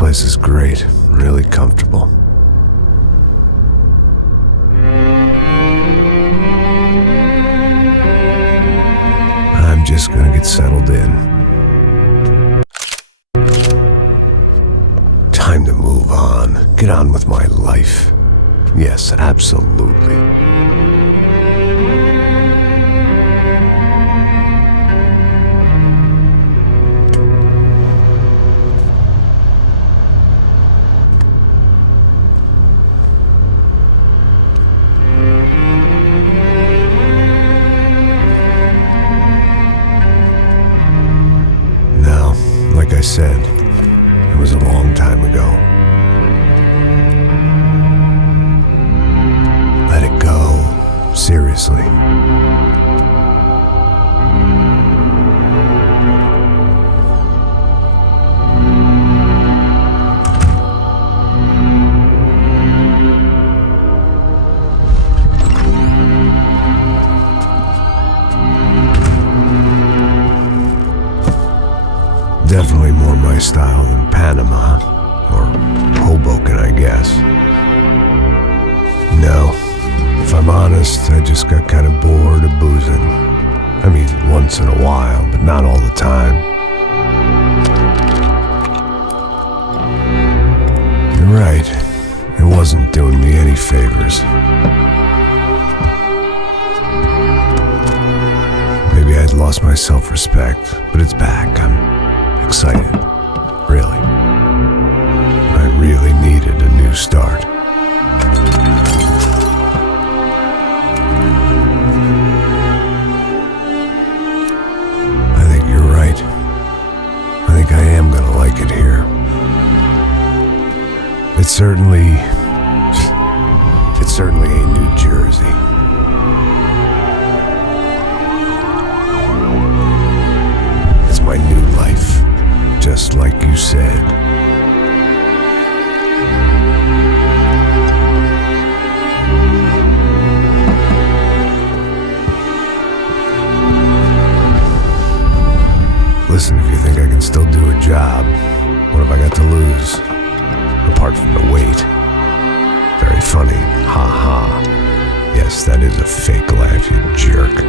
place is great, really comfortable. I'm just gonna get settled in. Time to move on, get on with my life. Yes, absolutely. Like I said, it was a long time ago. Let it go, seriously. Definitely more my style than Panama, or Hoboken, I guess. No, if I'm honest, I just got kind of bored of boozing. I mean, once in a while, but not all the time. You're right, it wasn't doing me any favors. Maybe I'd lost my self-respect, but it's back. I'm excited, really. I really needed a new start. I think you're right. I think I am gonna like it here. It certainly ain't New Jersey. It's my new life. Just like you said. Listen, if you think I can still do a job, what have I got to lose? Apart from the weight. Very funny. Ha ha. Yes, that is a fake laugh, you jerk.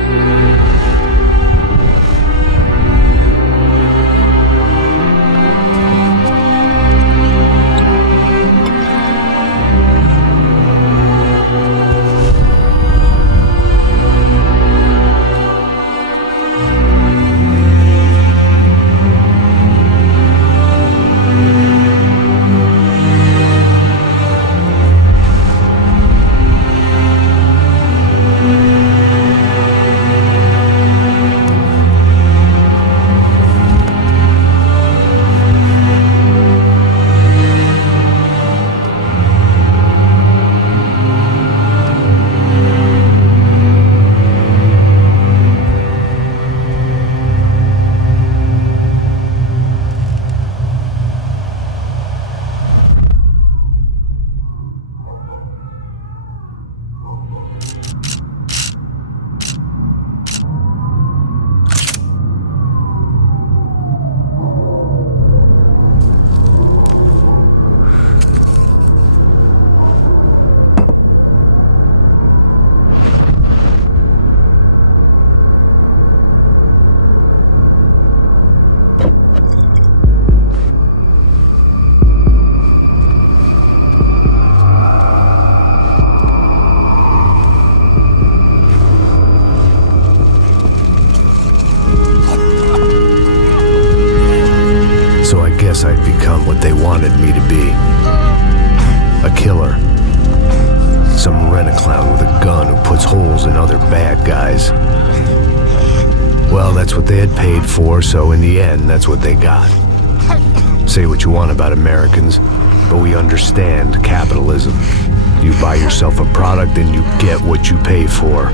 I'd become what they wanted me to be. A killer. Some rent-a-clown with a gun who puts holes in other bad guys. Well, that's what they had paid for, so in the end, that's what they got. Say what you want about Americans, but we understand capitalism. You buy yourself a product and you get what you pay for.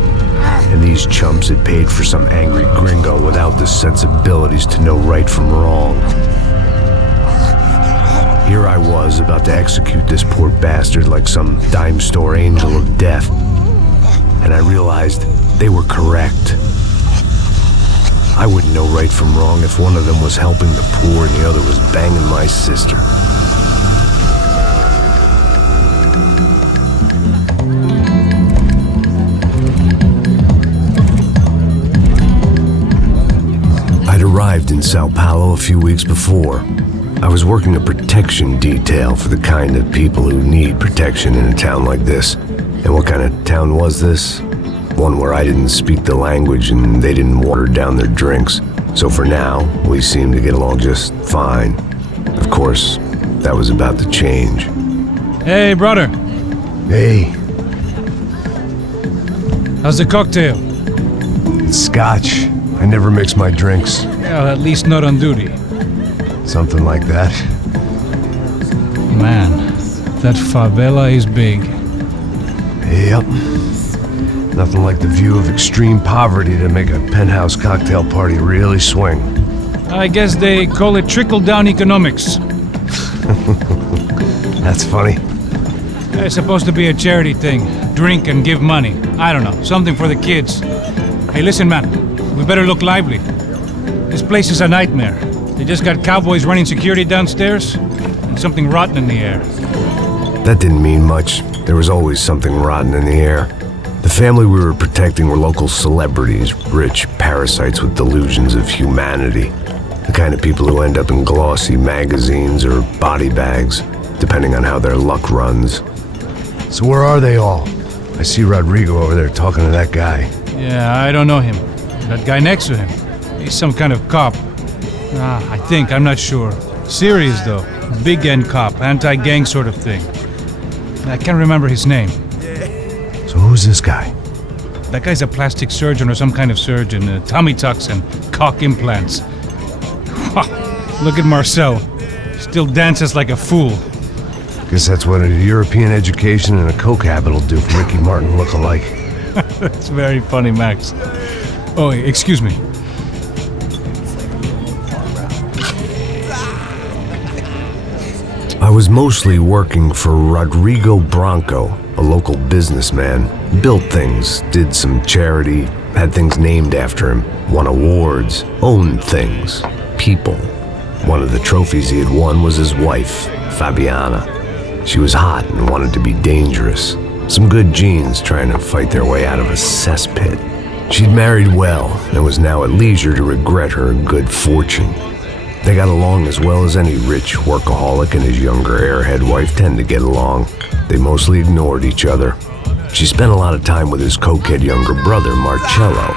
And these chumps had paid for some angry gringo without the sensibilities to know right from wrong. Here I was, about to execute this poor bastard like some dime store angel of death. And I realized they were correct. I wouldn't know right from wrong if one of them was helping the poor and the other was banging my sister. arrived in Sao Paulo a few weeks before. I was working a protection detail for the kind of people who need protection in a town like this. And what kind of town was this? One where I didn't speak the language and they didn't water down their drinks. So for now, we seemed to get along just fine. Of course, that was about to change. Hey, brother. Hey. How's the cocktail? It's scotch. I never mix my drinks. Well, at least not on duty. Something like that. Man, that favela is big. Yep. Nothing like the view of extreme poverty to make a penthouse cocktail party really swing. I guess they call it trickle-down economics. That's funny. It's supposed to be a charity thing. Drink and give money. I don't know, something for the kids. Hey, listen, man. We better look lively. This place is a nightmare. They just got cowboys running security downstairs, and something rotten in the air. That didn't mean much. There was always something rotten in the air. The family we were protecting were local celebrities, rich parasites with delusions of humanity. The kind of people who end up in glossy magazines or body bags, depending on how their luck runs. So where are they all? I see Rodrigo over there talking to that guy. Yeah, I don't know him. That guy next to him. He's some kind of cop. I think, I'm not sure. Serious though. Big end cop, anti-gang sort of thing. I can't remember his name. So who's this guy? That guy's a plastic surgeon or some kind of surgeon. Tummy tucks and cock implants. Look at Marcel. Still dances like a fool. Guess that's what a European education and a coke habit will do for Ricky Martin look-alike. That's very funny, Max. Oh, excuse me. I was mostly working for Rodrigo Branco, a local businessman. Built things, did some charity, had things named after him, won awards, owned things, people. One of the trophies he had won was his wife, Fabiana. She was hot and wanted to be dangerous. Some good genes trying to fight their way out of a cesspit. She'd married well and was now at leisure to regret her good fortune. They got along as well as any rich workaholic and his younger airhead wife tend to get along. They mostly ignored each other. She spent a lot of time with his cokehead younger brother, Marcello.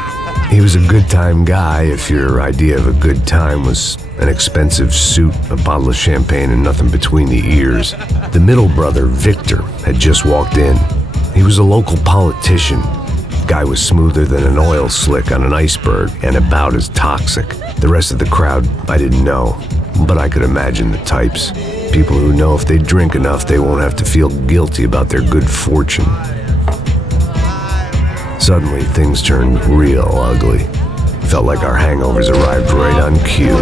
He was a good-time guy if your idea of a good time was an expensive suit, a bottle of champagne, and nothing between the ears. The middle brother, Victor, had just walked in. He was a local politician. Guy was smoother than an oil slick on an iceberg and about as toxic. The rest of the crowd, I didn't know, but I could imagine the types. People who know if they drink enough, they won't have to feel guilty about their good fortune. Suddenly, things turned real ugly. Felt like our hangovers arrived right on cue.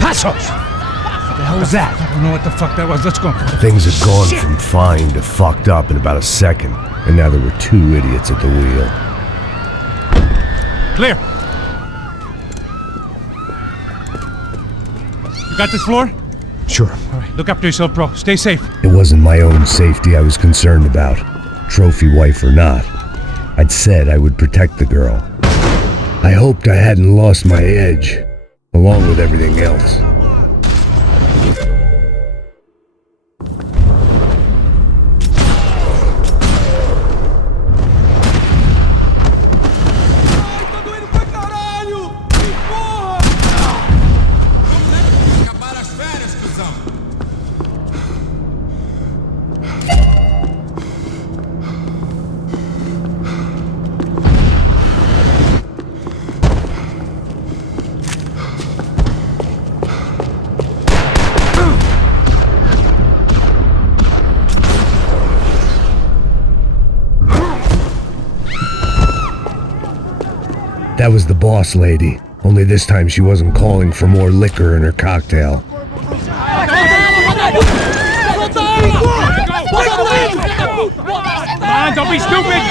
Passos! What the hell was that? I don't know what the fuck that was. Let's go. Things had gone from fine to fucked up in about a second, and now there were two idiots at the wheel. Clear. You got this floor? Sure. All right, look after yourself, bro. Stay safe. It wasn't my own safety I was concerned about, trophy wife or not. I'd said I would protect the girl. I hoped I hadn't lost my edge, along with everything else. That was the boss lady, only this time she wasn't calling for more liquor in her cocktail. on, don't be stupid!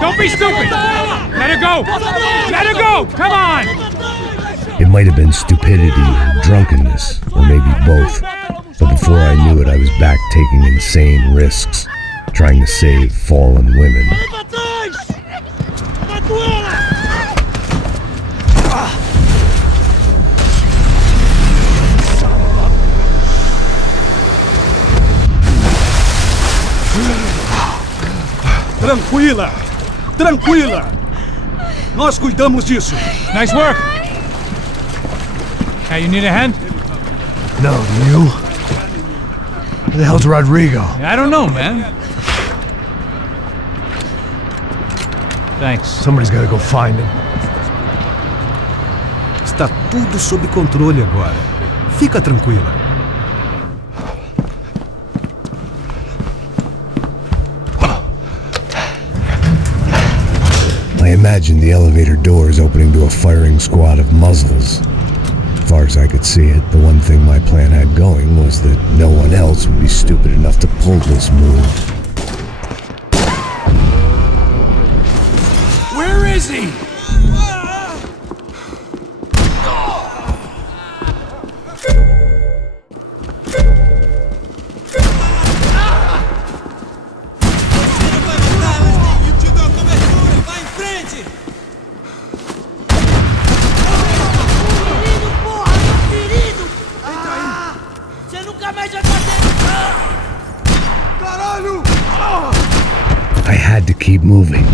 Don't be stupid! Let her go! Let her go! Come on! It might have been stupidity or drunkenness, or maybe both. But before I knew it, I was back taking insane risks, trying to save fallen women. Tranquila! Tranquila! Nós cuidamos disso! Nice work! Hey, you need a hand? No, do you? Where the hell's Rodrigo? I don't know, man. Thanks. Somebody's gotta go find him. Está tudo sob controle agora. Fica tranquila. I imagined the elevator doors opening to a firing squad of muzzles. As far as I could see it, the one thing my plan had going was that no one else would be stupid enough to pull this move. Where is he? I had to keep moving.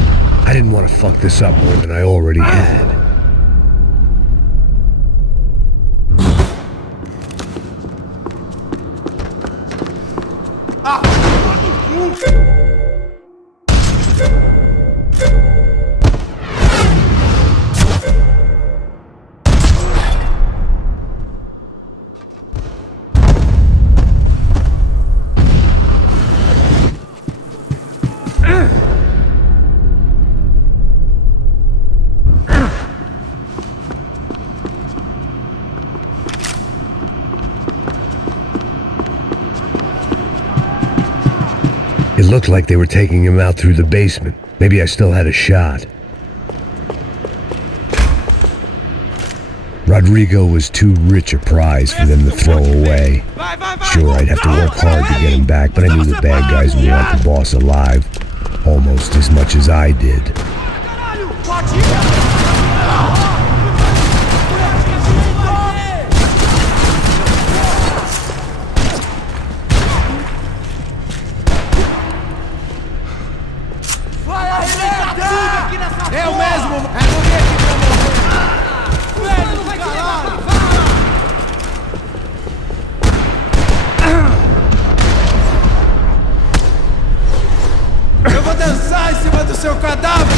I didn't want to fuck this up more than I already had. It looked like they were taking him out through the basement. Maybe I still had a shot. Rodrigo was too rich a prize for them to throw away. Sure, I'd have to work hard to get him back, but I knew the bad guys would want the boss alive almost as much as I did. Eu mesmo! É morrer aqui pra morrer! Velho do caralho! Eu vou dançar em cima do seu cadáver!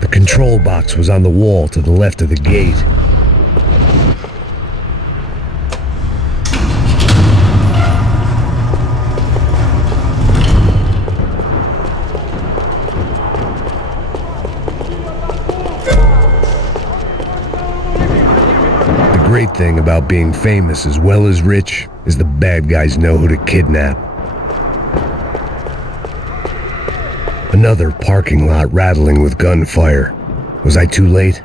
The control box was on the wall to the left of the gate. The great thing about being famous as well as rich is the bad guys know who to kidnap. Another parking lot rattling with gunfire. Was I too late?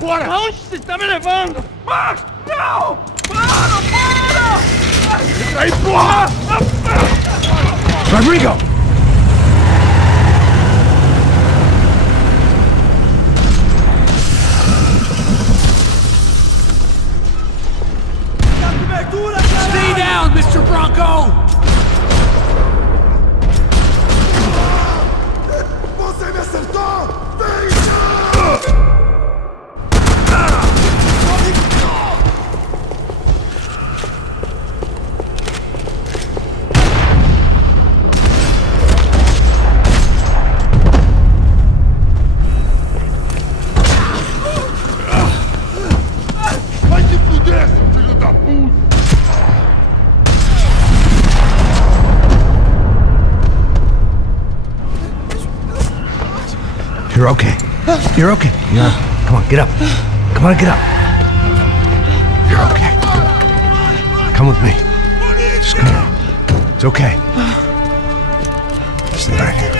Bora! Aonde você está me levando? Max! Não! Para! Aí, porra! Rodrigo! Stay down, Mr. Bronco! Você me acertou! You're okay. You're okay. Come on, get up. Come on, get up. You're okay. Come with me. Just come on. It's okay. Stay right here.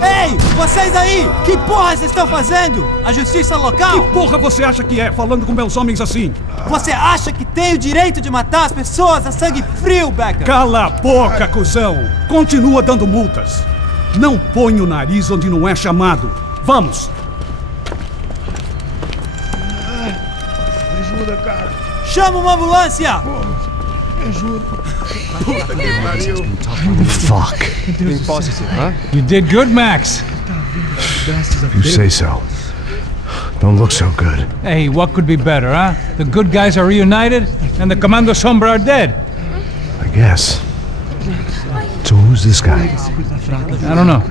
Ei, vocês aí! Que porra vocês estão fazendo? A justiça local? Que porra você acha que é, falando com meus homens assim? Você acha que tem o direito de matar as pessoas a sangue frio, Becker? Cala a boca, cuzão! Continua dando multas. Não põe o nariz onde não é chamado. Vamos! Ajuda, cara. Chama uma ambulância! Me ajuda. Puta que pariu. Fuck. You did good, Max. You say so. Don't look so good. Hey, what could be better, huh? The good guys are reunited, and the Commando Sombra are dead. I guess. So who's this guy? I don't know.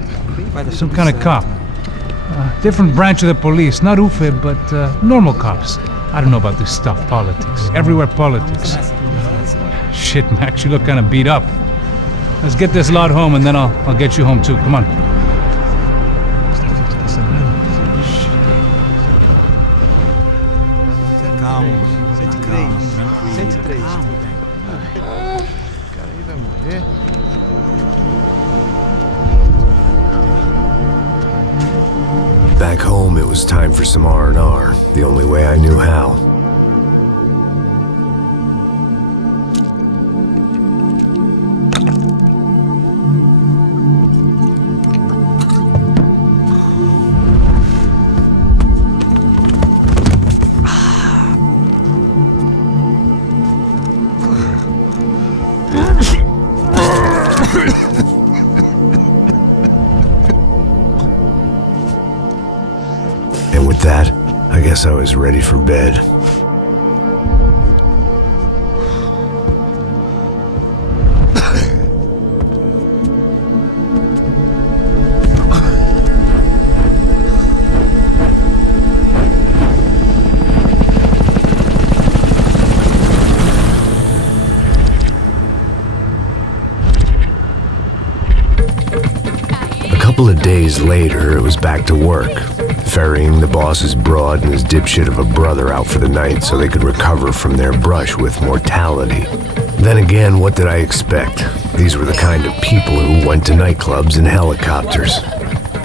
Some kind of cop. Different branch of the police. Not UFE, but normal cops. I don't know about this stuff, politics. Everywhere politics. Shit, Max, you look kind of beat up. Let's get this lot home, and then I'll get you home too. Come on. Calma, 103. Back home, it was time for some R&R, the only way I knew how. And with that, I guess I was ready for bed. A couple of days later, it was back to work, ferrying the boss's broad and his dipshit of a brother out for the night so they could recover from their brush with mortality. Then again, what did I expect? These were the kind of people who went to nightclubs in helicopters.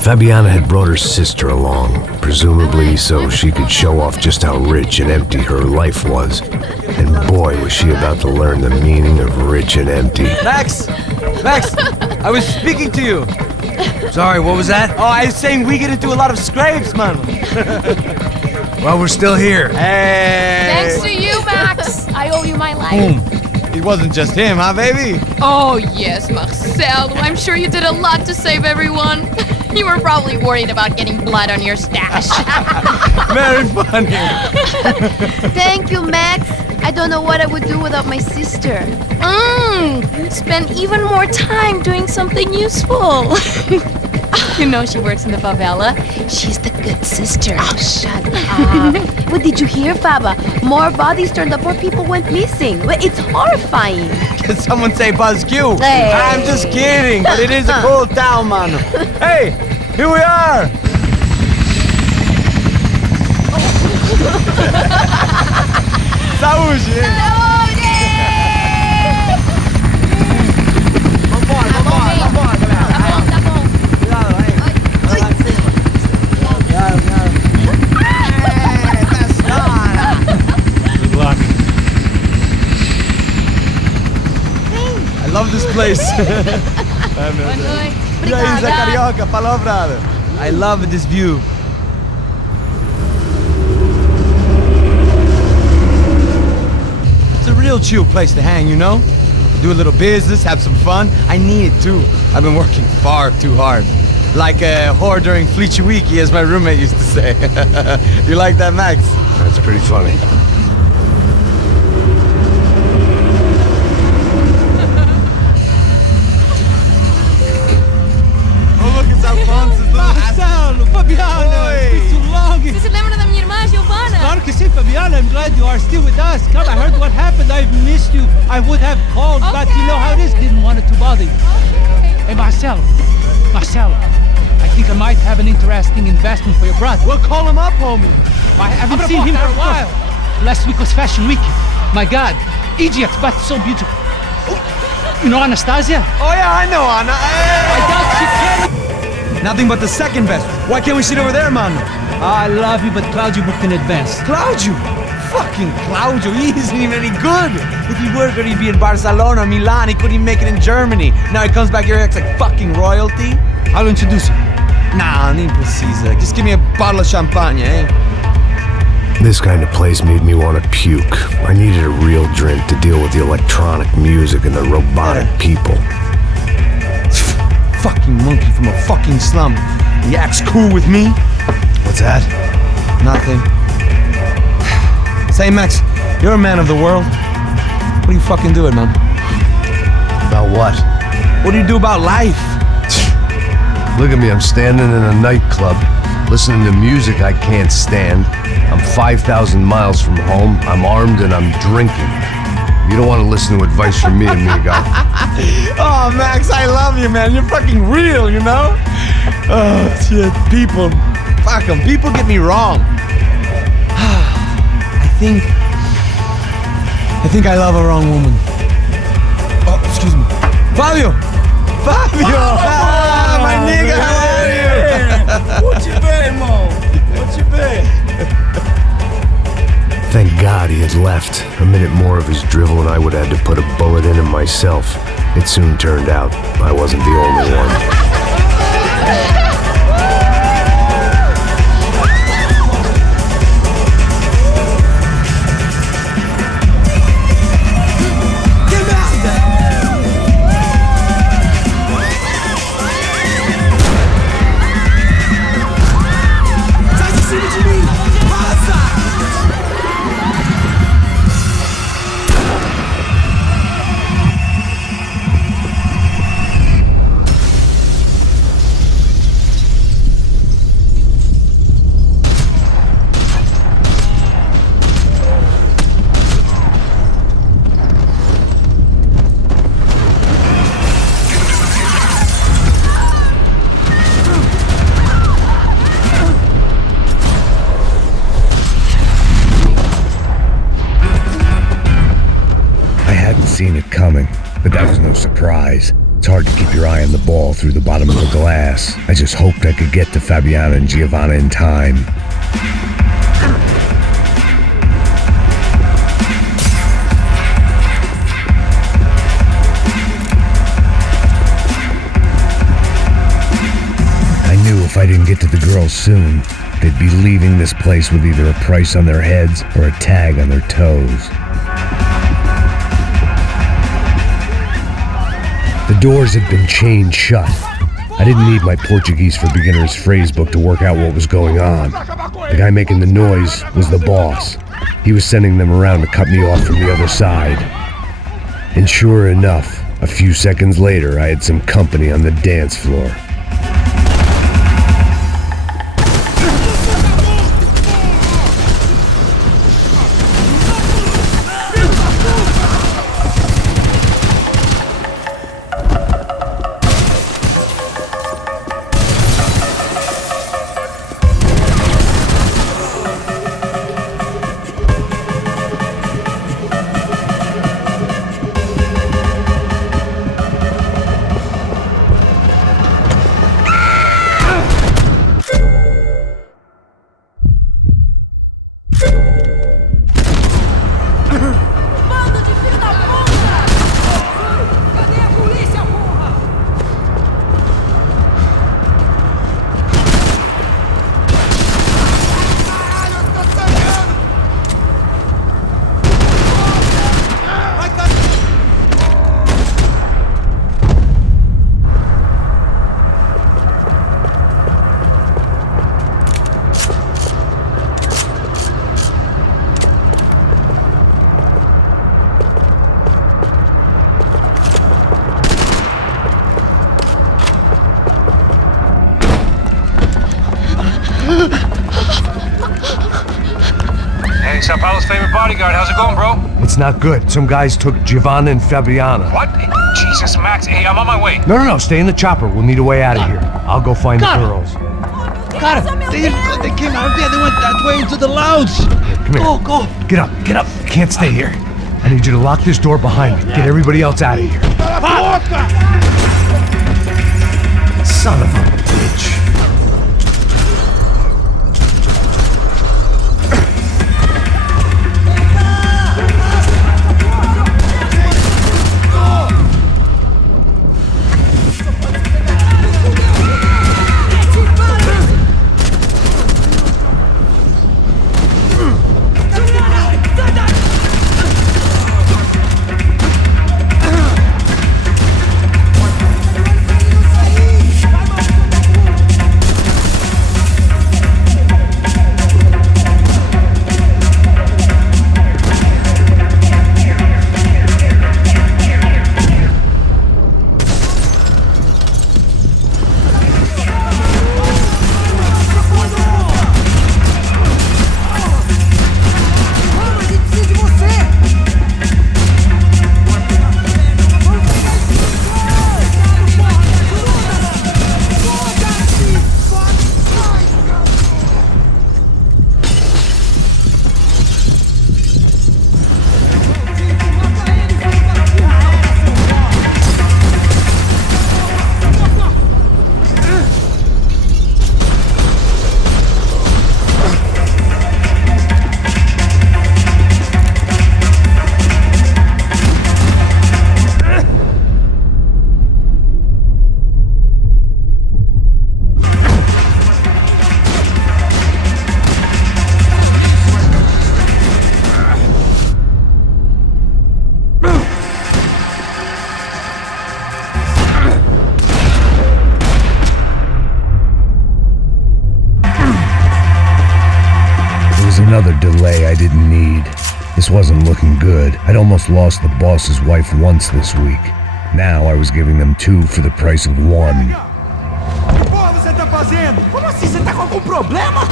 Fabiana had brought her sister along, presumably so she could show off just how rich and empty her life was. And boy, was she about to learn the meaning of rich and empty. Max! Max! I was speaking to you! Sorry, what was that? Oh, I was saying we get into a lot of scrapes, man! Well, we're still here. Hey! Thanks to you, Max. I owe you my life. It wasn't just him, huh, baby? Oh, yes, Marcel. I'm sure you did a lot to save everyone. You were probably worried about getting blood on your stash. Very funny. Thank you, Max. I don't know what I would do without my sister. Spend even more time doing something useful. You know she works in the favela. She's the good sister. Oh, shut up. What did you hear, Faba? More bodies turned up, more people went missing. Well, it's horrifying. Did someone say Buzz Q? Hey. I'm just kidding, but it is a cool town, man. Hey, here we are. Saúde! Vambora, galera. Tá bom. Cuidado, aí. Vai lá em cima. Cuidado. Good luck. I love this place. E aí, Zé Carioca, falou, brother. I love this view. It's a real chill place to hang, you know? Do a little business, have some fun. I need it too. I've been working far too hard. Like a whore during Fleechy Weeky, as my roommate used to say. You like that, Max? That's pretty funny. Oh, look, it's Alfonso's little Marcelo, Fabiana, it's been too long. Você se lembra da minha irmã, Giovanna? Claro que sim, Fabiana. I'm glad you are still with us. Come, I heard what happened. I've missed you. I would have called, but you know how it is. Didn't want it to bother you. Hey, Marcelo. I think I might have an interesting investment for your brother. Well, call him up, homie. I haven't seen him for a while. Last week was Fashion Week. My God, Egypt, but so beautiful. You know Anastasia? Oh, yeah, I know, Anna. I doubt she can. Nothing but the second best. Why can't we sit over there, man? I love you, but Claudio booked in advance. Claudio? Fucking Claudio, he isn't even any good. If he were good, he'd be in Barcelona, Milan. He couldn't even make it in Germany. Now he comes back here and acts like fucking royalty. I'll introduce you. Nah, nem precisa. Just give me a bottle of champagne, eh? This kind of place made me want to puke. I needed a real drink to deal with the electronic music and the robotic people. Fucking monkey from a fucking slum. He acts cool with me. What's that? Nothing. Say, Max, you're a man of the world. What are you fucking doing, man? About what? What do you do about life? Look at me, I'm standing in a nightclub, listening to music I can't stand. I'm 5,000 miles from home, I'm armed and I'm drinking. You don't want to listen to advice from me, amigo. Oh, Max, I love you, man. You're fucking real, you know? Oh, shit. People. Fuck them. People get me wrong. I think I love a wrong woman. Oh, excuse me. Fabio! Fabio! Ah, my nigga, how are you? What you been, Mo? What you been? Thank God he had left. A minute more of his drivel and I would have had to put a bullet in him myself. It soon turned out I wasn't the only one. Seen it coming, but that was no surprise. It's hard to keep your eye on the ball through the bottom of the glass. I just hoped I could get to Fabiana and Giovanna in time. I knew if I didn't get to the girls soon, they'd be leaving this place with either a price on their heads or a tag on their toes. The doors had been chained shut. I didn't need my Portuguese for Beginners phrase book to work out what was going on. The guy making the noise was the boss. He was sending them around to cut me off from the other side. And sure enough, a few seconds later, I had some company on the dance floor. Hey, Sao Paulo's favorite bodyguard. How's it going, bro? It's not good. Some guys took Giovanna and Fabiana. What? Jesus, Max. Hey, I'm on my way. No, stay in the chopper. We'll need a way out of here. I'll go find the girls. Cara, they came out there. They went that way into the lounge. Come here. Go. Get up. Can't stay here. I need you to lock this door behind me. Get everybody else out of here. Son of a bitch. Another delay I didn't need. This wasn't looking good. I'd almost lost the boss's wife once this week. Now I was giving them two for the price of one.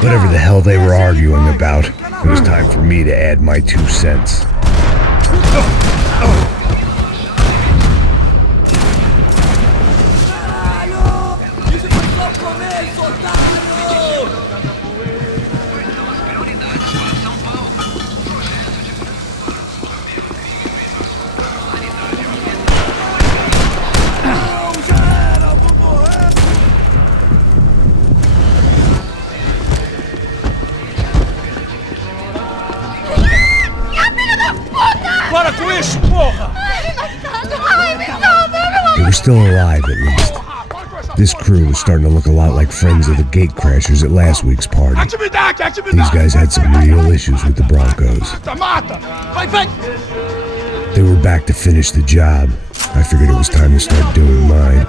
Whatever the hell they were arguing about, it was time for me to add my 2 cents. They were still alive, at least. This crew was starting to look a lot like friends of the gatecrashers at last week's party. These guys had some real issues with the Broncos. They were back to finish the job. I figured it was time to start doing mine.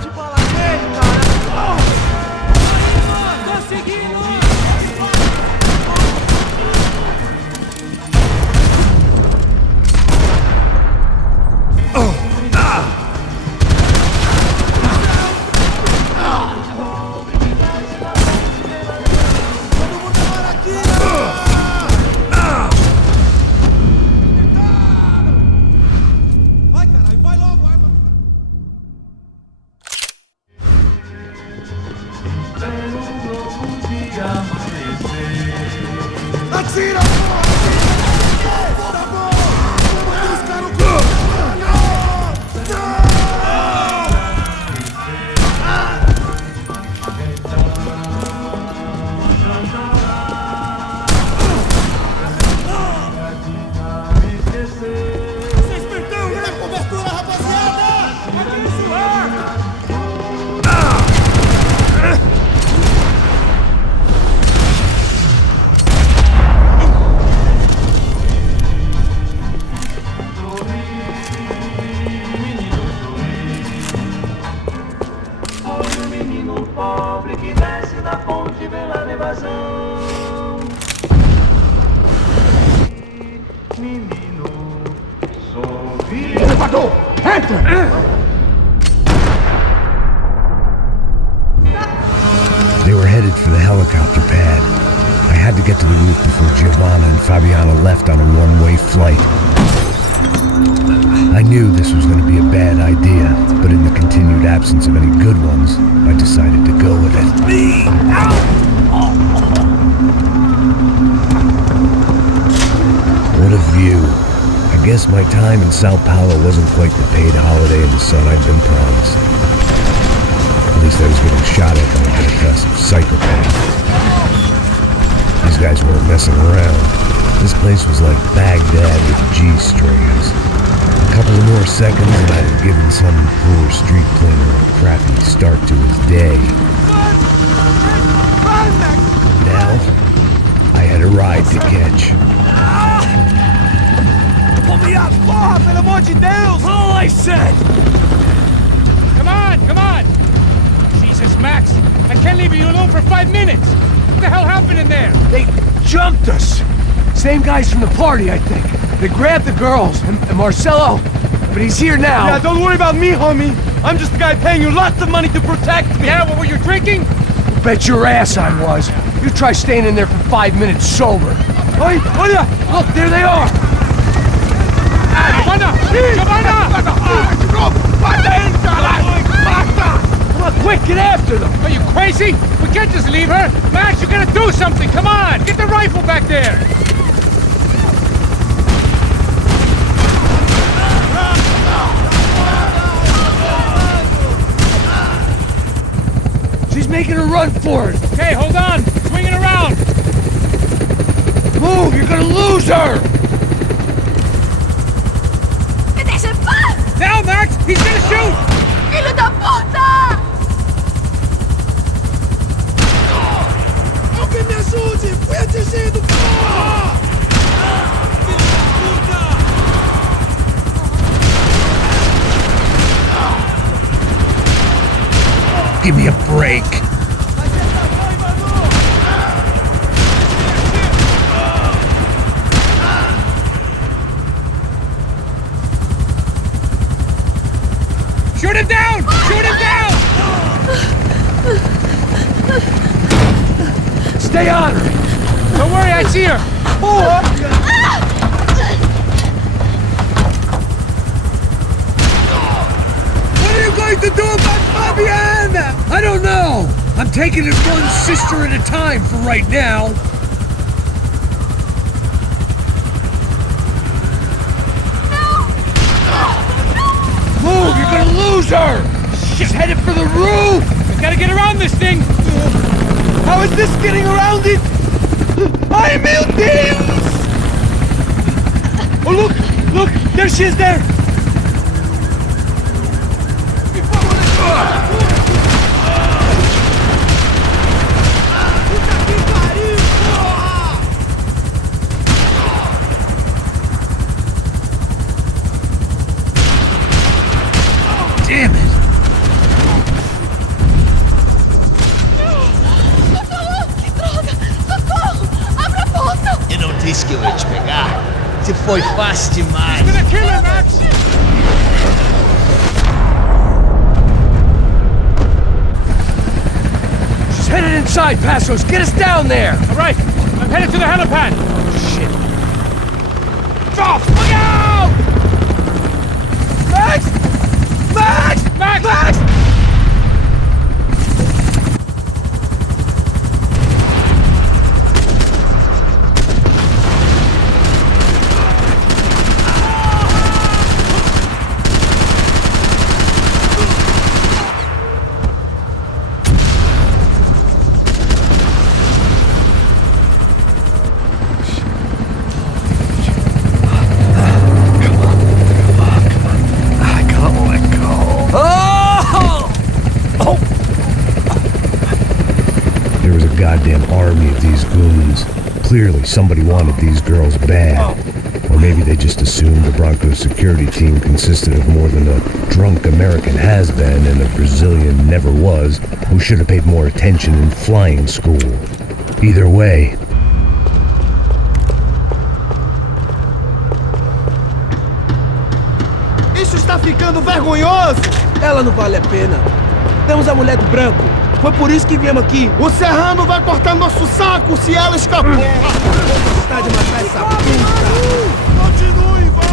They were headed for the helicopter pad. I had to get to the roof before Giovanna and Fabiana left on a one-way flight. this was going to be a bad idea, but in the continued absence of any good ones, I decided to go with it. What a view. I guess my time in Sao Paulo wasn't quite the paid holiday in the sun I'd been promised. At least I was getting shot at by a aggressive psychopath. These guys weren't messing around. This place was like Baghdad with G-strings. A couple of more seconds and I'd have given some poor street cleaner a crappy start to his day. Now, I had a ride to catch. Pull me up! Porra, pelo amor de Deus! All I said! Come on, come on! Jesus, Max, I can't leave you alone for 5 minutes! What the hell happened in there? They jumped us! Same guys from the party, I think. They grabbed the girls, and Marcelo, but he's here now. Yeah, don't worry about me, homie. I'm just the guy paying you lots of money to protect me. Yeah, what were you drinking? Bet your ass I was. You try staying in there for 5 minutes sober. Oi, olha! Look, there they are! Giovanna! Giovanna! Come on, quick, get after them! Are you crazy? We can't just leave her! Max, you gotta do something! Come on! Get the rifle back there! She's making a run for it! Okay, hold on! Swing it around! Move! You're gonna lose her! Now, Max! He's gonna shoot! Filho da puta! Alguém me ajude! Fui atingido, porra! Filho da puta! Give me a break. Shoot him down! Shoot him down! Stay on her! Don't worry, I see her! What are you going to do about Fabiana? I don't know. I'm taking it one sister at a time for right now. Move! You're gonna lose her! She's headed for the roof! We gotta get around this thing! How is this getting around it? Ai, meu Deus! Oh, look! Look! There she is there! Damn it. Eu não disse que eu ia te pegar. Você foi fácil demais. He's gonna kill her, Max! She's headed inside, Passos! Get us down there! All right, I'm headed to the helipad! Shit! Off! Look out! Max! Max! Max! Max! Goddamn army of these goons. Clearly somebody wanted these girls bad. Or maybe they just assumed the Broncos security team consisted of more than a drunk American has-been and a Brazilian never was who should have paid more attention in flying school. Either way, Isso está ficando vergonhoso! Ela não vale a pena. Temos a mulher do branco. Foi por isso que viemos aqui. O Serrano vai cortar nosso saco se ela escapou. Está de matar essa puta. Continue, vai!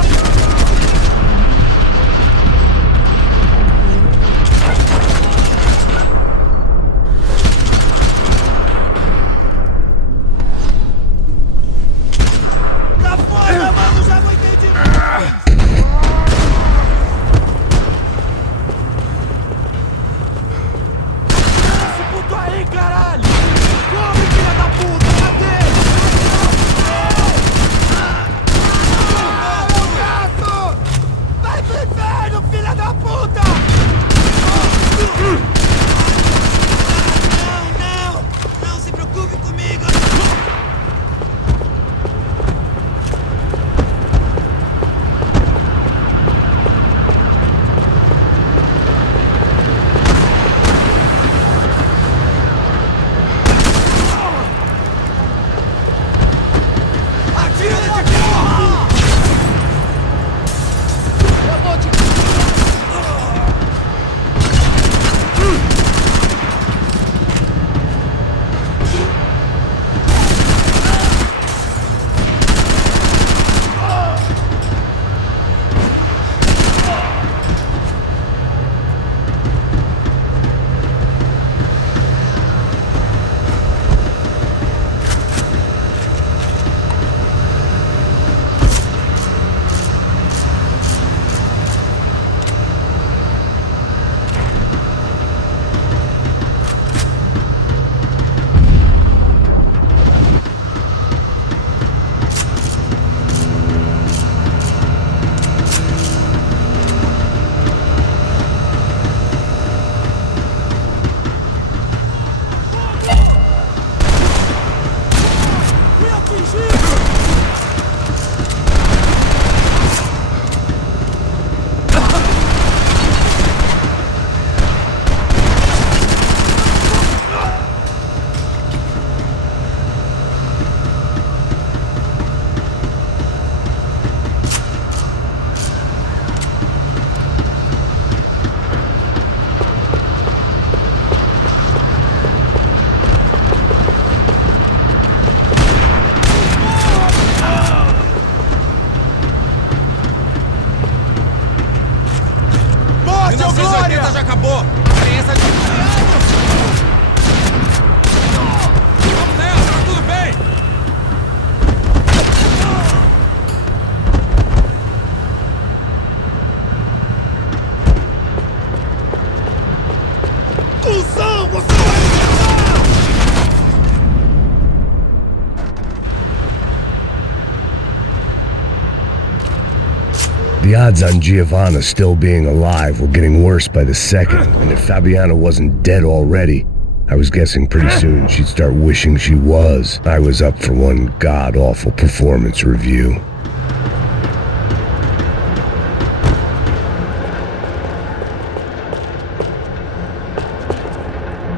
Não se preocupe comigo! Já acabou! Tem essa de... Vamos nessa, tá tudo bem! Cusão, você vai me matar! The odds on Giovanna still being alive were getting worse by the second, and if Fabiana wasn't dead already, I was guessing pretty soon she'd start wishing she was. I was up for one god-awful performance review.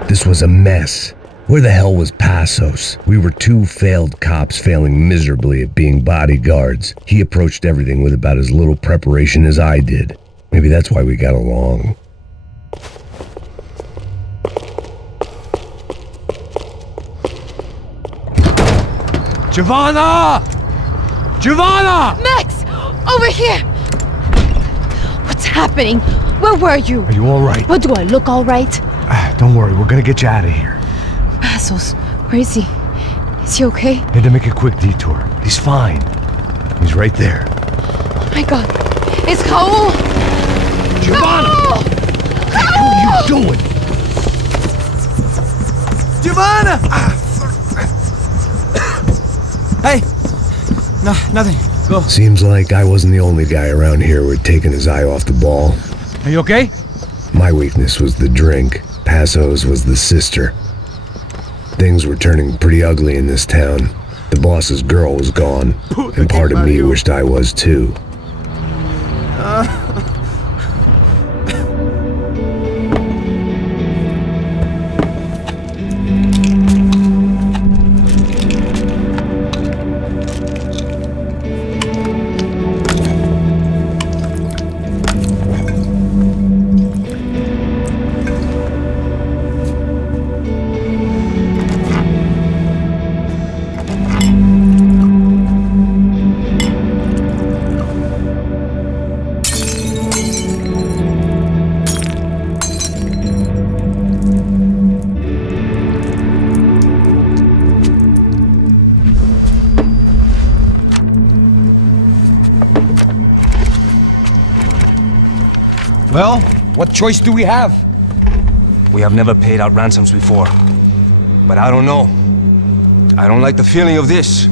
This was a mess. Where the hell was Passos? We were two failed cops failing miserably at being bodyguards. He approached everything with about as little preparation as I did. Maybe that's why we got along. Giovanna! Giovanna! Max! Over here! What's happening? Where were you? Are you all right? What, do I look all right? Don't worry, we're gonna get you out of here. Passos, where is he? Is he okay? Had to make a quick detour. He's fine. He's right there. Oh my god. It's Raul! Giovanna! Raul! What are you doing? Giovanna! Hey! No, nothing. Go. Seems like I wasn't the only guy around here who had taken his eye off the ball. Are you okay? My weakness was the drink. Passos was the sister. Things were turning pretty ugly in this town. The boss's girl was gone, and part of me wished I was too. Well, what choice do we have? We have never paid out ransoms before. But I don't know. I don't like the feeling of this.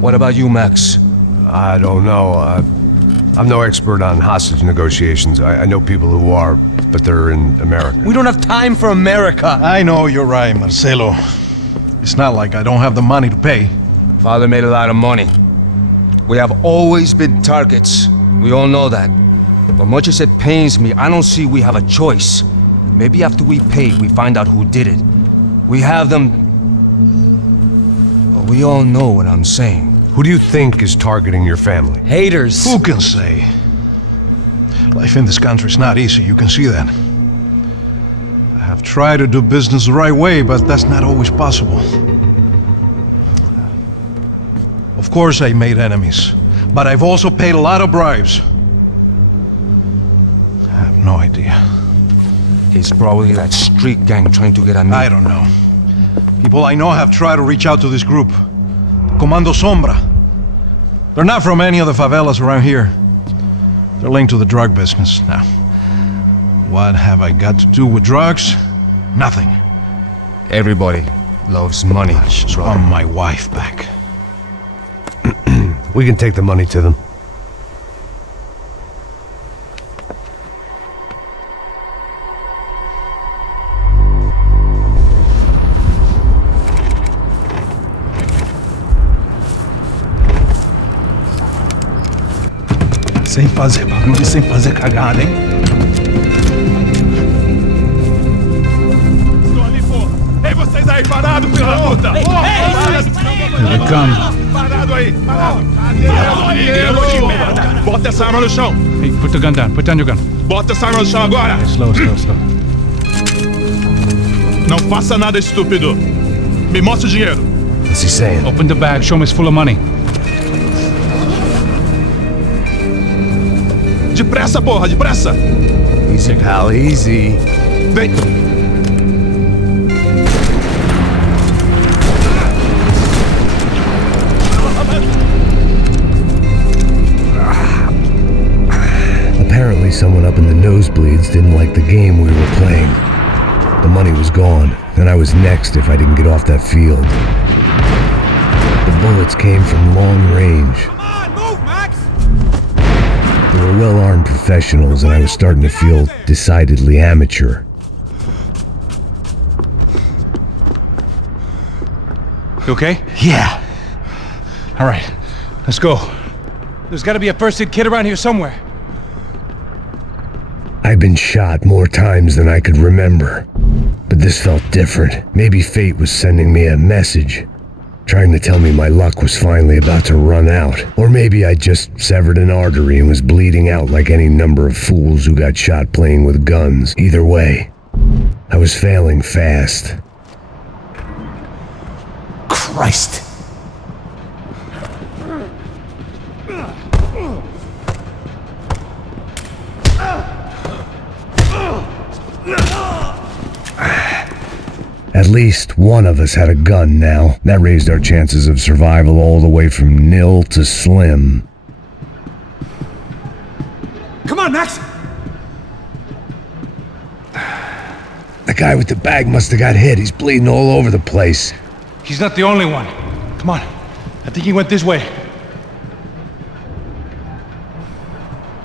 What about you, Max? I don't know. I'm no expert on hostage negotiations. I know people who are, but they're in America. We don't have time for America. I know you're right, Marcelo. It's not like I don't have the money to pay. Father made a lot of money. We have always been targets. We all know that. But much as it pains me, I don't see we have a choice. Maybe after we pay, we find out who did it. We have them... Well, we all know what I'm saying. Who do you think is targeting your family? Haters. Who can say? Life in this country is not easy, you can see that. I have tried to do business the right way, but that's not always possible. Of course I made enemies, but I've also paid a lot of bribes. I have no idea. It's probably that street gang trying to get at me. I don't know. People I know have tried to reach out to this group. Comando Sombra. They're not from any of the favelas around here. They're linked to the drug business. Now, what have I got to do with drugs? Nothing. Everybody loves money. I just want my wife back. We can take the money to them. Sem fazer barulho e sem fazer cagada, hein? Estou ali, pô! Ei, vocês aí, parado, filho da puta! Here they come. Parado aí, parado! Grilo de merda! Bota essa arma no chão! Hey, put the gun down. Put down your gun. Bota essa arma no chão agora! Slow, slow, slow. Não faça nada, estúpido! Me mostra o dinheiro! What's he saying? Open the bag. Show me it's full of money. Depressa, porra, depressa! Easy, pal, easy. Vem! Apparently someone up in the nosebleeds didn't like the game we were playing. The money was gone, and I was next if I didn't get off that field. The bullets came from long range. Come on, move, Max! They were well-armed professionals, and I was starting to feel decidedly amateur. You okay? Yeah. All right. Let's go. There's got to be a first aid kit around here somewhere. I'd been shot more times than I could remember, but this felt different. Maybe fate was sending me a message, trying to tell me my luck was finally about to run out. Or maybe I just severed an artery and was bleeding out like any number of fools who got shot playing with guns. Either way, I was failing fast. Christ. At least one of us had a gun now. That raised our chances of survival all the way from nil to slim. Come on, Max! The guy with the bag must have got hit. He's bleeding all over the place. He's not the only one. Come on. I think he went this way.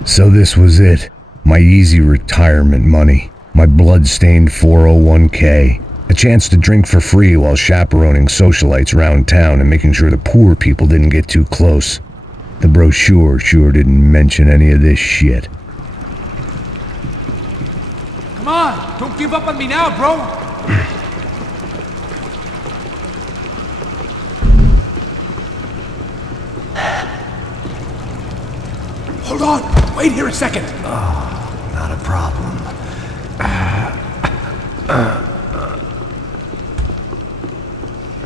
So this was it. My easy retirement money. My blood-stained 401k. A chance to drink for free while chaperoning socialites around town and making sure the poor people didn't get too close. The brochure sure didn't mention any of this shit. Come on, don't give up on me now, bro. Hold on! Wait here a second! Oh, not a problem.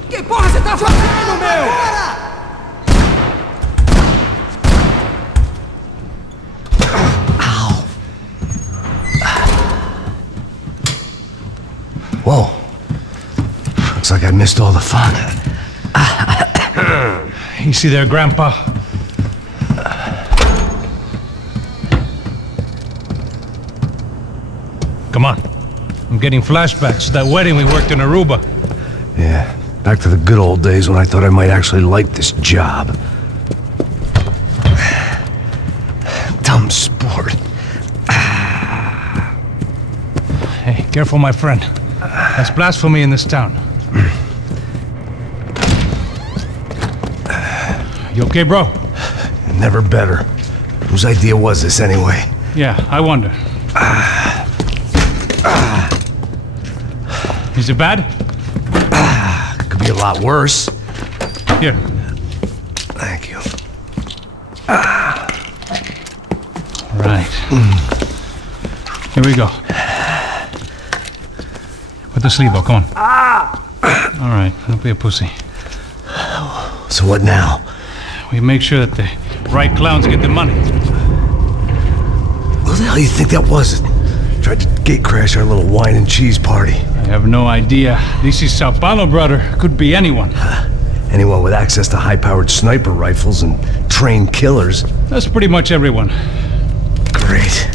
Que porra você tá fazendo, meu? Whoa. Looks like I missed all the fun. Easy there, Grandpa. Come on. I'm getting flashbacks to that wedding we worked in Aruba. Yeah, back to the good old days when I thought I might actually like this job. sport. Hey, careful, my friend. That's blasphemy in this town. You okay, bro? Never better. Whose idea was this anyway? Yeah, I wonder. Is it bad? Could be a lot worse. Here. Thank you. Right. Here we go. Put the sleeve on, come on. All right, don't be a pussy. So what now? We make sure that the right clowns get the money. What the hell you think that was? Tried to gate crash our little wine and cheese party. I have no idea. This is Sao Paulo, brother. Could be anyone. Anyone with access to high-powered sniper rifles and trained killers. That's pretty much everyone. Great.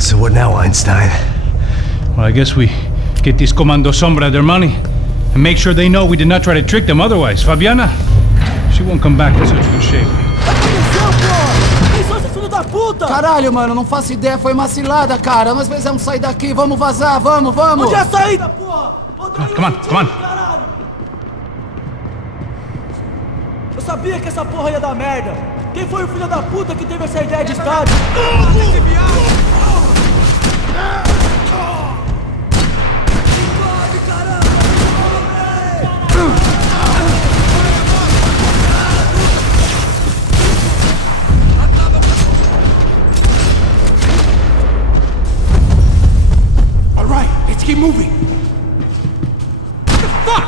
So what now, Einstein? Well, I guess we get these Comando Sombra their money and make sure they know we did not try to trick them otherwise. Fabiana, she won't come back in such good shape. Caralho, mano, não faço ideia, foi uma cilada, cara. Nós precisamos sair daqui, vamos vazar, vamos! Onde é a saída, porra? Come on. Eu sabia que essa porra ia dar merda. Quem foi o filho da puta que teve essa ideia de estádio? All right, let's keep moving. What the fuck?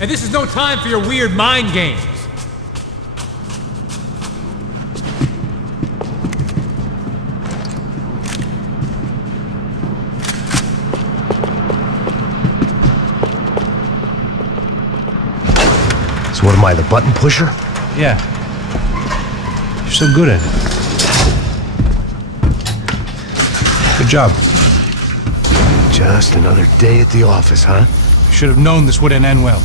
And this is no time for your weird mind games. So what am I, the button pusher? Yeah. You're so good at it. Good job. Just another day at the office, huh? Should have known this wouldn't end well.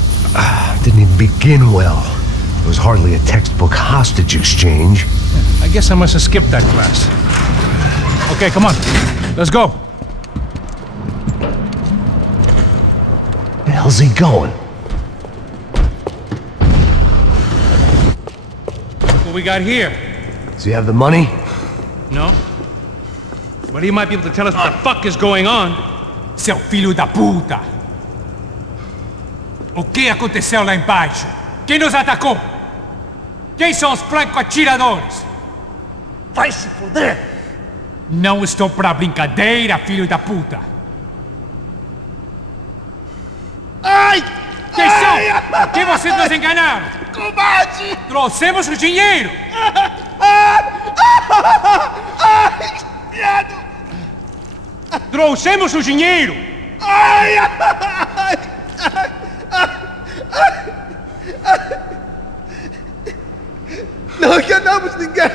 Didn't even begin well. It was hardly a textbook hostage exchange. I guess I must have skipped that class. Okay, come on. Let's go. Where the hell's he going? Look what we got here. Does he have the money? No? But he might be able to tell us what the fuck is going on. Seu filho da puta! O que aconteceu lá embaixo? Quem nos atacou? Quem são os franco-atiradores? Vai se fuder! Não estou pra brincadeira, filho da puta! Ai! Quem são? Por que vocês nos enganaram? Combate! Trouxemos o dinheiro! Ai! Viado! Trouxemos o dinheiro! Ai! Ai! Não enganamos ninguém!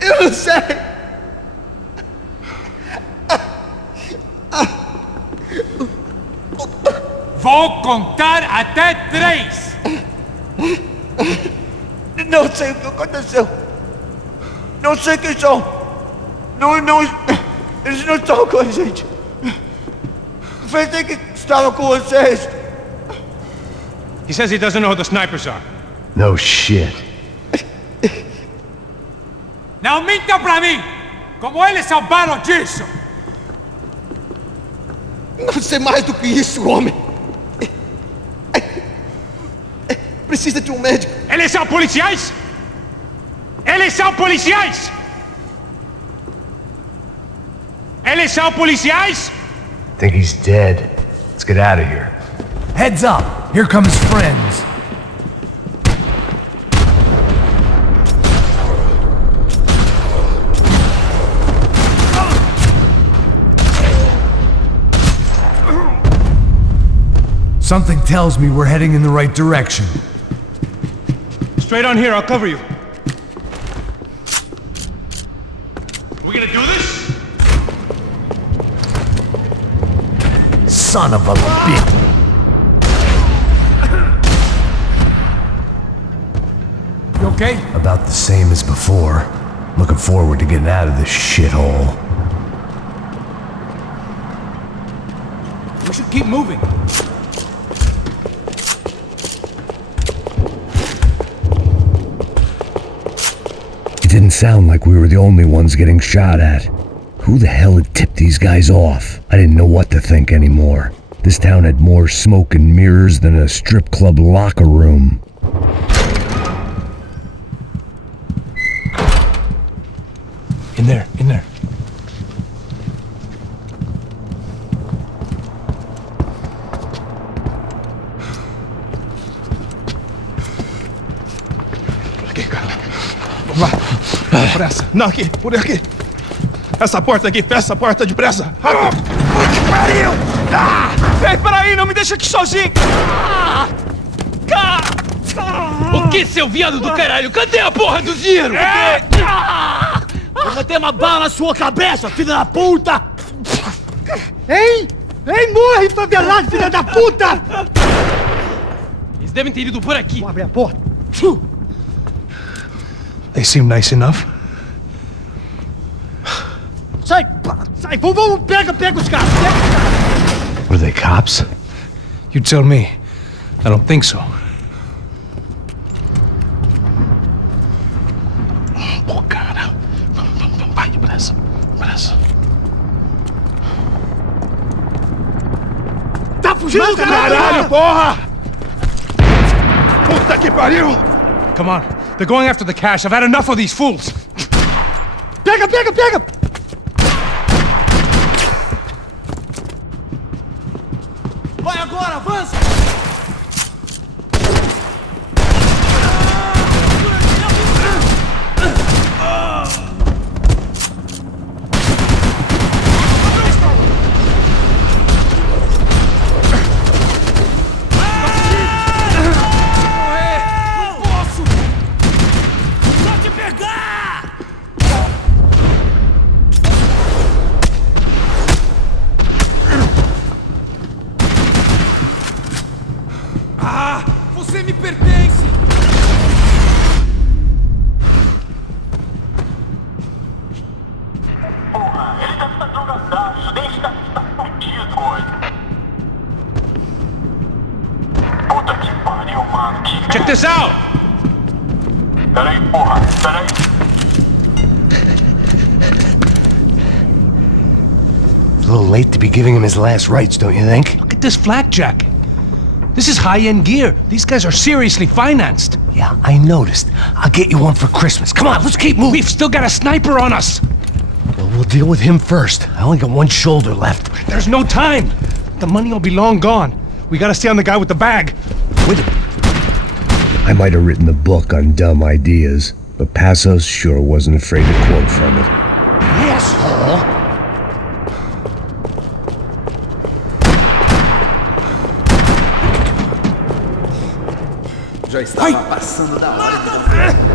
Eu não sei! Vou contar até 3! Não sei o que aconteceu! Não sei quem são! Eles não estão com a gente! Pensei que estava com vocês! He says he doesn't know who the snipers are. No shit. Não mintam pra mim! Como eles salvaram disso! Não sei mais do que isso, homem! Precisa de um médico! Eles são policiais? Eles são policiais? Eles são policiais? Think he's dead. Let's get out of here. Heads up! Here come his friends! Something tells me we're heading in the right direction. Straight on here, I'll cover you. We gonna do this? Son of a bitch. You okay? About the same as before. Looking forward to getting out of this shithole. We should keep moving. It didn't sound like we were the only ones getting shot at. Who the hell had tipped these guys off? I didn't know what to think anymore. This town had more smoke and mirrors than a strip club locker room. In there, in there. Aqui, cara. Vamos lá. Depressa. Não, aqui, por aqui. Essa porta aqui, fecha essa porta depressa. Rápido. Que pariu! Ei, peraí, não me deixa aqui sozinho. O que, seu viado do caralho? Cadê a porra do dinheiro? Vou meter uma bala na sua cabeça, filha da puta! Hein? Hein, morre, favelado, filha da puta! Eles devem ter ido por aqui. Vou abrir a porta. They seem nice enough. Sai, sai, vamos, pega os caras, Were they cops? You tell me. I don't think so. Pô, cara. Vai, depressa. Depressa. Tá fugindo, caralho, porra! Puta que pariu! Come on. They're going after the cash. I've had enough of these fools. Pega! Vai agora, avança! Você me pertence! Porra, ele deve estar drogadaço, nem está fudido hoje. Puta que pariu, mano. Check this out! Peraí, porra, peraí. It's a little late to be giving him his last rites, don't you think? Look at this flak jacket. This is high-end gear. These guys are seriously financed. Yeah, I noticed. I'll get you one for Christmas. Come on, let's keep moving. We've still got a sniper on us. Well, we'll deal with him first. I only got one shoulder left. There's no time. The money will be long gone. We gotta stay on the guy with the bag. Wait a... I might have written a book on dumb ideas, but Passos sure wasn't afraid to quote from it. Asshole! Já estava passando da hora de você.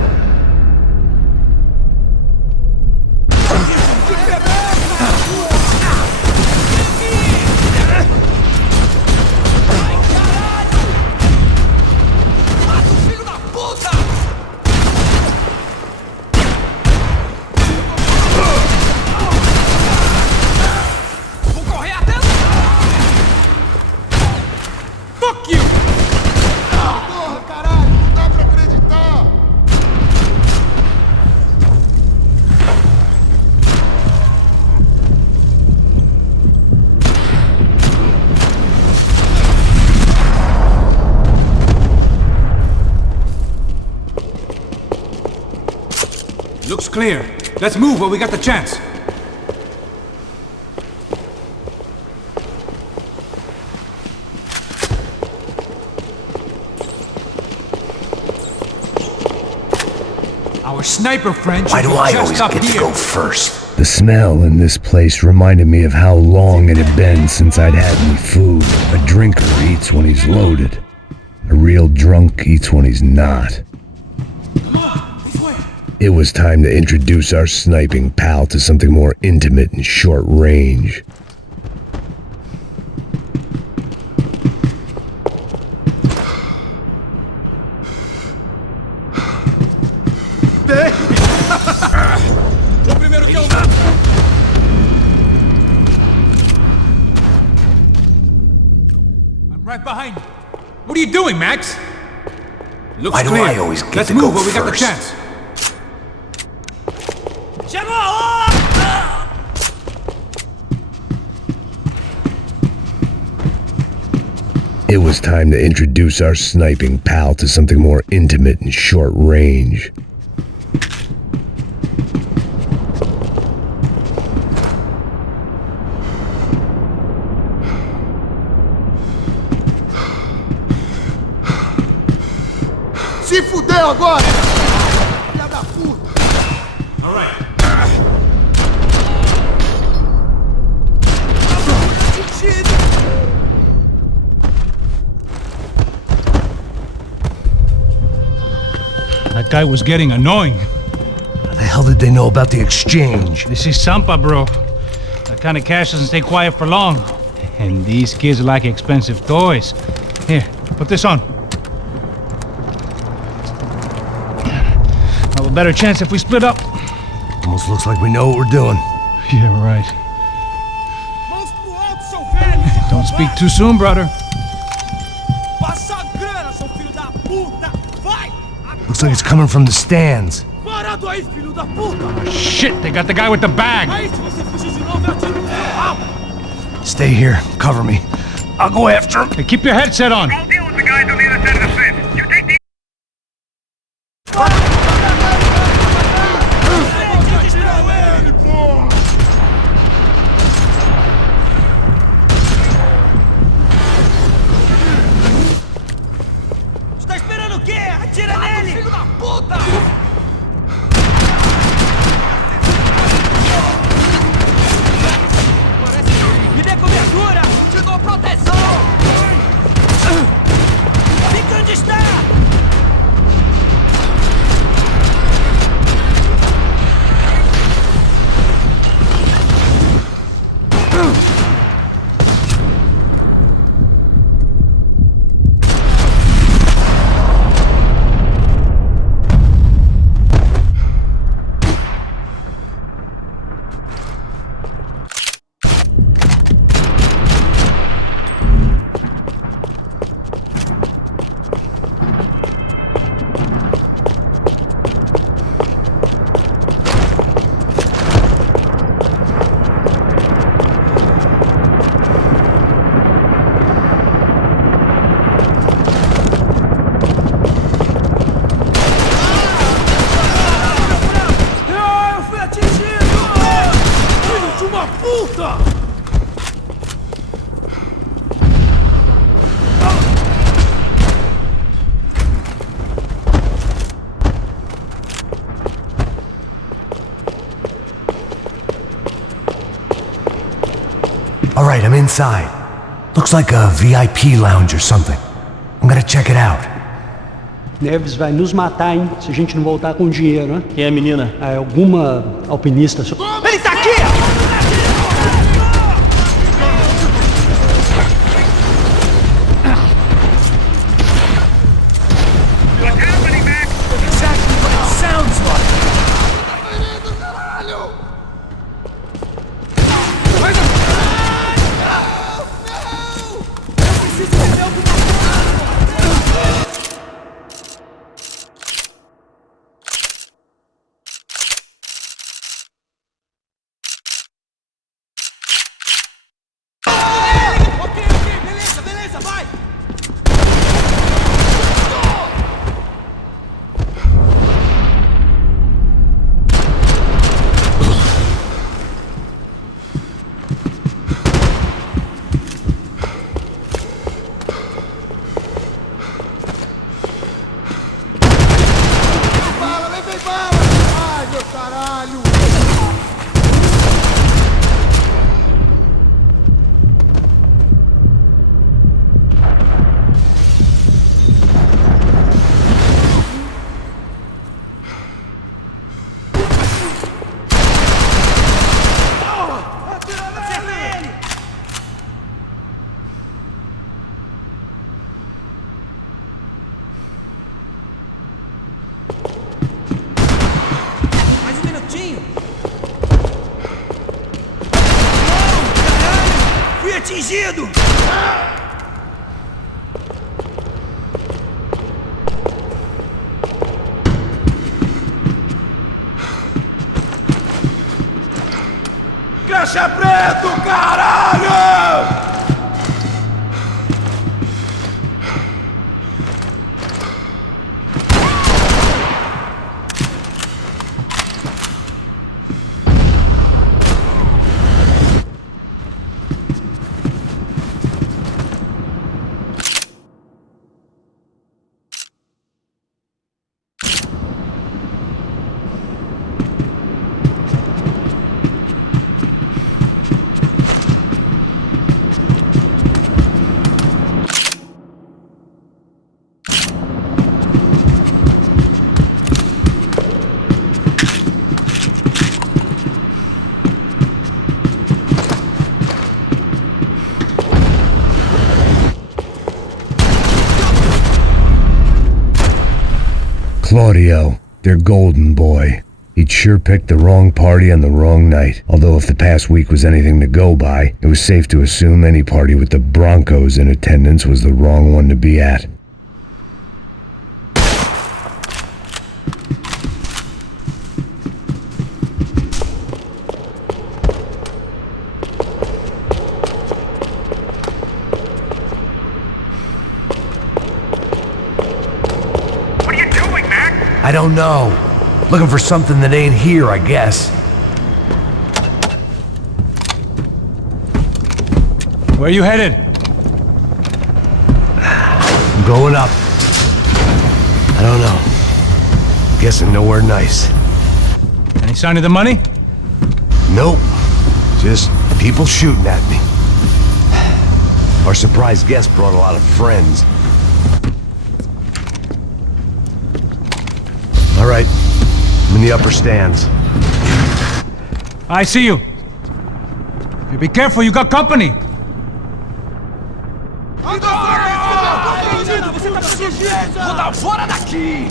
Looks clear. Let's move while we got the chance. Our sniper friend should Why do be I just always up get to here. go first? The smell in this place reminded me of how long it had been since I'd had any food. A drinker eats when he's loaded. A real drunk eats when he's not. It was time to introduce our sniping pal to something more intimate and short range. Right behind you. What are you doing, Max? It looks Why do clear. I always get Let's to move go while we got the first? chance. It was time to introduce our sniping pal to something more intimate and short range. Se fudeu agora! Filha da puta! All right. That guy was getting annoying. How the hell did they know about the exchange? This is Sampa, bro. That kind of cash doesn't stay quiet for long. And these kids like expensive toys. Here, put this on. Have a better chance if we split up. Almost looks like we know what we're doing. Yeah, right. Don't speak too soon, brother. Looks like it's coming from the stands. Shit, they got the guy with the bag. Stay here. Cover me. I'll go after him. Hey, keep your headset on. I'll deal with the guys on either side of the fence. You take the... Tá esperando o quê? Atira nele! Filho da puta! Me dê cobertura! Te dou proteção! Fica onde está! All right, I'm inside. Looks like a VIP lounge or something. I'm gonna check it out. Neves vai nos matar, hein? Se a gente não voltar com dinheiro, né? Quem é a menina? É alguma alpinista. Ele tá aqui! What's happening, Max? Exactly what it sounds like! Beleza, vai! Levei bala! Ai, meu caralho! Fui atingido! Faixa preto, caralho! Claudio, their golden boy. He'd sure picked the wrong party on the wrong night. Although if the past week was anything to go by, it was safe to assume any party with the Broncos in attendance was the wrong one to be at. I don't know. Looking for something that ain't here, I guess. Where you headed? I'm going up. I don't know. Guessing nowhere nice. Any sign of the money? Nope. Just people shooting at me. Our surprise guest brought a lot of friends. All right, I'm in the upper stands. I see you. You be careful, you got company. Vou dar fora daqui!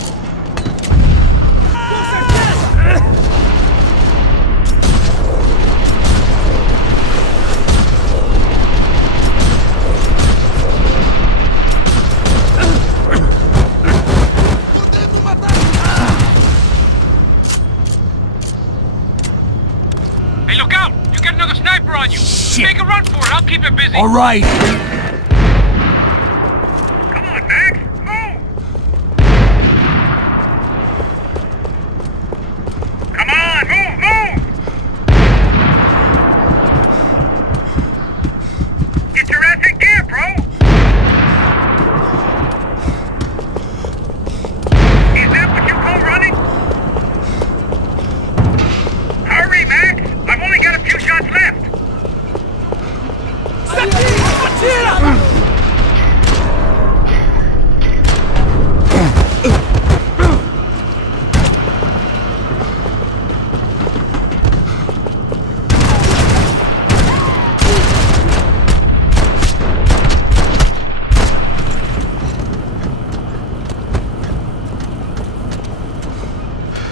Hey, look out! You got another sniper on you! Shit. Make a run for it, I'll keep it busy! All right. Come on, Max! Move! Come on, move! Get your ass in gear, bro! Is that what you call running? Hurry, Max! I've only got a few shots left!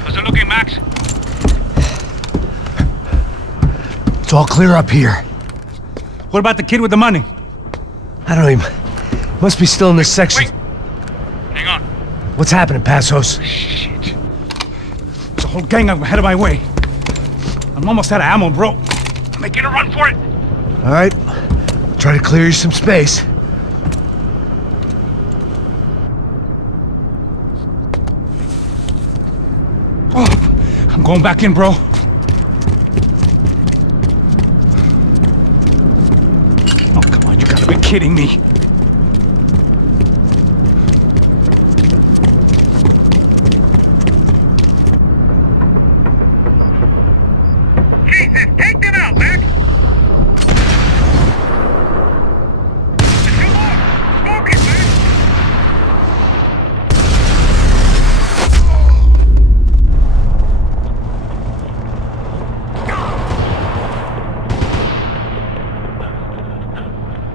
How's it looking, Max? It's all clear up here. What about the kid with the money? I don't even... Must be still in this section. Wait. Hang on. What's happening, Passos? Shit. There's a whole gang ahead of my way. I'm almost out of ammo, bro. I'm making a run for it! All right. Try to clear you some space. Oh, I'm going back in, bro. Oh, come on, you gotta be kidding me. Jesus, take them out, Max! There's two more! Smoke it, Max!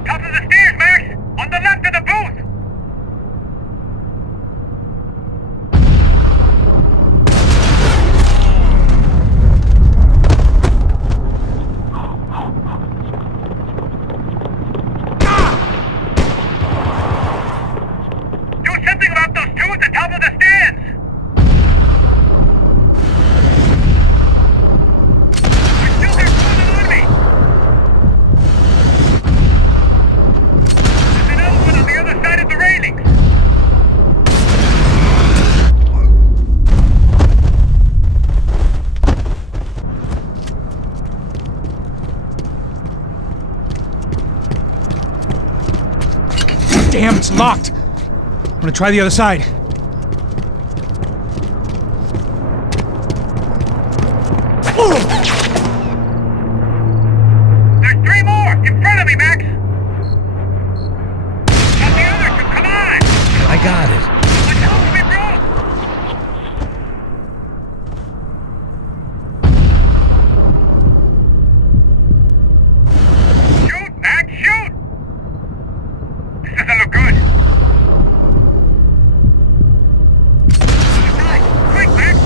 Top of the stairs, Max! Damn, it's locked. I'm gonna try the other side. There's 3 more! In front of me, Max! Got the other 2, come on! I got it. Let's help me, bro! Shoot, Max, shoot! This doesn't look good. Quick, Max!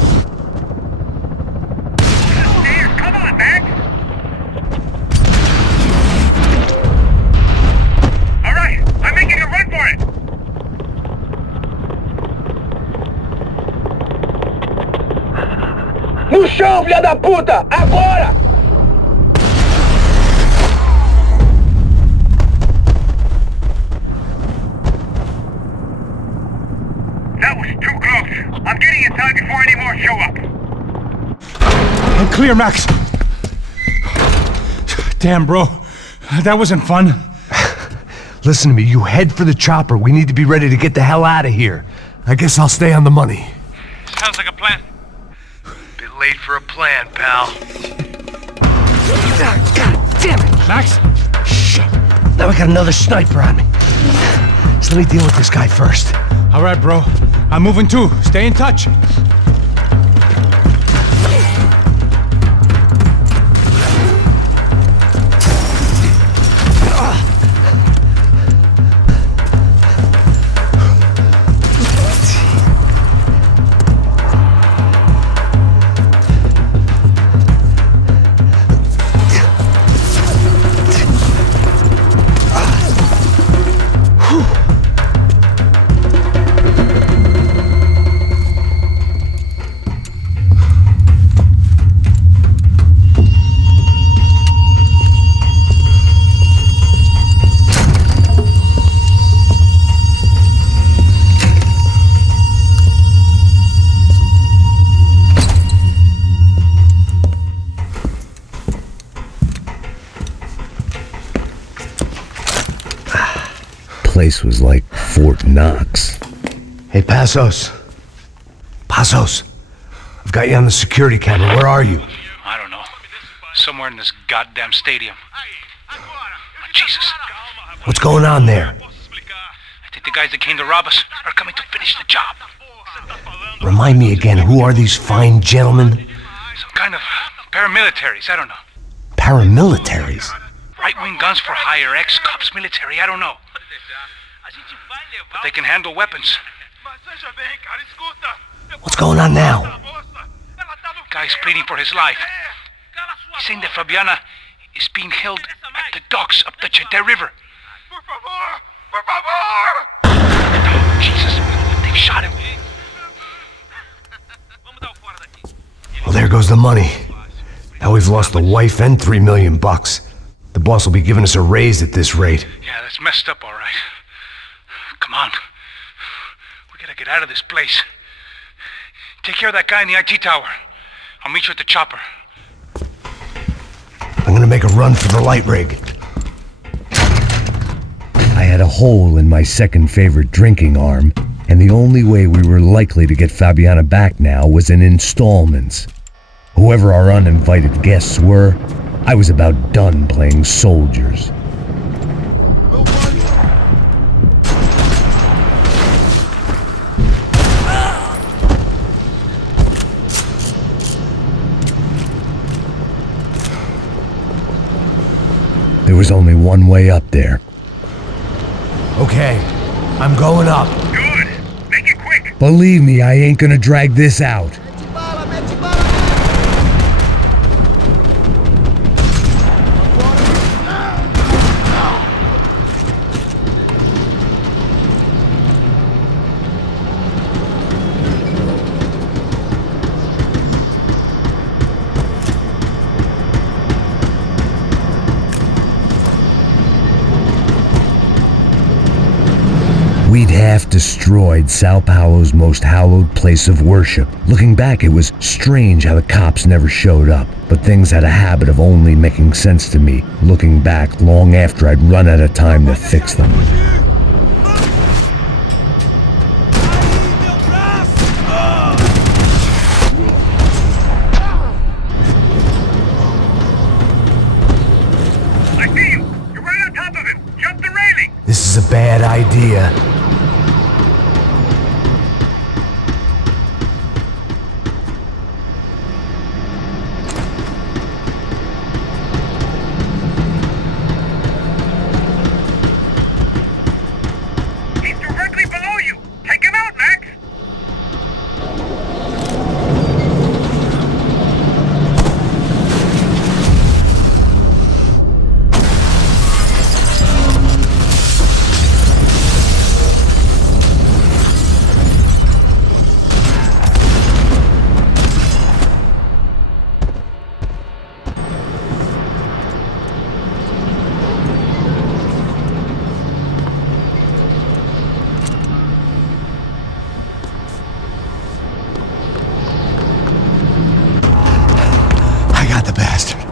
Over the stairs, come on, Max! All right, I'm making a run for it! No chão, filha da puta! Agora! That was too close. I'm getting inside before any more show up. I'm clear, Max. Damn, bro. That wasn't fun. Listen to me, you head for the chopper. We need to be ready to get the hell out of here. I guess I'll stay on the money. Sounds like a plan. Bit late for a plan, pal. God damn it! Max? Shit. Now we got another sniper on me. So let me deal with this guy first. All right, bro. I'm moving too. Stay in touch. Place was like Fort Knox. Hey, Passos. Passos. I've got you on the security camera. Where are you? I don't know. Somewhere in this goddamn stadium. Oh, Jesus. What's going on there? I think the guys that came to rob us are coming to finish the job. Remind me again, who are these fine gentlemen? Some kind of paramilitaries, I don't know. Paramilitaries? Right-wing guns for hire, ex-cops military, I don't know. But they can handle weapons. What's going on now? Guy's pleading for his life. He's saying that Fabiana is being held at the docks up the Chete River. Oh, Jesus, they've shot him. Well, there goes the money. Now we've lost the wife and $3 million. The boss will be giving us a raise at this rate. Yeah, that's messed up, all right. Come on. We gotta get out of this place. Take care of that guy in the IT tower. I'll meet you at the chopper. I'm gonna make a run for the light rig. I had a hole in my second favorite drinking arm, and the only way we were likely to get Fabiana back now was in installments. Whoever our uninvited guests were, I was about done playing soldiers. There was only one way up there. Okay, I'm going up. Good. Make it quick. Believe me, I ain't gonna drag this out. We'd half destroyed Sao Paulo's most hallowed place of worship. Looking back, it was strange how the cops never showed up, but things had a habit of only making sense to me, looking back long after I'd run out of time to fix them.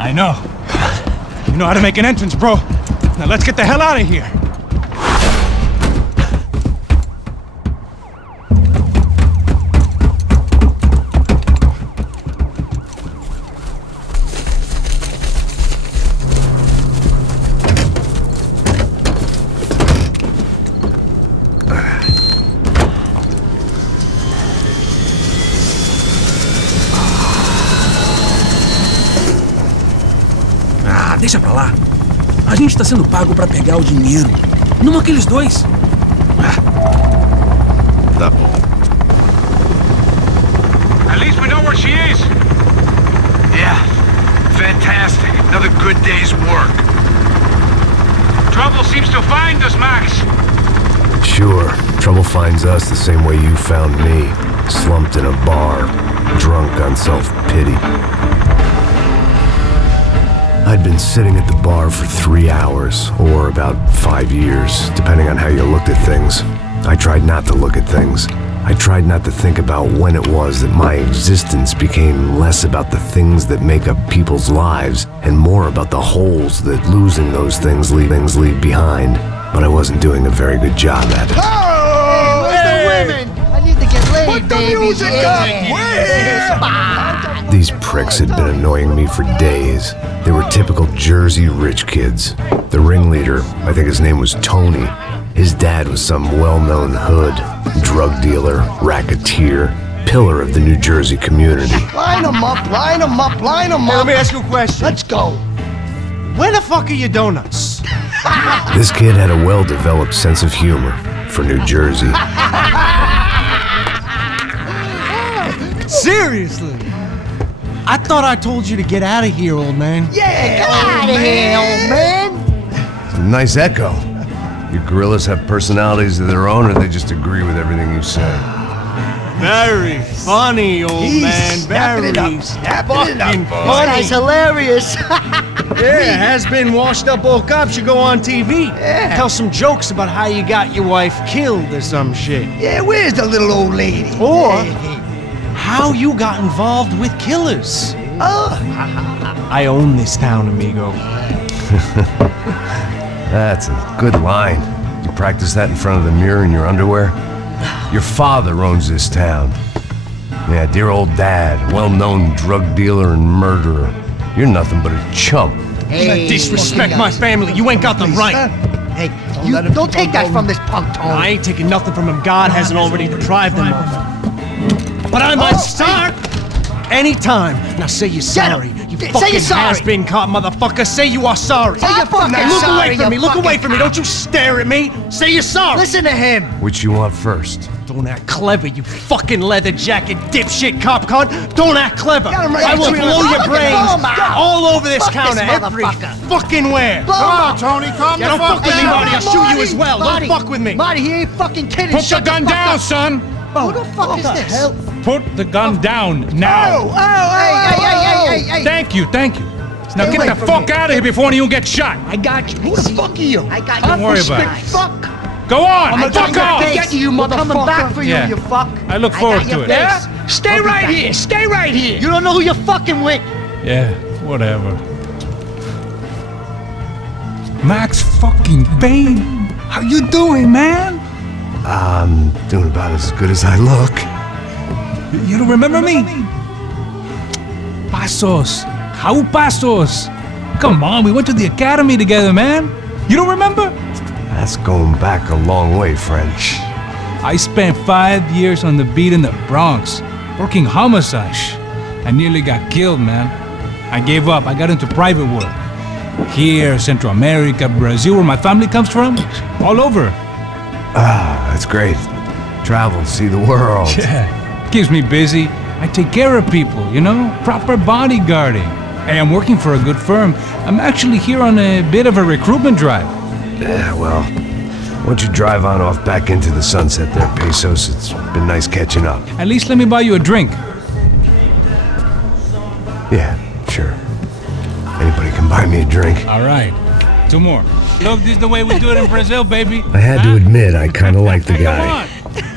I know. You know how to make an entrance, bro. Now let's get the hell out of here. Deixa pra lá. A gente tá sendo pago pra pegar o dinheiro. Não aqueles dois. Tá bom. At least we know where she is. Yeah. Fantastic. Another good day's work. Trouble seems to find us, Max. Sure, trouble finds us the same way you found me. Slumped in a bar, drunk on self-pity. I'd been sitting at the bar for 3 hours, or about 5 years, depending on how you looked at things. I tried not to look at things. I tried not to think about when it was that my existence became less about the things that make up people's lives, and more about the holes that losing those things leave behind. But I wasn't doing a very good job at it. Hey, where's the women? I need to get laid, Put the baby. music up! These pricks had been annoying me for days. They were typical Jersey rich kids. The ringleader, I think his name was Tony. His dad was some well-known hood, drug dealer, racketeer, pillar of the New Jersey community. Line them up, line them up, line them up. Let me ask you a question. Let's go. Where the fuck are your donuts? This kid had a well-developed sense of humor for New Jersey. Seriously? I thought I told you to get out of here, old man. Yeah, get out of here, old man. It's a nice echo. Your gorillas have personalities of their own, or they just agree with everything you say? Very funny, old man. Very snapping it up. fucking This funny. guy's hilarious. Yeah, has-been washed-up old cop should go on TV. Yeah. Tell some jokes about how you got your wife killed or some shit. Yeah, where's the little old lady? Or Hey. how you got involved with killers. Oh. I own this town, amigo. That's a good line. You practice that in front of the mirror in your underwear? Your father owns this town. Yeah, dear old dad, well-known drug dealer and murderer. You're nothing but a chump. Hey, Disrespect my family. You ain't got the right. Hey, you don't take that from this punk, Tony. I ain't taking nothing from him God hasn't already deprived him of. But I might start anytime. Now say you're sorry. You Say fucking you're sorry. has-been caught motherfucker. Say you are sorry. Say you're fucking Now look sorry, away from you me. Look fucking away from me. Don't you stare at me. Say you're sorry. Listen to him. Which you want first? Don't act clever, you fucking leather jacket dipshit cop cunt. Don't act clever. Got him right I will between blow the- your Look at brains him, man. all over this Fuck this counter, every motherfucker. fucking where. Blow him up. Tony, calm Yeah, the don't fuck with me, Hey, Marty. I'll shoot you as well. Marty, Don't fuck with me. Marty, he ain't fucking kidding. Put the Shut gun fuck down, up. son! Who the fuck is this? Put the gun down now! Hey. Thank you, thank you. Now Stay get away the from fuck me. out of here before anyone gets shot! I got you. Who the fuck are you? I got you. Don't worry about it. Fuck. Go on! I got Fuck your off! face. You motherfucker. We're coming back for you, Yeah. you fuck. I look forward got your to it. face. Stay right here. Stay right here. You don't know who you're fucking with. Yeah, whatever. Max fucking Payne! How you doing, man? I'm doing about as good as I look. You don't remember me? Pasos. How Pasos? Come on, we went to the academy together, man. You don't remember? That's going back a long way, French. I spent 5 years on the beat in the Bronx, working homicide. I nearly got killed, man. I gave up. I got into private work. Here, Central America, Brazil, where my family comes from, all over. Ah, that's great. Travel, see the world. Yeah, keeps me busy. I take care of people, you know? Proper bodyguarding. Hey, I'm working for a good firm. I'm actually here on a bit of a recruitment drive. Yeah, well, why don't you drive on off back into the sunset there, Pesos? It's been nice catching up. At least let me buy you a drink. Yeah, sure. Anybody can buy me a drink. All right. 2 more. Look, this is the way we do it in Brazil, baby. I had to admit, I kind of like the Come guy. on.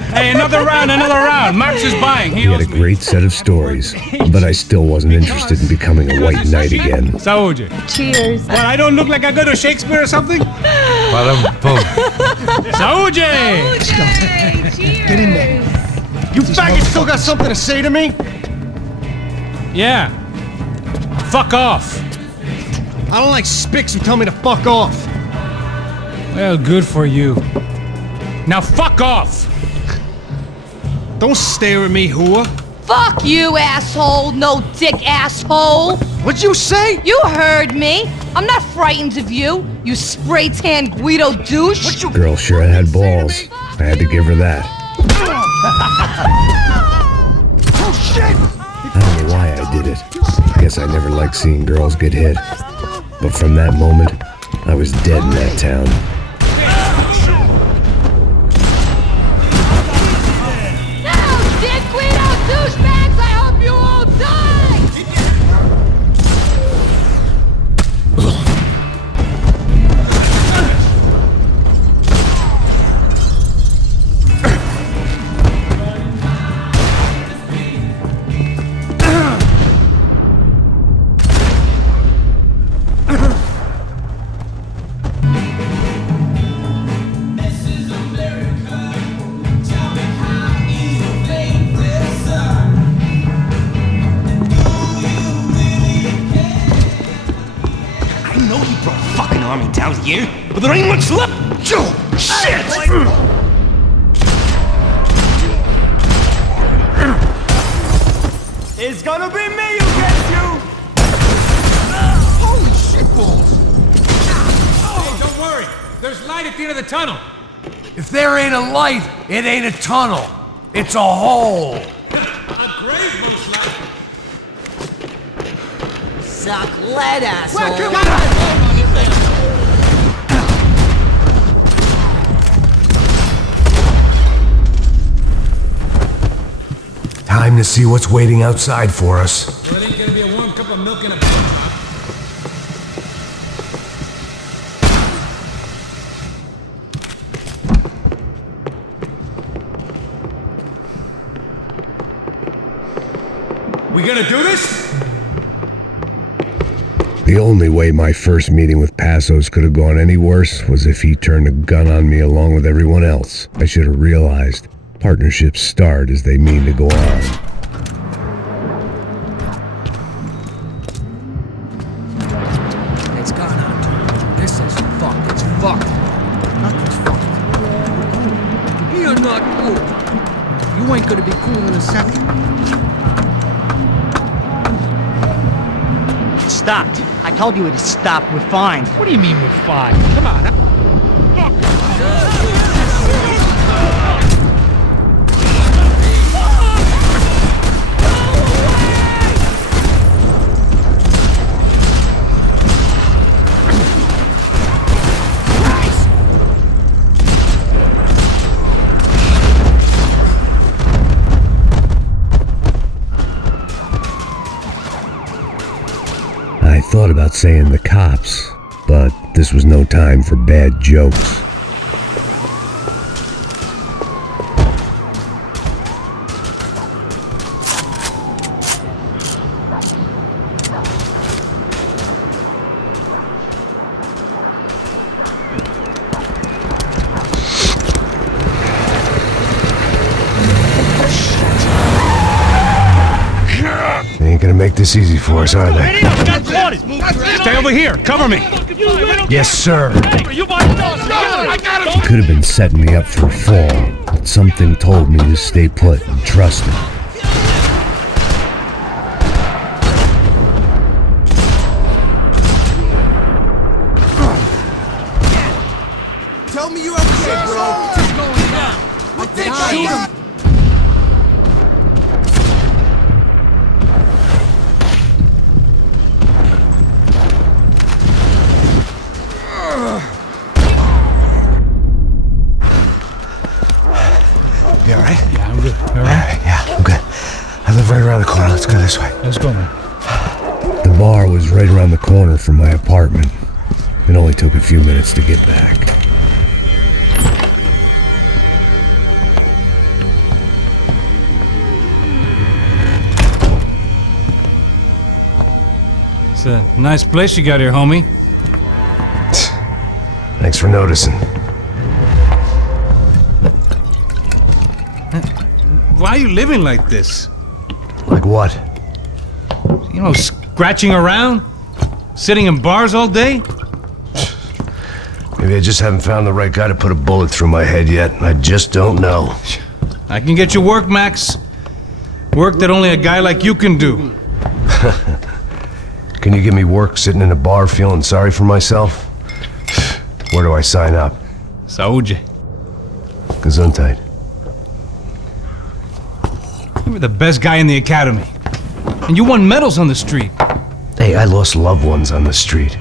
Hey, another round, Max is buying. He had a great set of stories, but I still wasn't interested in becoming a white knight again. Saúde. Cheers. What, I don't look like I go to Shakespeare or something? Ba-dum-bum. Saúde! Get in there. You faggot still got something to say to me? Yeah. Fuck off. I don't like spicks who tell me to fuck off. Well, good for you. Now fuck off! Don't stare at me, whore. Fuck you, asshole! No dick asshole! What'd you say? You heard me! I'm not frightened of you, you spray-tan Guido douche! Girl sure had balls. I had to give her that. Oh shit! I don't know why I did it. I guess I never liked seeing girls get hit. But from that moment, I was dead in that town. Dick Guido douchebags, I hope you all die! Army down here, but there ain't much left. Shit! It's gonna be me who gets you! Holy shit balls! Hey, don't worry. There's light at the end of the tunnel. If there ain't a light, it ain't a tunnel. It's a hole. A grave, most likely. Suck lead, asshole! Time to see what's waiting outside for us. Well, it ain't gonna be a warm cup of milk in a book. We gonna do this? The only way my first meeting with Passos could have gone any worse was if he turned a gun on me along with everyone else. I should have realized. Partnerships start as they mean to go on. It's gone on. This is fucked. It's fucked. Nothing's fucked. You're not cool. You ain't gonna be cool in a second. Stopped. I told you to stop. We're fine. What do you mean we're fine? Come on. I thought about saying the cops, but this was no time for bad jokes. They ain't gonna make this easy for us, are they? Stay over here. Cover me. Yes, sir. I Could have been setting me up for a fall, but something told me to stay put and trust him. Tell me you're okay, bro. What's going down? What the hell? You alright? Yeah, I'm good. You alright? Yeah, I'm good. I live right around the corner. Let's go this way. Let's go, man. The bar was right around the corner from my apartment. It only took a few minutes to get back. It's a nice place you got here, homie. Thanks for noticing. Why are you living like this? Like what? You know, scratching around? Sitting in bars all day? Maybe I just haven't found the right guy to put a bullet through my head yet. I just don't know. I can get you work, Max. Work that only a guy like you can do. Can you give me work sitting in a bar feeling sorry for myself? Where do I sign up? Saúde. Gesundheit. You were the best guy in the academy. And you won medals on the street. Hey, I lost loved ones on the street.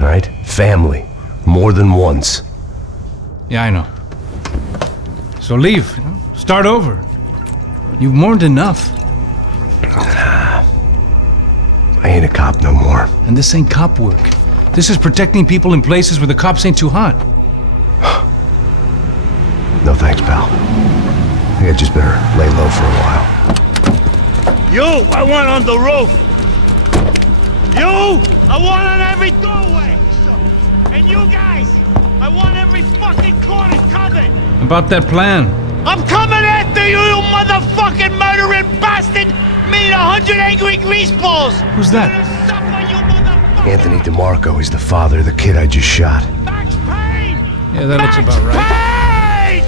All right? Family. More than once. Yeah, I know. So leave. You know? Start over. You've mourned enough. I ain't a cop no more. And this ain't cop work. This is protecting people in places where the cops ain't too hot. No thanks, pal. I think I just better lay low for a while. You, I want on the roof. You, I want on every doorway. And you guys, I want every fucking corner covered. About that plan. I'm coming after you, you motherfucking murdering bastard! Meet 100 angry greaseballs! Who's that? Anthony DeMarco. He's the father of the kid I just shot. Max Payne! Yeah, that looks about right. Payne!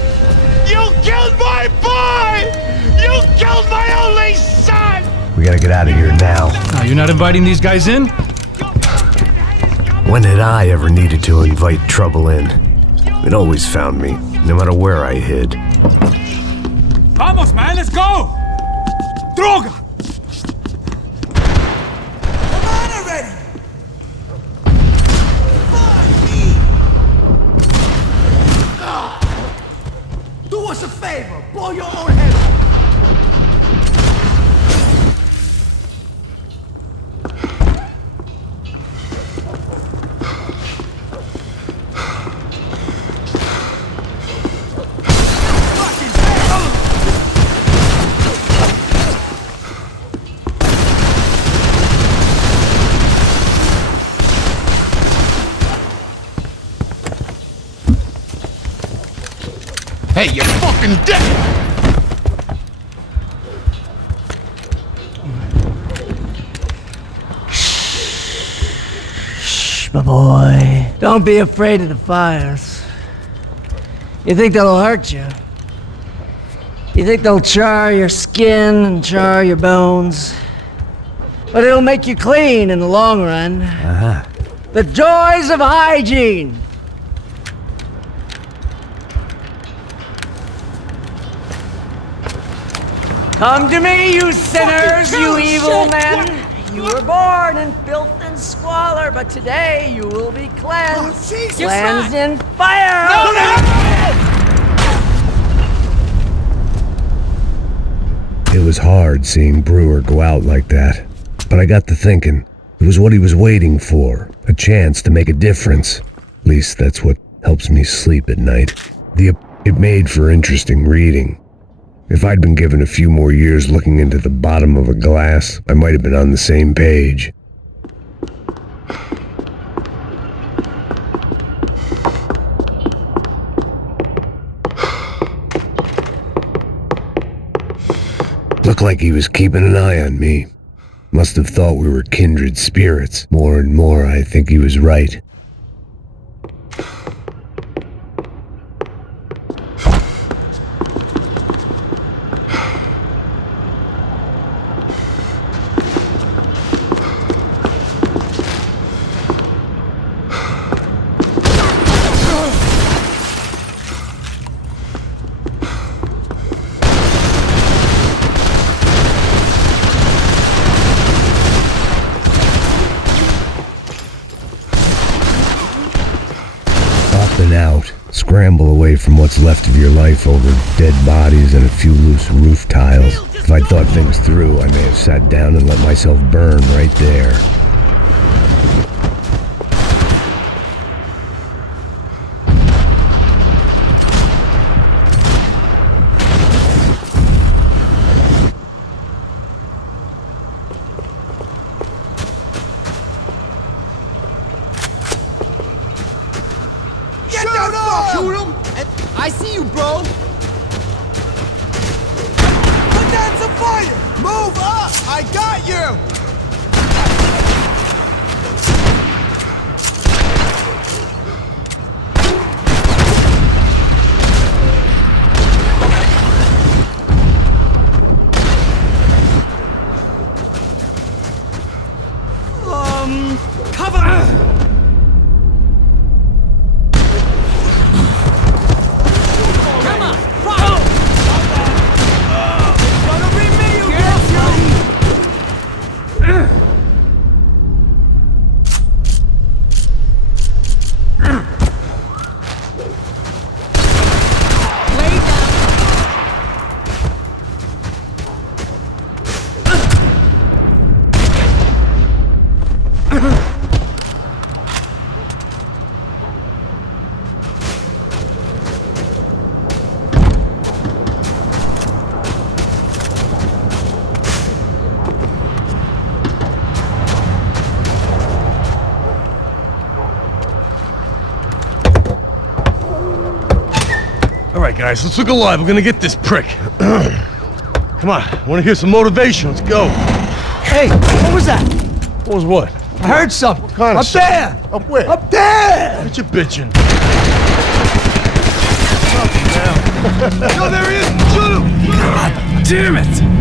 You killed my boy! You killed my only son! We gotta get out of here now. Now, you're not inviting these guys in? When had I ever needed to invite trouble in? It always found me, no matter where I hid. Vamos, man, let's go! Droga! Come on already! Do us a favor, blow your own head off. Hey, you're fucking dead! Shh, my boy. Don't be afraid of the fires. You think they'll hurt you? You think they'll char your skin and char your bones? But it'll make you clean in the long run. Uh-huh. The joys of hygiene! Come to me, you sinners, you evil men! You were born in filth and squalor, but today you will be cleansed. Cleansed in fire! It was hard seeing Brewer go out like that. But I got to thinking, it was what he was waiting for. A chance to make a difference. At least that's what helps me sleep at night. It made for interesting reading. If I'd been given a few more years looking into the bottom of a glass, I might have been on the same page. Looked like he was keeping an eye on me. Must have thought we were kindred spirits. More and more, I think he was right. Out, scramble away from what's left of your life over dead bodies and a few loose roof tiles. If I'd thought things through, I may have sat down and let myself burn right there. I got you! Alright guys, let's look alive. We're gonna get this prick. Come on, I wanna hear some motivation. Let's go. Hey, what was that? What was what? I heard something. What kind of Up shit? there! Up where? Up there! What you bitching? No, there he is! Shoot him! God damn it!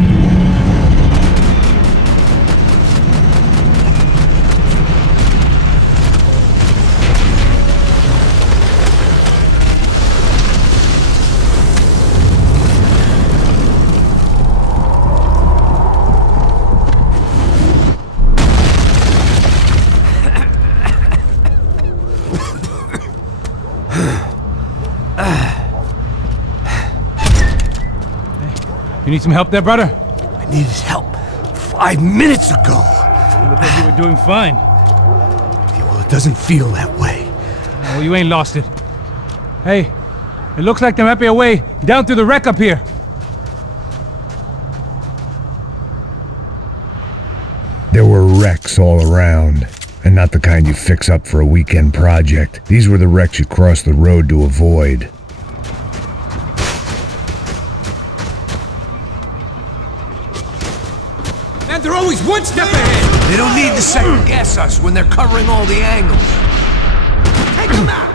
You need some help there, brother? I needed help 5 minutes ago. You look like you were doing fine. Yeah, well, it doesn't feel that way. Well, you ain't lost it. Hey, it looks like there might be a way down through the wreck up here. There were wrecks all around, and not the kind you fix up for a weekend project. These were the wrecks you cross the road to avoid. Man, they're always one step ahead! They don't need to second guess us when they're covering all the angles. Take them out!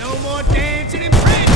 No more dancing and prancing!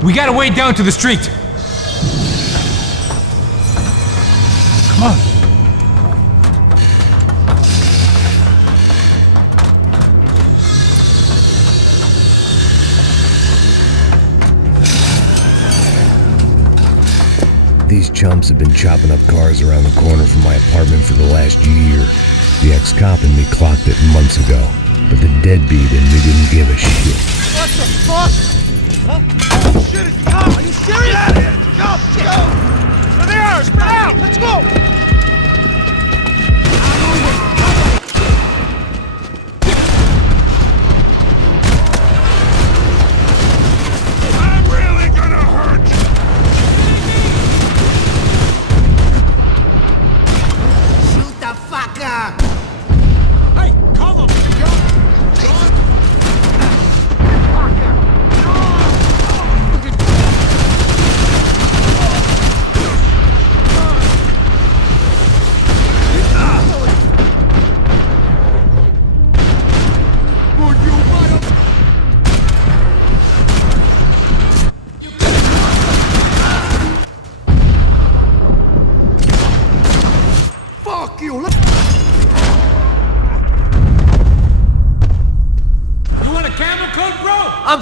We gotta wade down to the street. Come on. These chumps have been chopping up cars around the corner from my apartment for the last year. The ex-cop in me clocked it months ago, but the deadbeat in me didn't give a shit. What the fuck? Huh? Oh shit, it's the cop! Are you serious? Get out of here! Let's go! There they are! Spread out! Let's go!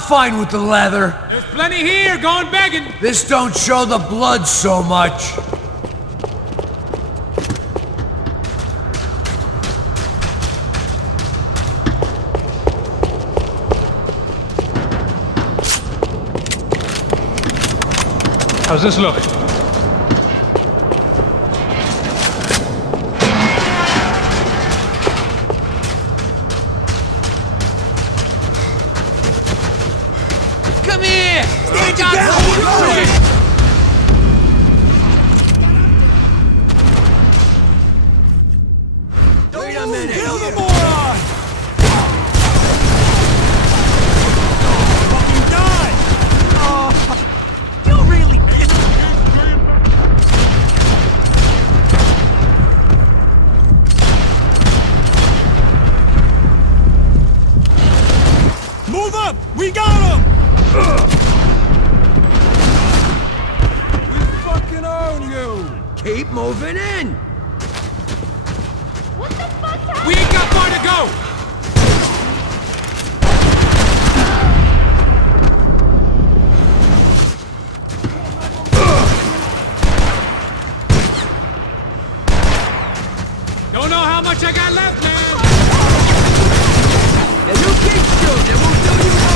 fine with the leather. There's plenty here, going begging. This don't show the blood so much. How's this look? Come here! Stand your ground! Wait a minute! Kill the moron! Fucking die! You really Move up! We got him! We fucking own you! Keep moving in! What the fuck happened? We ain't got far to go. Don't know how much I got left, man. Now you keep shooting, it won't do you no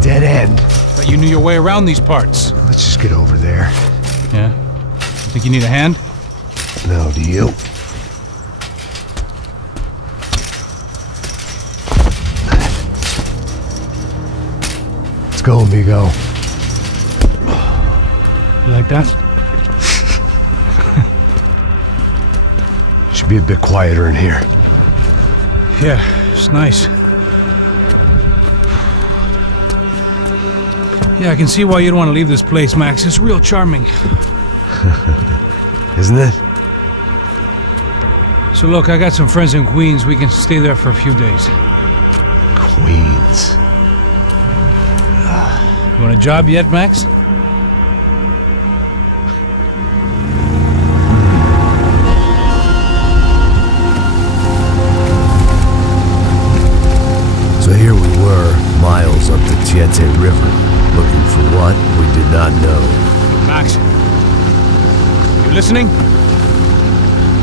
Dead end. But you knew your way around these parts. Let's just get over there. Yeah? Think you need a hand? No, do you? Let's go, amigo. You like that? Should be a bit quieter in here. Yeah, it's nice. Yeah, I can see why you'd want to leave this place, Max. It's real charming. Isn't it? So look, I got some friends in Queens. We can stay there for a few days. Queens. You want a job yet, Max? So here we were, miles up the Tietze River, looking for what we did not know. Max. You listening?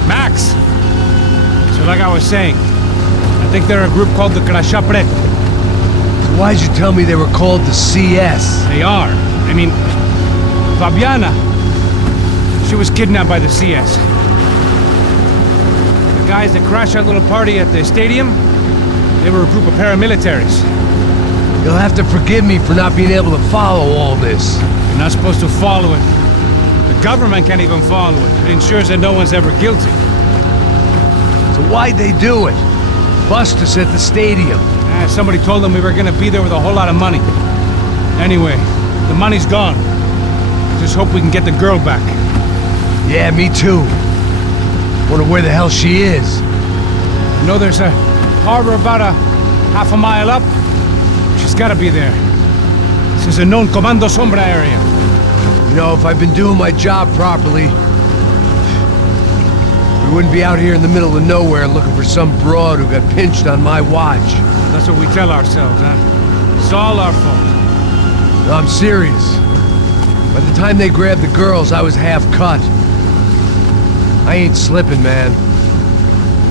Max! So like I was saying, I think they're a group called the Crasha Preto. So why'd you tell me they were called the CS? They are. I mean, Fabiana, she was kidnapped by the CS. The guys that crashed that little party at the stadium, they were a group of paramilitaries. You'll have to forgive me for not being able to follow all this. You're not supposed to follow it. The government can't even follow it. It ensures that no one's ever guilty. So why'd they do it? Bust us at the stadium. Somebody told them we were gonna be there with a whole lot of money. Anyway, the money's gone. Just hope we can get the girl back. Yeah, me too. Wonder where the hell she is. I know there's a harbor about a half a mile up. She's gotta be there. This is a known Comando Sombra area. You know, if I've been doing my job properly, we wouldn't be out here in the middle of nowhere looking for some broad who got pinched on my watch. That's what we tell ourselves, huh? It's all our fault. No, I'm serious. By the time they grabbed the girls, I was half cut. I ain't slipping, man.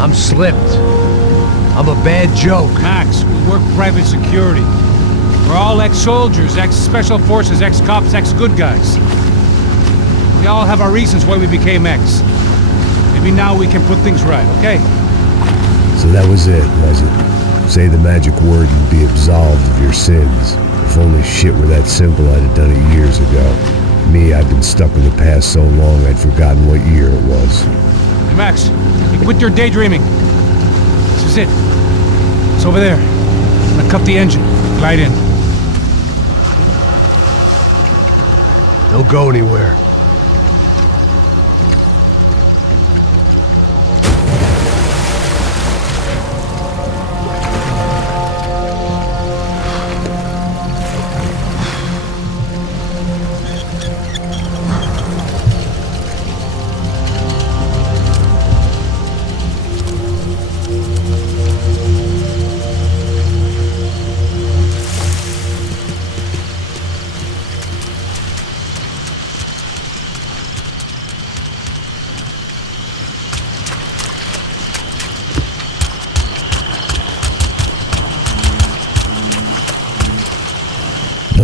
I'm slipped. I'm a bad joke. Max, we work private security. We're all ex-soldiers, ex-special forces, ex-cops, ex-good guys. We all have our reasons why we became ex. Maybe now we can put things right, okay? So that was it, was it? Say the magic word and be absolved of your sins. If only shit were that simple, I'd have done it years ago. Me, I've been stuck in the past so long I'd forgotten what year it was. Hey, Max, you quit your daydreaming. This is it. It's over there. I'm gonna cut the engine. Glide in. Don't go anywhere.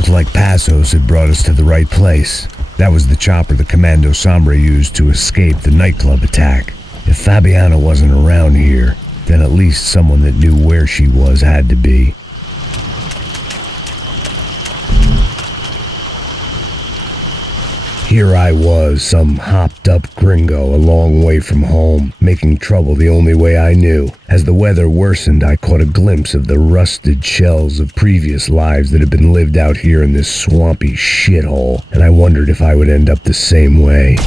Looked like Passos had brought us to the right place. That was the chopper the Commando Sombra used to escape the nightclub attack. If Fabiana wasn't around here, then at least someone that knew where she was had to be. Here I was, some hopped-up gringo a long way from home, making trouble the only way I knew. As the weather worsened, I caught a glimpse of the rusted shells of previous lives that had been lived out here in this swampy shithole, and I wondered if I would end up the same way,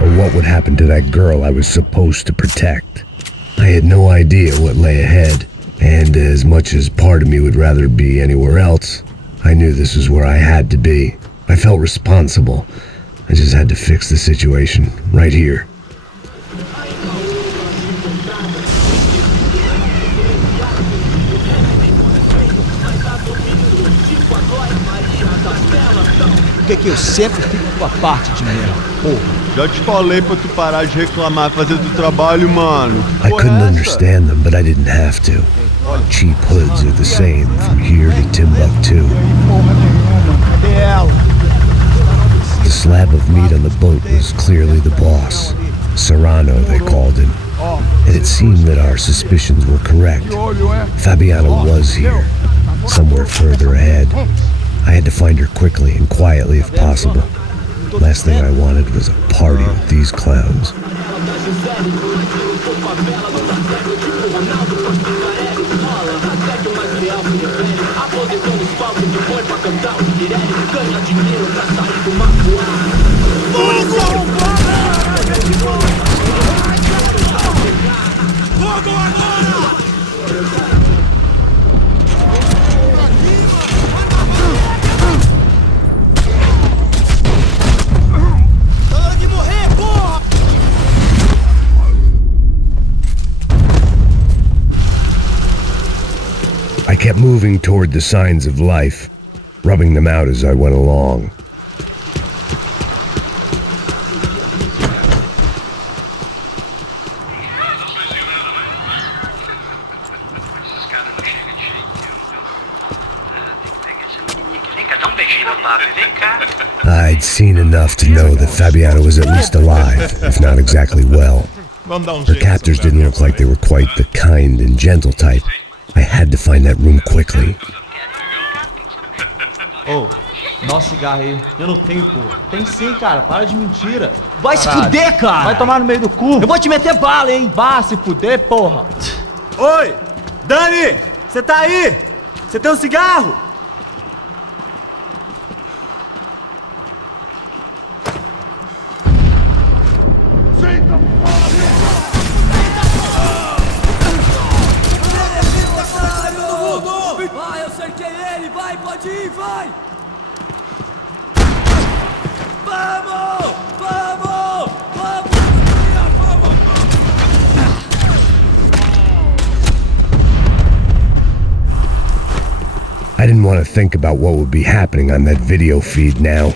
or what would happen to that girl I was supposed to protect. I had no idea what lay ahead, and as much as part of me would rather be anywhere else, I knew this was where I had to be. I felt responsible. I just had to fix the situation, right here. Por que eu sempre fico com a parte de merda, porra? Já te falei pra tu parar de reclamar e fazer do trabalho, mano. I couldn't understand them, but I didn't have to. Cheap hoods are the same from here to Timbuktu. Cadê ela? The slab of meat on the boat was clearly the boss. Serrano, they called him. And it seemed that our suspicions were correct. Fabiana was here, somewhere further ahead. I had to find her quickly and quietly if possible. Last thing I wanted was a party with these clowns. I kept moving toward the signs of life, rubbing them out as I went along. I'd seen enough to know that Fabiana was at least alive, if not exactly well. Her captors didn't look like they were quite the kind and gentle type. I had to find that room quickly. Ô, dá um cigarro aí. Eu não tenho, pô. Tem sim, cara. Para de mentira. Vai se fuder, cara! Vai tomar no meio do cu. Eu vou te meter bala, hein? Vá se fuder, porra. Oi! Dani! Você tá aí? Você tem um cigarro? Vai, eu cerquei ele! Vai, pode ir, vai! Vamos! Vamos! Vamos! I didn't want to think about what would be happening on that video feed now.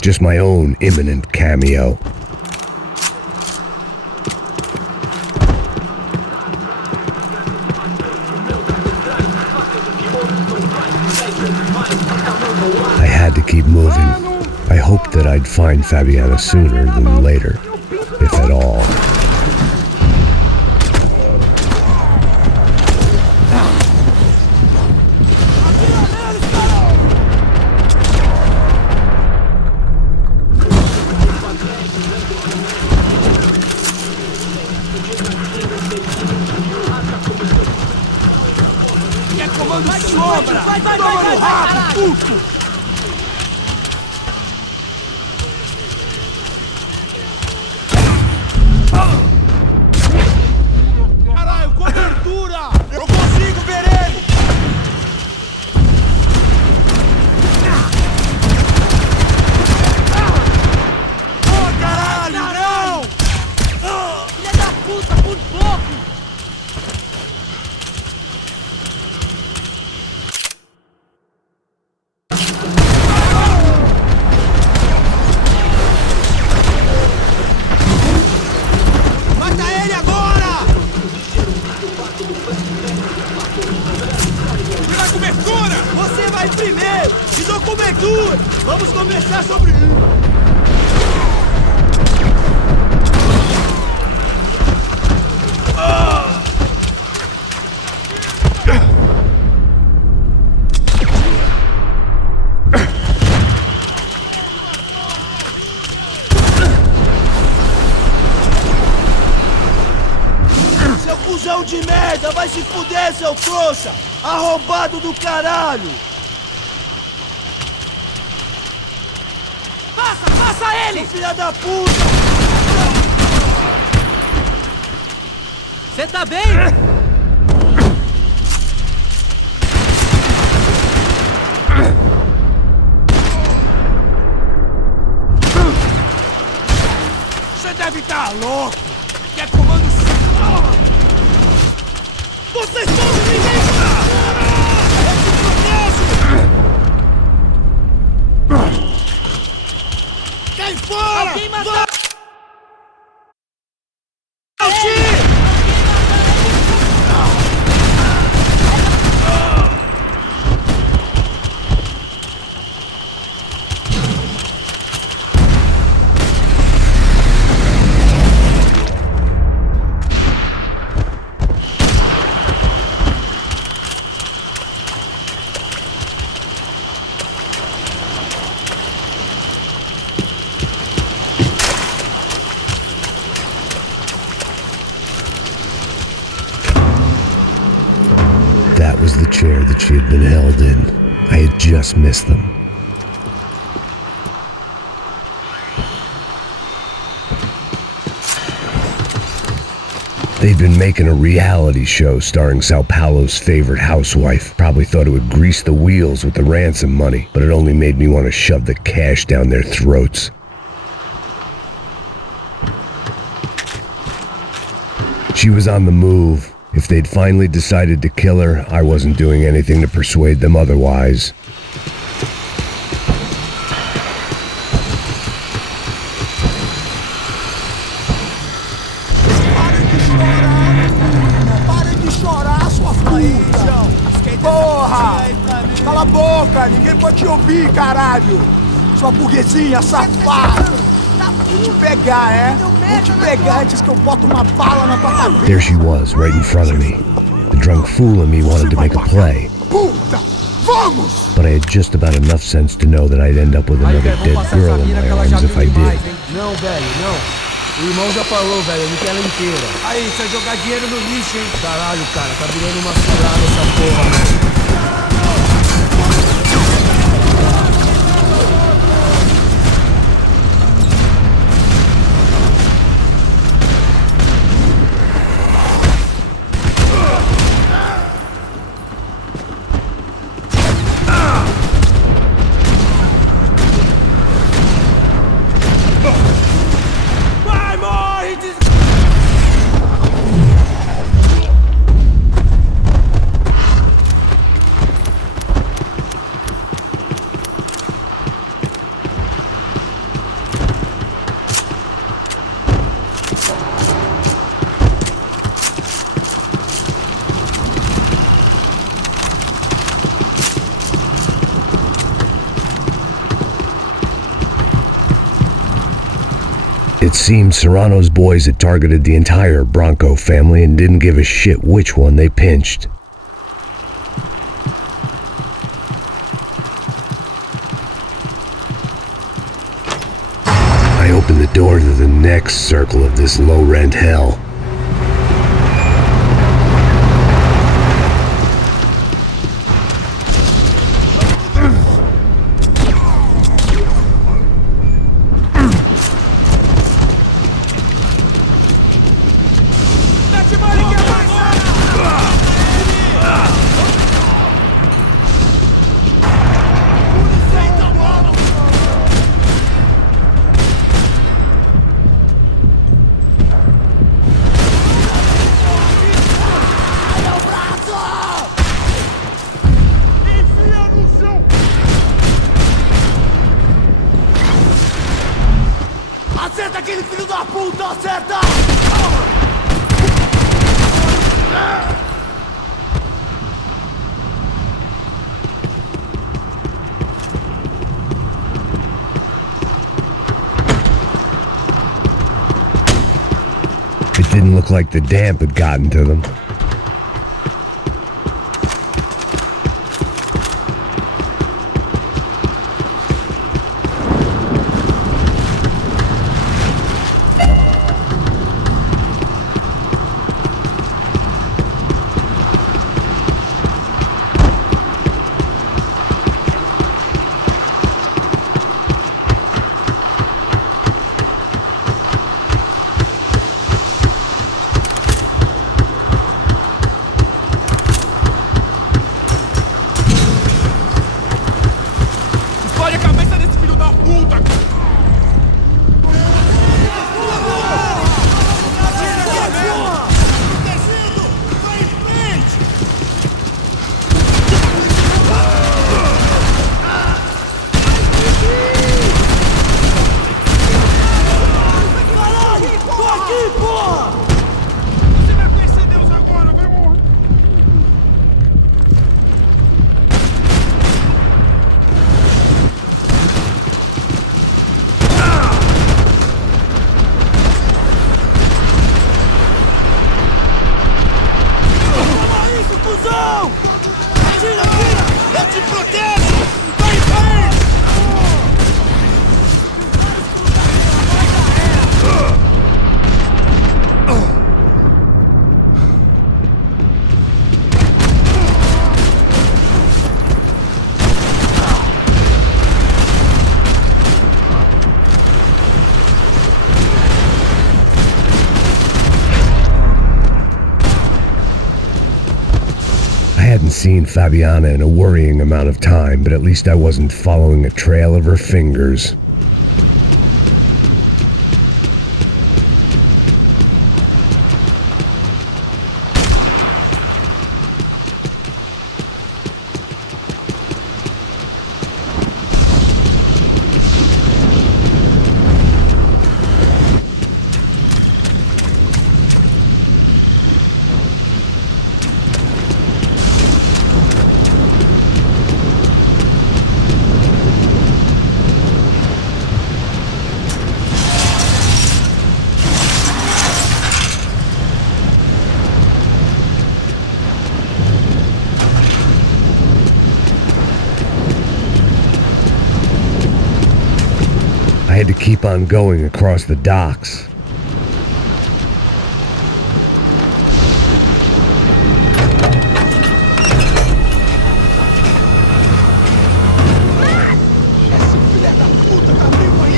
Just my own imminent cameo. I had to keep moving. I hoped that I'd find Fabiana sooner than later, if at all. Vai, toma no rabo, puto! Jesus! Vamos conversar sobre isso! Seu cuzão de merda! Vai se fuder, seu trouxa! Arrombado do caralho! Passa ele! Seu filho da puta! Você tá bem? Você deve estar louco! Quer comando... Vocês estão me Cai fora! Alguém matou! That was the chair that she had been held in. I had just missed them. They'd been making a reality show starring Sao Paulo's favorite housewife. Probably thought it would grease the wheels with the ransom money, but it only made me want to shove the cash down their throats. She was on the move. If they'd finally decided to kill her, I wasn't doing anything to persuade them otherwise. Para de chorar, sua puta! Porra! Cala a boca! Ninguém pode te ouvir, caralho! Sua burguesinha safada! Vou te pegar, é? Vou te pegar antes que eu boto uma bala na tua cabeça! There she was, right in front of me. The drunk fool in me wanted to make a play. Puta! Vamos! But I had just about enough sense to know that I'd end up with another dead girl in my arms if I did. Não, velho, não. O irmão já falou, velho, não quer ela inteira. Aí, você vai jogar dinheiro no lixo, hein? Caralho, cara, tá virando uma furada essa porra, mano. It seemed Serrano's boys had targeted the entire Bronco family and didn't give a shit which one they pinched. I opened the door to the next circle of this low-rent hell. Acerta aquele filho da puta! Acerta! Looked like the damp had gotten to them. Explode a cabeça desse filho da puta! Você vai conhecer Deus agora, vai morrer! Toma isso, cuzão! Atira, atira! Eu te protejo! Vai em frente! I hadn't seen Fabiana in a worrying amount of time, but at least I wasn't following a trail of her fingers. I had to keep on going across the docks.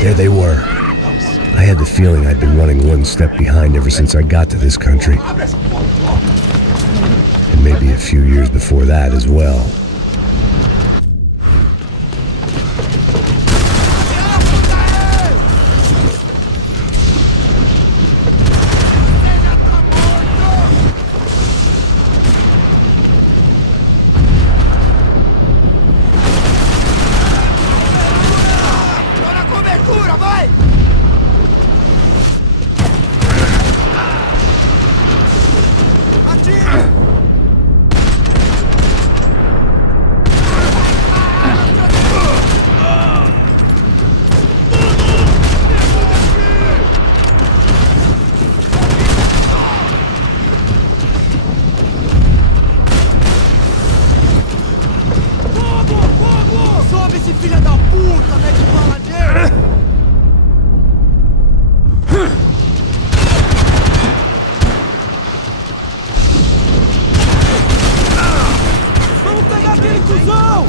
There they were. I had the feeling I'd been running one step behind ever since I got to this country. And maybe a few years before that as well. Sobe esse filho da puta, mete bala nele! Vamos pegar aquele cuzão!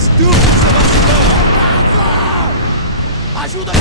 stupid, Sebastião! Ajuda aqui!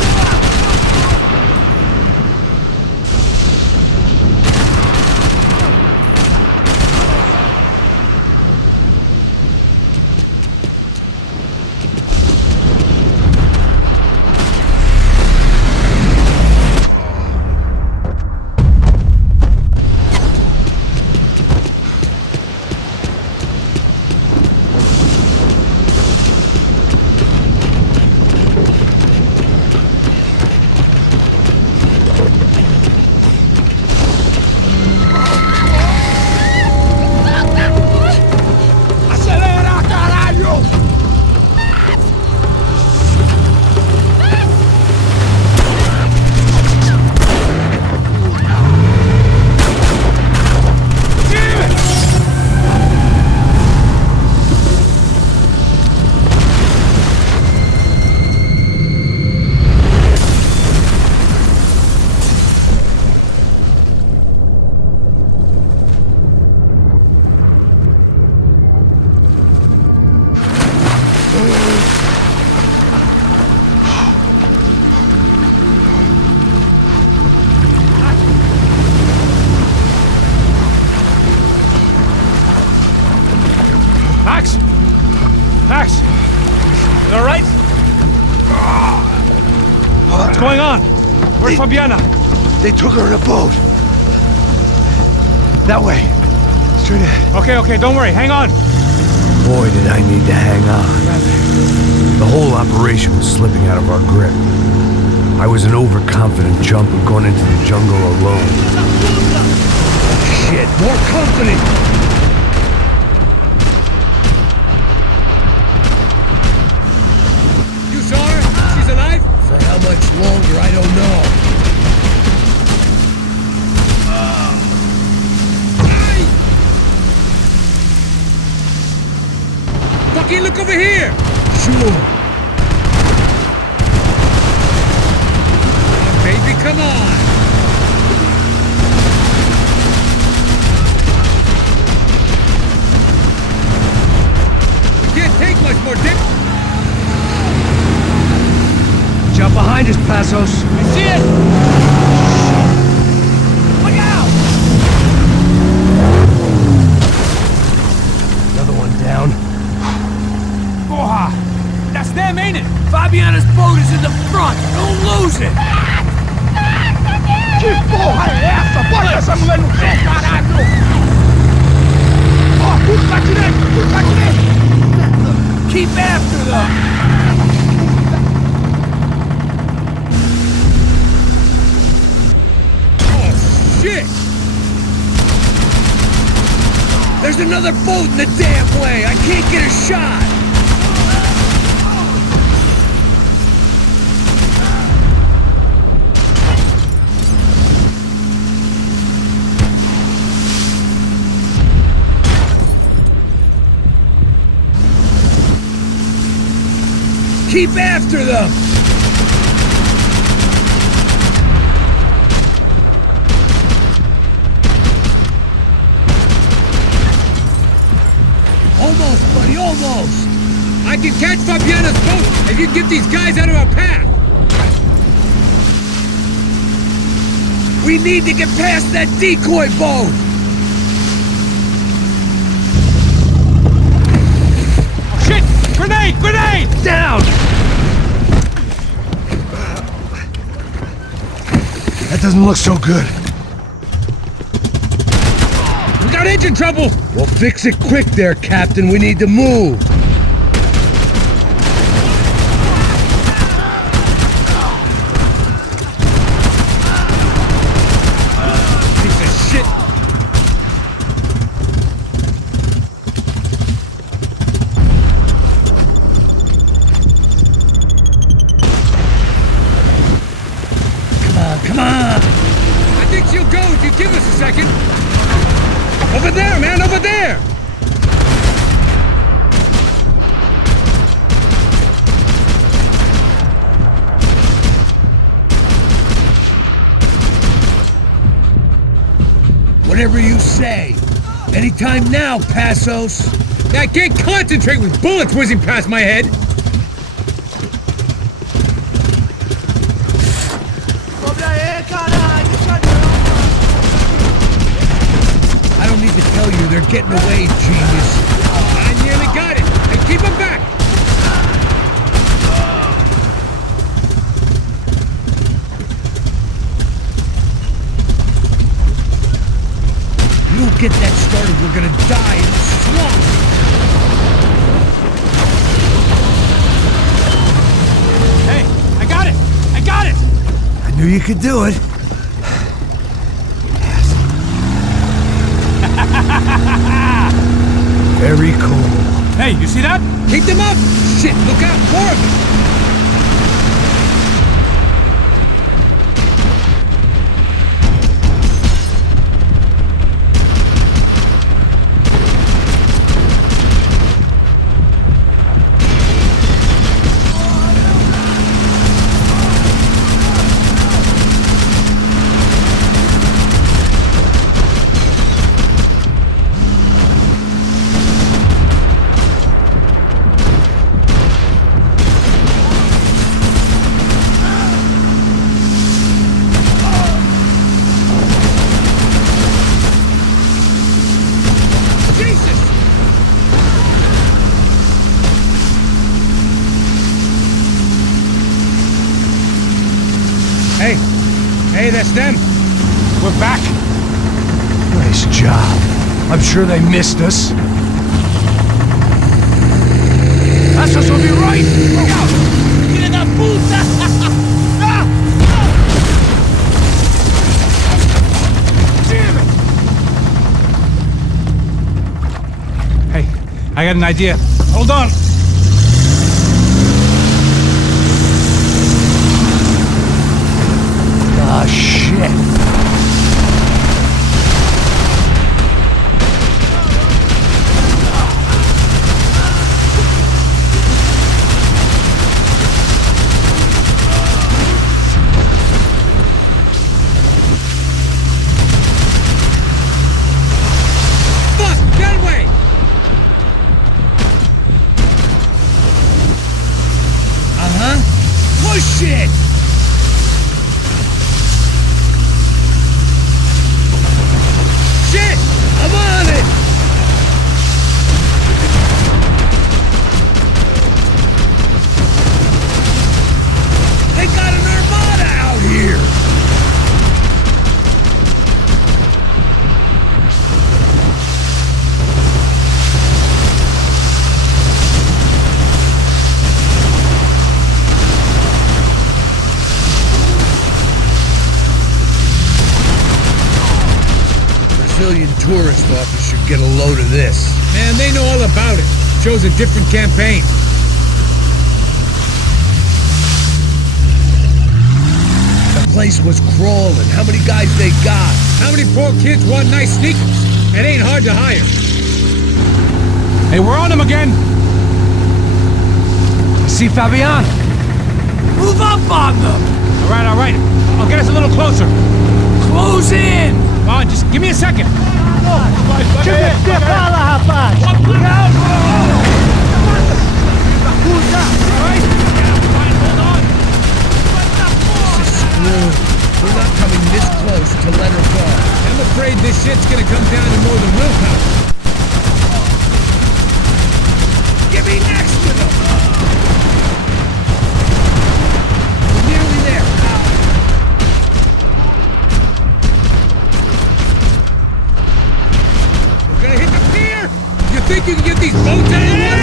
Max! You alright? What's going on? Where's Fabiana? They took her in a boat. That way. Straight ahead. Okay, don't worry. Hang on. Boy, did I need to hang on. The whole operation was slipping out of our grip. I was an overconfident chump who'd gone into the jungle alone. Shit, more company! You saw her? She's alive? For how much longer, I don't know. Fucking look over here! Sure. Baby, come on! We can't take much more dick! Jump behind us, Passos. You see it? Look out! Another one down. Porra! That's them, ain't it? Fabiana's boat is in the front! Don't lose it! Que porra é essa? Bota essa mulher no chão, caralho! Ó, tudo pra direita, tudo pra direita! Keep after them! Oh, shit! There's another boat in the damn way! I can't get a shot! Keep after them! Almost, buddy, almost! I can catch Fabiana's boat if you can get these guys out of our path! We need to get past that decoy boat! Shit! Grenade! Grenade! Down! That doesn't look so good. We got engine trouble! Well, fix it quick there, Captain. We need to move. Piece of shit! Come on! I think she'll go if you give us a second! Over there, man, over there! Whatever you say. Anytime now, Passos. I can't concentrate with bullets whizzing past my head! I don't need to tell you, they're getting away, genius. I nearly got it! Hey, keep them back! You don't get that started, we're gonna die in the swamp! Hey, I got it! I got it! I knew you could do it. Very cool. Hey, you see that? Keep them up! Shit, look out, more of them! Hey, that's them. We're back. Nice job. I'm sure they missed us. That's us will be right. Look out! Filha da puta! Damn it! Hey, I got an idea. Hold on. Ah, shit. Fuck! Get away! Push it! Shit! I'm on it! They got an armada out here! Brazilian tourist office should get a load of this. Man, they know all about it. Shows a different campaign. The place was crawling. How many guys they got? How many poor kids want nice sneakers? It ain't hard to hire. Hey, we're on them again. See Fabian? Move up on them! All right, all right. I'll get us a little closer. Close in! Come on, just give me a second. Deixa eu descer, fala, rapaz! We're not coming this close to let her go. I'm afraid this shit's gonna come down to more than willpower. Get me next to them! We're nearly there. We're gonna hit the pier! You think you can get these boats out of the water?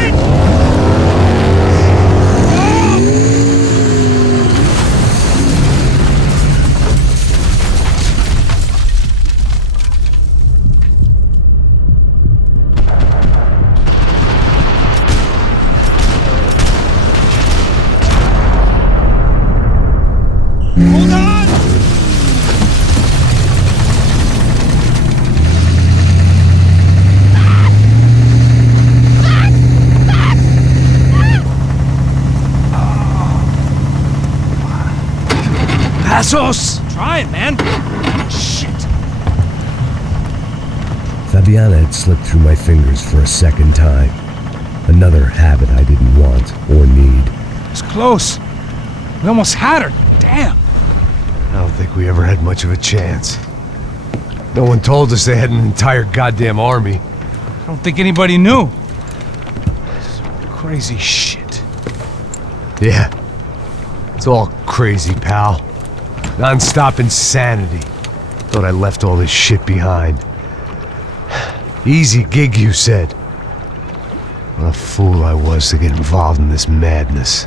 Hold on! Passos! Try it, man. Shit. Fabiana had slipped through my fingers for a second time. Another habit I didn't want or need. It's close. We almost had her. Damn. I don't think we ever had much of a chance. No one told us they had an entire goddamn army. I don't think anybody knew. Crazy shit. Yeah. It's all crazy, pal. Non-stop insanity. Thought I left all this shit behind. Easy gig, you said. What a fool I was to get involved in this madness.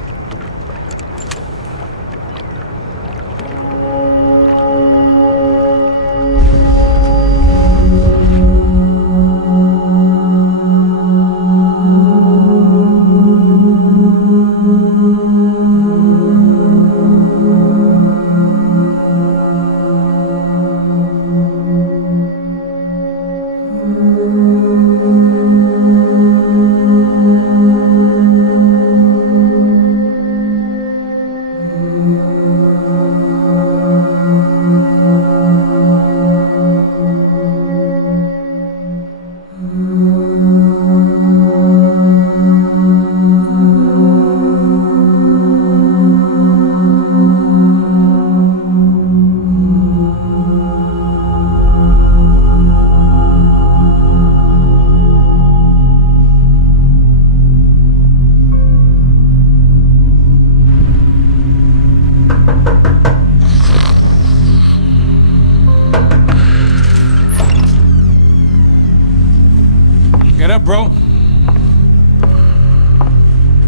Get up, bro.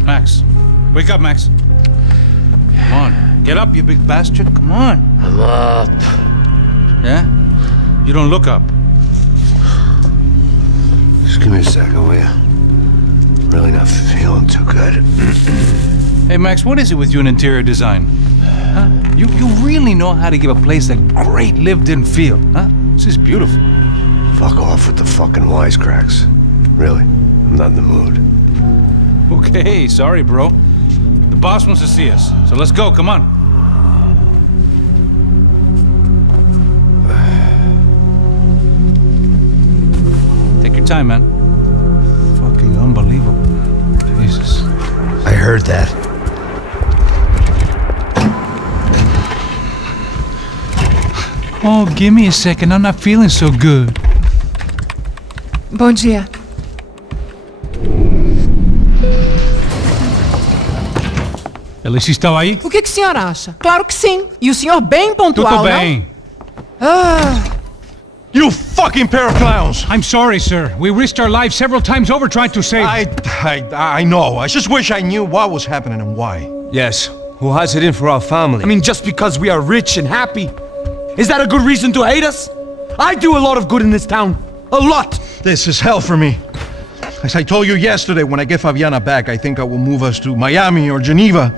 Max. Wake up, Max. Come on. Get up, you big bastard. Come on. I'm up. Yeah? You don't look up. Just give me a second, will you? Really not feeling too good. Hey, Max, what is it with you in interior design? Huh? You really know how to give a place a great lived-in feel, huh? This is beautiful. Fuck off with the fucking wisecracks. Really, I'm not in the mood. Okay, sorry, bro. The boss wants to see us, so let's go, come on. Take your time, man. Fucking unbelievable. Jesus. I heard that. Oh, give me a second, I'm not feeling so good. Bom dia. Alice estava aí? O que o senhor acha? Claro que sim. E o senhor bem pontual, Tudo bem. não? Ah. You fucking pair of clowns! I'm sorry, sir. We risked our lives several times over trying to save... I know. I just wish I knew what was happening and why. Yes. Who has it in for our family? I mean, just because we are rich and happy, is that a good reason to hate us? I do a lot of good in this town. A lot! This is hell for me. As I told you yesterday, when I get Fabiana back, I think I will move us to Miami or Geneva.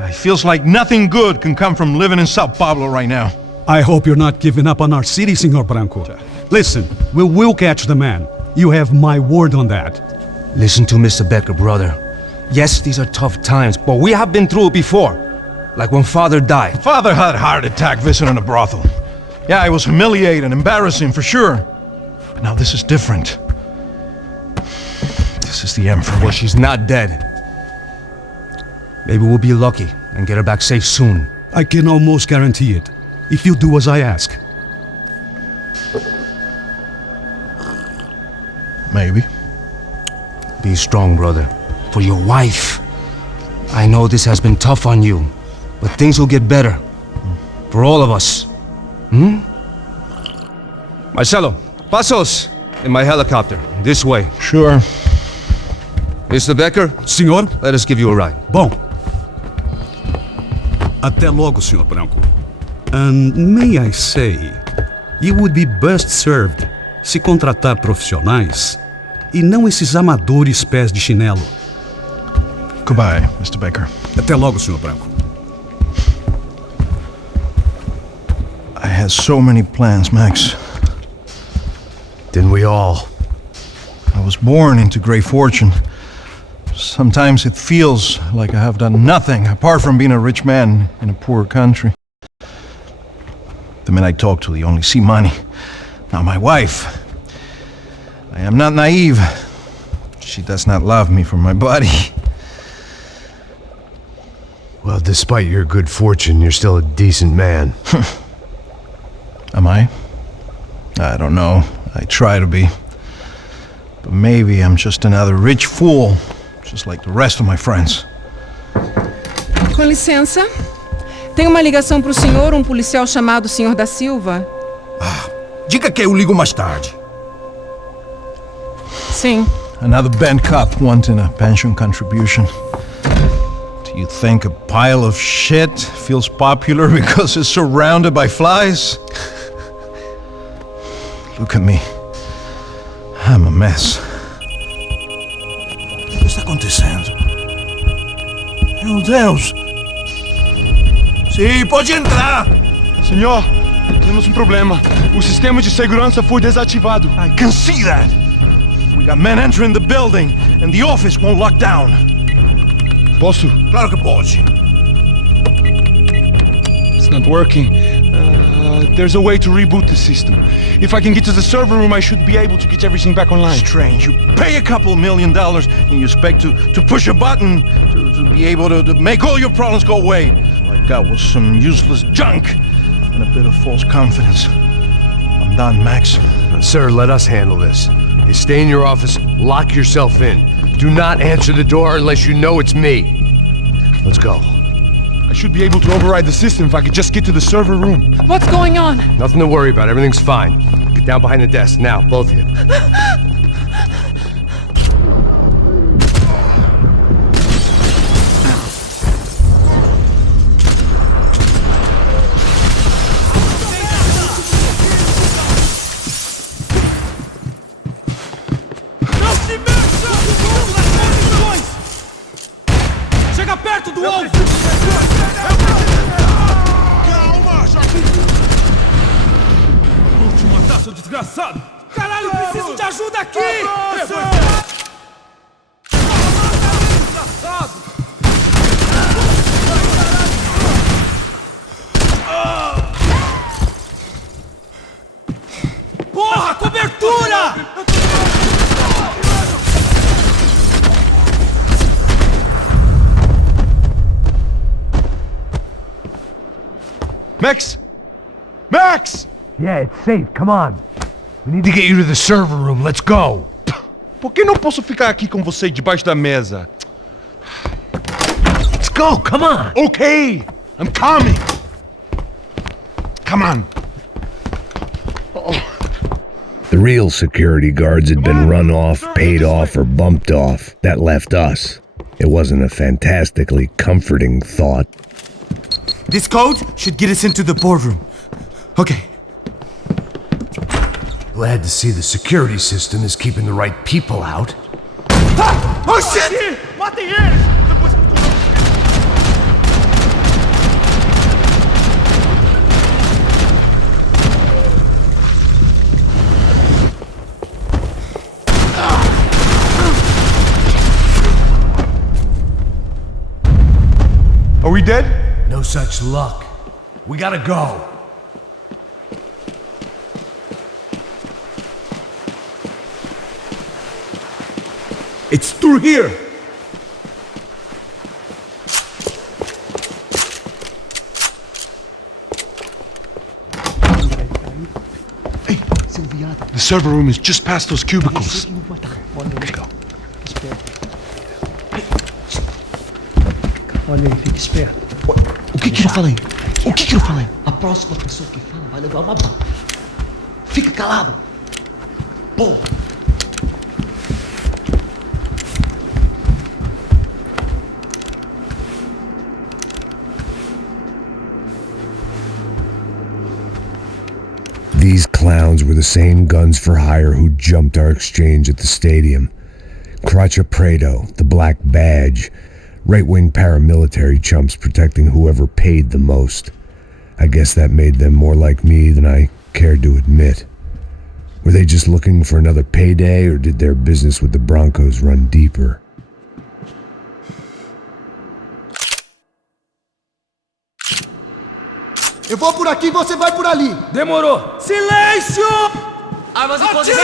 It feels like nothing good can come from living in Sao Paulo right now. I hope you're not giving up on our city, Senor Branco. Listen, we will catch the man. You have my word on that. Listen to Mr. Becker, brother. Yes, these are tough times, but we have been through it before. Like when Father died. Father had a heart attack visiting a brothel. Yeah, it was humiliating, embarrassing, for sure. But now this is different. This is the end for me. Well, she's not dead. Maybe we'll be lucky and get her back safe soon. I can almost guarantee it, if you do as I ask. Maybe. Be strong, brother. For your wife. I know this has been tough on you, but things will get better. For all of us. Marcelo, pasos in my helicopter. This way. Sure. Mr. Becker? Senhor? Let us give you a ride. Bom. Até logo, Senhor Branco. And may I say, you would be best served se contratar profissionais e não esses amadores pés de chinelo. Goodbye, Mr. Becker. Até logo, Senhor Branco. I had so many plans, Max. Didn't we all? I was born into great fortune. Sometimes it feels like I have done nothing apart from being a rich man in a poor country. The men I talk to, they only see money. Now my wife, I am not naive. She does not love me for my body. Well, despite your good fortune, you're still a decent man. Am I? I don't know. I try to be. But maybe I'm just another rich fool, just like the rest of my friends. Com licença. Tem uma ligação pro senhor, um policial chamado Sr. da Silva. Diga que eu ligo mais tarde. Sim. Another band cop wanting a pension contribution. Do you think a pile of shit feels popular because it's surrounded by flies? Look at me. I'm a mess. O que está acontecendo? Meu Deus! Sim, pode entrar! Senhor, temos um problema. O sistema de segurança foi desativado. I can see that! We got men entering the building and the office won't lock down. Posso? Claro que pode. It's not working. There's a way to reboot the system. If I can get to the server room, I should be able to get everything back online. Strange. You pay a couple $1 million and you expect to push a button to be able to make all your problems go away. All I got was some useless junk and a bit of false confidence. I'm done, Max. Sir, let us handle this. You stay in your office, lock yourself in. Do not answer the door unless you know it's me. Let's go. I should be able to override the system if I could just get to the server room. What's going on? Nothing to worry about. Everything's fine. Get down behind the desk. Now, both of you. Não se mexa! Chega perto do ovo! Calma, Joaquim! Vou te matar, seu desgraçado! Caralho, preciso de ajuda aqui! Desgraçado! Porra, cobertura! Max! Max! Yeah, it's safe. Come on. We need to get you to the server room. Let's go. Por que não posso ficar aqui com você debaixo da mesa? Let's go. Come on. Okay, I'm coming. Come on. The real security guards had been run off, paid off, or bumped off. That left us. It wasn't a fantastically comforting thought. This code should get us into the boardroom. Okay. Glad to see the security system is keeping the right people out. Ah! Oh shit! Matem eles! Depois... Are we dead? No such luck. We gotta go. It's through here! Hey, the server room is just past those cubicles. Let's go. Olha aí, fica esperto. O que eu falei? O que eu falei? A próxima pessoa que fala vai levar uma bala. Fica calado. Porra. These clowns were the same guns for hire who jumped our exchange at the stadium. Crotcha Prado, the Black Badge, right-wing paramilitary chumps protecting whoever paid the most. I guess that made them more like me than I cared to admit. Were they just looking for another payday, or did their business with the Broncos run deeper? Eu vou por aqui, você vai por ali. Demorou! Silêncio! Armas em posição!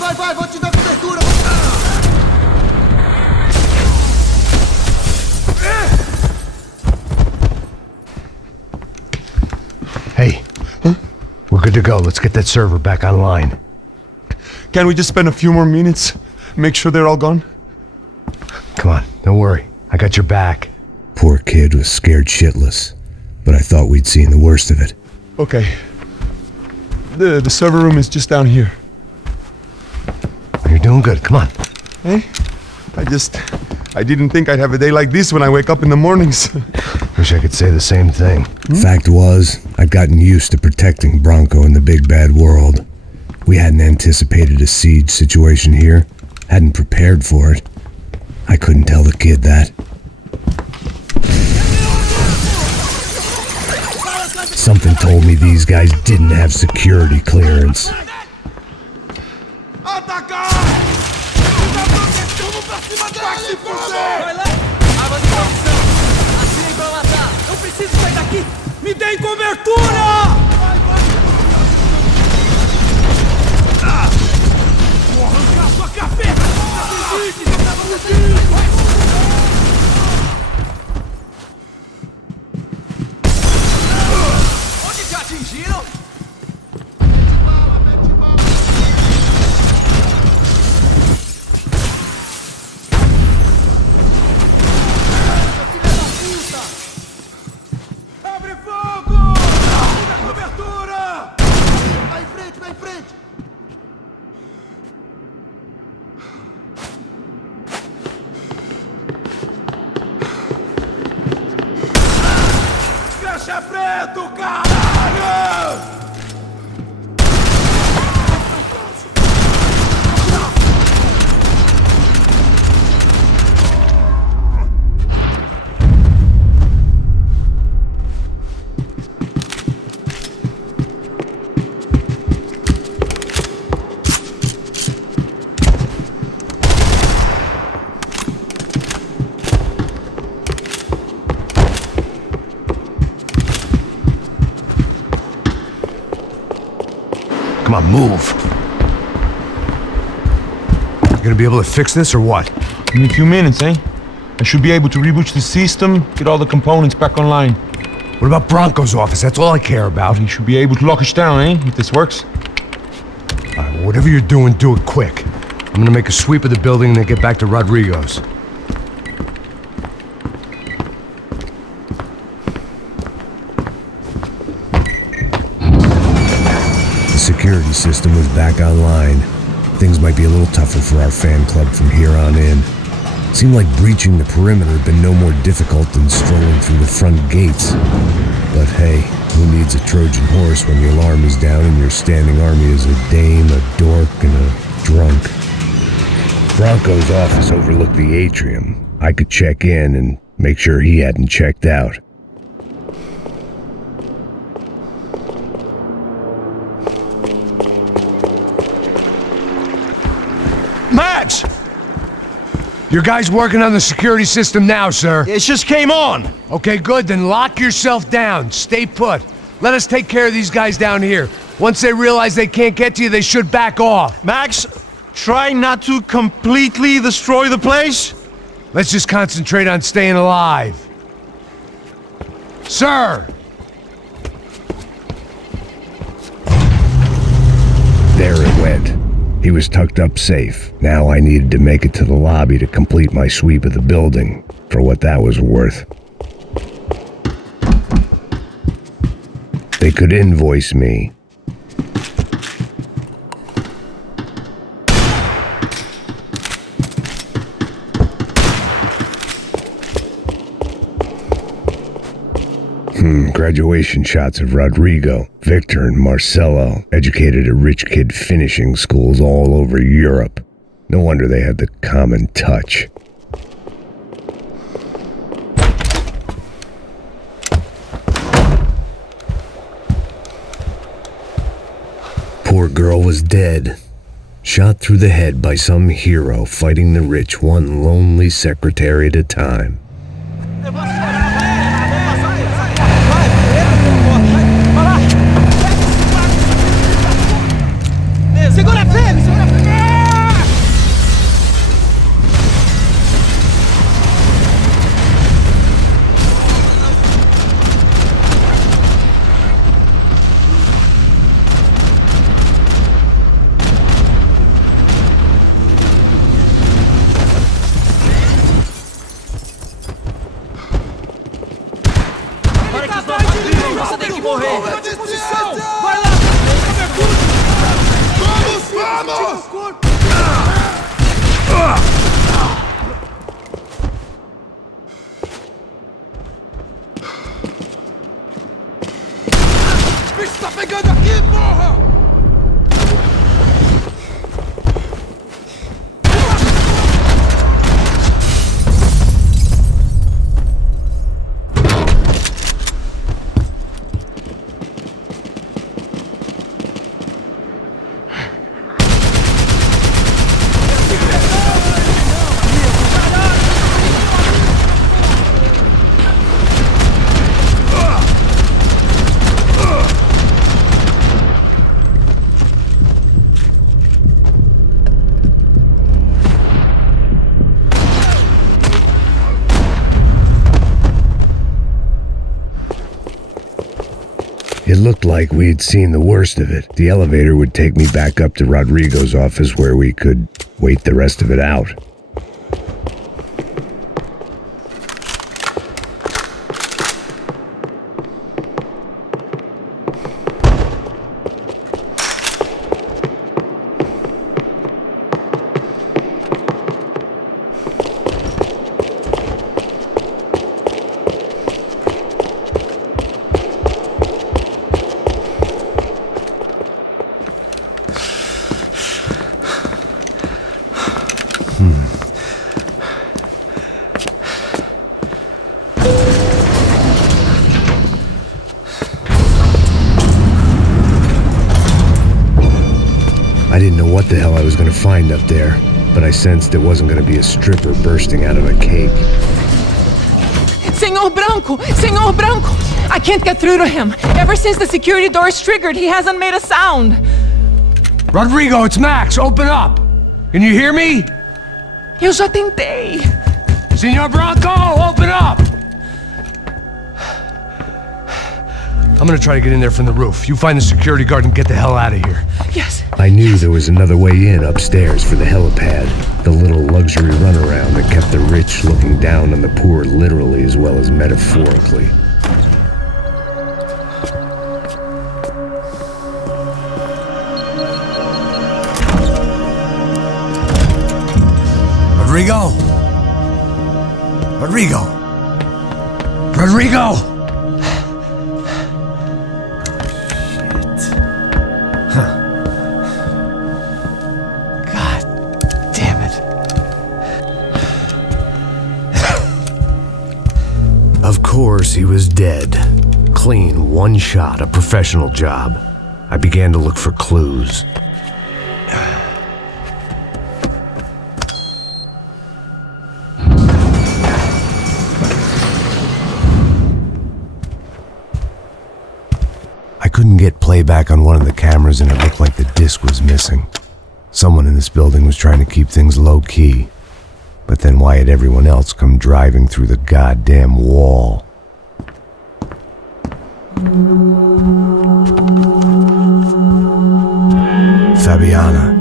vai, vou te dar cobertura. Hey, we're good to go. Let's get that server back online. Can we just spend a few more minutes? Make sure they're all gone? Come on, don't worry. I got your back. Poor kid was scared shitless, but I thought we'd seen the worst of it. Okay. The server room is just down here. You're doing good. Come on. Hey, I didn't think I'd have a day like this when I wake up in the mornings. Wish I could say the same thing. Fact was, I'd gotten used to protecting Bronco in the big bad world. We hadn't anticipated a siege situation here, hadn't prepared for it. I couldn't tell the kid that. Something told me these guys didn't have security clearance. Me deem cobertura! Vou arrancar sua capeta! Onde te atingiram? Abre fogo! Cobertura! Vai em frente! Caixa preto, caralho! Come on, move. You gonna be able to fix this or what? In a few minutes, eh? I should be able to reboot the system, get all the components back online. What about Bronco's office? That's all I care about. You should be able to lock us down, eh? If this works. All right, well, whatever you're doing, do it quick. I'm gonna make a sweep of the building and then get back to Rodrigo's. The security system was back online. Things might be a little tougher for our fan club from here on in. Seemed like breaching the perimeter had been no more difficult than strolling through the front gates. But hey, who needs a Trojan horse when the alarm is down and your standing army is a dame, a dork, and a drunk? Bronco's office overlooked the atrium. I could check in and make sure he hadn't checked out. Max! Your guy's working on the security system now, sir. It just came on! Okay, good, then lock yourself down. Stay put. Let us take care of these guys down here. Once they realize they can't get to you, they should back off. Max, try not to completely destroy the place. Let's just concentrate on staying alive. Sir! There it went. He was tucked up safe. Now I needed to make it to the lobby to complete my sweep of the building, for what that was worth. They could invoice me. Graduation shots of Rodrigo, Victor, and Marcelo, educated at rich kid finishing schools all over Europe. No wonder they had the common touch. Poor girl was dead. Shot through the head by some hero fighting the rich one lonely secretary at a time. Segura firme, segura firme! Bicho tá pegando aqui, porra! It looked like we'd seen the worst of it. The elevator would take me back up to Rodrigo's office where we could wait the rest of it out. I didn't know what the hell I was going to find up there, but I sensed it wasn't going to be a stripper bursting out of a cake. Senor Branco! Senor Branco! I can't get through to him. Ever since the security door is triggered, he hasn't made a sound. Rodrigo, it's Max. Open up. Can you hear me? Eu já tentei. Senor Branco, open up! I'm gonna try to get in there from the roof. You find the security guard and get the hell out of here. Yes. I knew there was another way in upstairs for the helipad, the little luxury runaround that kept the rich looking down on the poor literally as well as metaphorically. Rodrigo? Rodrigo? Rodrigo! Of course, he was dead. Clean, one shot, a professional job. I began to look for clues. I couldn't get playback on one of the cameras and it looked like the disc was missing. Someone in this building was trying to keep things low-key. But then why had everyone else come driving through the goddamn wall? Fabiana.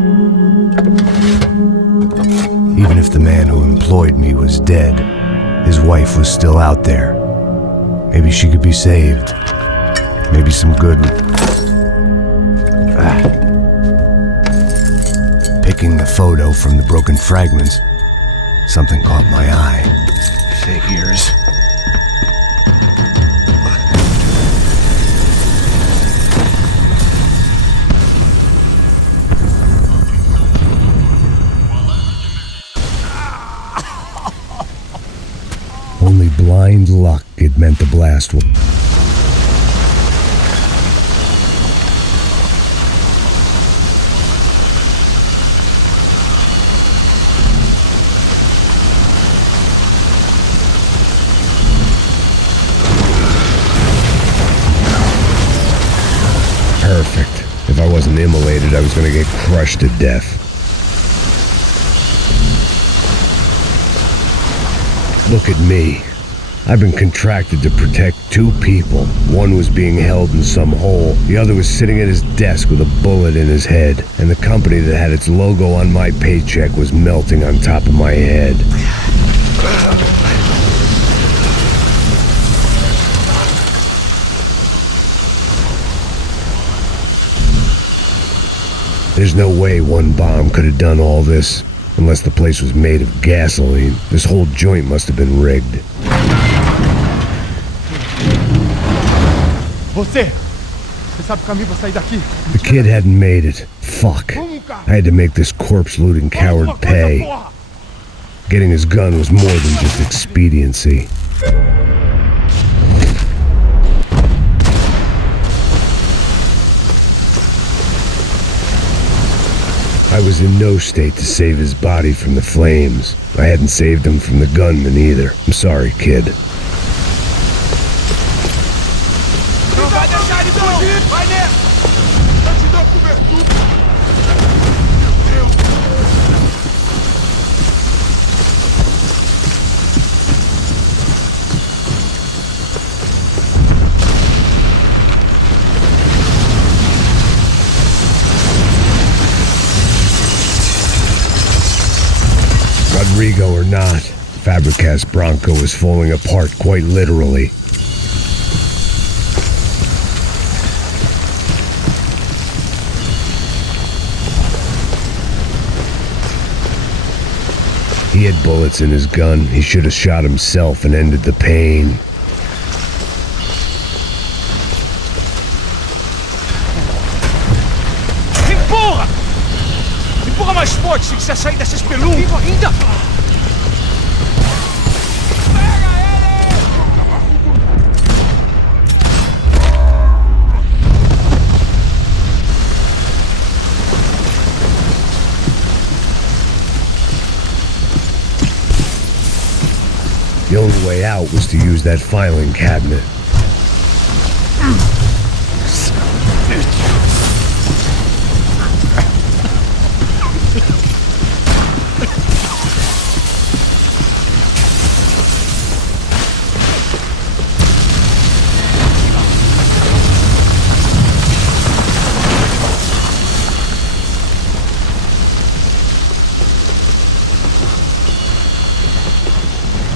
Even if the man who employed me was dead, his wife was still out there. Maybe she could be saved. Maybe some good... Picking the photo from the broken fragments, something caught my eye. Figures. Only blind luck had meant the blast would... Perfect. If I wasn't immolated, I was gonna get crushed to death. Look at me. I've been contracted to protect two people. One was being held in some hole. The other was sitting at his desk with a bullet in his head. And the company that had its logo on my paycheck was melting on top of my head. There's no way one bomb could have done all this, unless the place was made of gasoline. This whole joint must have been rigged. Você sabe o caminho pra sair daqui? The kid hadn't made it. Fuck. I had to make this corpse-looting coward pay. Getting his gun was more than just expediency. I was in no state to save his body from the flames. I hadn't saved him from the gunman either. I'm sorry, kid. Não vai deixar ele fugir! Vai nessa! Eu te dou cobertura! Meu Deus! Rodrigo or not, Fabregas Bronco was falling apart quite literally. He had bullets in his gun. He should have shot himself and ended the pain. Empurra! Empurra mais forte se quiser sair dessa espelunca! Vivo ainda! The only way out was to use that filing cabinet.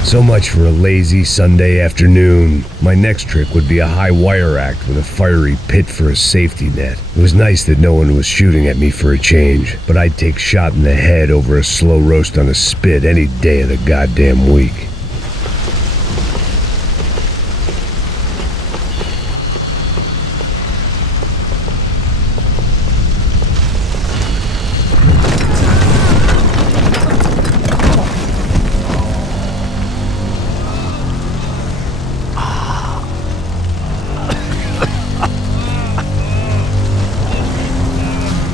So much for a lazy Sunday afternoon. My next trick would be a high wire act with a fiery pit for a safety net. It was nice that no one was shooting at me for a change, but I'd take shot in the head over a slow roast on a spit any day of the goddamn week.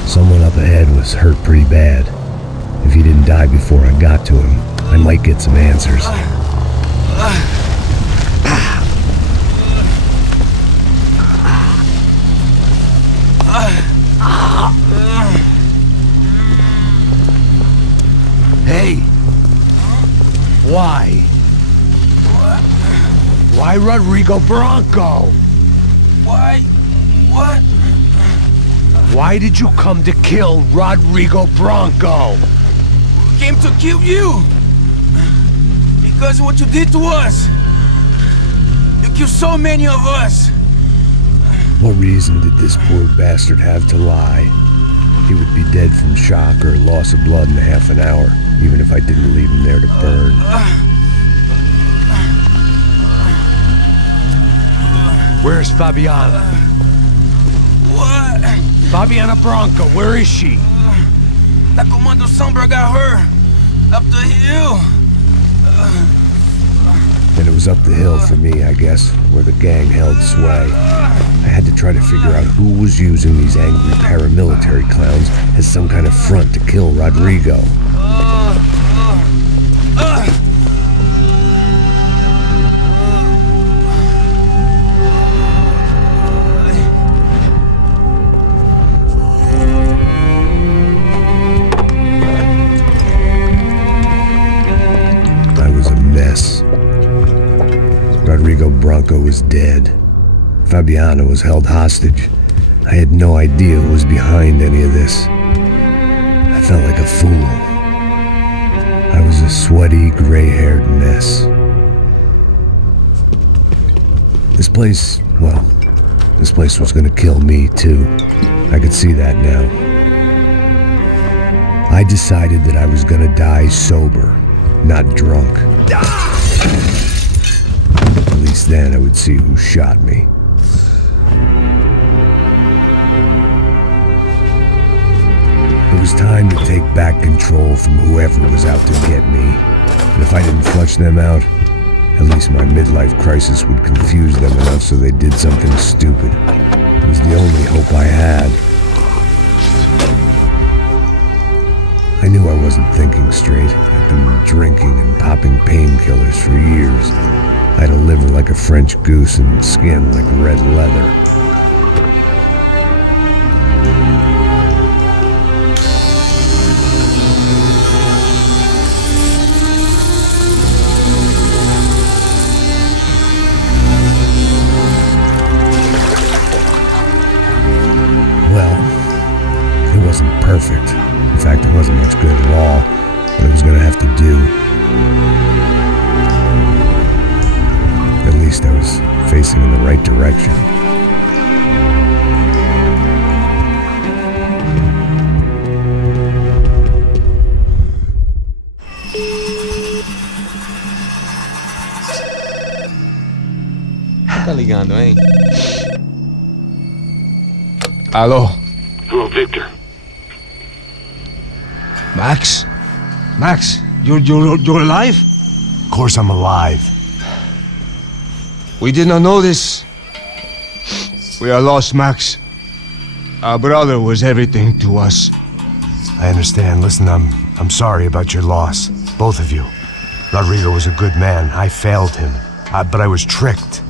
Someone up ahead was hurt pretty bad. If he didn't die before I got to him, I might get some answers. Hey! Why? Why Rodrigo Bronco? Why? What? Why did you come to kill Rodrigo Bronco? Came to kill you! Because of what you did to us! You killed so many of us! What reason did this poor bastard have to lie? He would be dead from shock or loss of blood in half an hour, even if I didn't leave him there to burn. Where's Fabiana? What? Fabiana Bronco, where is she? That Commando Sombra got her! Up the hill! And it was up the hill for me, I guess, where the gang held sway. I had to try to figure out who was using these angry paramilitary clowns as some kind of front to kill Rodrigo. I was a mess. Rodrigo Bronco was dead. Fabiana was held hostage. I had no idea who was behind any of this. I felt like a fool. I was a sweaty, gray-haired mess. This place was gonna kill me, too. I could see that now. I decided that I was gonna die sober, not drunk. At least then I would see who shot me. It was time to take back control from whoever was out to get me. And if I didn't flush them out, at least my midlife crisis would confuse them enough so they did something stupid. It was the only hope I had. I knew I wasn't thinking straight. I'd been drinking and popping painkillers for years. I had a liver like a French goose and skin like red leather. Well, it wasn't perfect. In fact, it wasn't much good at all, but it was gonna have to do. At least I was facing in the right direction. Tá ligando, hein? Alô? Hello, Victor. Max? Max, you're alive? Of course I'm alive. We did not know this. We are lost, Max. Our brother was everything to us. I understand. Listen, I'm sorry about your loss. Both of you. Rodrigo was a good man. I failed him. But I was tricked.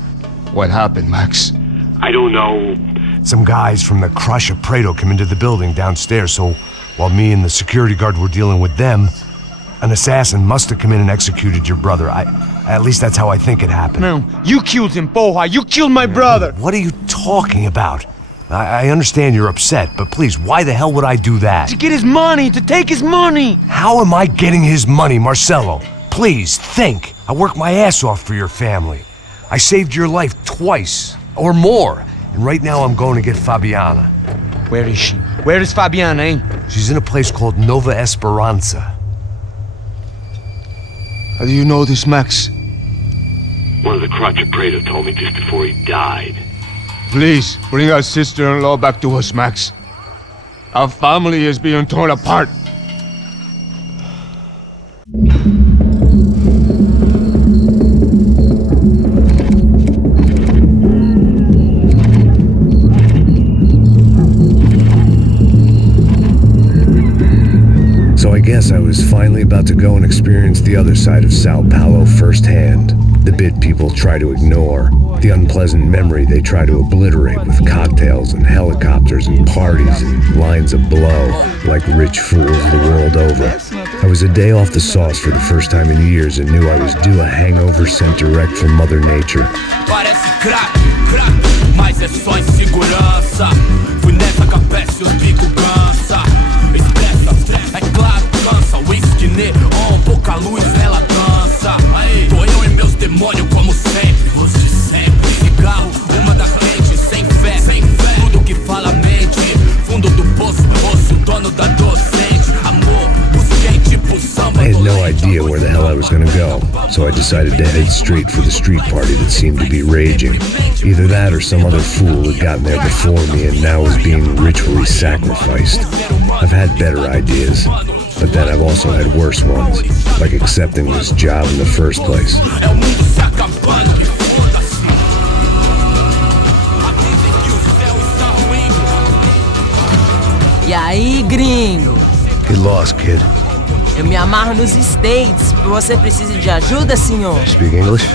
What happened, Max? I don't know. Some guys from the Crush of Prado came into the building downstairs, so while me and the security guard were dealing with them, an assassin must have come in and executed your brother. At least that's how I think it happened. No, you killed him, porra! You killed my brother! What are you talking about? I understand you're upset, but please, why the hell would I do that? To get his money, to take his money! How am I getting his money, Marcelo? Please, think. I worked my ass off for your family. I saved your life twice, or more. And right now I'm going to get Fabiana. Where is she? Where is Fabiana, eh? She's in a place called Nova Esperanza. How do you know this, Max? One of the Crotch of Prado told me just before he died. Please, bring our sister-in-law back to us, Max. Our family is being torn apart. So I guess I was finally about to go and experience the other side of Sao Paulo firsthand. The bit people try to ignore, the unpleasant memory they try to obliterate with cocktails and helicopters and parties and lines of blow, like rich fools the world over. I was a day off the sauce for the first time in years and knew I was due a hangover sent direct from Mother Nature. Parece crack, mas é só insegurança. Fui nessa capeste, os bico cansa. Estressa, é claro, cansa. Whisky neon, pouca luz, ela dança. Tô eu e meus demônios como sempre. Você sempre. Cigarro, uma das lentes, sem fé. Tudo que fala mente. Fundo do poço, osso, dono da docente. Amor, busquei tipo samba. I had no idea where the hell I was gonna go, so I decided to head straight for the street party that seemed to be raging. Either that or some other fool had gotten there before me and now was being ritually sacrificed. I've had better ideas, but then I've also had worse ones, like accepting this job in the first place. E aí, gringo? Get lost, kid. Eu me amarro nos States. Você precisa de ajuda, senhor? Speak English?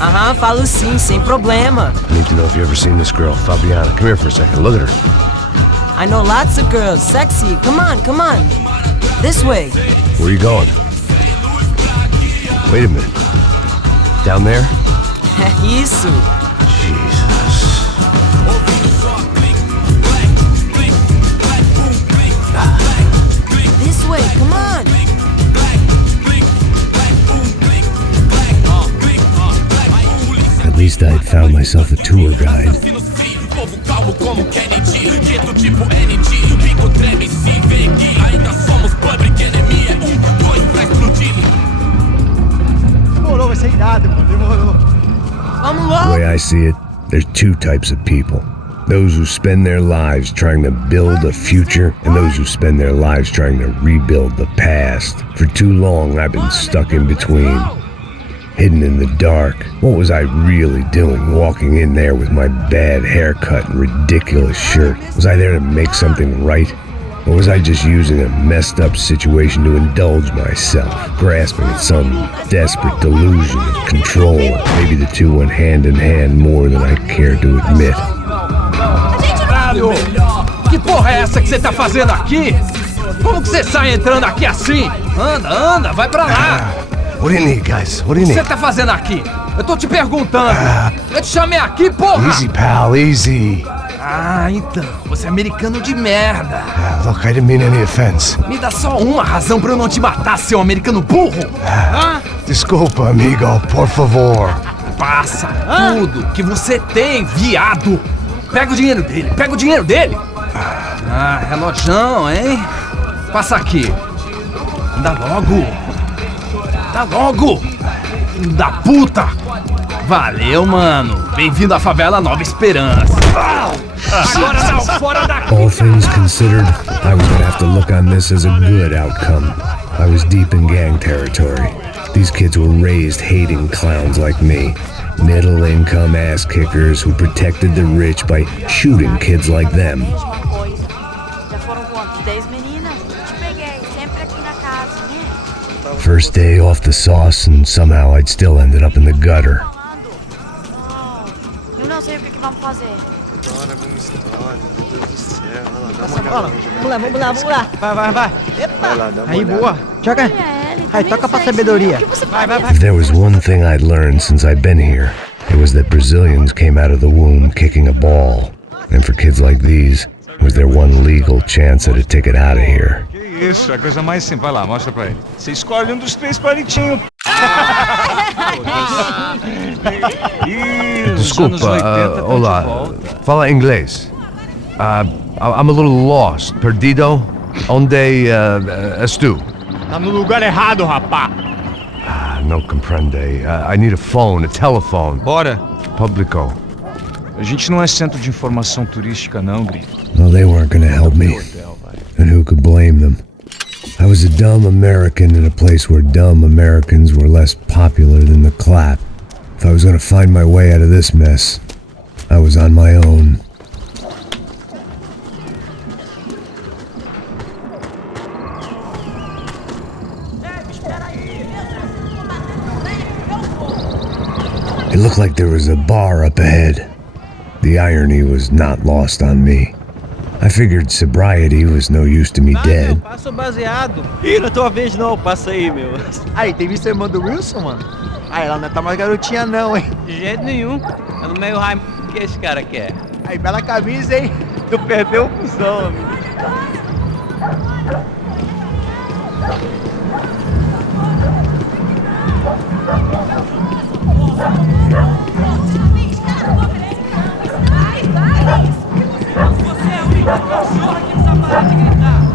Aham, falo sim, sem problema. I need to know if you've ever seen this girl, Fabiana. Come here for a second. Look at her. I know lots of girls. Sexy. Come on, come on. This way. Where are you going? Wait a minute. Down there? Isso. Jesus. This way, come on. At least I had found myself a tour guide. Povo calmo como Kennedy, quieto tipo ND. Bico treme se vê que ainda somos public I see it, there's two types of people. Those who spend their lives trying to build a future, and those who spend their lives trying to rebuild the past. For too long, I've been stuck in between, hidden in the dark. What was I really doing, walking in there with my bad haircut and ridiculous shirt? Was I there to make something right? Or was I just using a messed up situation to indulge myself, grasping at some desperate delusion of control? Maybe the two went hand in hand more than I care to admit. Caralho! Que porra é essa que você tá fazendo aqui? Como que você sai entrando aqui assim? Anda, vai pra lá! What do you need, guys? What do you O que need? você tá fazendo aqui? Eu tô te perguntando! Eu te chamei aqui, porra! Easy, pal, easy. Ah, então, você é americano de merda! Look, I didn't mean any offense. Me dá só uma razão pra eu não te matar, seu americano burro! Desculpa, amigo, por favor. Passa tudo que você tem, viado! Pega o dinheiro dele! Ah, relojão, hein? Passa aqui! Dá logo! Filho da puta! Valeu, mano! Bem-vindo à favela Nova Esperança! Agora não, fora daqui! All things considered, I was gonna have to look on this as a good outcome. I was deep in gang territory. These kids were raised hating clowns like me. Middle-income ass-kickers who protected the rich by shooting kids like them. First day off the sauce, and somehow I'd still ended up in the gutter. Eu não sei o que vamos fazer. Vamos lá. Vai. Epa! Aí, boa. Joga. Aí, toca pra sabedoria. Vai. If there was one thing I'd learned since I'd been here, it was that Brazilians came out of the womb kicking a ball. And for kids like these, was their one legal chance at a ticket out of here. Que isso, a coisa mais simples. Vai lá, mostra pra ele. Você escolhe um dos três palitinhos. Desculpa, olá. Fala inglês. I'm a little lost. Perdido? Onde és tu? Tá no lugar errado, rapá. Não compreende. I need a phone, a telephone. Bora. Publico. A gente não é centro de informação turística, não, Grito. Well, they weren't gonna help me. And who could blame them? I was a dumb American in a place where dumb Americans were less popular than the clap. If I was gonna find my way out of this mess, I was on my own. It looked like there was a bar up ahead. The irony was not lost on me. I figured sobriety was no use to me dead. Passa o baseado. Ih, não é tua vez não, passa aí, meu. Aí, tem visto a irmã do Wilson, mano? Aí, ela não tá mais garotinha não, hein? De jeito nenhum. É no meio raio que esse cara quer. Aí, bela camisa, hein? Tu perdeu o fusão, amigo.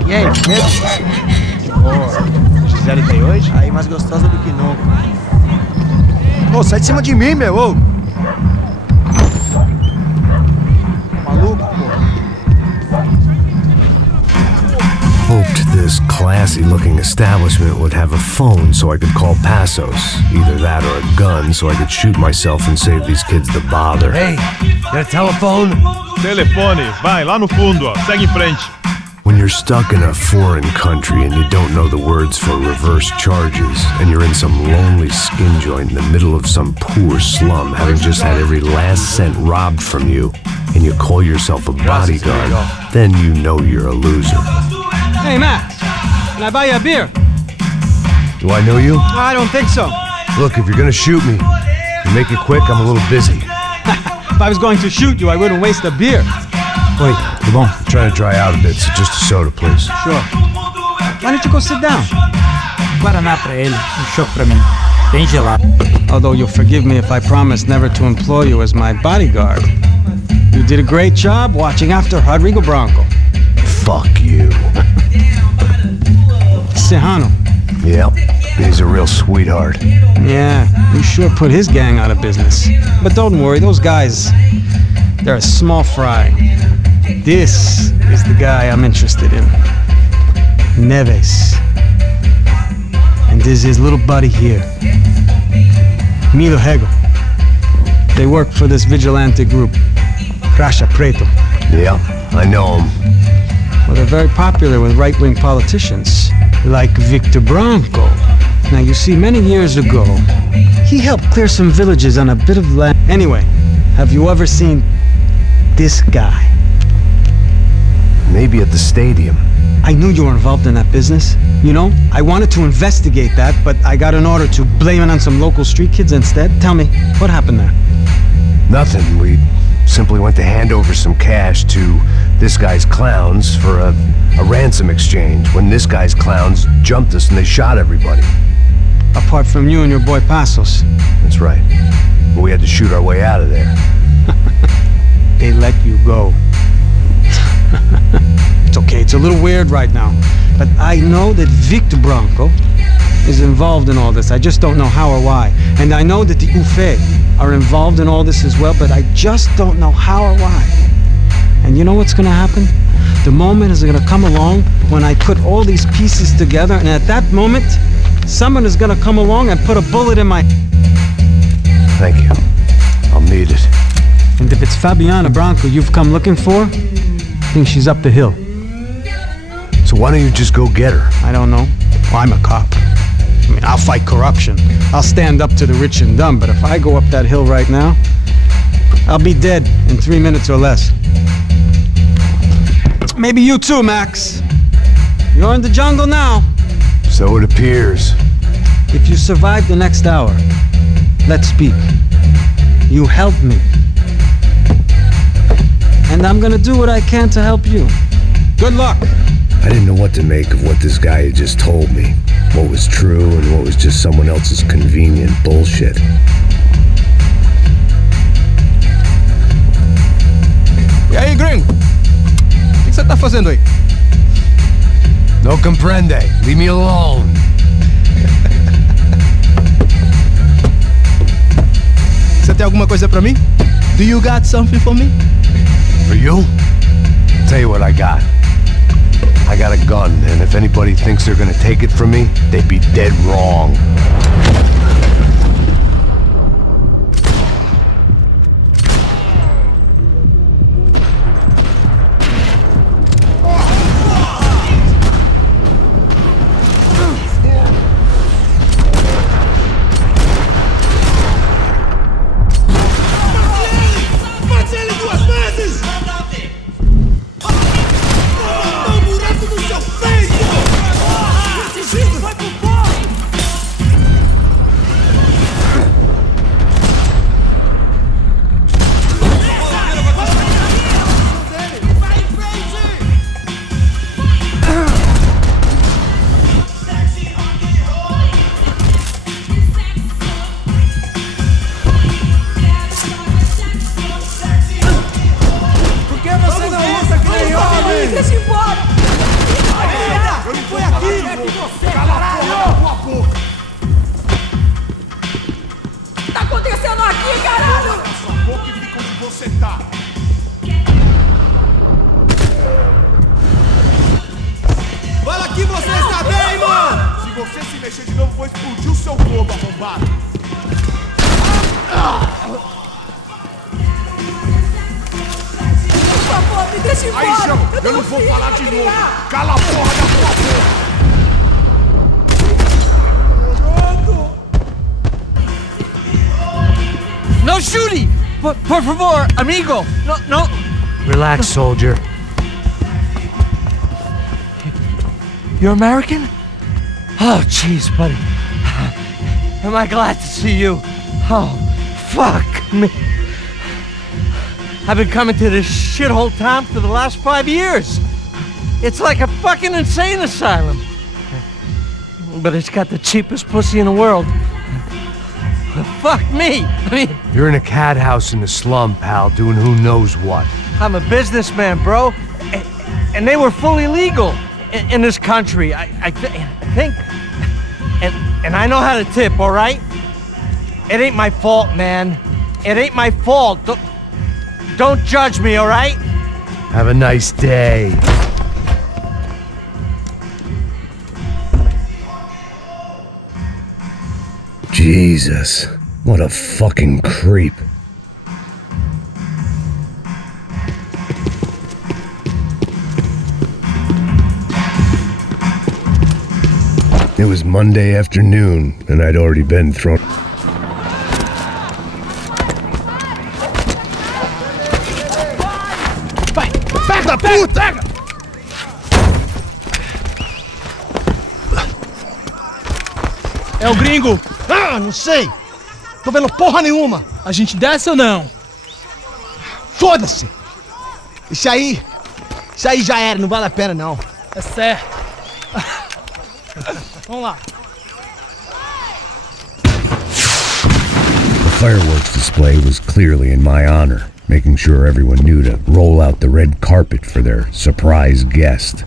E aí, medo? Gisele tem hoje? Aí, mais gostosa do que nunca. Ô, sai de cima de mim, meu, ô! Maluco, pô. Hoped this classy-looking establishment would have a phone so I could call Passos. Either that or a gun so I could shoot myself and save these kids the bother. Hey, got a telephone? Telefone, vai, lá no fundo, ó. Segue em frente. When you're stuck in a foreign country and you don't know the words for reverse charges, and you're in some lonely skin joint in the middle of some poor slum, having just had every last cent robbed from you, and you call yourself a bodyguard, then you know you're a loser. Hey, Max, can I buy you a beer? Do I know you? I don't think so. Look, if you're gonna shoot me, you make it quick, I'm a little busy. If I was going to shoot you, I wouldn't waste a beer. Oi, tudo bom? I'm trying to dry out a bit, so just a soda, please. Sure. Why don't you go sit down? Guaraná pra ele, chopp pra mim. Bem gelado. Although you'll forgive me if I promise never to employ you as my bodyguard. You did a great job watching after Rodrigo Branco. Fuck you. Serrano. Yep, he's a real sweetheart. Yeah, you sure put his gang out of business. But don't worry, those guys, they're a small fry. This is the guy I'm interested in. Neves. And this is his little buddy here. Milo Hegel. They work for this vigilante group, Crasha Preto. Yeah, I know him. Well, they're very popular with right-wing politicians, like Victor Branco. Now, you see, many years ago, he helped clear some villages on a bit of land. Anyway, have you ever seen this guy? Maybe at the stadium. I knew you were involved in that business. You know, I wanted to investigate that, but I got an order to blame it on some local street kids instead. Tell me, what happened there? Nothing. We simply went to hand over some cash to this guy's clowns for a ransom exchange when this guy's clowns jumped us and they shot everybody. Apart from you and your boy Passos. That's right. But we had to shoot our way out of there. They let you go. It's okay, it's a little weird right now. But I know that Victor Branco is involved in all this. I just don't know how or why. And I know that the UFE are involved in all this as well, but I just don't know how or why. And you know what's gonna happen? The moment is gonna come along when I put all these pieces together, and at that moment, someone is gonna come along and put a bullet in my... Thank you. I'll need it. And if it's Fabiana Branco you've come looking for, I think she's up the hill. So why don't you just go get her? I don't know. Well, I'm a cop. I mean, I'll fight corruption. I'll stand up to the rich and dumb, but if I go up that hill right now, I'll be dead in 3 minutes or less. Maybe you too, Max. You're in the jungle now. So it appears. If you survive the next hour, let's speak. You help me. And I'm gonna do what I can to help you. Good luck. I didn't know what to make of what this guy had just told me. What was true and what was just someone else's convenient bullshit. E aí, gringo? O que você tá fazendo aí? No comprende. Leave me alone. Você tem alguma coisa pra mim? Do you got something for me? For you? Tell you what I got. I got a gun, and if anybody thinks they're gonna take it from me, they'd be dead wrong. No shooting! Por favor, amigo! No. Relax, soldier. You're American? Oh, jeez, buddy. Am I glad to see you? Oh, fuck me. I've been coming to this shithole town for the last 5 years. It's like a fucking insane asylum. But it's got the cheapest pussy in the world. Fuck me! I mean... You're in a cat house in the slum, pal, doing who knows what. I'm a businessman, bro. And they were fully legal in this country. I think... And I know how to tip, all right? It ain't my fault, man. It ain't my fault. Don't judge me, all right? Have a nice day. Jesus, what a fucking creep. It was Monday afternoon, and I'd already been thrown. Vai da puta! É o gringo! Ah, não sei! Tô vendo porra nenhuma! A gente desce ou não? Foda-se! Isso aí já era, não vale a pena não. É certo. Vamos lá. The fireworks display was clearly in my honor, making sure everyone knew to roll out the red carpet for their surprise guest.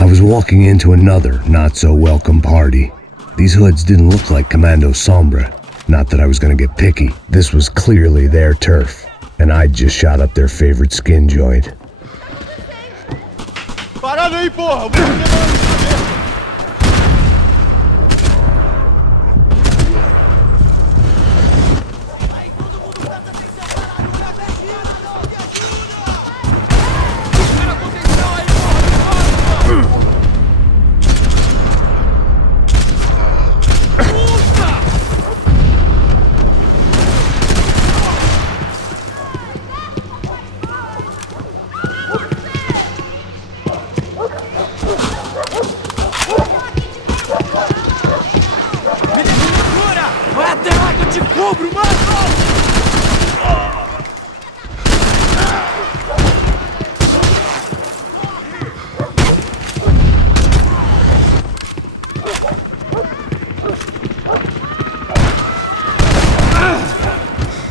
I was walking into another not-so-welcome party. These hoods didn't look like Commando Sombra. Not that I was gonna get picky. This was clearly their turf, and I'd just shot up their favorite skin joint. Parado aí, porra!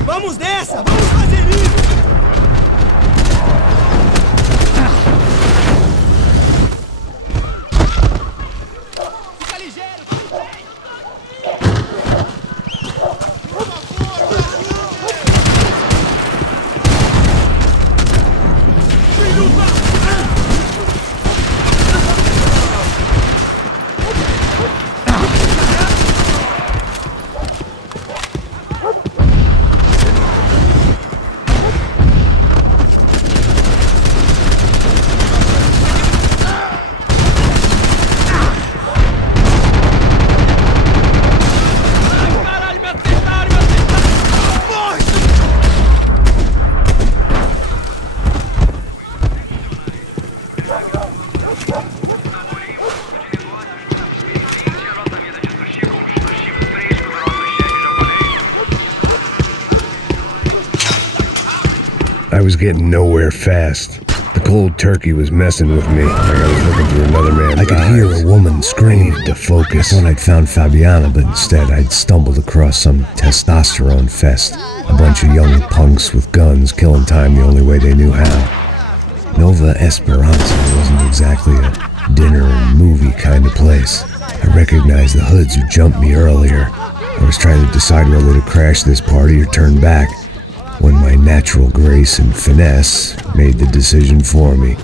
Vamos nessa! Vamos fazer isso! Fica ligeiro! I was getting nowhere fast. The cold turkey was messing with me, like I was looking through another man's eyes. I could hear a woman scream to focus. I thought I'd found Fabiana, but instead I'd stumbled across some testosterone fest. A bunch of young punks with guns killing time the only way they knew how. Nova Esperanza wasn't exactly a dinner and movie kind of place. I recognized the hoods who jumped me earlier. I was trying to decide whether to crash this party or turn back, when my natural grace and finesse made the decision for me.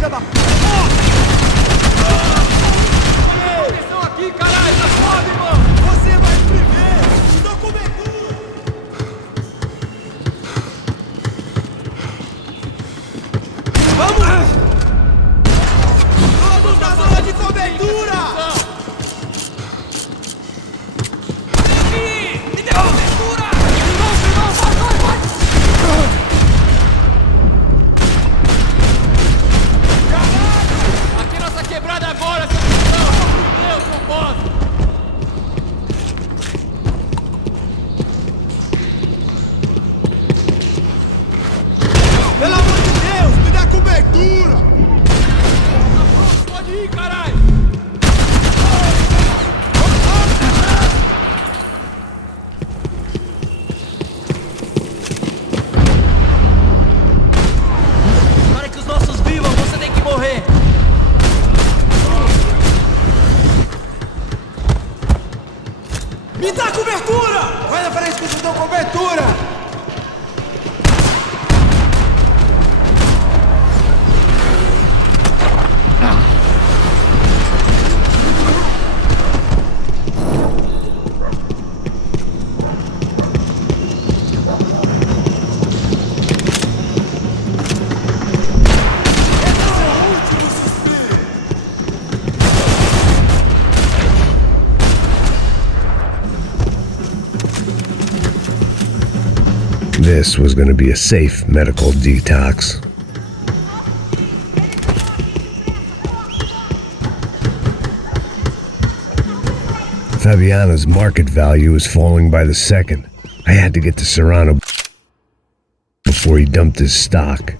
filha da puta! Atenção aqui, caralho! Tá suave, mano! Você vai primeiro! Me dá cobertura! Vamos! Todos na zona de cobertura! Me dê cobertura! Irmão, vai! Aqui nossa quebrada agora, seu cristão! Deus, não posso! Pelo amor de Deus, me dá cobertura! Pode ir, caralho! Para que os nossos vivam, você tem que morrer! Me dá cobertura! Vai na frente que eu te dou cobertura! This was going to be a safe medical detox. Fabiana's market value is falling by the second. I had to get to Serrano before he dumped his stock.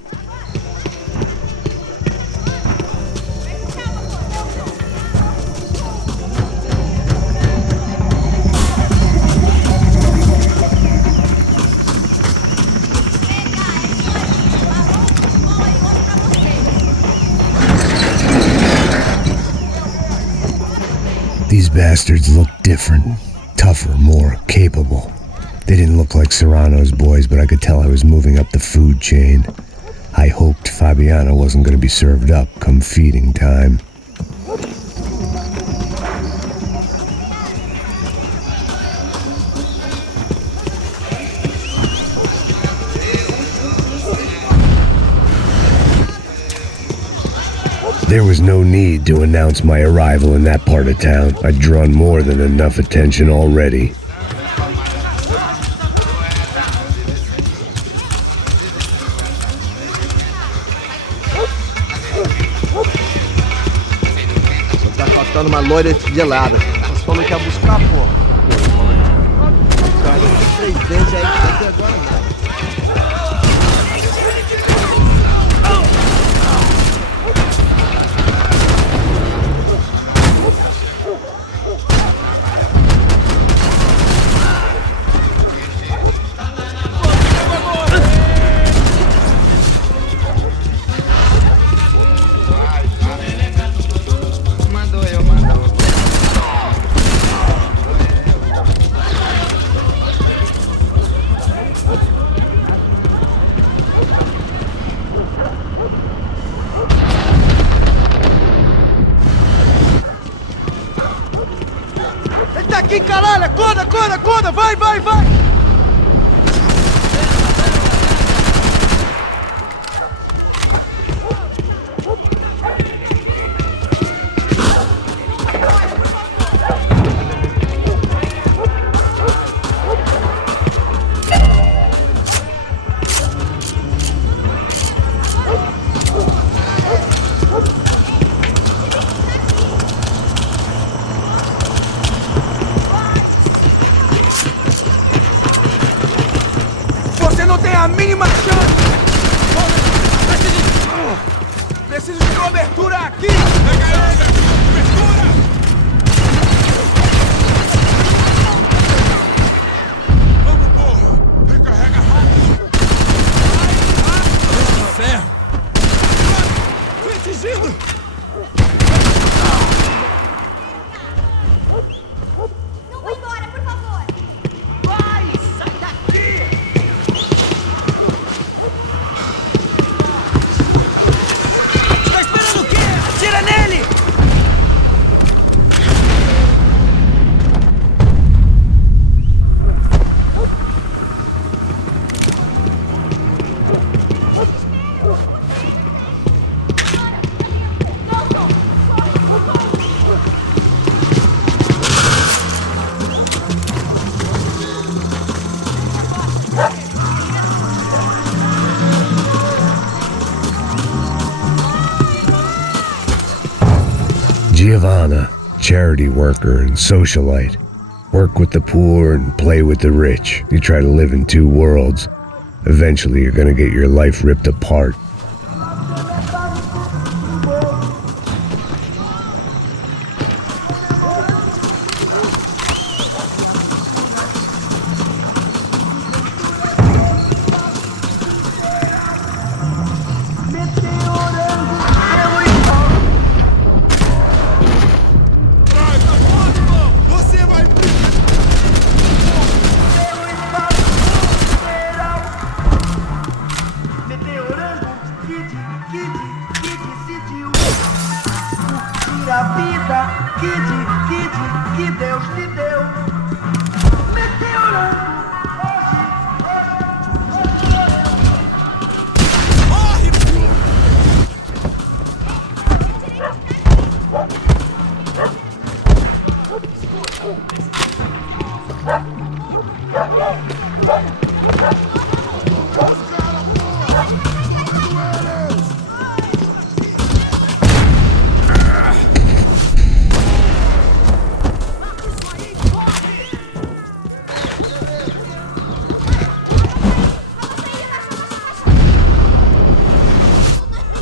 These bastards look different, tougher, more capable. They didn't look like Serrano's boys, but I could tell I was moving up the food chain. I hoped Fabiana wasn't going to be served up come feeding time. There was no need to announce my arrival in that part of town. I'd drawn more than enough attention already. Tá faltando uma loira gelada. Você falou que ia buscar, pô. Cara, 3 vezes aí, até agora nada. Aqui, caralho! Acorda! Vai! Giovanna, charity worker and socialite. Work with the poor and play with the rich. You try to live in two worlds. Eventually you're gonna get your life ripped apart.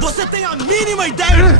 Você tem a mínima ideia?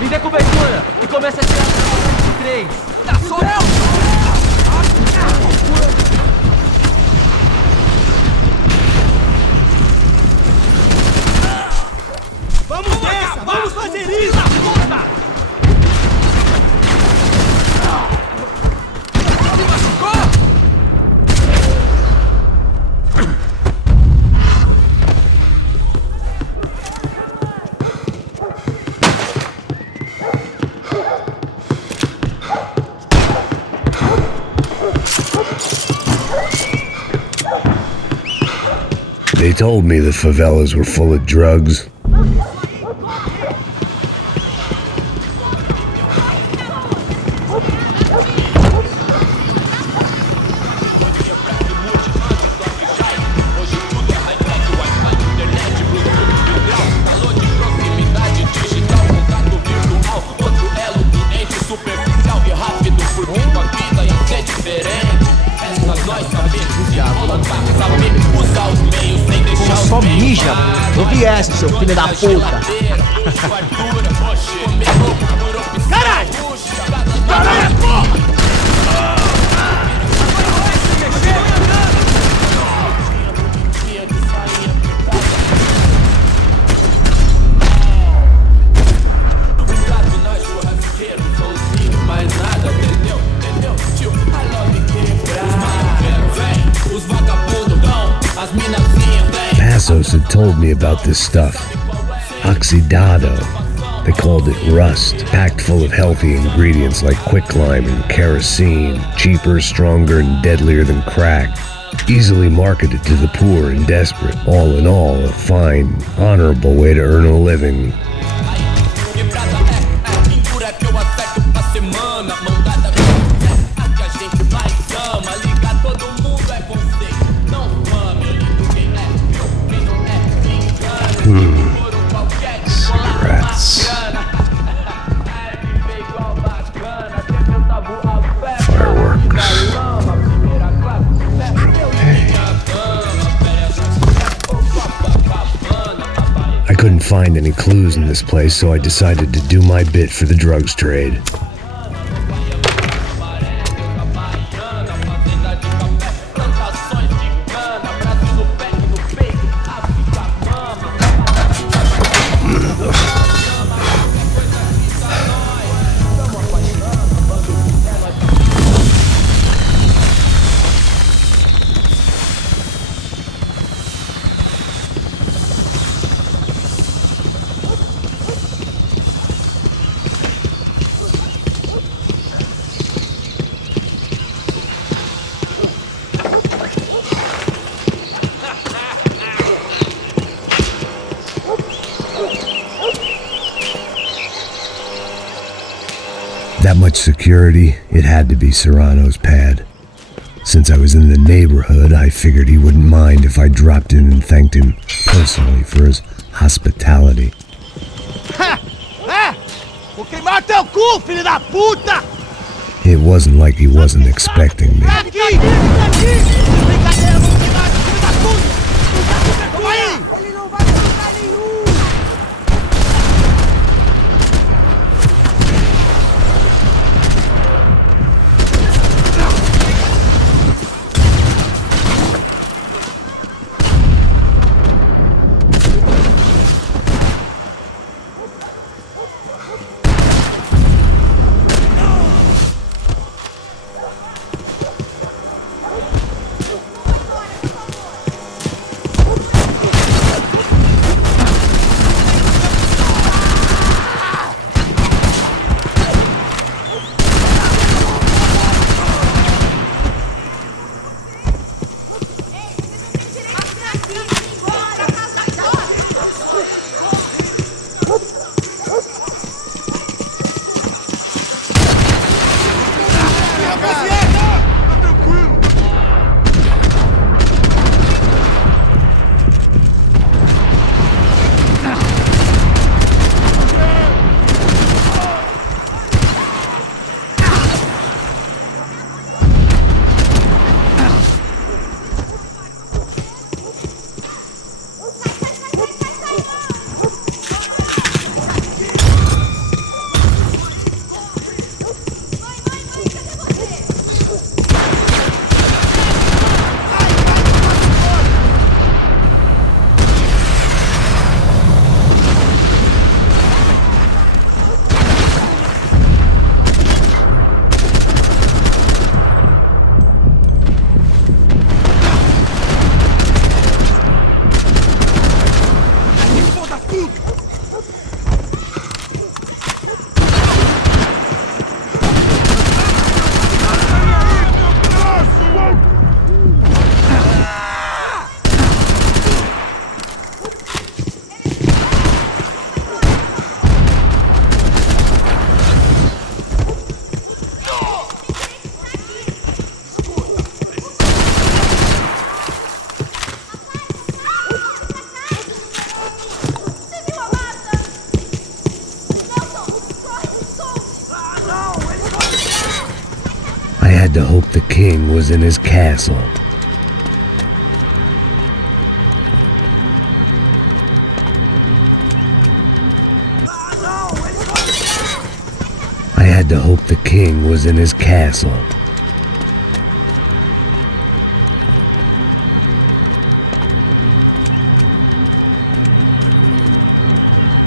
Me dê cobertura e começa a tirar de 3. Tá solto! Vamos nessa! Vamos fazer isso! Se machucou? They told me the favelas were full of drugs. Só mija, eu vi essa, seu filho da puta. Caralho! Caralho, porra! Passos had told me about this stuff. Oxidado. They called it rust, packed full of healthy ingredients like quicklime and kerosene, cheaper, stronger, and deadlier than crack. Easily marketed to the poor and desperate. All in all, a fine, honorable way to earn a living. Cigarettes. Fireworks. I couldn't find any clues in this place, so I decided to do my bit for the drugs trade. That much security, it had to be Serrano's pad. Since I was in the neighborhood, I figured he wouldn't mind if I dropped in and thanked him personally for his hospitality. Ha! É! Vou queimar teu cu, filho da puta! It wasn't like he wasn't expecting me. Aqui! Brincadeira, vou queimar esse filho da puta! Toma aí! Ele não vai lugar nenhum! I had to hope the king was in his castle. I had to hope the king was in his castle.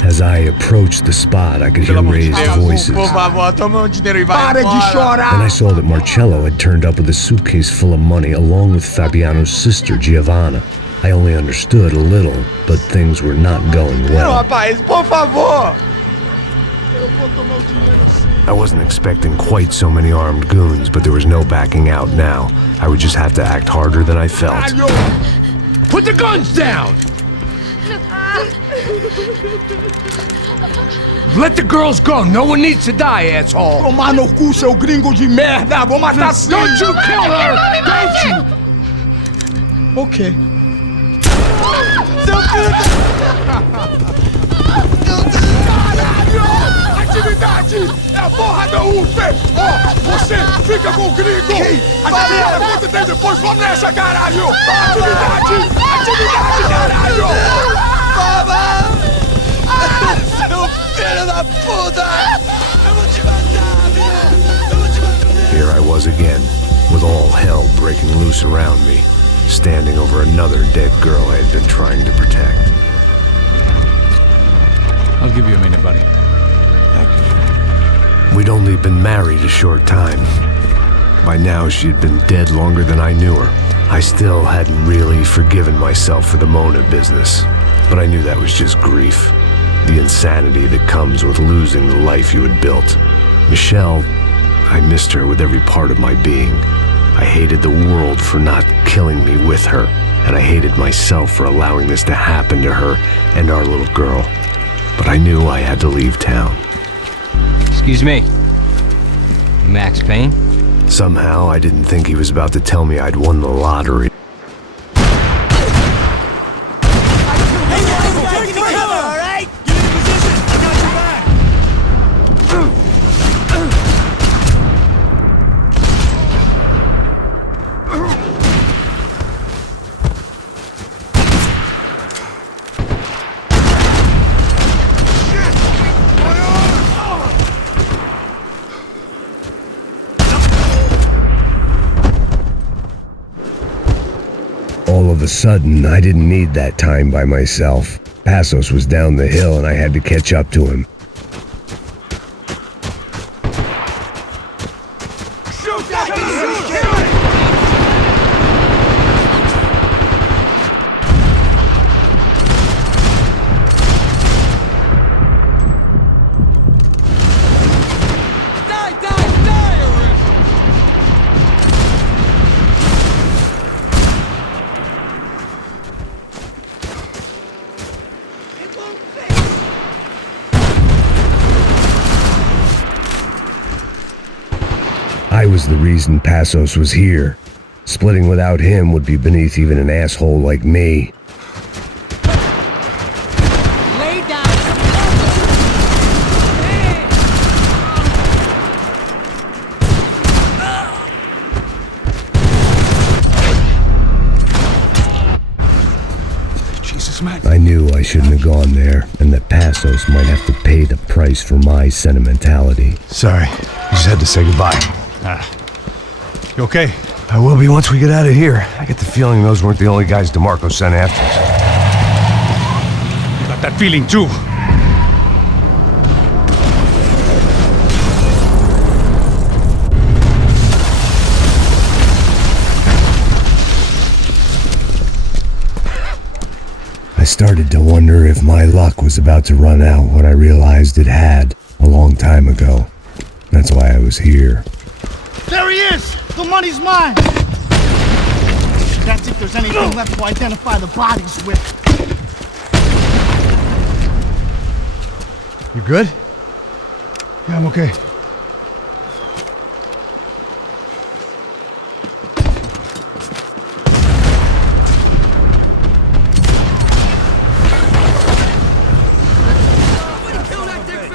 As I approached the spot, I could hear raised voices. Por favor, toma dinheiro e vai Para de chorar! Then I saw that Marcello had turned up with a suitcase full of money along with Fabiano's sister, Giovanna. I only understood a little, but things were not going Não, well. rapaz, por favor! I wasn't expecting quite so many armed goons, but there was no backing out now. I would just have to act harder than I felt. Put the guns down! Let the girls go. No one needs to die, asshole. Tomar no cu, seu gringo de merda! Vou matar sim! Don't you kill her! Don't you? Ok. Seu filho! Caralho! Atividade! É a porra da UF! Ó, você fica com o gringo! Atividade, quanto tem depois? Vamos nessa, caralho! Atividade! Atividade, caralho! Baba! again, with all hell breaking loose around me, standing over another dead girl I had been trying to protect. I'll give you a minute, buddy. We'd only been married a short time. By now, she'd been dead longer than I knew her. I still hadn't really forgiven myself for the Mona business, but I knew that was just grief. The insanity that comes with losing the life you had built. Michelle, I missed her with every part of my being. I hated the world for not killing me with her, and I hated myself for allowing this to happen to her and our little girl. But I knew I had to leave town. Excuse me. Max Payne? Somehow, I didn't think he was about to tell me I'd won the lottery. All of a sudden, I didn't need that time by myself. Passos was down the hill and I had to catch up to him. I was the reason Passos was here. Splitting without him would be beneath even an asshole like me. Lay down. Jesus, man. I knew I shouldn't have gone there, and that Passos might have to pay the price for my sentimentality. Sorry, I just had to say goodbye. You okay? I will be once we get out of here. I get the feeling those weren't the only guys DeMarco sent after us. You got that feeling too. I started to wonder if my luck was about to run out when I realized it had a long time ago. That's why I was here. There he is! The money's mine! That's if there's anything left to identify the bodies with. You good? Yeah, I'm okay.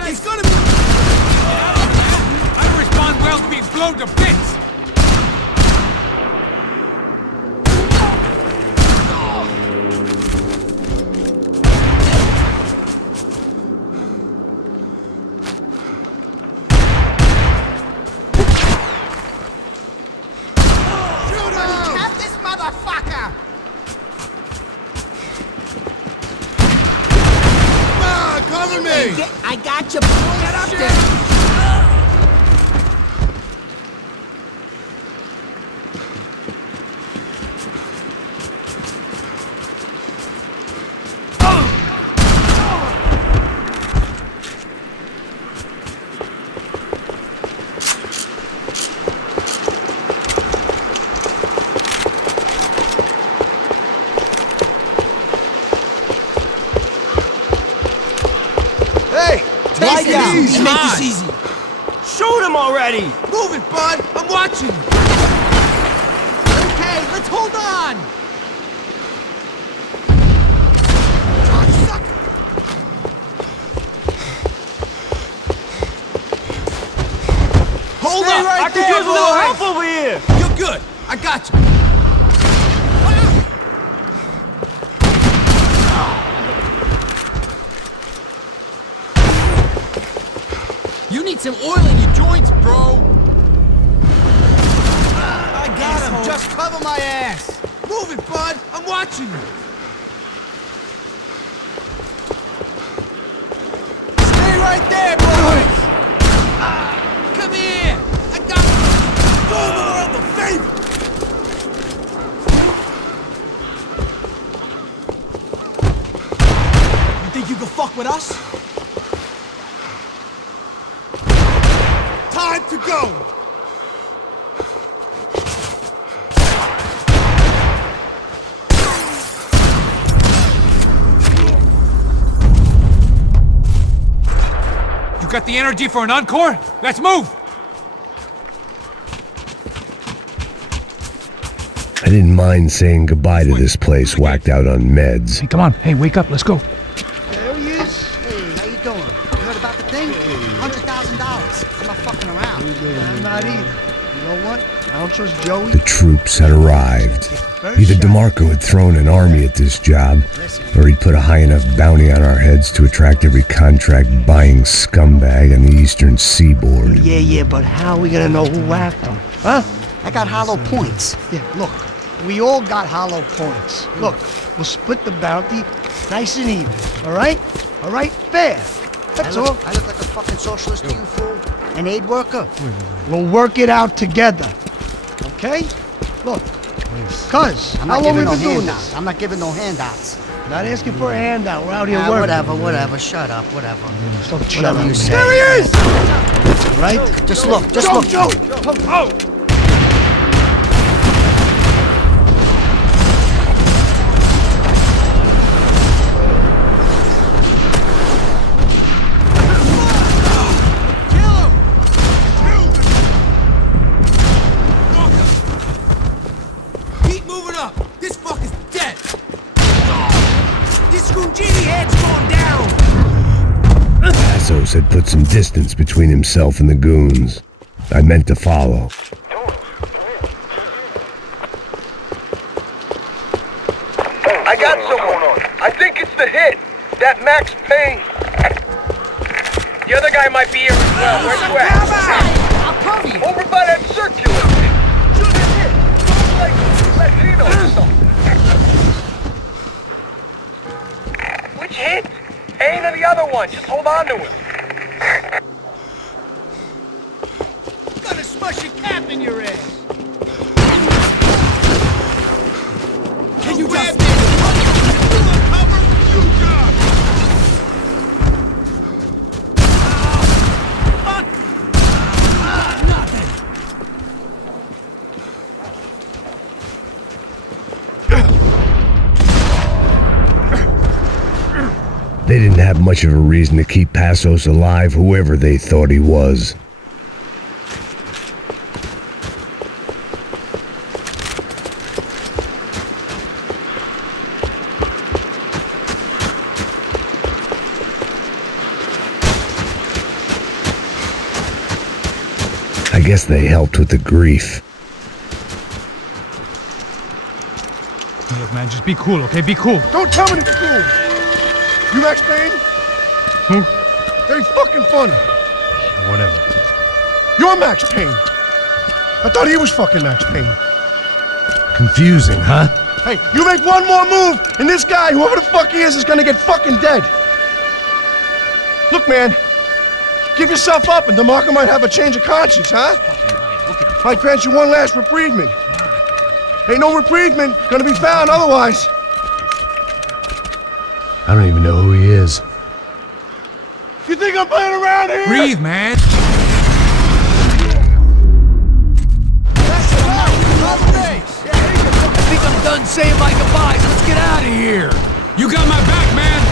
He's gonna be... I respond well to being blown to bits! Cover me! I got you, boy. Get up there! Take it easy. Make this easy. Shoot him already! Move it, bud! I'm watching! Okay, let's hold on! Hold Stay up! right I could there, use a little boys. help over here! You're good. I got you. You need some oil in your joints, bro. Just cover my ass. Move it, bud. I'm watching you. Stay right there, boys. Come here. I got you. Do the world a favor. You think you can fuck with us? Time to go. You got the energy for an encore? Let's move! I didn't mind saying goodbye to this place whacked out on meds. Hey, come on. Hey, wake up. Let's go. There he is. Hey, how you doing? You heard about the thing? $100,000. I'm not fucking around. I'm not either. You know what? I don't trust Joey. The troops had arrived. Either DeMarco had thrown an army at this job, or he'd put a high enough bounty on our heads to attract every contract-buying scumbag on the eastern seaboard. Yeah, but how are we gonna know who whacked him? Huh? I got hollow points. Yeah, look, we all got hollow points. Look, we'll split the bounty nice and even, all right? All right? Fair. That's all. I look like a fucking socialist to you, fool? An aid worker? We'll work it out together, okay? Look, cuz, how long we been doing this? I'm not giving no handouts. Not asking for a handout. We're out here working. Whatever. Shut up. Whatever. Whatever you say. There he is! Right? Just look. Joe! Oh! Passos had put some distance between himself and the goons. I meant to follow. I got someone. I think it's the hit. That Max Payne. The other guy might be here as well. Where's you at? I'll cover you. Over by that circular. Shoot the hit. Like Latino or something. Which hit? Payne or the other one? Just hold on to him. Gonna smush a cap in your ass. Can you just cover? You got They didn't have much of a reason to keep Passos alive, whoever they thought he was. I guess they helped with the grief. Look, man, just be cool, okay? Be cool. Don't tell me to be cool! You Max Payne? Who? That ain't fucking funny. Whatever. You're Max Payne. I thought he was fucking Max Payne. Confusing, huh? Hey, you make one more move, and this guy, whoever the fuck he is gonna get fucking dead. Look, man. Give yourself up, and DeMarco might have a change of conscience, huh? Might grant you one last reprievement. Ain't no reprievement gonna be found otherwise. I don't even know who he is. You think I'm playing around here? Breathe, man. I think I'm done saying my goodbyes. Let's get out of here. You got my back, man.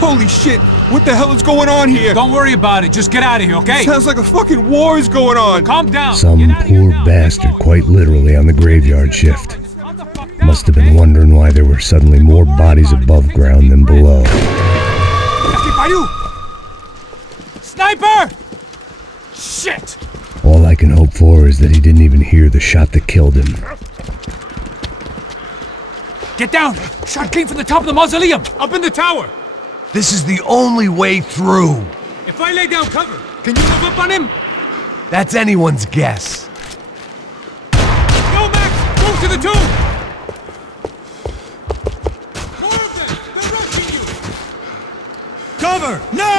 Holy shit! What the hell is going on here? Don't worry about it. Just get out of here, okay? Sounds like a fucking war is going on. Calm down. Some poor bastard, quite literally, on the graveyard shift. Must have been wondering why there were suddenly more bodies above ground than below. Sniper! Shit! All I can hope for is that he didn't even hear the shot that killed him. Get down! Shot came from the top of the mausoleum! Up in the tower! This is the only way through. If I lay down cover, can you move up on him? That's anyone's guess. Go, Max! Move to the tomb! More of them! They're rushing you! Cover! No!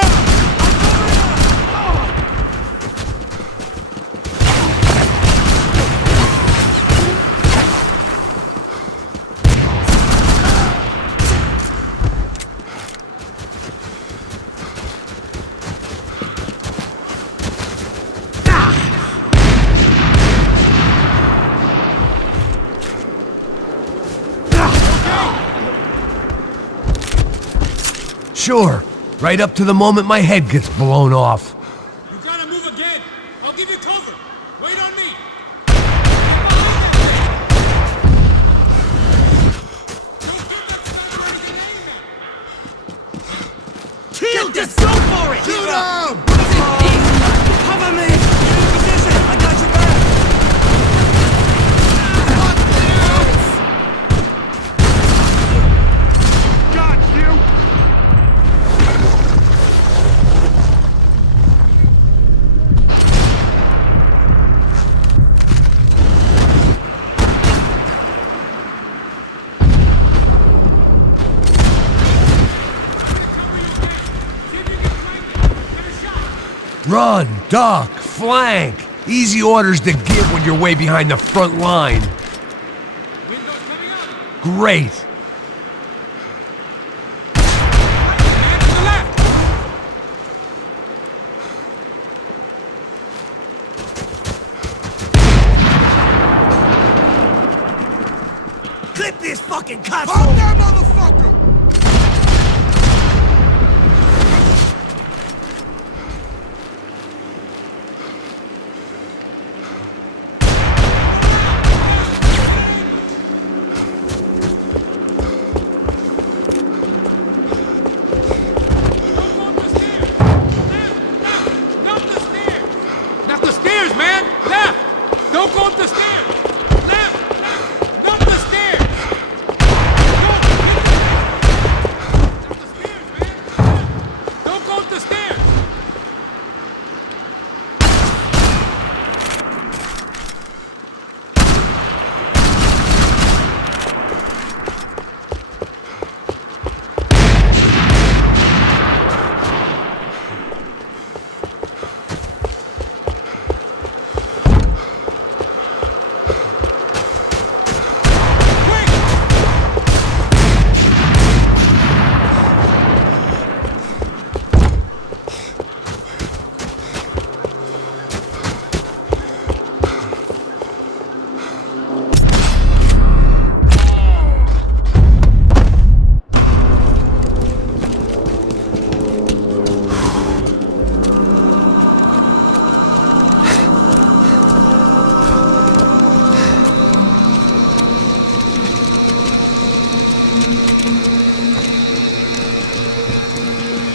Sure, right up to the moment my head gets blown off. You gotta move again! I'll give you cover! Wait on me! Kill this! Go for it! Shoot him! Cover me! Get in position! I got your back! Got you! Run, duck, flank. Easy orders to give when you're way behind the front line. Great. Clip this fucking cut! Hold that motherfucker! Left the stairs, man! Left! Don't go up the stairs! Left! Left! Up the stairs! Don't go up the stairs!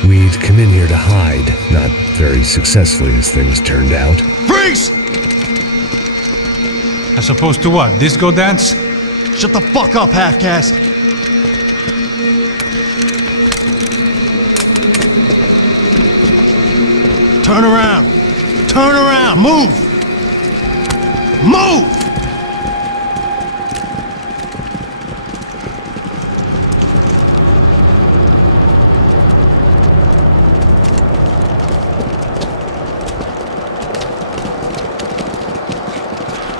We'd come in here to hide, not very successfully as things turned out. Freeze! As opposed to what? Disco dance? Shut the fuck up, half-caste! Turn around! Turn around! Move! Move!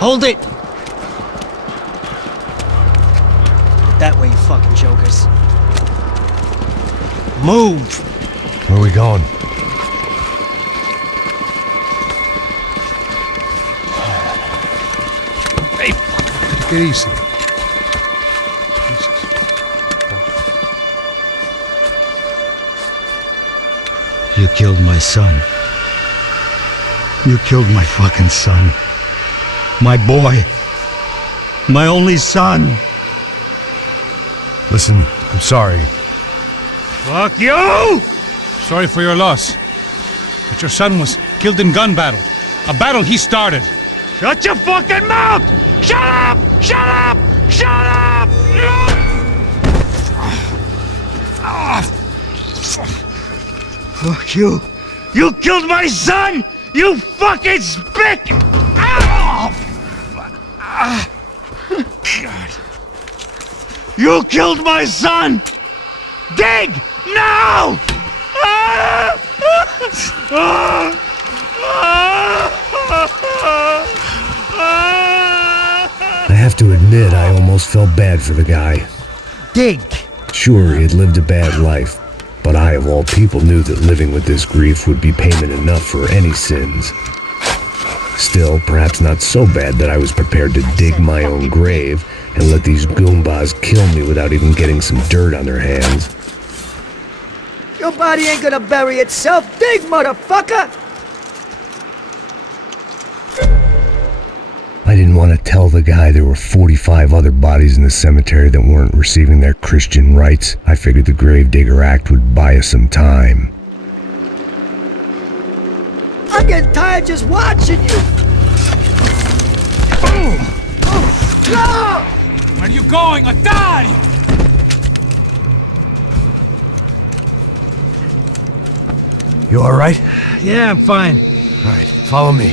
Hold it! That way, you fucking jokers. Move! Where are we going? Hey, take it easy. You killed my son. You killed my fucking son. My boy. My only son. Listen, I'm sorry. Fuck you! Sorry for your loss. But your son was killed in gun battle. A battle he started. Shut your fucking mouth! Shut up! Shut up! Shut up! Fuck you. You killed my son! You fucking spick! God. You killed my son! Dig! Now! I have to admit, I almost felt bad for the guy. Dig! Sure, he had lived a bad life, but I, of all people, knew that living with this grief would be payment enough for any sins. Still, perhaps not so bad that I was prepared to dig my own grave and let these goombas kill me without even getting some dirt on their hands. Your body ain't gonna bury itself. Dig, motherfucker! I didn't want to tell the guy there were 45 other bodies in the cemetery that weren't receiving their Christian rites. I figured the Gravedigger Act would buy us some time. I'm getting tired just watching you! Boom! No! Where are you going? Atari! You alright? Yeah, I'm fine. Alright, follow me.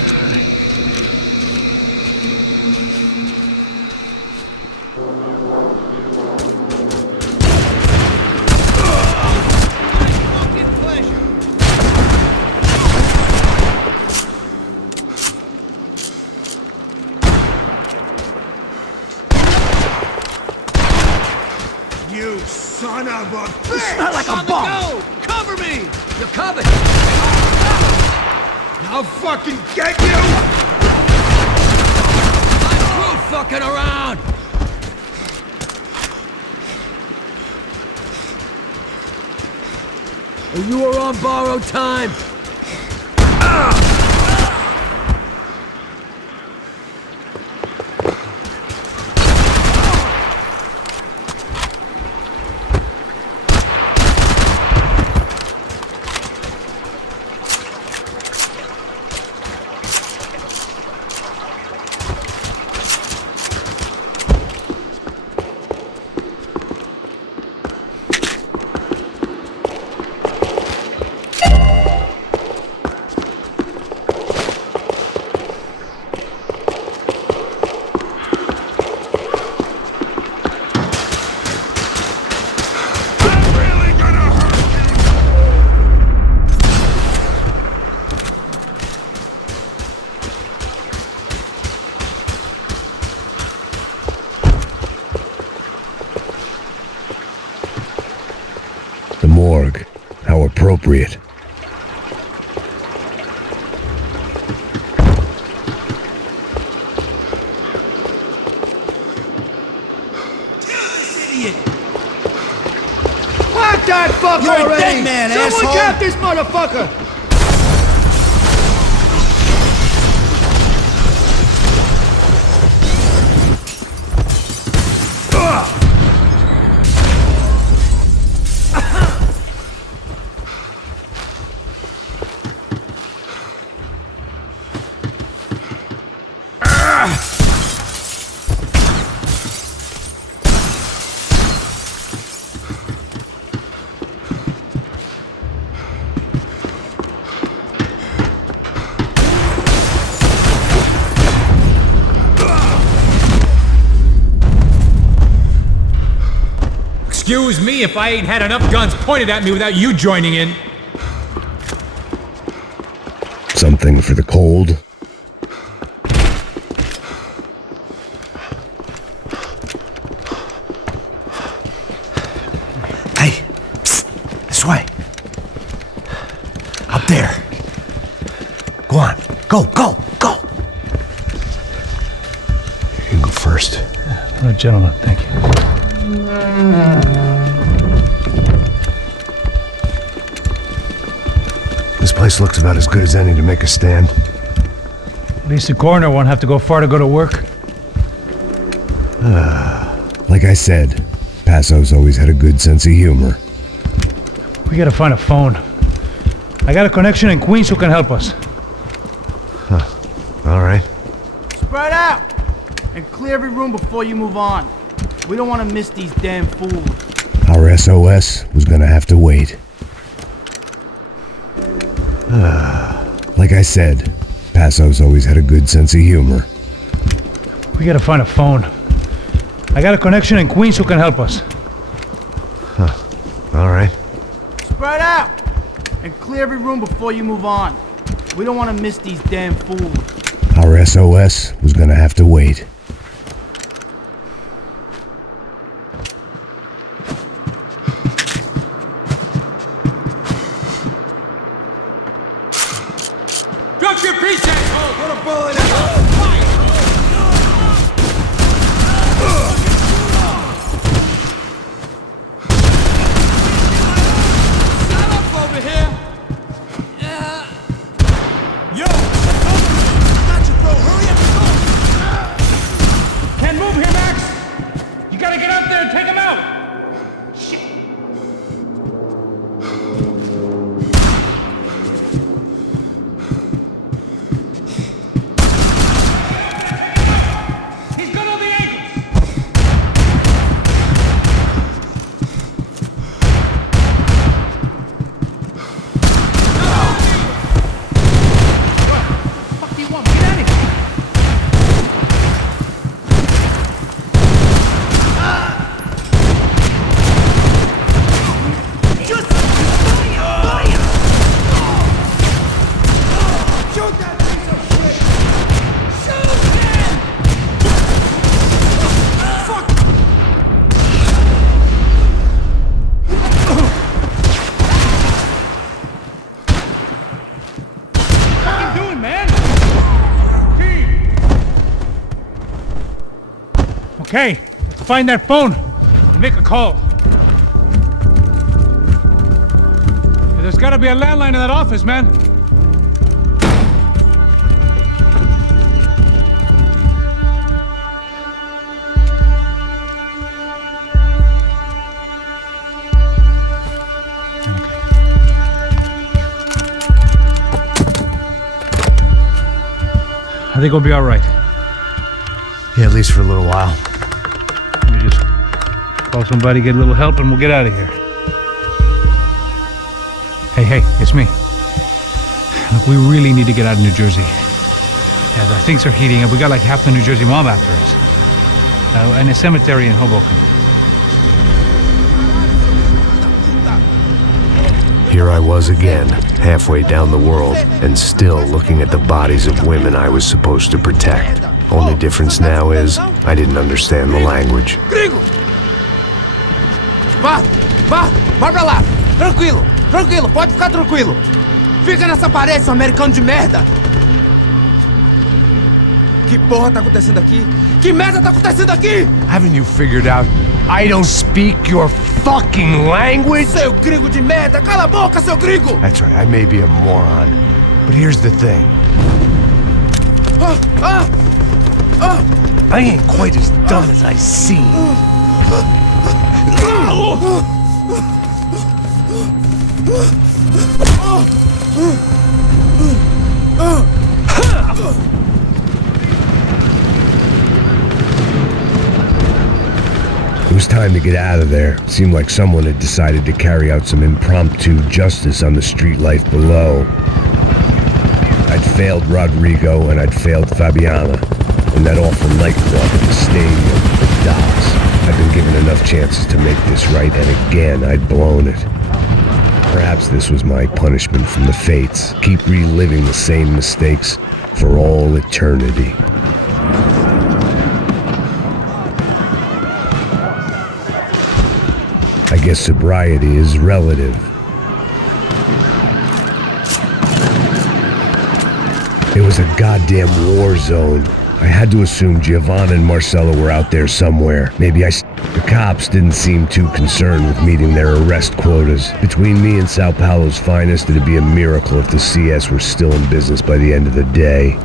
You son of a bitch! You smell like a bomb! Cover me! You're covered! I'll fucking get you! I'm through fucking around! You were on borrowed time! The morgue. How appropriate. Whack that fucker You're a already! dead man, Someone asshole! cap this motherfucker! Excuse me if I ain't had enough guns pointed at me without you joining in. Something for the cold. Hey, psst, this way. Up there. Go on, go, go, go. You can go first. Gentlemen, thank you. This place looks about as good as any to make a stand. At least the coroner won't have to go far to go to work. Like I said, Passo's always had a good sense of humor. We gotta find a phone. I got a connection in Queens who can help us. All right. Spread out! And clear every room before you move on. We don't want to miss these damn fools. Our SOS was gonna have to wait. Like I said, Passo's always had a good sense of humor. We gotta find a phone. I got a connection in Queens who can help us. All right. Spread out! And clear every room before you move on. We don't want to miss these damn fools. Our SOS was gonna have to wait. Drop your piece, asshole! Put a bullet in Shut up over here! Yo! Got you, bro! Hurry up! Can't move here, Max! You gotta get up there and take him out! Shit! He's got all the angles! What the fuck do you want? Get out of here! Shoot that piece of shit! Shoot him! Fuck! What are you doing, man? Okay, let's find that phone and make a call. There's gotta be a landline in that office, man. I think we'll be all right. Yeah, at least for a little while. Let me just call somebody, get a little help, and we'll get out of here. Hey, it's me. Look, we really need to get out of New Jersey. Yeah, things are heating up. We got like half the New Jersey mob after us. And a cemetery in Hoboken. Here I was again, halfway down the world, and still looking at the bodies of women I was supposed to protect. Only difference now is, I didn't understand the language. Gringo! Vai pra lá! Tranquilo, pode ficar tranquilo! Fica nessa parede, seu americano de merda! Que porra tá acontecendo aqui? Que merda tá acontecendo aqui? Haven't you figured out I don't speak your fucking language? Seu gringo de merda! Cala a boca, seu gringo! That's right, I may be a moron, but here's the thing. I ain't quite as dumb as I seem. It was time to get out of there. Seemed like someone had decided to carry out some impromptu justice on the street life below. I'd failed Rodrigo and I'd failed Fabiana. And that awful nightclub at the stadium, the docks. I'd been given enough chances to make this right, and again I'd blown it. Perhaps this was my punishment from the fates. Keep reliving the same mistakes for all eternity. I guess sobriety is relative. It was a goddamn war zone. I had to assume Giovanna and Marcella were out there somewhere. Maybe I The cops didn't seem too concerned with meeting their arrest quotas. Between me and Sao Paulo's finest, it'd be a miracle if the CS were still in business by the end of the day.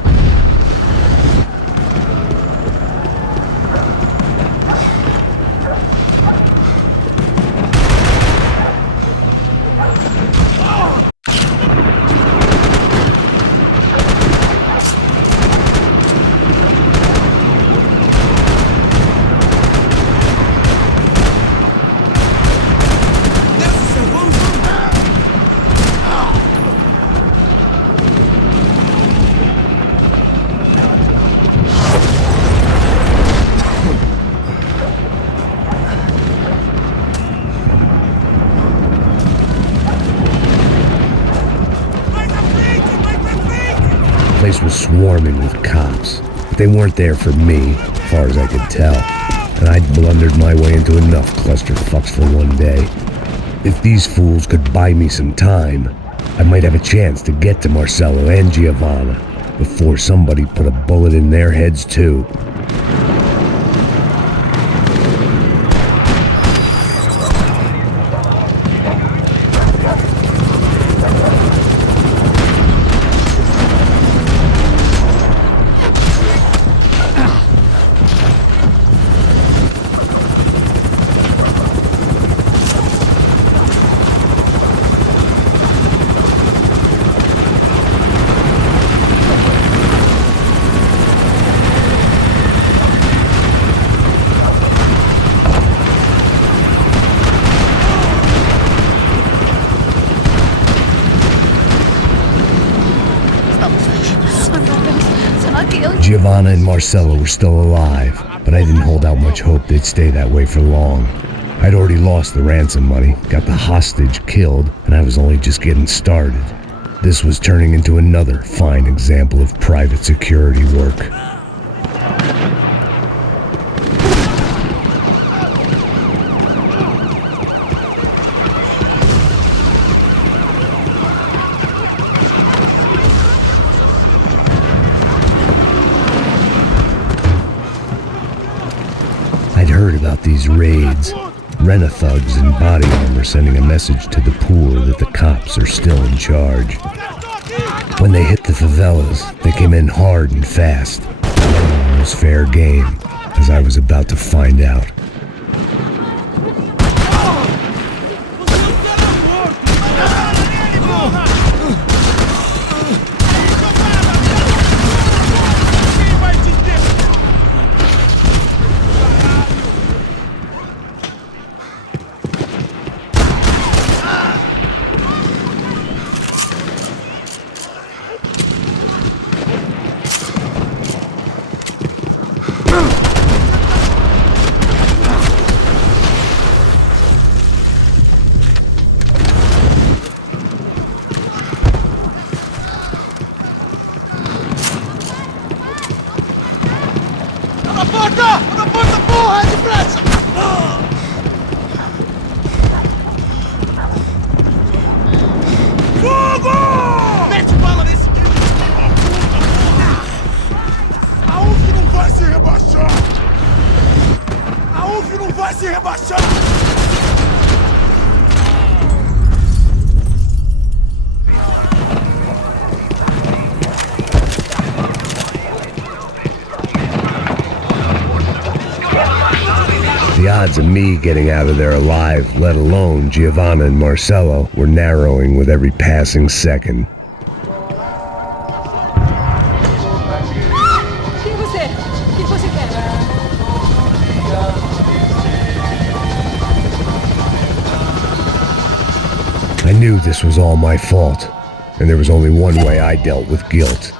The place was swarming with cops, but they weren't there for me, as far as I could tell, and I'd blundered my way into enough clusterfucks for one day. If these fools could buy me some time, I might have a chance to get to Marcello and Giovanna before somebody put a bullet in their heads too. Giovanna and Marcello were still alive, but I didn't hold out much hope they'd stay that way for long. I'd already lost the ransom money, got the hostage killed, and I was only just getting started. This was turning into another fine example of private security work. I'd heard about these raids. Rent-a-thugs in body armor sending a message to the poor that the cops are still in charge. When they hit the favelas, they came in hard and fast. It was fair game, as I was about to find out. The odds of me getting out of there alive, let alone Giovanna and Marcello, were narrowing with every passing second. I knew this was all my fault, and there was only one way I dealt with guilt.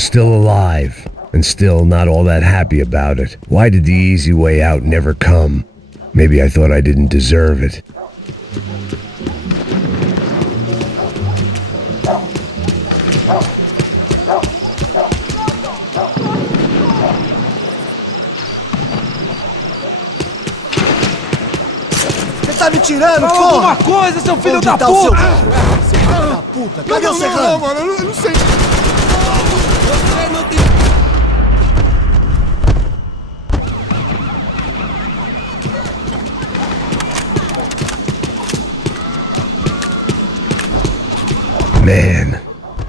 was still alive, and still not all that happy about it. Why did the easy way out never come? Maybe I thought I didn't deserve it. Você tá me tirando, Fala porra? alguma coisa, seu filho Onde da tá puta! o seu filho da puta? Cadê o Serrano? Não, mano, eu não sei. Você não tem... Man,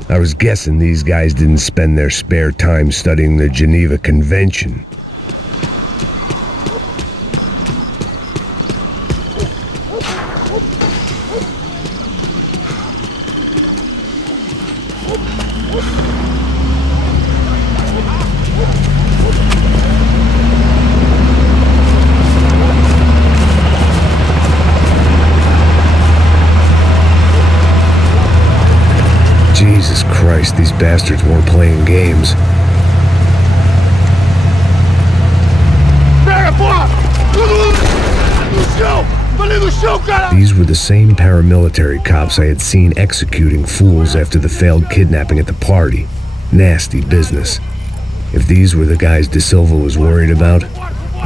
I was guessing these guys didn't spend their spare time studying the Geneva Convention. Jesus Christ, these bastards weren't playing games. Pega, porra! No chão! Falei no chão, cara! These were the same paramilitary cops I had seen executing fools after the failed kidnapping at the party. Nasty business. If these were the guys De Silva was worried about,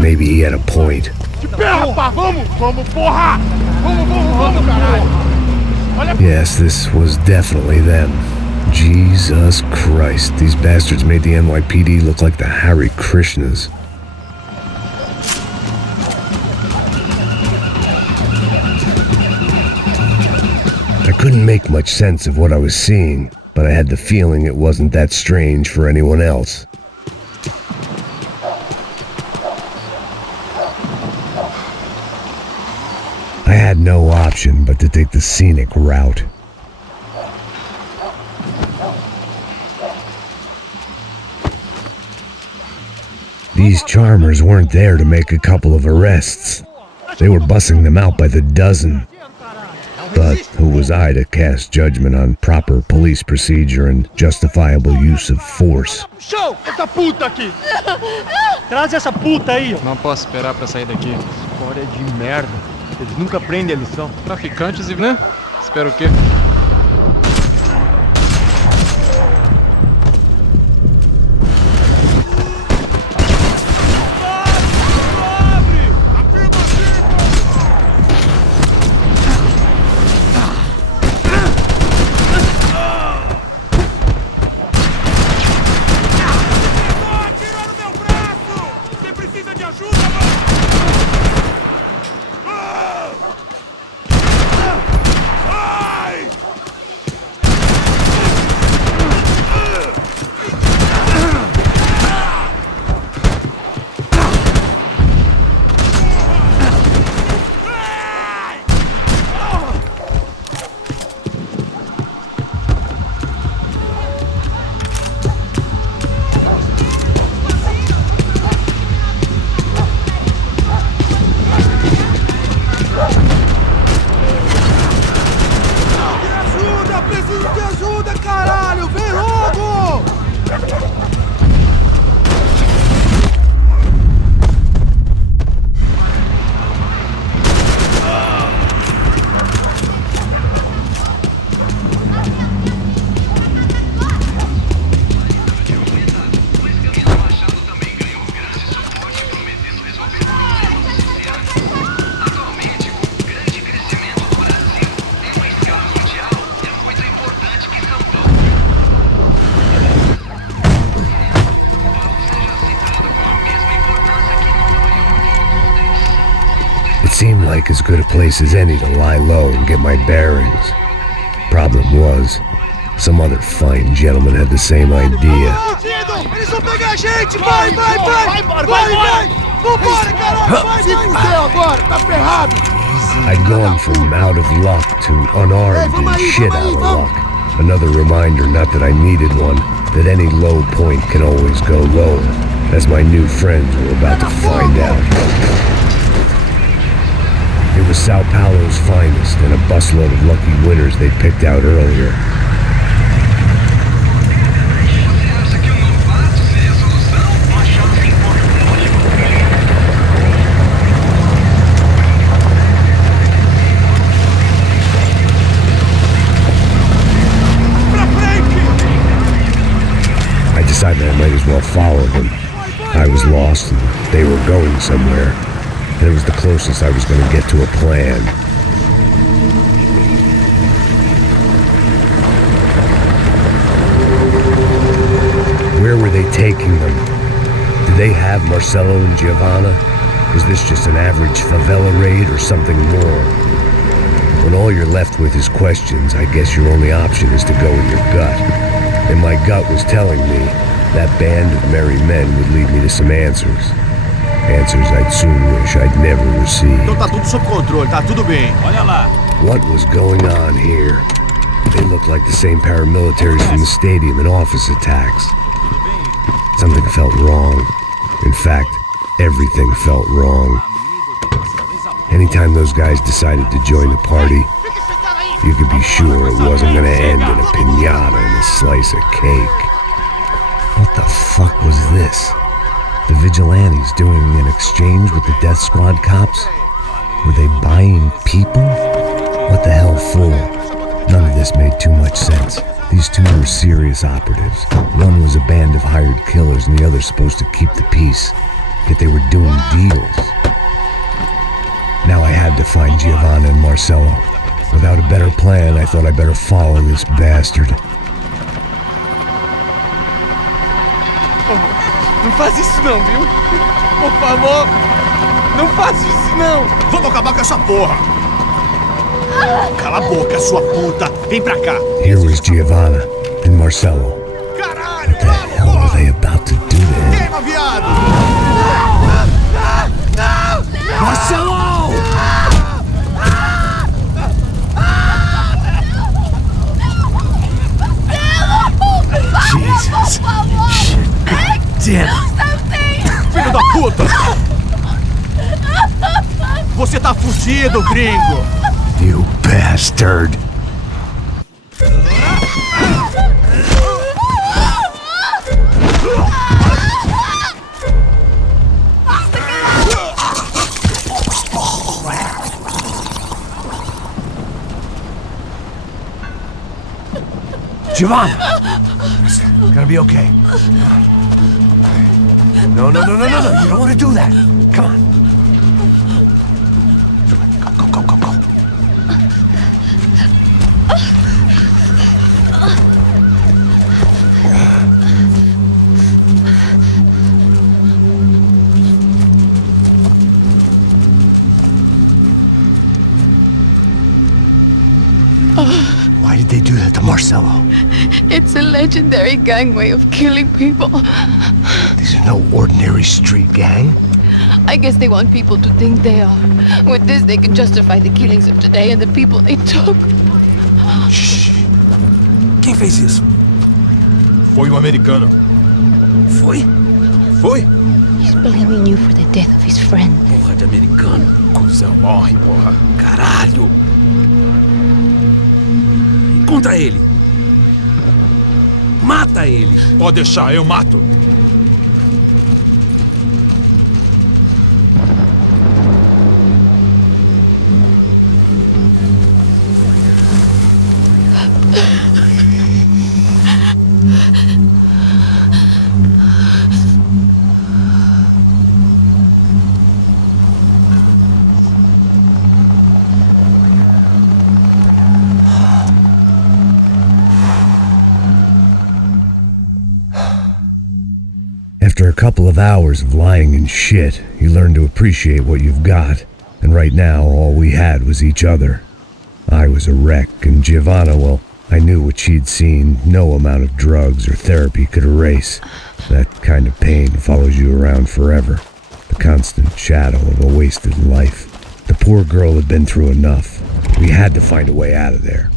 maybe he had a point. De pé, rapaz! Vamos, porra! Vamos, caralho! Yes, this was definitely them. Jesus Christ, these bastards made the NYPD look like the Hare Krishnas. I couldn't make much sense of what I was seeing, but I had the feeling it wasn't that strange for anyone else. I had no option but to take the scenic route. These charmers weren't there to make a couple of arrests. They were bussing them out by the dozen. But who was I to cast judgment on proper police procedure and justifiable use of force? Show! Essa puta aqui! Traz essa puta aí! Não posso esperar pra sair daqui. História de merda. Eles nunca aprendem a lição. Traficantes e... né? Espera o quê? Seemed like as good a place as any to lie low and get my bearings. Problem was, some other fine gentleman had the same idea. Eles vão pegar a gente! Vai! Vambora, caralho! Vai! Se fudeu agora! Tá ferrado! I'd gone from out of luck to unarmed and shit out of luck. Another reminder, not that I needed one, that any low point can always go lower, as my new friends were about to find out. It was Sao Paulo's finest and a busload of lucky winners they'd picked out earlier. decided I might as well follow them. I was lost and they were going somewhere, and it was the closest I was going to get to a plan. Where were they taking them? Did they have Marcelo and Giovanna? Was this just an average favela raid or something more? When all you're left with is questions, I guess your only option is to go with your gut. And my gut was telling me that band of merry men would lead me to some answers. Answers I'd soon wish I'd never received. Então tá tudo sob controle, tá tudo bem. Olha lá. What was going on here? They looked like the same paramilitaries from the stadium in office attacks. Something felt wrong. In fact, everything felt wrong. Anytime those guys decided to join the party, you could be sure it wasn't gonna end in a piñata and a slice of cake. What the fuck was this? The vigilantes doing an exchange with the death squad cops? Were they buying people? What the hell for? None of this made too much sense. These two were serious operatives. One was a band of hired killers and the other supposed to keep the peace. Yet they were doing deals. Now I had to find Giovanna and Marcelo. Without a better plan, I thought I better follow this bastard. Não faz isso não, viu? Por favor, não faz isso não. Vamos acabar com essa porra. Cala a boca, sua puta. Vem pra cá. Here was Giovanna and Marcelo. What the hell were they about to do to him? Queima, viado! Marcelo! Jesus. Shit. Damn. Filho da puta! Você tá fudido, gringo! You bastard! Giovanna! It's gonna be okay. No, no, no, no, no, no. You don't want to do that. Come on. Go, go, go, go, go. Why did they do that to Marcelo? It's a legendary gang way of killing people. These are no ordinary street gang. I guess they want people to think they are. With this, they can justify the killings of today and the people they took. Shh. Quem fez isso? Foi um americano. Foi? Foi? He's blaming you for the death of his friend. Porra de americano. Cusão, morre, porra. Caralho. Encontra ele. Mata ele. Pode deixar, eu mato. After a couple of hours of lying in shit, you learn to appreciate what you've got. And right now, all we had was each other. I was a wreck, and Giovanna, well, I knew what she'd seen. No amount of drugs or therapy could erase. That kind of pain follows you around forever. The constant shadow of a wasted life. The poor girl had been through enough. We had to find a way out of there.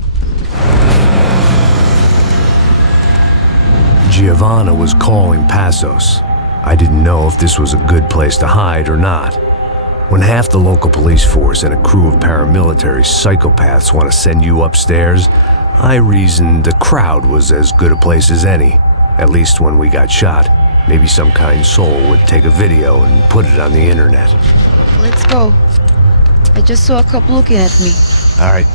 Giovanna was calling Passos. I didn't know if this was a good place to hide or not. When half the local police force and a crew of paramilitary psychopaths want to send you upstairs, I reasoned the crowd was as good a place as any. At least when we got shot. Maybe some kind soul would take a video and put it on the internet. Let's go. I just saw a couple looking at me. All right.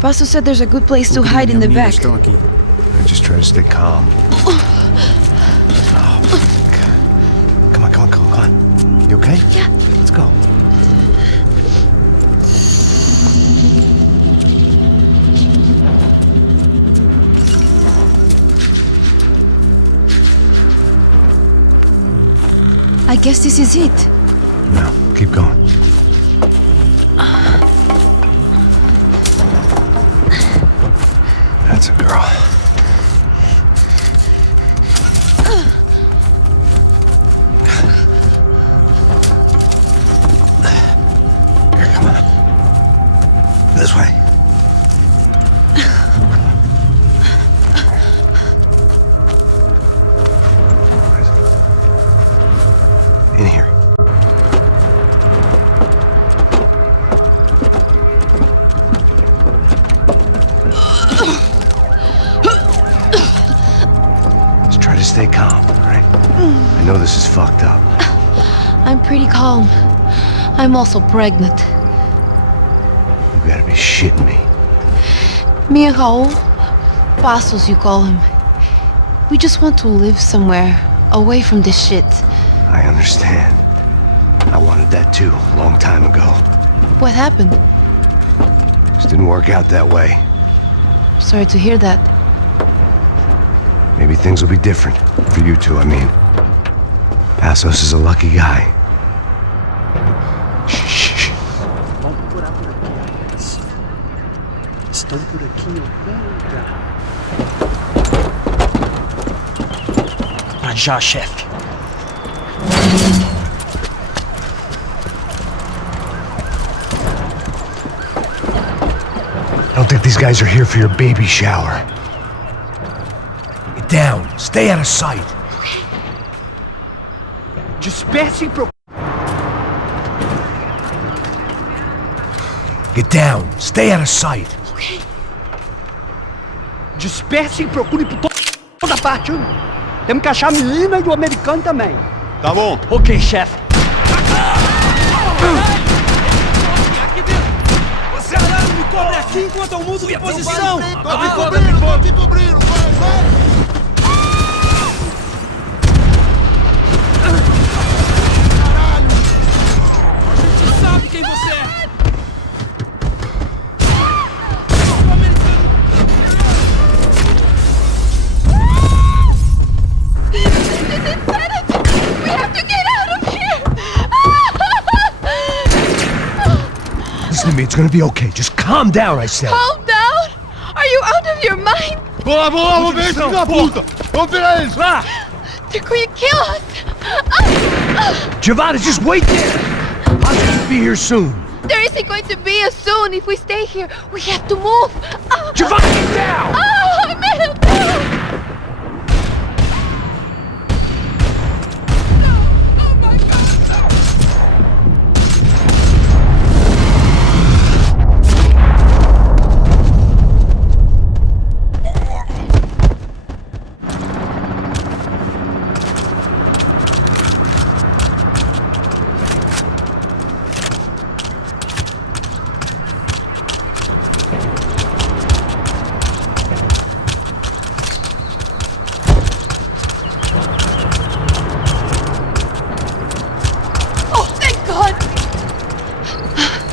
Pasto said there's a good place to hide in the back. I just try to stay calm. You okay? Yeah. Let's go. I guess this is it. No, keep going. That's a girl. Here, come on. This way. In here. Just try to stay calm, all right? I know this is fucked up. I'm pretty calm. I'm also pregnant. You gotta be shitting me. Me and Raul, Passos you call him. We just want to live somewhere, away from this shit. I understand. I wanted that too, a long time ago. What happened? Just didn't work out that way. Sorry to hear that. Maybe things will be different. For you two, I mean. Passos is a lucky guy. Shh. Vamos por aqui, rapaz. Estão por aqui em algum lugar. Pra já, chefe. I don't think these guys are here for your baby shower. Get down. Stay out of sight. Disperse e procure. Get down. Stay out of sight. Disperse e procure por toda parte. Temos que achar a menina e o americano também. Tá bom. Ok, chefe. Você arame, me cobre aqui enquanto eu mudo de posição! Tô me cobrindo, vai! A gente sabe quem você é! We have to get out of here! Listen to me, it's gonna be okay. Just calm down, I said. Calm down? Are you out of your mind? Vamos ver esse filho da puta! Vamos virar eles, lá! They're going to kill us! Giovanna, just wait there. I'll just be here soon. There isn't going to be a soon if we stay here. We have to move. Giovanna, get down! Oh, man!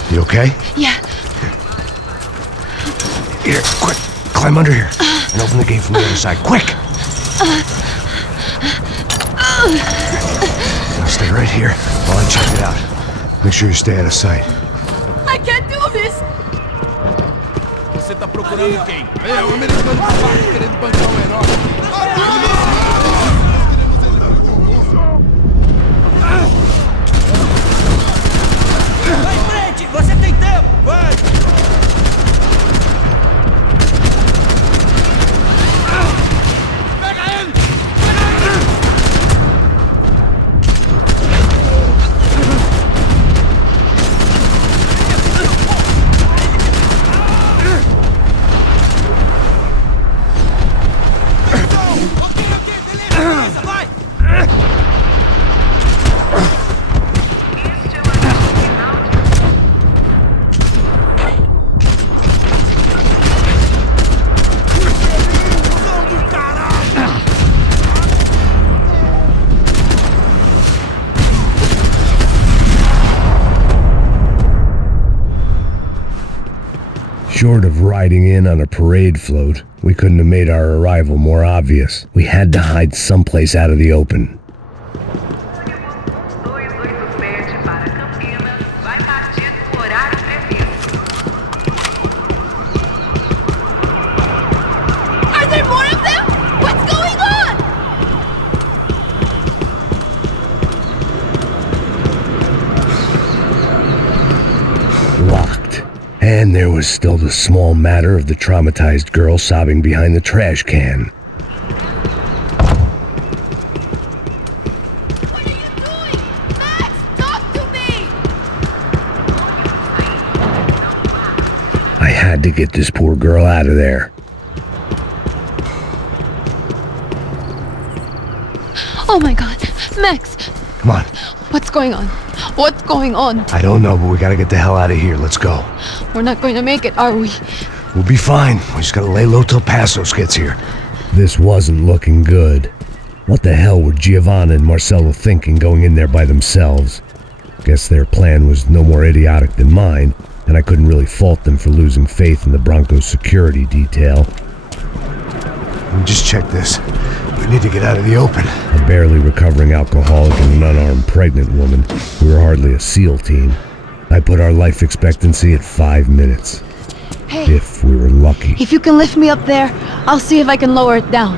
You okay? Yeah. Here, quick. Climb under here. And open the gate from the other side. Quick! Now stay right here while I check it out. Make sure you stay out of sight. I can't do this! Você tá procurando quem? É, o americano tá querendo bancar o herói. Vai em frente! Você tem tempo! Vai! Pega ele! Beleza, vai! Short of riding in on a parade float, we couldn't have made our arrival more obvious. We had to hide someplace out of the open. Are there more of them? What's going on? Locked. And there was still the small matter of the traumatized girl sobbing behind the trash can. I had to get this poor girl out of there. Oh my god. Max, Come on. what's going on? What's going on? I don't know, but we gotta get the hell out of here. Let's go. We're not going to make it, are we? We'll be fine. We just gotta lay low till Passos gets here. This wasn't looking good. What the hell were Giovanna and Marcello thinking going in there by themselves? Guess their plan was no more idiotic than mine, and I couldn't really fault them for losing faith in the Broncos security detail. Let me just check this. We need to get out of the open. A barely recovering alcoholic and an unarmed pregnant woman. We were hardly a SEAL team. I put our life expectancy at 5 minutes. Hey. If we were lucky. If you can lift me up there, I'll see if I can lower it down.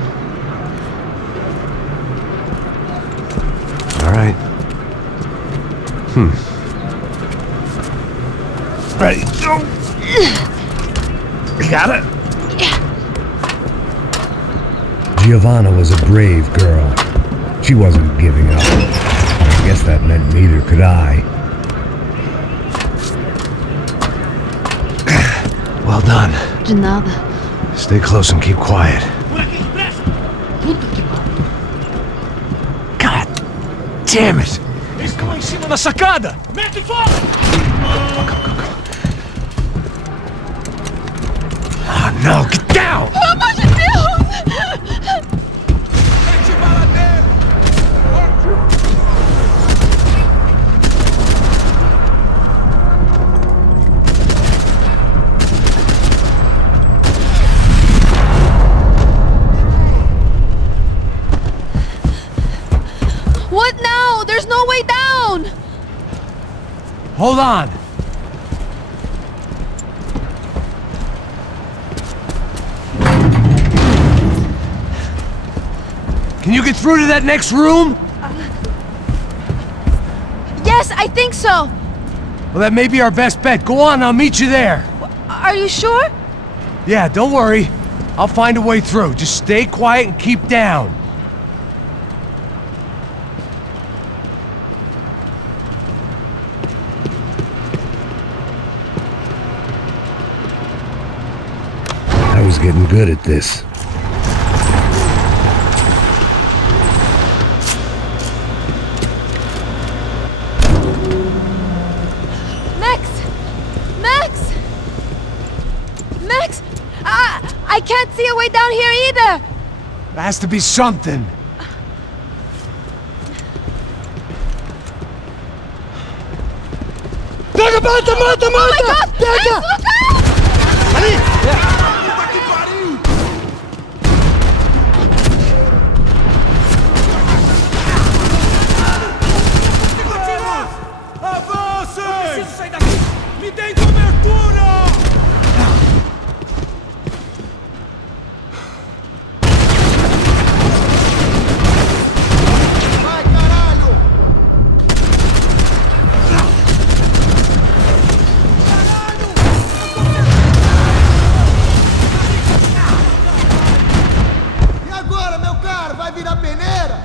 All right. Ready. Go. You got it? Giovanna was a brave girl. She wasn't giving up. I guess that meant neither could I. Well done. De nada. Stay close and keep quiet. God damn it! Eles estão em cima da sacada! Mete fogo! Oh no, get down! Pelo amor de Deus! What now? There's no way down! Hold on. Can you get through to that next room? Yes, I think so. Well, that may be our best bet. Go on, I'll meet you there. Are you sure? Yeah, don't worry. I'll find a way through. Just stay quiet and keep down. I was getting good at this. Max! I can't see a way down here either! There has to be something. Pega, mata, mata, mata! Oh my God! Pega! Max, look out! Ali! Avancem! Eu preciso sair daqui! Me deem cobertura! Vai, caralho! E agora, meu caro? Vai virar peneira?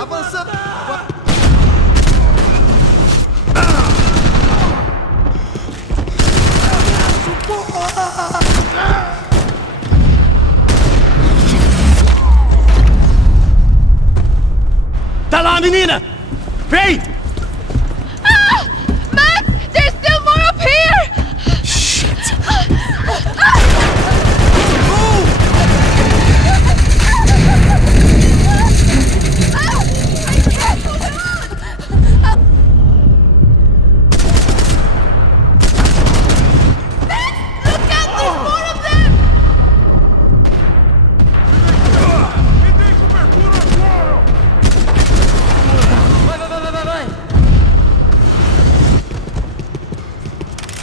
Avançando! Tá lá, menina! Vem! Ah! Max! There's still more up here! Shit!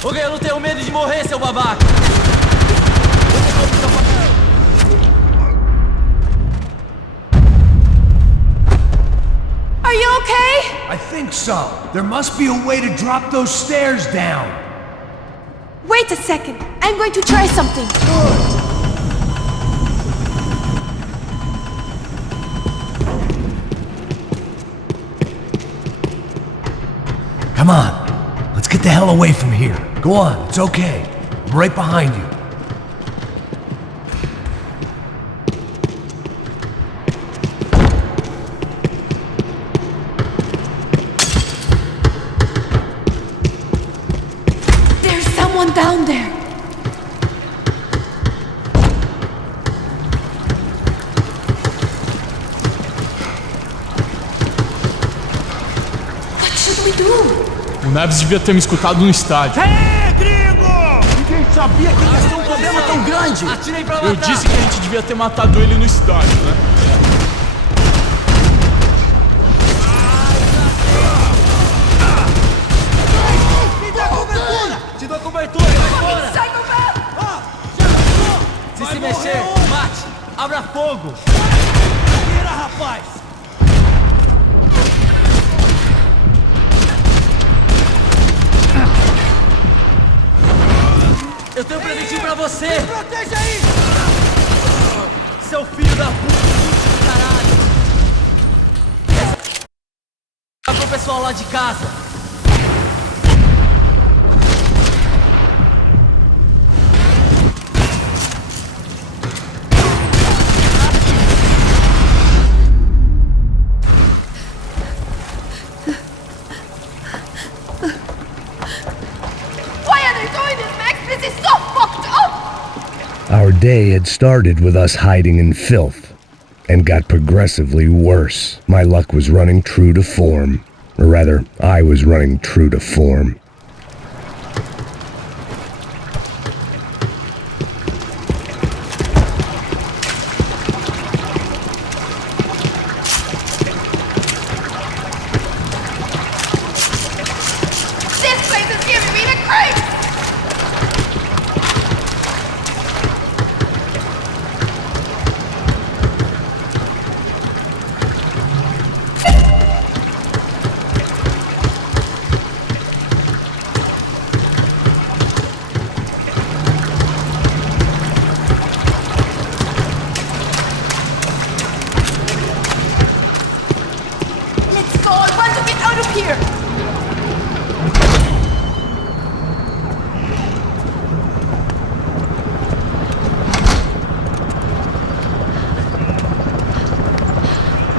Ok, eu não tenho medo de morrer, seu babaca. Are you okay? I think so. There must be a way to drop those stairs down. Wait a second. I'm going to try something. Come on. Let's get the hell away from here. Go on, it's okay. I'm right behind you. There's someone down there. What should we do? O Neves devia ter me escutado no estádio. Ei, gringo! Ninguém sabia que ia ser um problema tão grande. Atirei pra matar. Eu disse que a gente devia ter matado ele no estádio, né? Me dá cobertura! Te dou cobertura, vai fora! Sai do carro! Se mexer, mate! Abra fogo! Vira, rapaz! Eu tenho um presentinho pra você! Me proteja aí! Seu filho da puta, caralho! Essa pro pessoal lá de casa! Why are they doing this, Max? This is so fucked up! Our day had started with us hiding in filth, and got progressively worse. My luck was running true to form. Or rather, I was running true to form. This place is giving me the creeps! Let's go! I want to get out of here!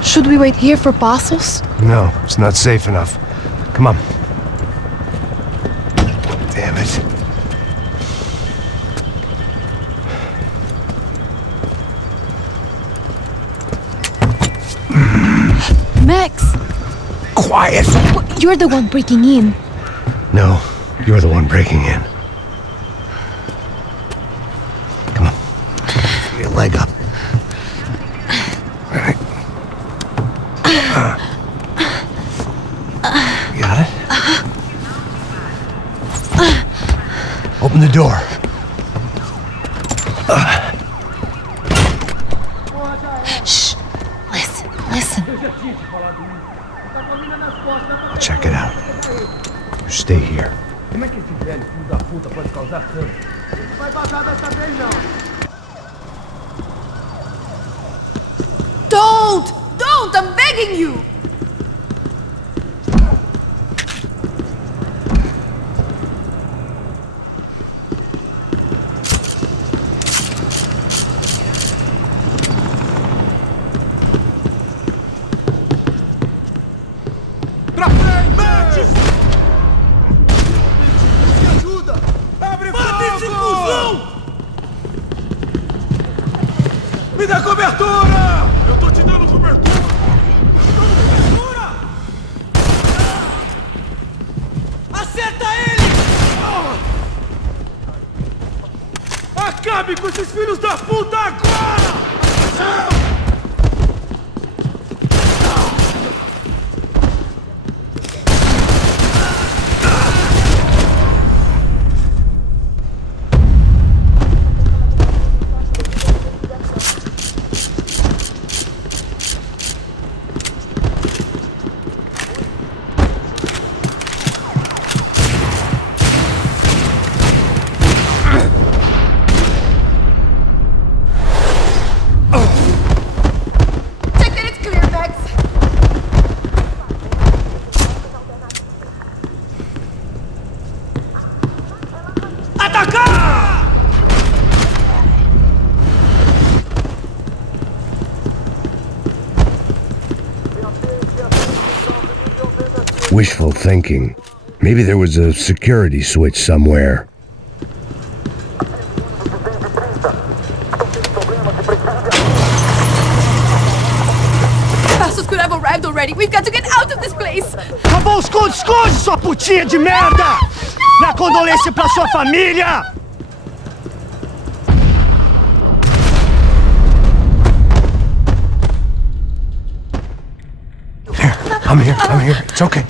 Should we wait here for Passos? No, it's not safe enough. Come on. Damn it. Max! Quiet! You're the one breaking in. No, you're the one breaking in. Come on. Give me a leg up. All right. Got it? Open the door. Shh! Listen, listen. Check it out. You stay here. Como é que esse velho filho da puta pode causar tanto? Não vai vazar dessa vez, não. Don't! Don't! I'm begging you! Pra frente! Mate! Me ajuda! Abre fogo! Mata esse cuzão! Me dá cobertura! Eu tô te dando cobertura! Cobertura! Acerta ele! Acabe com esses filhos da puta agora! Wishful thinking. Maybe there was a security switch somewhere. Passos could have arrived already. We've got to get out of this place. Tá bom, esconde, sua putinha de merda! Minha condolência pra sua família! I'm here. It's okay.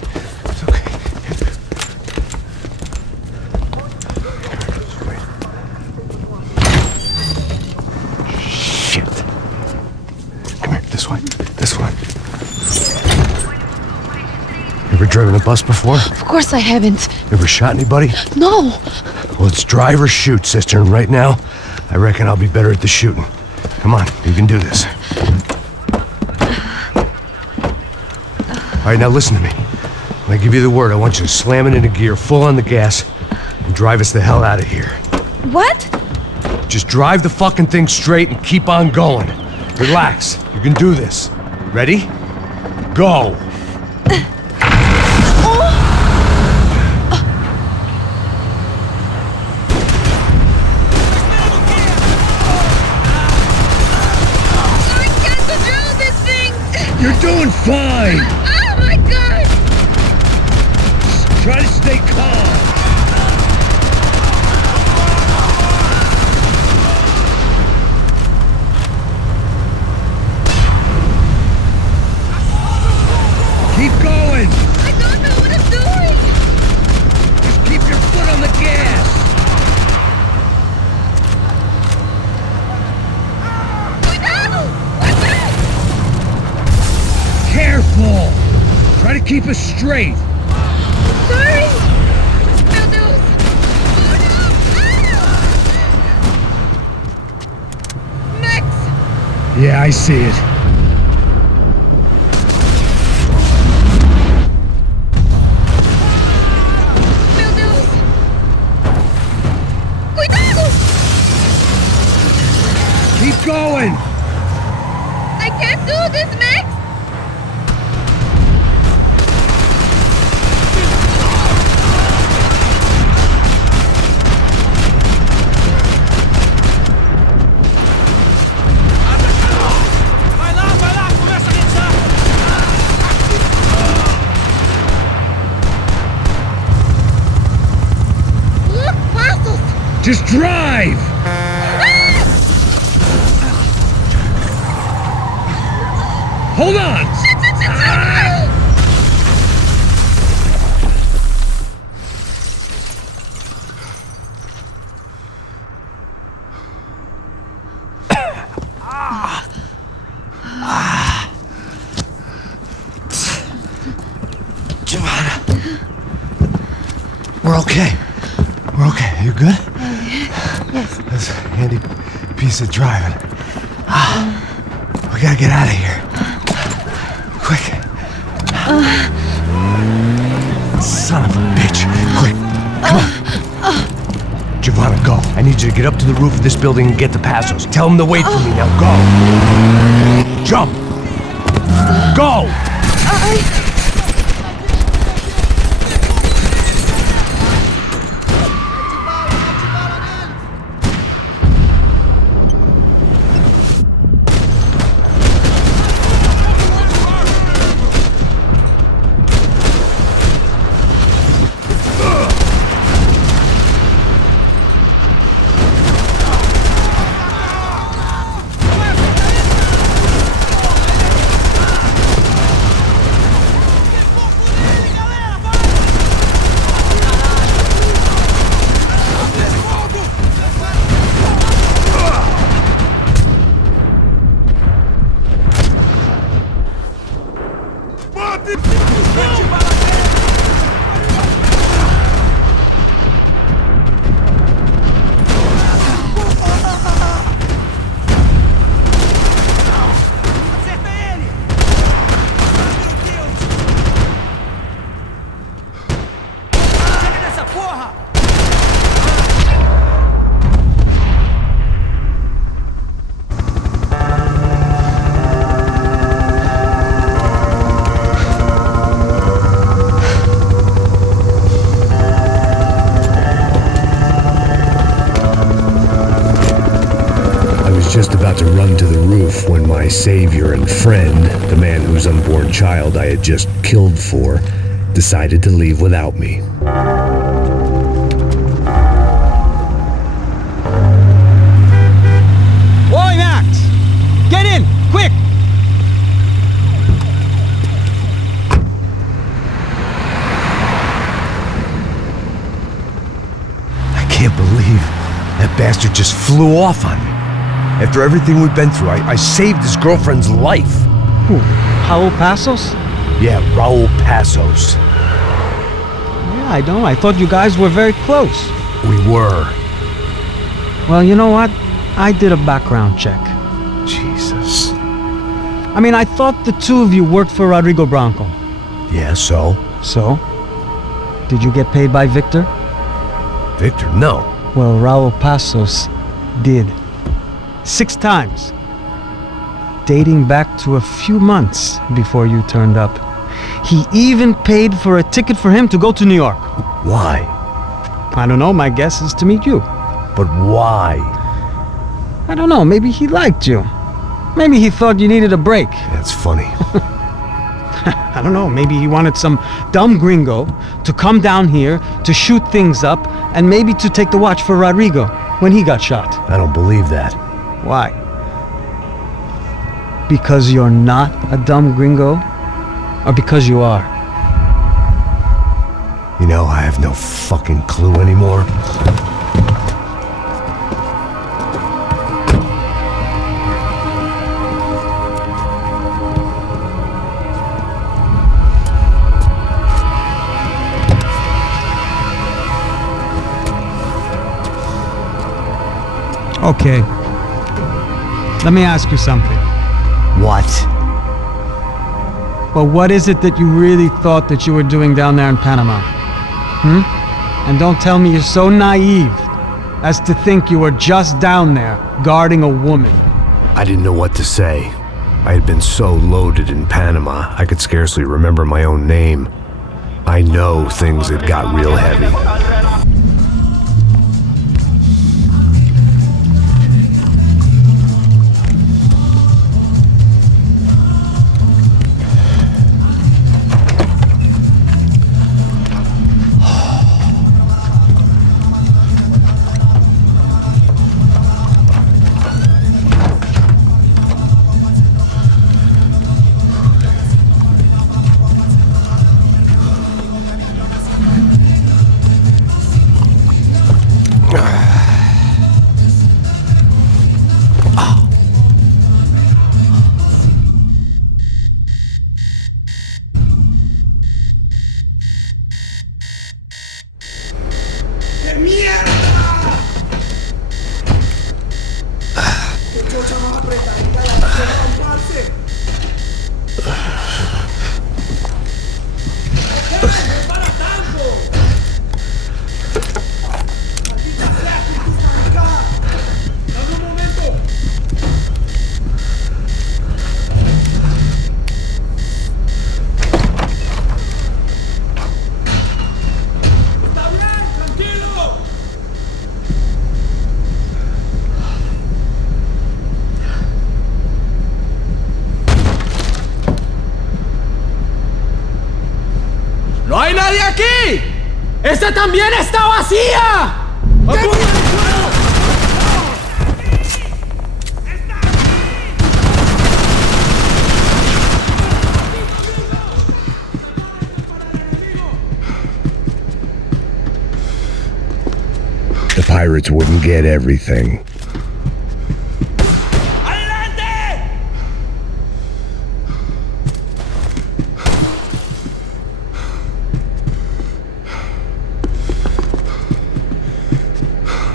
Shit. Come here, this way. You ever driven a bus before? Of course I haven't. Ever shot anybody? No. Well, it's drive or shoot, sister, and right now, I reckon I'll be better at the shooting. Come on, you can do this. All right, now listen to me. When I give you the word, I want you to slam it into gear, full on the gas, and drive us the hell out of here. What? Just drive the fucking thing straight and keep on going. Relax. You can do this. Ready? Go! You're doing fine! Oh my god! Try to stay calm. Keep going! I don't know what I'm doing! Just keep your foot on the gas! Careful! Try to keep us straight! Sorry! Meu Deus! Oh no! Ah! Max! Yeah, I see it. Meu Deus! Cuidado! Keep going! I can't do this, Max! Just drive! Hold on! Giovanna. We're okay. We're okay. You good? Yes. That's a handy piece of driving. We gotta get out of here. Quick. Son of a bitch. Quick. Come on. Giovanna, go. I need you to get up to the roof of this building and get the Passos. Tell them to wait for me. Now go. Jump. Go. whose unborn child I had just killed for, decided to leave without me. Oi, Max! Get in, quick! I can't believe that bastard just flew off on me. After everything we've been through, I saved his girlfriend's life. Who? Raul Passos? Yeah, Raul Passos. Yeah, I know. I thought you guys were very close. We were. Well, you know what? I did a background check. Jesus. I mean, I thought the two of you worked for Rodrigo Branco. Yeah, so? So? Did you get paid by Victor? Victor, no. Well, Raul Passos did. 6 times. Dating back to a few months before you turned up. He even paid for a ticket for him to go to New York. Why? I don't know, my guess is to meet you. But why? I don't know, maybe he liked you. Maybe he thought you needed a break. That's funny. I don't know, maybe he wanted some dumb gringo to come down here to shoot things up and maybe to take the watch for Rodrigo when he got shot. I don't believe that. Why? Because you're not a dumb gringo? Or because you are? You know, I have no fucking clue anymore. Okay. Let me ask you something. What? Well, what is it that you really thought that you were doing down there in Panama? And don't tell me you're so naive as to think you were just down there guarding a woman. I didn't know what to say. I had been so loaded in Panama, I could scarcely remember my own name. I know things had got real heavy. ¡No hay nadie aquí! ¡Esta también está vacía! The pirates wouldn't get everything.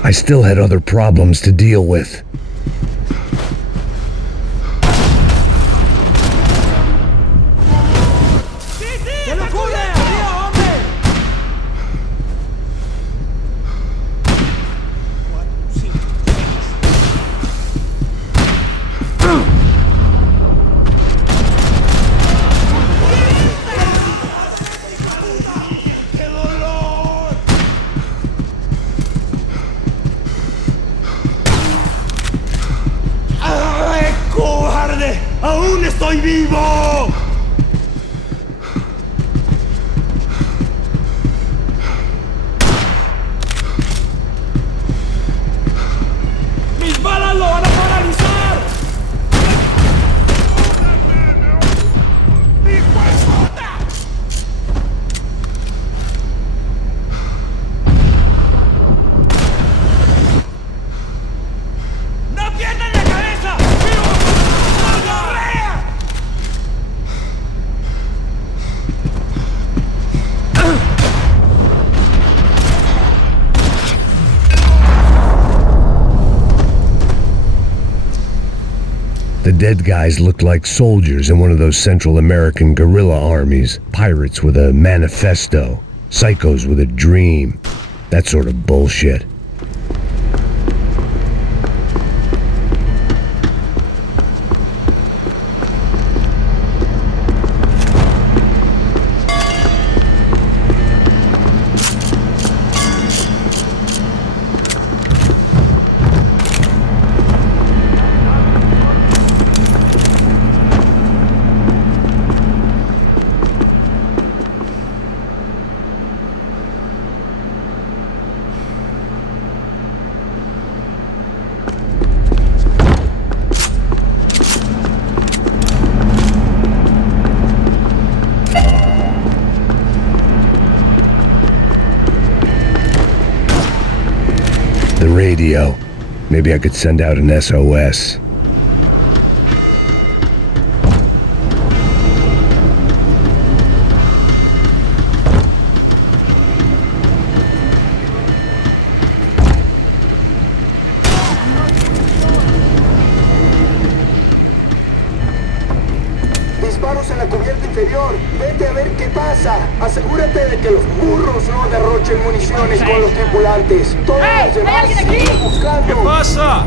I still had other problems to deal with. ¡Aún estoy vivo! dead guys looked like soldiers in one of those Central American guerrilla armies. Pirates with a manifesto. Psychos with a dream. That sort of bullshit. Radio. Maybe I could send out an SOS. Disparos en la cubierta inferior. Vete a ver qué pasa. Asegúrate de que los burros no derrochen municiones con los tripulantes. Todos los demás siguen buscando. ¿Qué pasa?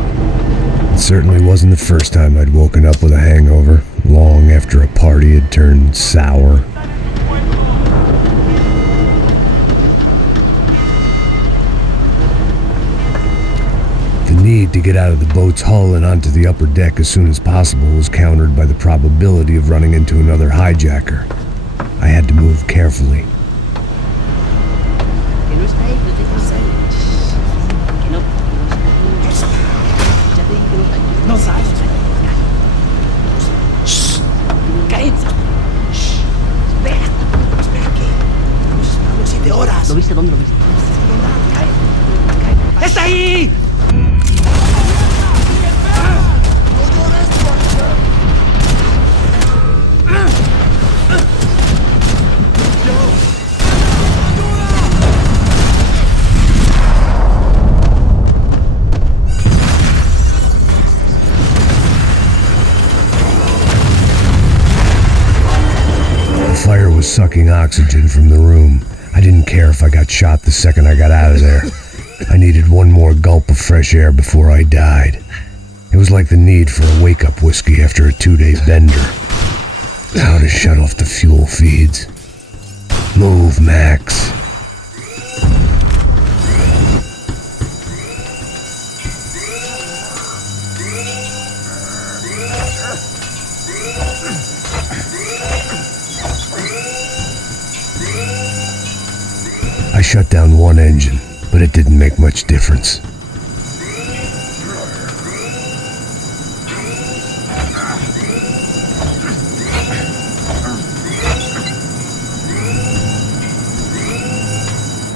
It certainly wasn't the first time I'd woken up with a hangover, long after a party had turned sour. The need to get out of the boat's hull and onto the upper deck as soon as possible was countered by the probability of running into another hijacker. I had to move carefully. No sabes. Cállense. Espera. Espera, ¿qué? Hemos esperado 7 horas. ¿Lo viste? ¿Dónde lo viste? ¡Está ahí! The fire was sucking oxygen from the room. I didn't care if I got shot the second I got out of there. I needed one more gulp of fresh air before I died. It was like the need for a wake-up whiskey after a 2-day bender. How to shut off the fuel feeds. Move, Max. I shut down one engine, but it didn't make much difference.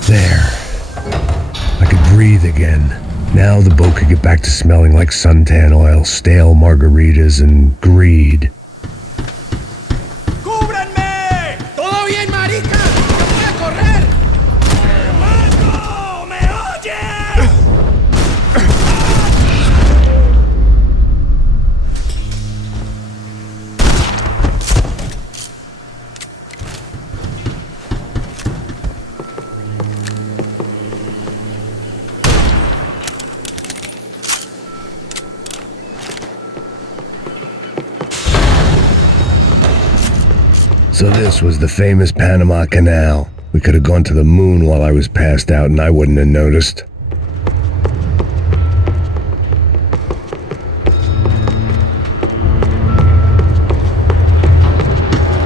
There. I could breathe again. Now the boat could get back to smelling like suntan oil, stale margaritas, and greed. ¡Cúbranme! ¡Todo bien, marica! ¡Voy a correr! ¡Hermano! ¿Me oyes? So this was the famous Panama Canal. We could have gone to the moon while I was passed out and I wouldn't have noticed.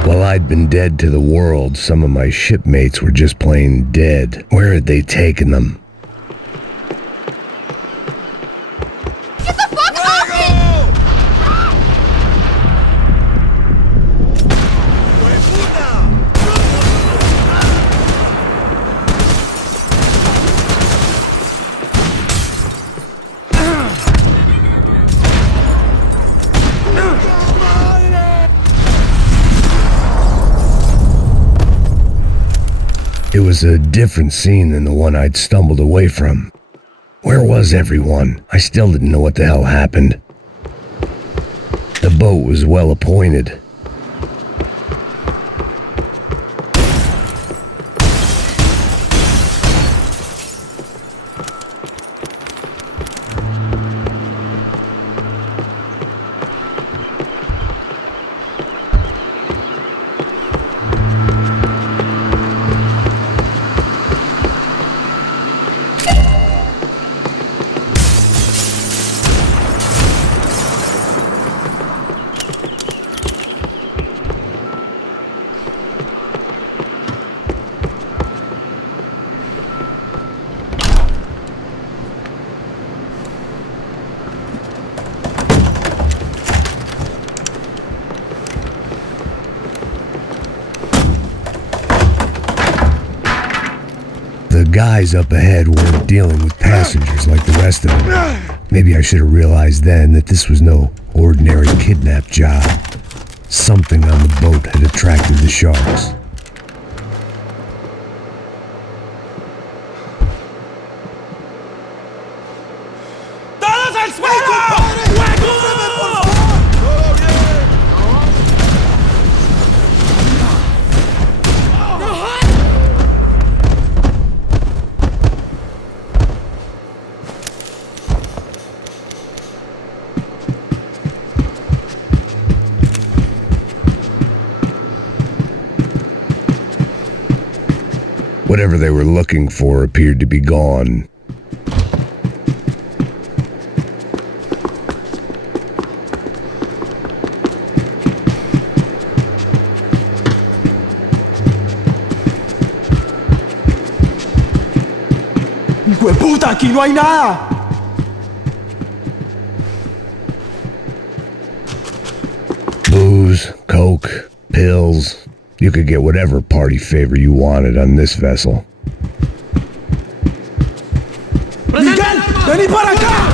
While I'd been dead to the world, some of my shipmates were just plain dead. Where had they taken them? Get the fuck off me! It was a different scene than the one I'd stumbled away from. Where was everyone? I still didn't know what the hell happened. The boat was well appointed. The guys up ahead weren't dealing with passengers like the rest of them. Maybe I should have realized then that this was no ordinary kidnap job. Something on the boat had attracted the sharks. ¡Todos al suelo! ¡Fuego! Whatever they were looking for appeared to be gone. ¡Hijo de puta! ¡Aquí no hay nada! Booze, coke, pills. You could get whatever party favor you wanted on this vessel. ¡Miguel! ¡Vení para acá!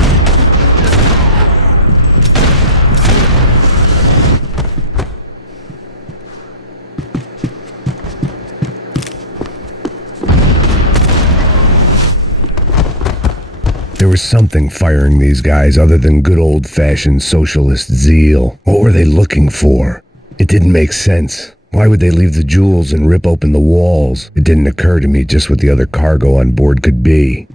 There was something firing these guys other than good old-fashioned socialist zeal. What were they looking for? It didn't make sense. Why would they leave the jewels and rip open the walls? It didn't occur to me just what the other cargo on board could be.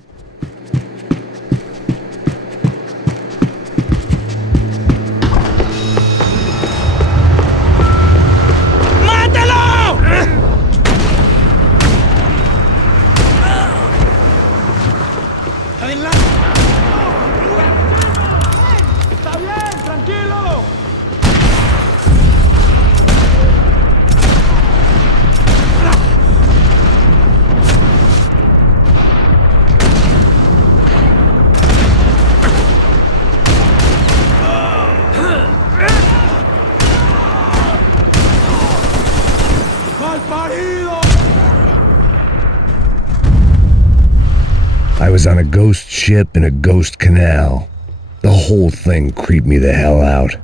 I was on a ghost ship in a ghost canal. The whole thing creeped me the hell out.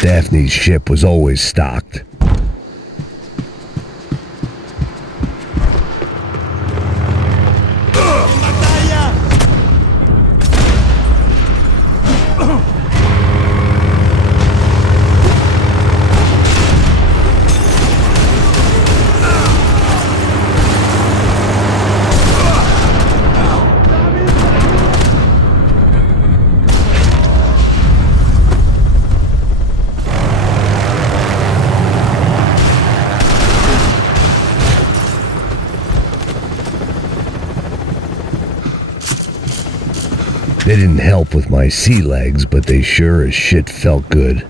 Daphne's ship was always stocked. They didn't help with my sea legs, but they sure as shit felt good.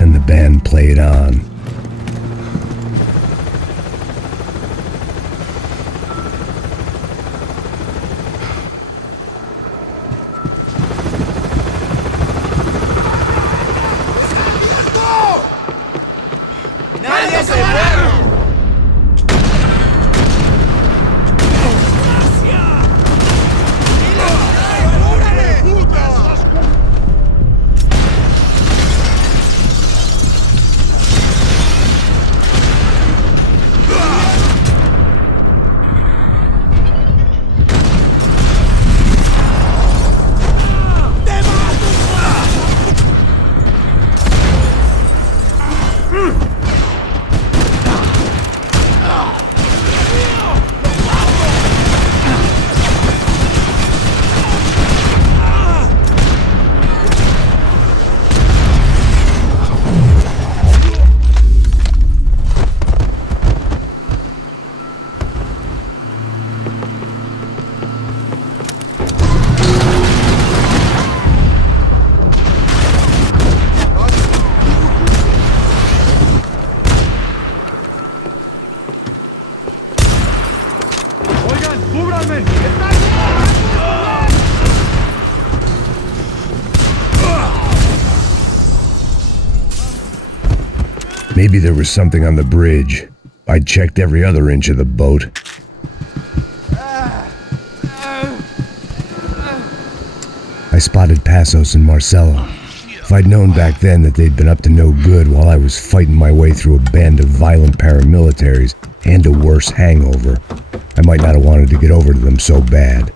And the band played on. Maybe there was something on the bridge. I'd checked every other inch of the boat. I spotted Passos and Marcelo. If I'd known back then that they'd been up to no good while I was fighting my way through a band of violent paramilitaries and a worse hangover, I might not have wanted to get over to them so bad.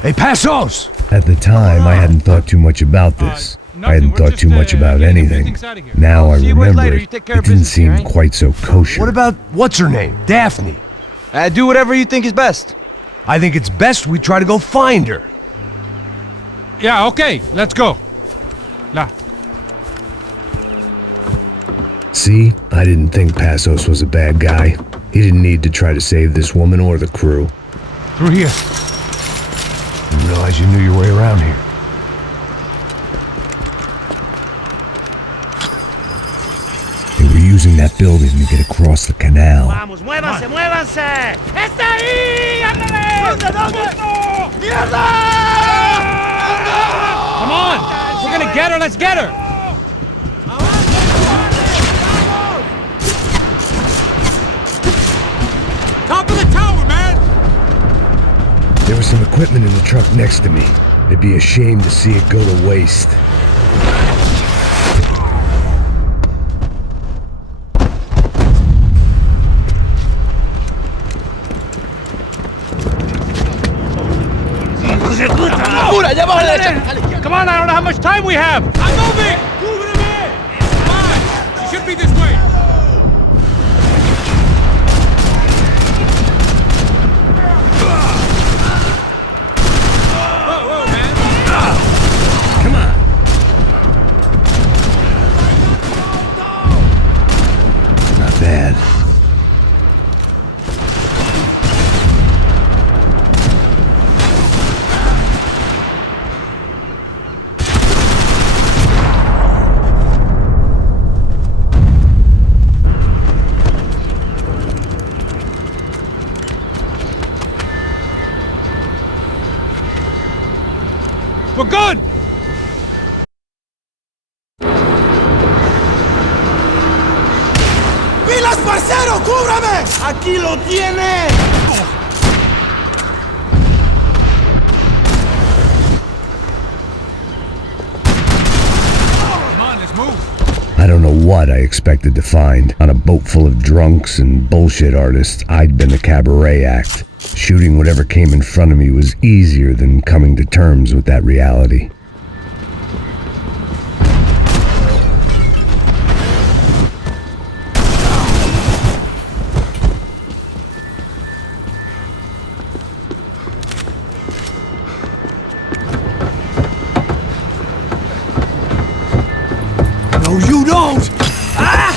Hey, Passos! At the time, I hadn't thought too much about this. I hadn't thought too much about anything. Now I remember it didn't seem quite so kosher. What about what's her name? Daphne. Do whatever you think is best. I think it's best we try to go find her. Yeah, okay, let's go. La. See, I didn't think Passos was a bad guy. He didn't need to try to save this woman or the crew. Through here. Didn't realize you knew your way around here. They were using that building to get across the canal. Vamos, muévanse, muévanse. ¡Está ahí! ¡Ándale! ¿Dónde? ¡Mierda! Come on! We're gonna get her, let's get her! Top of the tower, man! There was some equipment in the truck next to me. It'd be a shame to see it go to waste. Come on, I don't know how much time we have! I'm moving! Come on! She should be this way! Whoa, man! Come on! Not bad. We're good! ¡Pilas, parcero! ¡Cúbrame! ¡Aquí lo tiene! Come on, let's move! I don't know what I expected to find. On a boat full of drunks and bullshit artists, I'd been the cabaret act. Shooting whatever came in front of me was easier than coming to terms with that reality. No, you don't! Ah!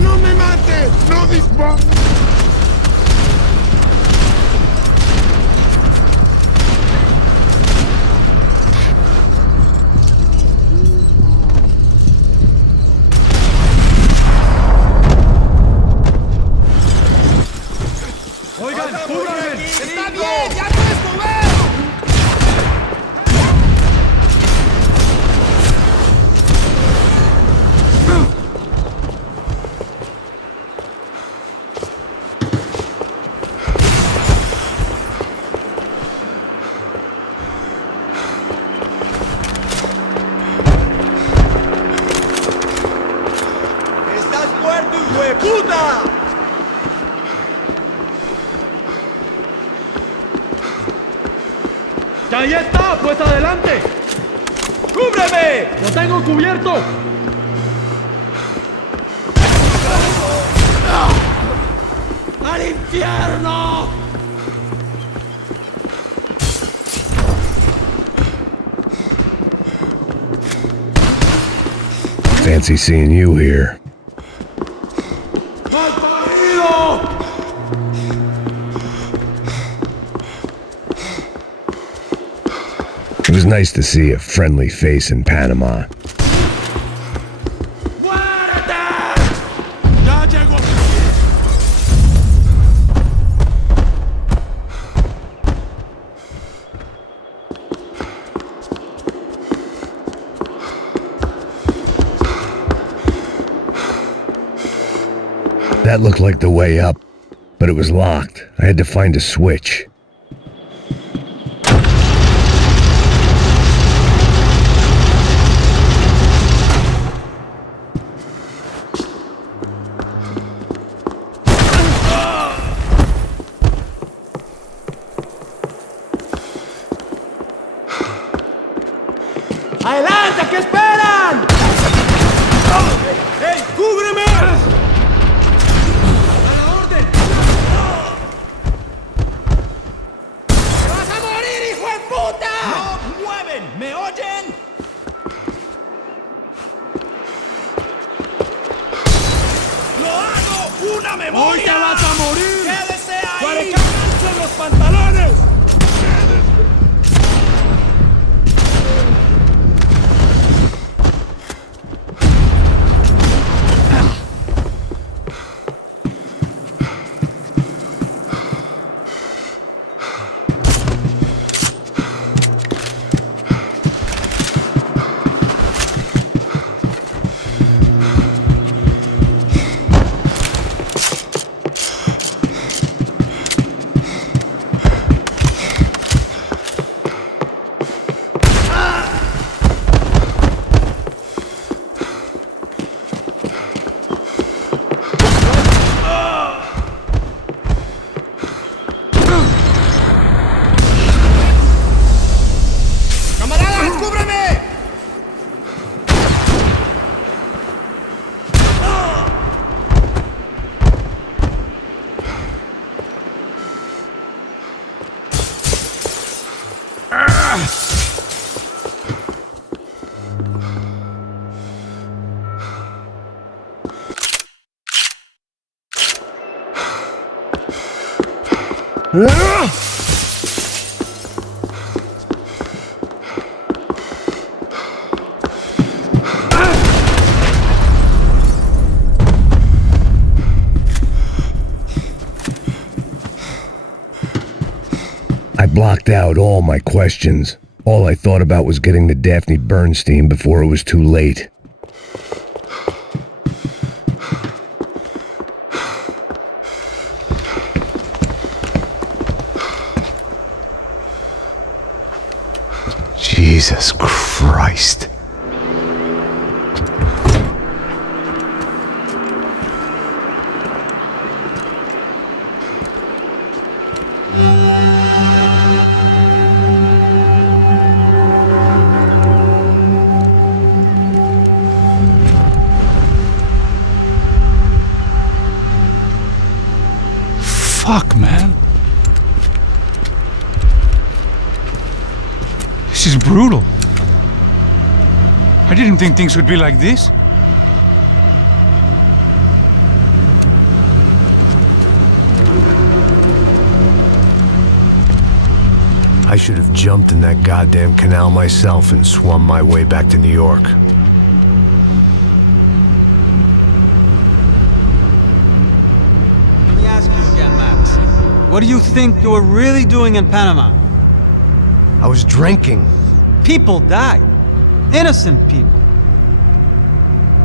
¡No me mates! ¡No dispares! Oigan, cúbranme. ¡Está bien! ¡Ya puedes mover! ¡Estás muerto, hijo de puta! ¡Ya está! ¡Pues adelante! ¡Cúbreme! ¡Lo tengo cubierto! ¡Al infierno! Fancy seeing you here. It was nice to see a friendly face in Panama. ¡Ya That looked like the way up, but it was locked. I had to find a switch. ¡Adelante! ¿Qué esperan? ¡Ey! ¡Cúbreme! ¡A la orden! ¡Te vas a morir, hijo de puta! ¡No mueven! ¿Me oyen? ¡Lo hago! ¡Una memoria! ¡Hoy te vas a morir! ¡Quédese ahí! ¡Para que alcancen los pantalones! I blocked out all my questions. All I thought about was getting to Daphne Bernstein before it was too late. Jesus Christ. Fuck, man. This is brutal. I didn't think things would be like this. I should have jumped in that goddamn canal myself and swum my way back to New York. Let me ask you again, Max. What do you think you were really doing in Panama? I was drinking. People died. Innocent people.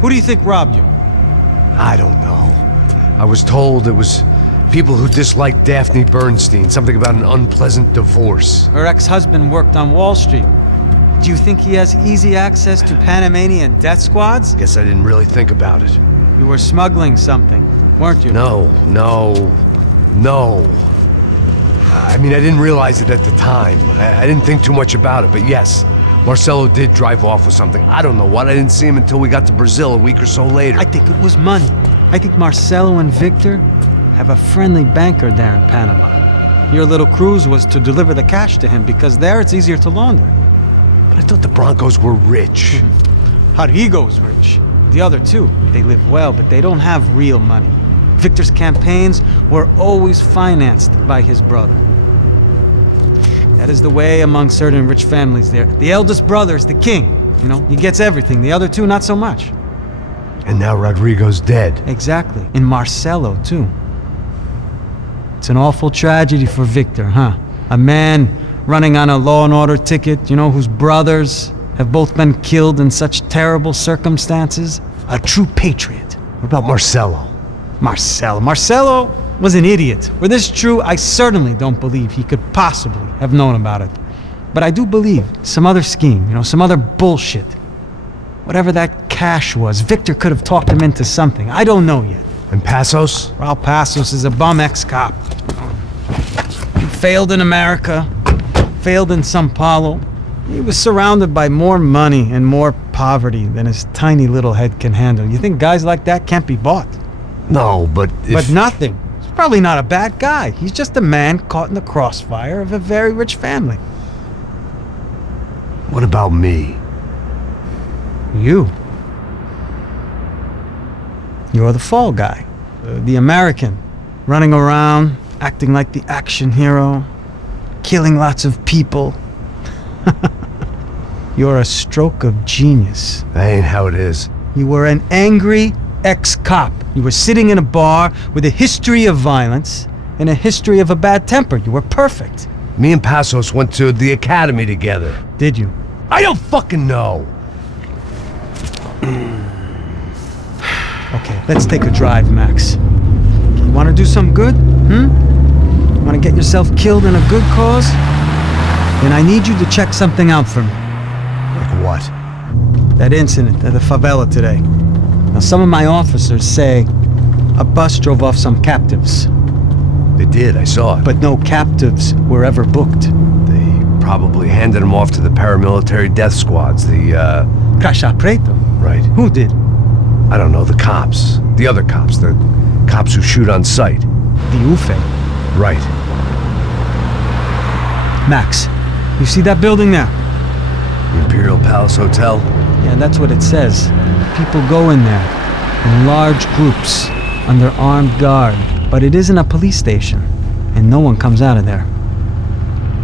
Who do you think robbed you? I don't know. I was told it was people who disliked Daphne Bernstein, something about an unpleasant divorce. Her ex-husband worked on Wall Street. Do you think he has easy access to Panamanian death squads? Guess I didn't really think about it. You were smuggling something, weren't you? No. I mean, I didn't realize it at the time. I didn't think too much about it, but yes, Marcelo did drive off with something. I don't know what. I didn't see him until we got to Brazil a week or so later. I think it was money. I think Marcelo and Victor have a friendly banker there in Panama. Your little cruise was to deliver the cash to him because there it's easier to launder. But I thought the Broncos were rich. Rodrigo's rich. The other two, they live well, but they don't have real money. Victor's campaigns were always financed by his brother. That is the way among certain rich families there. The eldest brother is the king. You know, he gets everything. The other two, not so much. And now Rodrigo's dead. Exactly. And Marcelo, too. It's an awful tragedy for Victor, huh? A man running on a law and order ticket, whose brothers have both been killed in such terrible circumstances. A true patriot. What about Marcelo? Marcelo was an idiot. Were this true, I certainly don't believe he could possibly have known about it. But I do believe some other scheme, some other bullshit. Whatever that cash was, Victor could have talked him into something. I don't know yet. And Passos? Raul Passos is a bum ex-cop. He failed in America, failed in Sao Paulo. He was surrounded by more money and more poverty than his tiny little head can handle. You think guys like that can't be bought? No, but But nothing. He's probably not a bad guy. He's just a man caught in the crossfire of a very rich family. What about me? You. You're the fall guy. The American. Running around, acting like the action hero. Killing lots of people. You're a stroke of genius. That ain't how it is. You were an angry ex-cop. You were sitting in a bar with a history of violence and a history of a bad temper. You were perfect. Me and Passos went to the academy together. Did you? I don't fucking know. Okay, let's take a drive, Max. You want to do some good? You want to get yourself killed in a good cause? Then I need you to check something out for me. Like what? That incident at the favela today. Now, some of my officers say a bus drove off some captives. They did, I saw it. But no captives were ever booked. They probably handed them off to the paramilitary death squads, the, Caixa Preto? Right. Who did? I don't know, the cops. The other cops. The cops who shoot on sight. The UFE. Right. Max, you see that building there? The Imperial Palace Hotel? Yeah, that's what it says. People go in there, in large groups, under armed guard. But it isn't a police station, and no one comes out of there.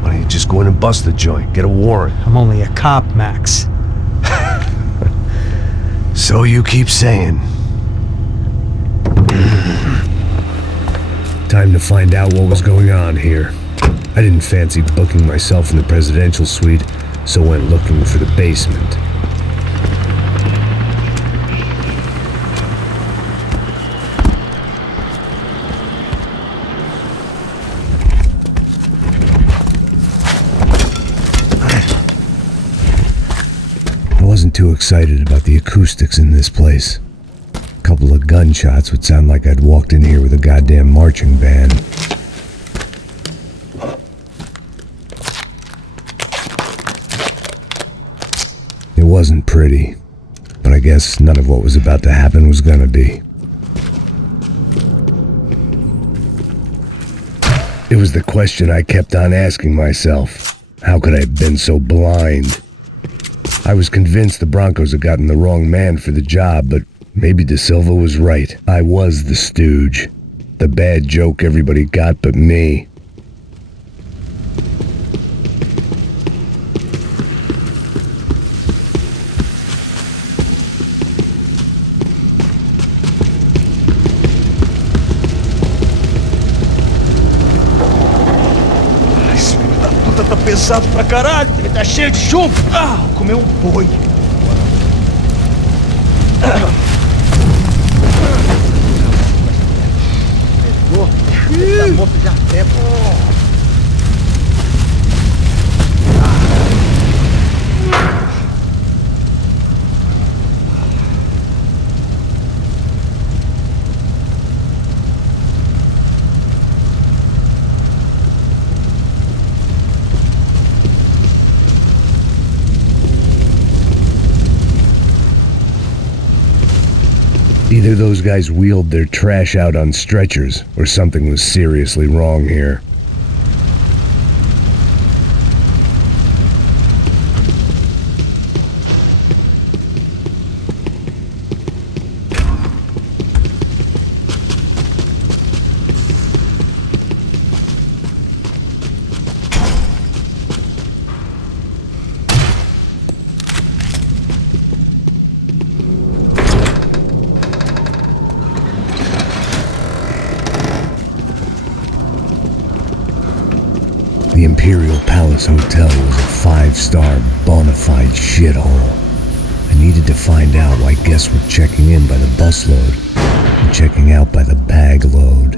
Why don't you just go in and bust the joint? Get a warrant. I'm only a cop, Max. So you keep saying. Time to find out what was going on here. I didn't fancy booking myself in the presidential suite, so went looking for the basement. I wasn't too excited about the acoustics in this place. A couple of gunshots would sound like I'd walked in here with a goddamn marching band. It wasn't pretty, but I guess none of what was about to happen was gonna be. It was the question I kept on asking myself. How could I have been so blind? I was convinced the Broncos had gotten the wrong man for the job, but maybe De Silva was right. I was the stooge. The bad joke everybody got but me. Esse filho da puta tá pesado pra caralho. Ele tá cheio de chumbo. Ah, vou comer um boi. Pegou. Tá morto já até, pô. Either those guys wheeled their trash out on stretchers, or something was seriously wrong here. The Imperial Palace Hotel was a 5-star bona fide shithole. I needed to find out why guests were checking in by the busload and checking out by the bag load.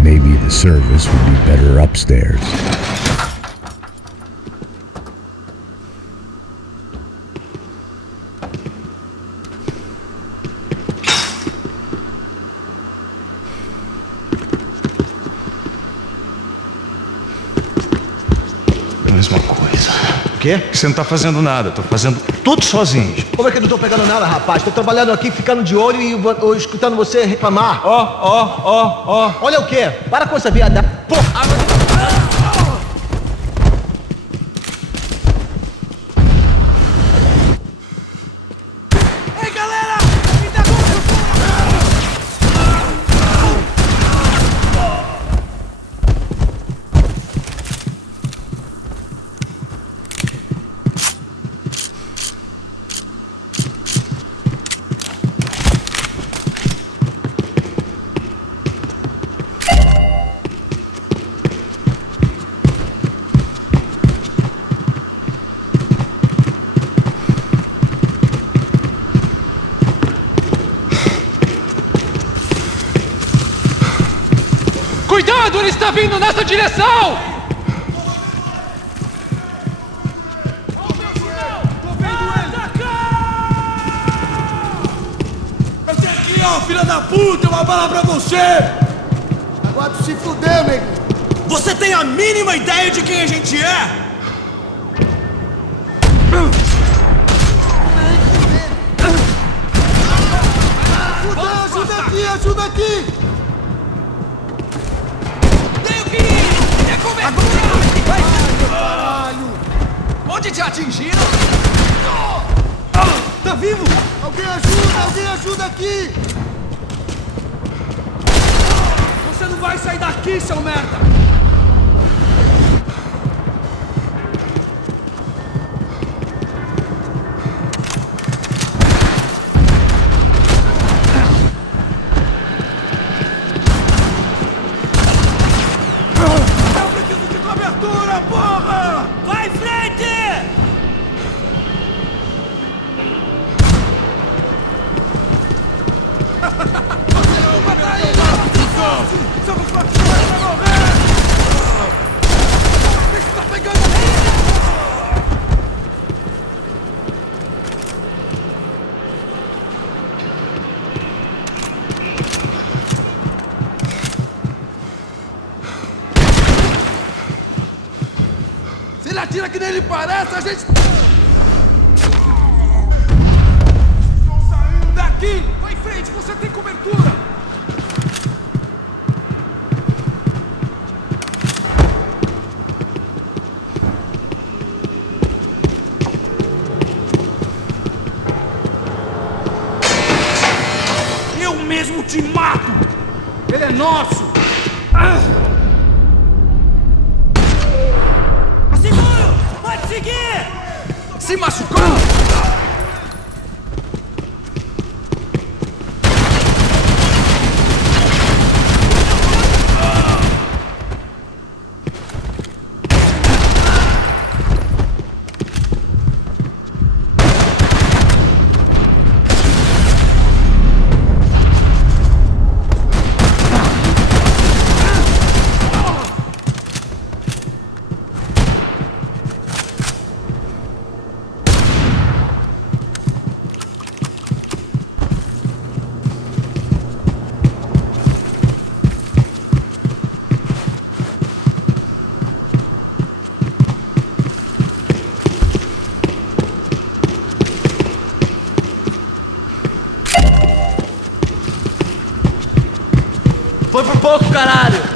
Maybe the service would be better upstairs. Mesma coisa. O quê? Você não tá fazendo nada, tô fazendo tudo sozinho. Como é que eu não tô pegando nada, rapaz? Tô trabalhando aqui, ficando de olho e escutando você reclamar. Ó. Olha o quê? Para com essa viada. Porra! Cuidado, ele está vindo nessa direção! Esse aqui, ó, filha da puta, uma bala pra você! Agora tu se fudeu, nego! Você tem a mínima ideia de quem a gente é? Ajuda aqui! Caralho! Onde te atingiram? Tá vivo? Alguém ajuda aqui! Você não vai sair daqui, seu merda! Se ele atira que nem ele parece, a gente... Estou saindo daqui! Vai em frente, você tem cobertura! Eu mesmo te mato! Ele é nosso! Pode seguir! Se machucou! Foi por pouco, caralho!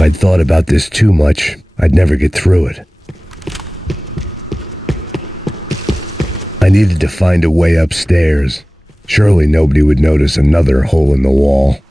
If I'd thought about this too much, I'd never get through it. I needed to find a way upstairs. Surely nobody would notice another hole in the wall.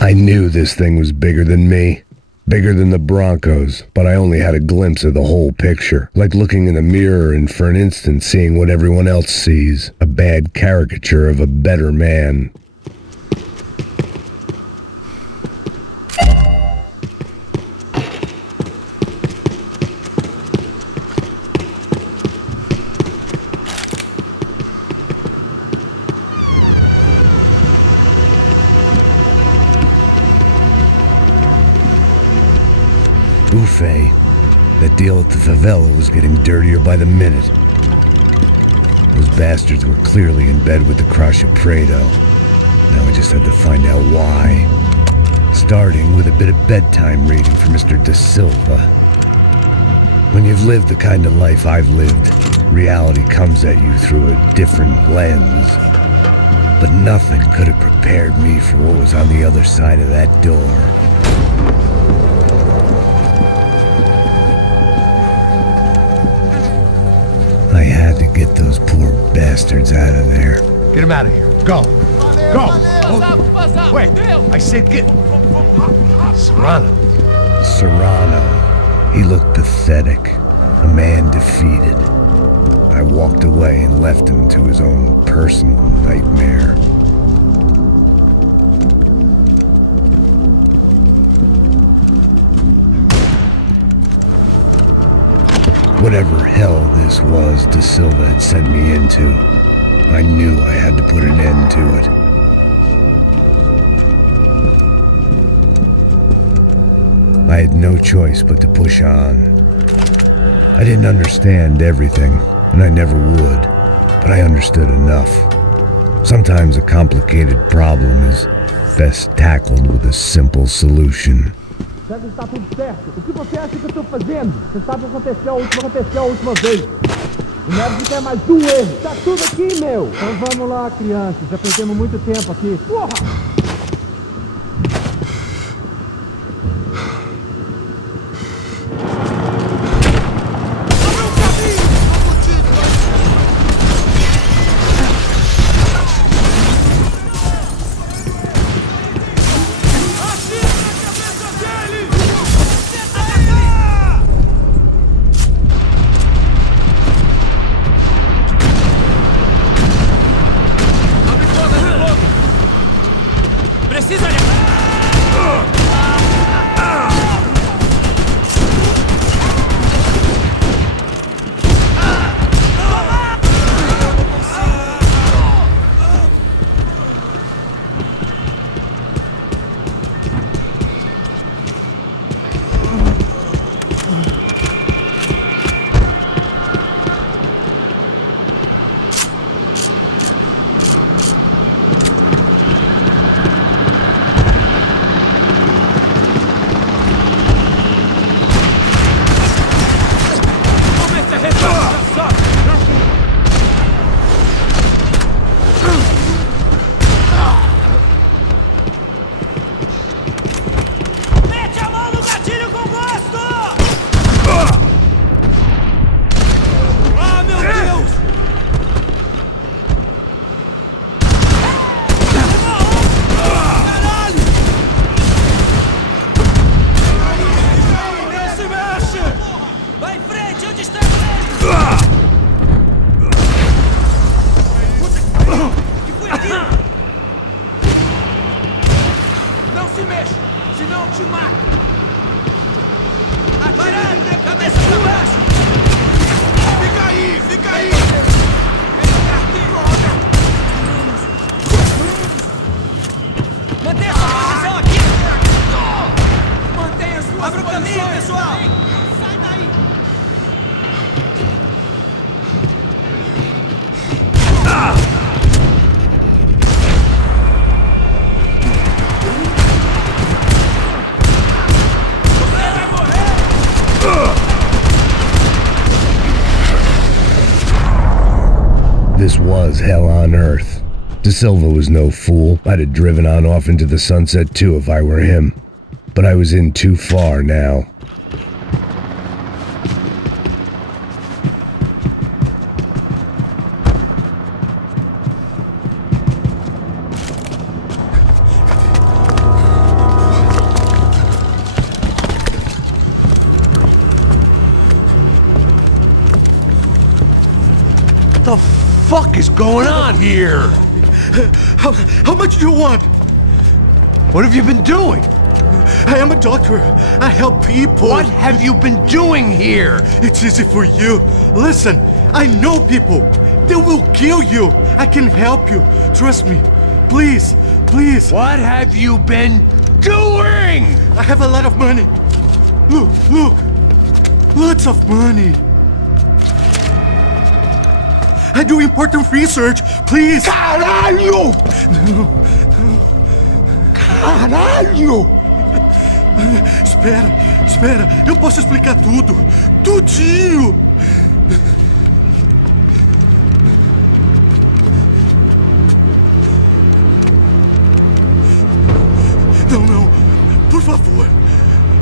I knew this thing was bigger than me, bigger than the Broncos, but I only had a glimpse of the whole picture, like looking in the mirror and for an instant seeing what everyone else sees, a bad caricature of a better man. Buffet. That deal at the favela was getting dirtier by the minute. Those bastards were clearly in bed with the Crash of Prado. Now I just had to find out why. Starting with a bit of bedtime reading for Mr. Da Silva. When you've lived the kind of life I've lived, reality comes at you through a different lens. But nothing could have prepared me for what was on the other side of that door. I had to get those poor bastards out of there. Get him out of here. Go. Go. Oh, wait. I said get... Serrano. Serrano. He looked pathetic. A man defeated. I walked away and left him to his own personal nightmare. Whatever hell this was Da Silva had sent me into, I knew I had to put an end to it. I had no choice but to push on. I didn't understand everything, and I never would, but I understood enough. Sometimes a complicated problem is best tackled with a simple solution. Está tudo certo. O que você acha que eu estou fazendo? Você sabe o que aconteceu a última vez. O médico quer mais um erro. Tá tudo aqui, meu. Então vamos lá, crianças. Já perdemos muito tempo aqui. Porra! This was hell on earth. De Silva was no fool. I'd have driven on off into the sunset too if I were him. But I was in too far now. What the fuck is going on here? How much do you want? What have you been doing? I am a doctor. I help people. What have you been doing here? It's easy for you. Listen, I know people. They will kill you. I can help you. Trust me. Please, please. What have you been doing? I have a lot of money. Look, look. Lots of money. I do important research. Please. Caralho! No. Caralho! Espera. Eu posso explicar tudo. Tudinho. Não. Por favor.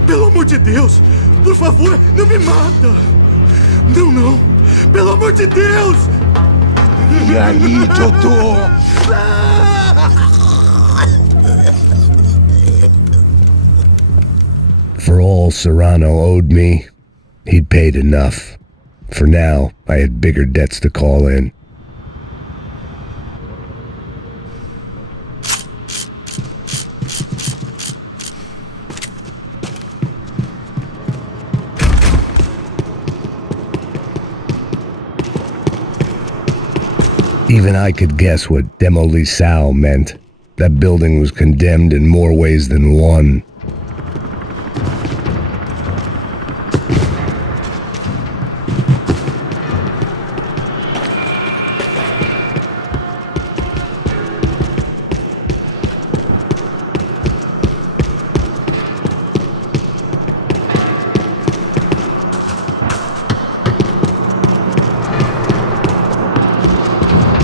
Pelo amor de Deus. Por favor, não me mata. Não. Pelo amor de Deus. E aí, doutor? For all Serrano owed me, he'd paid enough. For now, I had bigger debts to call in. Even I could guess what demolissao meant. That building was condemned in more ways than one.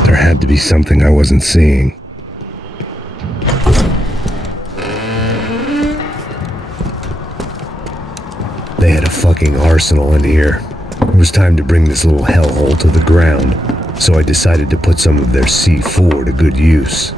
There had to be something I wasn't seeing. They had a fucking arsenal in here. It was time to bring this little hellhole to the ground, so I decided to put some of their C4 to good use.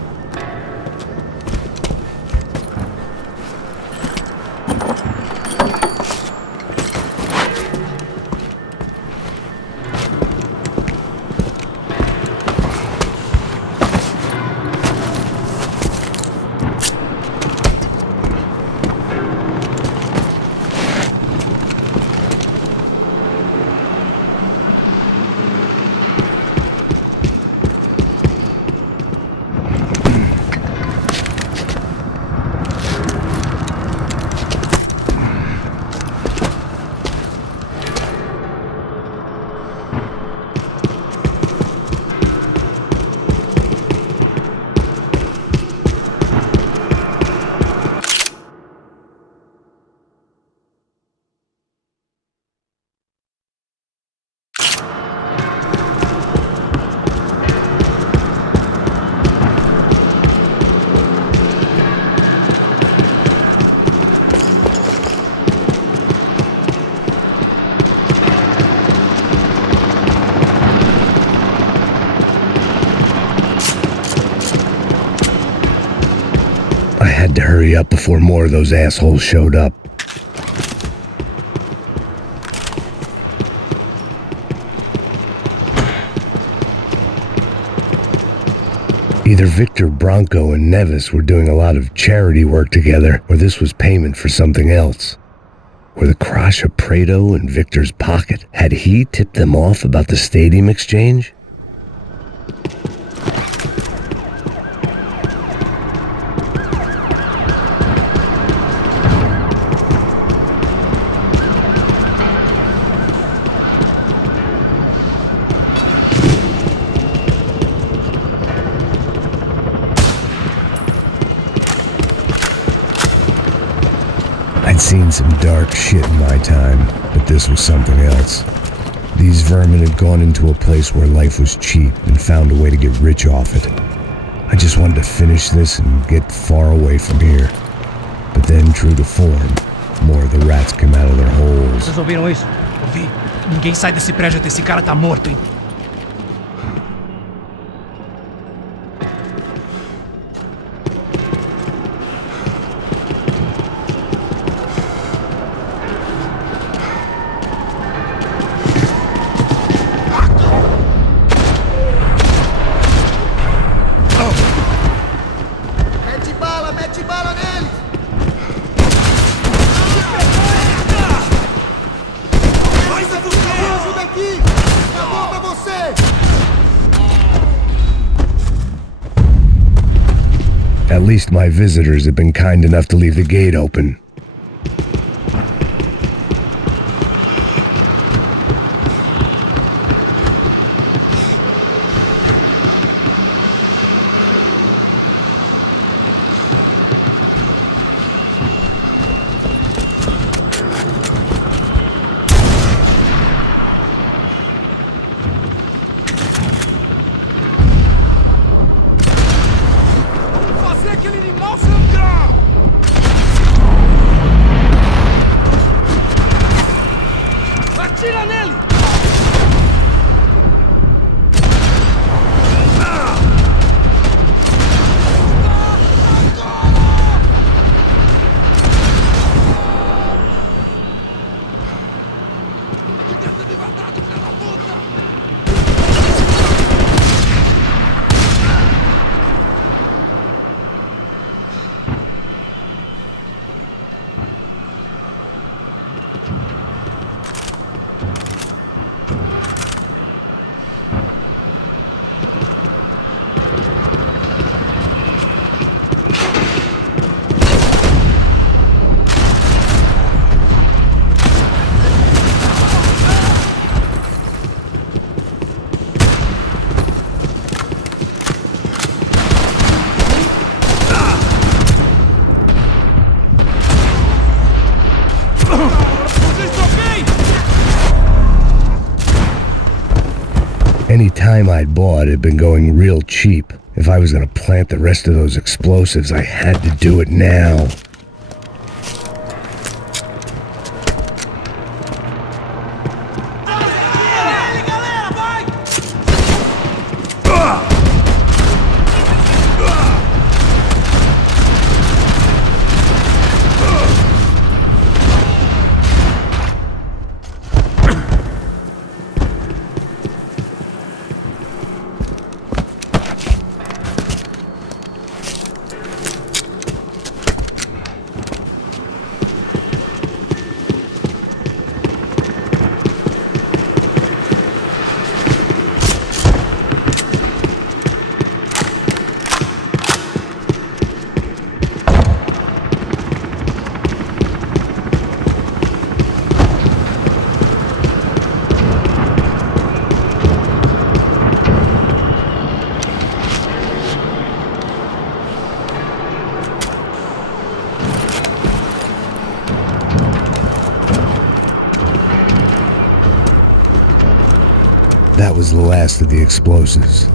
I had to hurry up before more of those assholes showed up. Either Victor Bronco and Nevis were doing a lot of charity work together, or this was payment for something else. Were the Crash of Prado in Victor's pocket? Had he tipped them off about the stadium exchange? I'd seen some dark shit in my time, but this was something else. These vermin had gone into a place where life was cheap and found a way to get rich off it. I just wanted to finish this and get far away from here. But then, true to form, more of the rats come out of their holes. Vocês ouviram isso? Ouvi. Ninguém sai desse prédio até esse cara tá morto, hein? Mete bala neles! Ajuda aqui! Acabou pra você! At least my visitors have been kind enough to leave the gate open. Atira nele! Any time I'd bought had been going real cheap. If I was gonna plant the rest of those explosives, I had to do it now. That was the last of the explosives.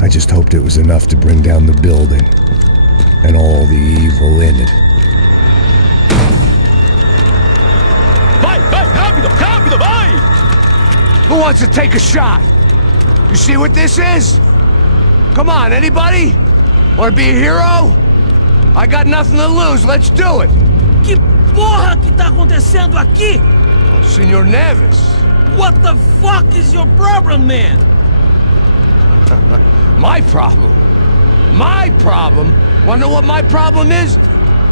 I just hoped it was enough to bring down the building and all the evil in it. Vai, rápido, rápido, vai! Who wants to take a shot? You see what this is? Come on, anybody? Want to be a hero? I got nothing to lose, let's do it! Que porra que tá acontecendo aqui? Oh, Senor Neves. What the fuck is your problem, man? My problem? My problem? Wanna know what my problem is?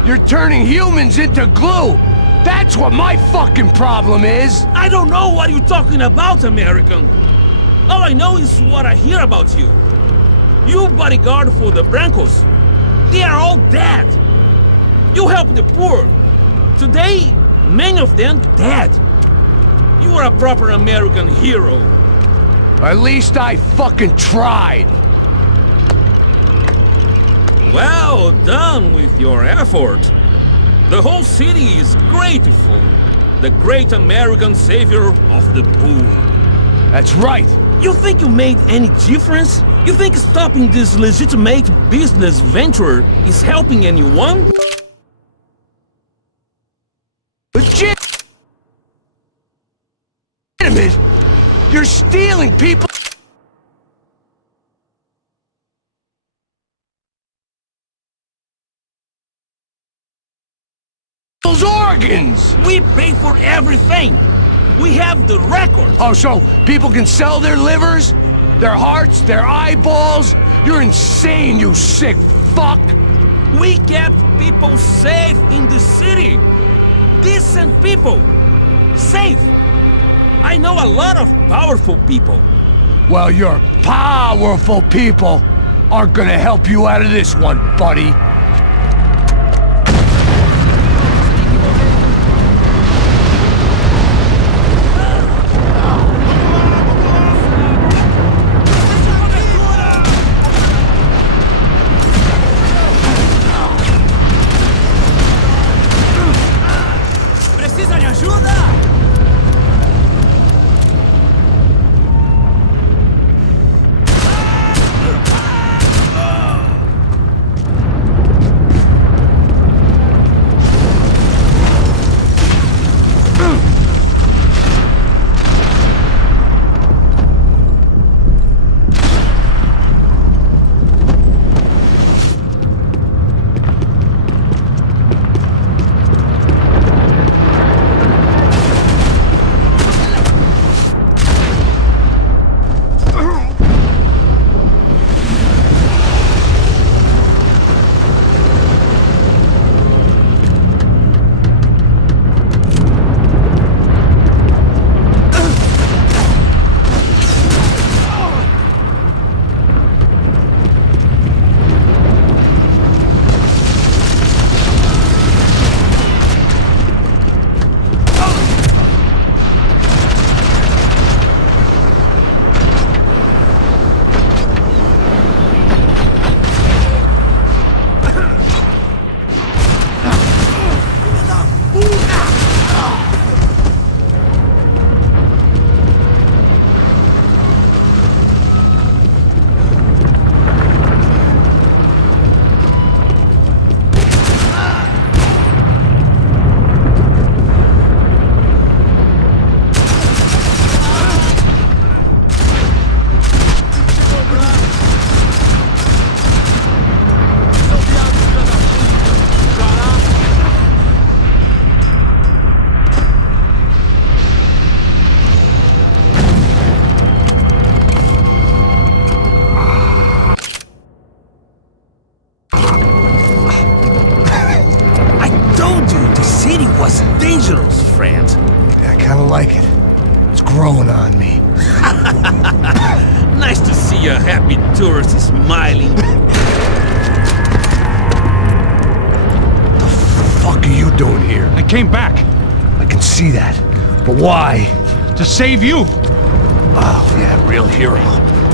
You're turning humans into glue! That's what my fucking problem is! I don't know what you're talking about, American. All I know is what I hear about you. You bodyguard for the Brancos. They are all dead. You help the poor. Today, many of them dead. You are a proper American hero. At least I fucking tried. Well done with your effort. The whole city is grateful. The great American savior of the poor. That's right. You think you made any difference? You think stopping this legitimate business venture is helping anyone? Legitimate? You're stealing people. Those organs! We pay for everything! We have the record! Oh, so people can sell their livers? Their hearts? Their eyeballs? You're insane, you sick fuck! We kept people safe in the city! Decent people! Safe! I know a lot of powerful people. Well, your powerful people aren't gonna help you out of this one, buddy. dangerous, friend. I kinda like it. It's growing on me. Nice to see a happy tourist smiling. The fuck are you doing here? I came back. I can see that. But why? To save you. Oh, yeah, real hero.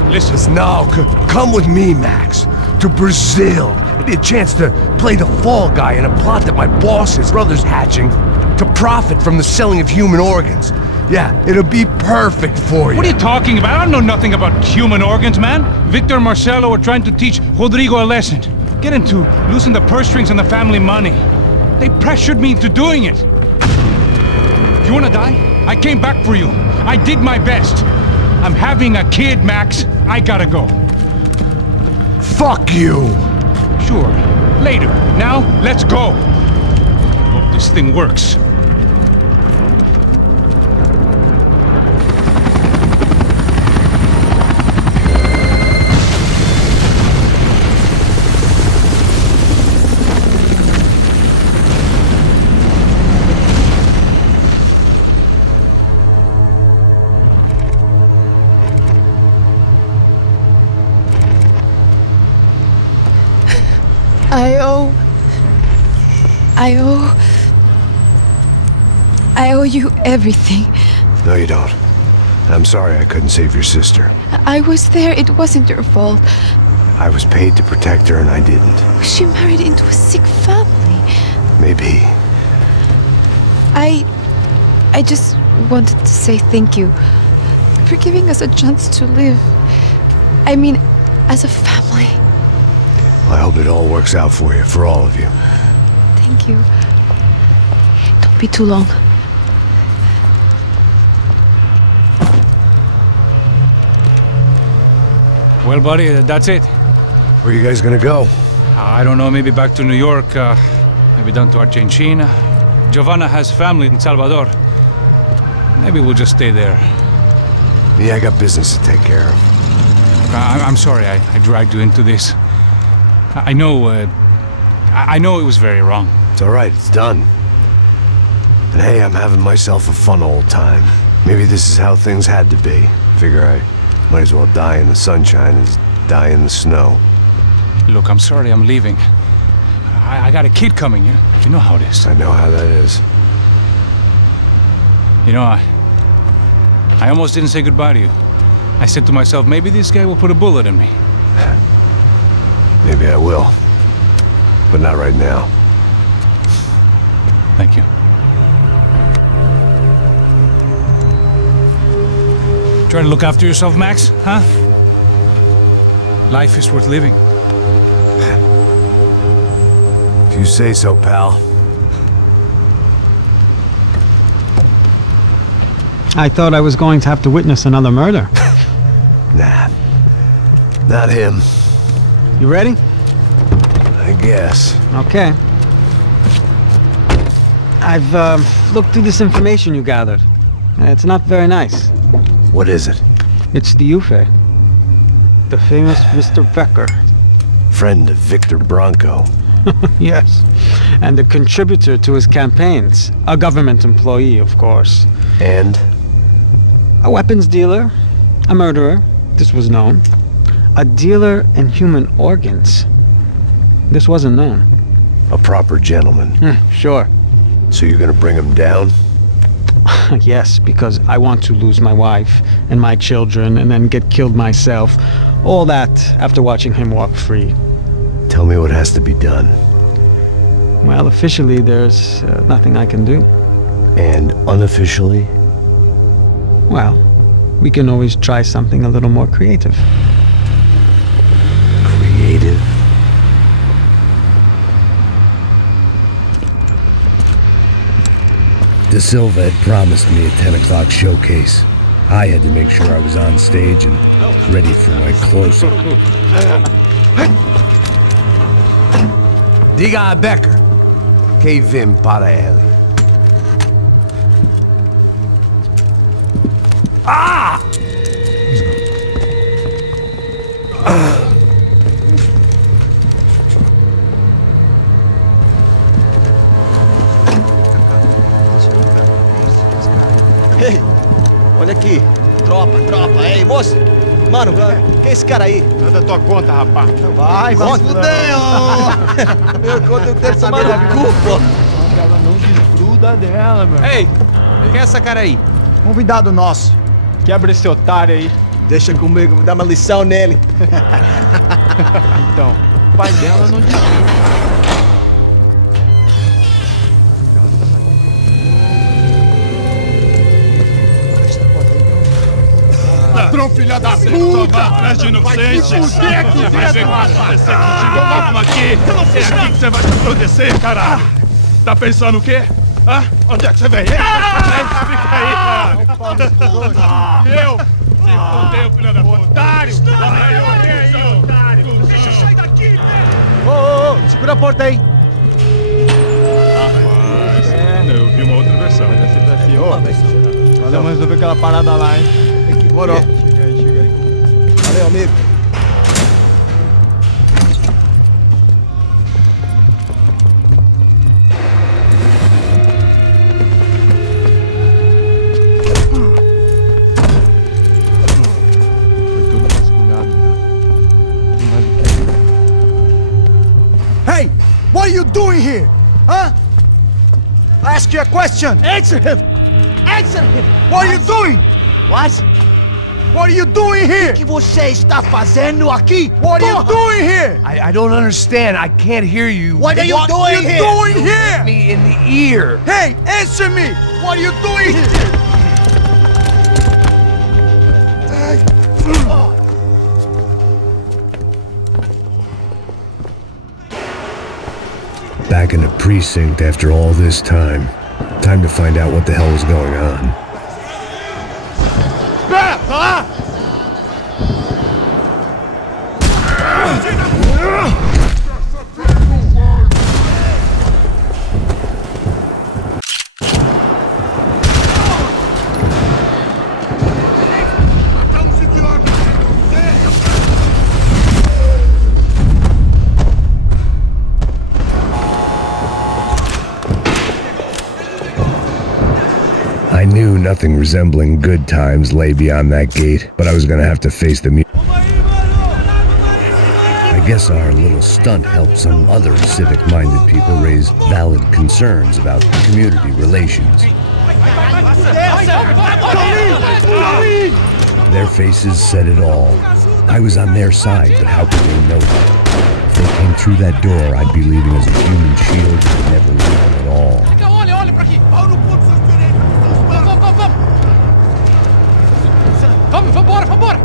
Listen. Now, come with me, Max. To Brazil. It'd be a chance to play the fall guy in a plot that my boss's brother's hatching to profit from the selling of human organs. Yeah, it'll be perfect for you. What are you talking about? I don't know nothing about human organs, man. Victor and Marcelo are trying to teach Rodrigo a lesson. Get him to loosen the purse strings on the family money. They pressured me into doing it. You wanna die? I came back for you. I did my best. I'm having a kid, Max. I gotta go. Fuck you! Sure. Later. Now, let's go. Hope this thing works. I owe you everything. No, you don't. I'm sorry I couldn't save your sister. I was there. It wasn't your fault. I was paid to protect her and I didn't. She married into a sick family. Maybe. I just wanted to say thank you for giving us a chance to live. I mean, as a family. Well, I hope it all works out for you, for all of you. Thank you. Don't be too long. Well, buddy, that's it. Where you guys gonna go? I don't know, maybe back to New York, maybe down to Argentina. Giovanna has family in Salvador. Maybe we'll just stay there. Yeah, I got business to take care of. I'm sorry I dragged you into this. I know it was very wrong. It's all right, it's done. And hey, I'm having myself a fun old time. Maybe this is how things had to be. Figure I might as well die in the sunshine as die in the snow. Look, I'm sorry I'm leaving. I got a kid coming, you know how it is. I know how that is. You know, I almost didn't say goodbye to you. I said to myself, maybe this guy will put a bullet in me. Maybe I will. But not right now. Thank you. Try to look after yourself, Max, huh? Life is worth living. If you say so, pal. I thought I was going to have to witness another murder. Nah. Not him. You ready? I guess. Okay. I've looked through this information you gathered. It's not very nice. What is it? It's the Ufe. The famous Mr. Becker. Friend of Victor Bronco. Yes. And a contributor to his campaigns. A government employee, of course. And? A weapons dealer. A murderer. This was known. A dealer in human organs. This wasn't known. A proper gentleman. Sure. So you're gonna bring him down? Yes, because I want to lose my wife and my children and then get killed myself. All that after watching him walk free. Tell me what has to be done. Well, officially, there's nothing I can do. And unofficially? Well, we can always try something a little more creative. Creative? De Silva had promised me a 10 o'clock showcase. I had to make sure I was on stage and ready for my close-up. Diga a Becker. Que vim para ele. Ah! Ei, olha aqui. Tropa. Ei, moço. Mano, quem é esse cara aí? Nada tua conta, rapaz. Vai fuder, ó. Meu conta eu tenho essa culpa. Ela não desgruda dela, meu. Ei, quem é essa cara aí? Convidado nosso. Quebra esse otário aí. Deixa comigo, vou dar uma lição nele. Então, o pai dela não desgruda. Ladrão, filha da puta! Vai atrás de inocentes! Vai ver que vai acontecer contigo mesmo aqui! É aqui que você vai se proteger, caralho! Tá pensando o quê? Hã? Onde é que você vem? Fica aí, caralho! Eu? Se fodeu, filha da puta! Otário! Aí, otário! Deixa eu sair daqui! Ô, segura a porta aí! Rapaz, eu vi uma outra versão. Mas essa daqui, ó. Nós vamos resolver aquela parada lá, hein? Morou. Chega aí. Valeu, amigo. Foi tudo vasculhado já. Hey! What are you doing here? Huh? I asked you a question! Answer him! Answer him! What are you doing? What? What are you doing here? O que você está fazendo aqui? What are you doing here? I don't understand. I can't hear you. What are you doing here? Doing You here? hit me in the ear. Hey, answer me! What are you doing here? back in the precinct after all this time. Time to find out what the hell is going on. I knew nothing resembling good times lay beyond that gate, but I was gonna have to face the I guess our little stunt helped some other civic-minded people raise valid concerns about community relations. Their faces said it all. I was on their side, but how could they know that? If they came through that door, I'd be leaving as a human shield and never leaving at all.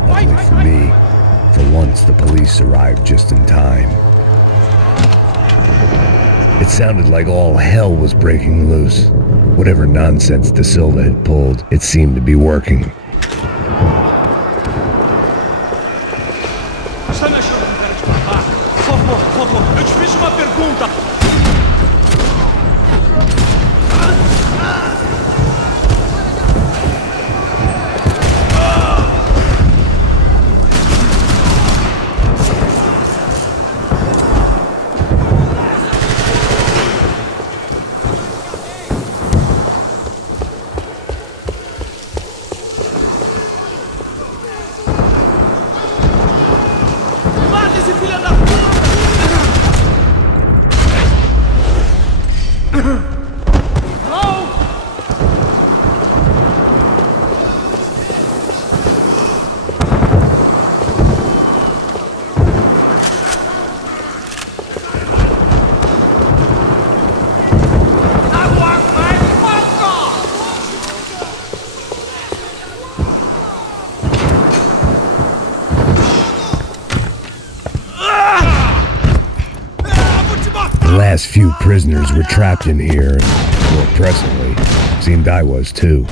Luckily for me, for once the police arrived just in time. It sounded like all hell was breaking loose. Whatever nonsense Da Silva had pulled, it seemed to be working. Está me achando um cara de babaca? Por favor, eu te fiz uma pergunta. The last few prisoners were trapped in here, and more pressingly, seemed I was too.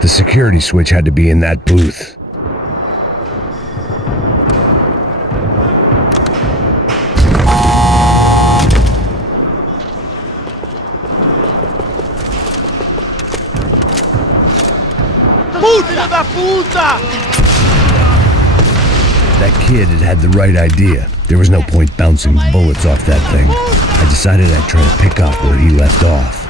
The security switch had to be in that booth. Filho da puta! That kid had the right idea. There was no point bouncing bullets off that thing. I decided I'd try to pick up where he left off.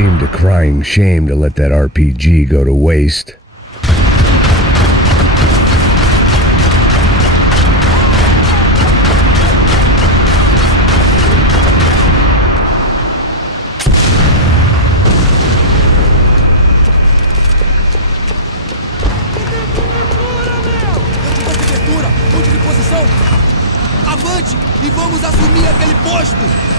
Seemed a crying shame to let that RPG go to waste. Ponto de posição! Avante e vamos assumir aquele posto!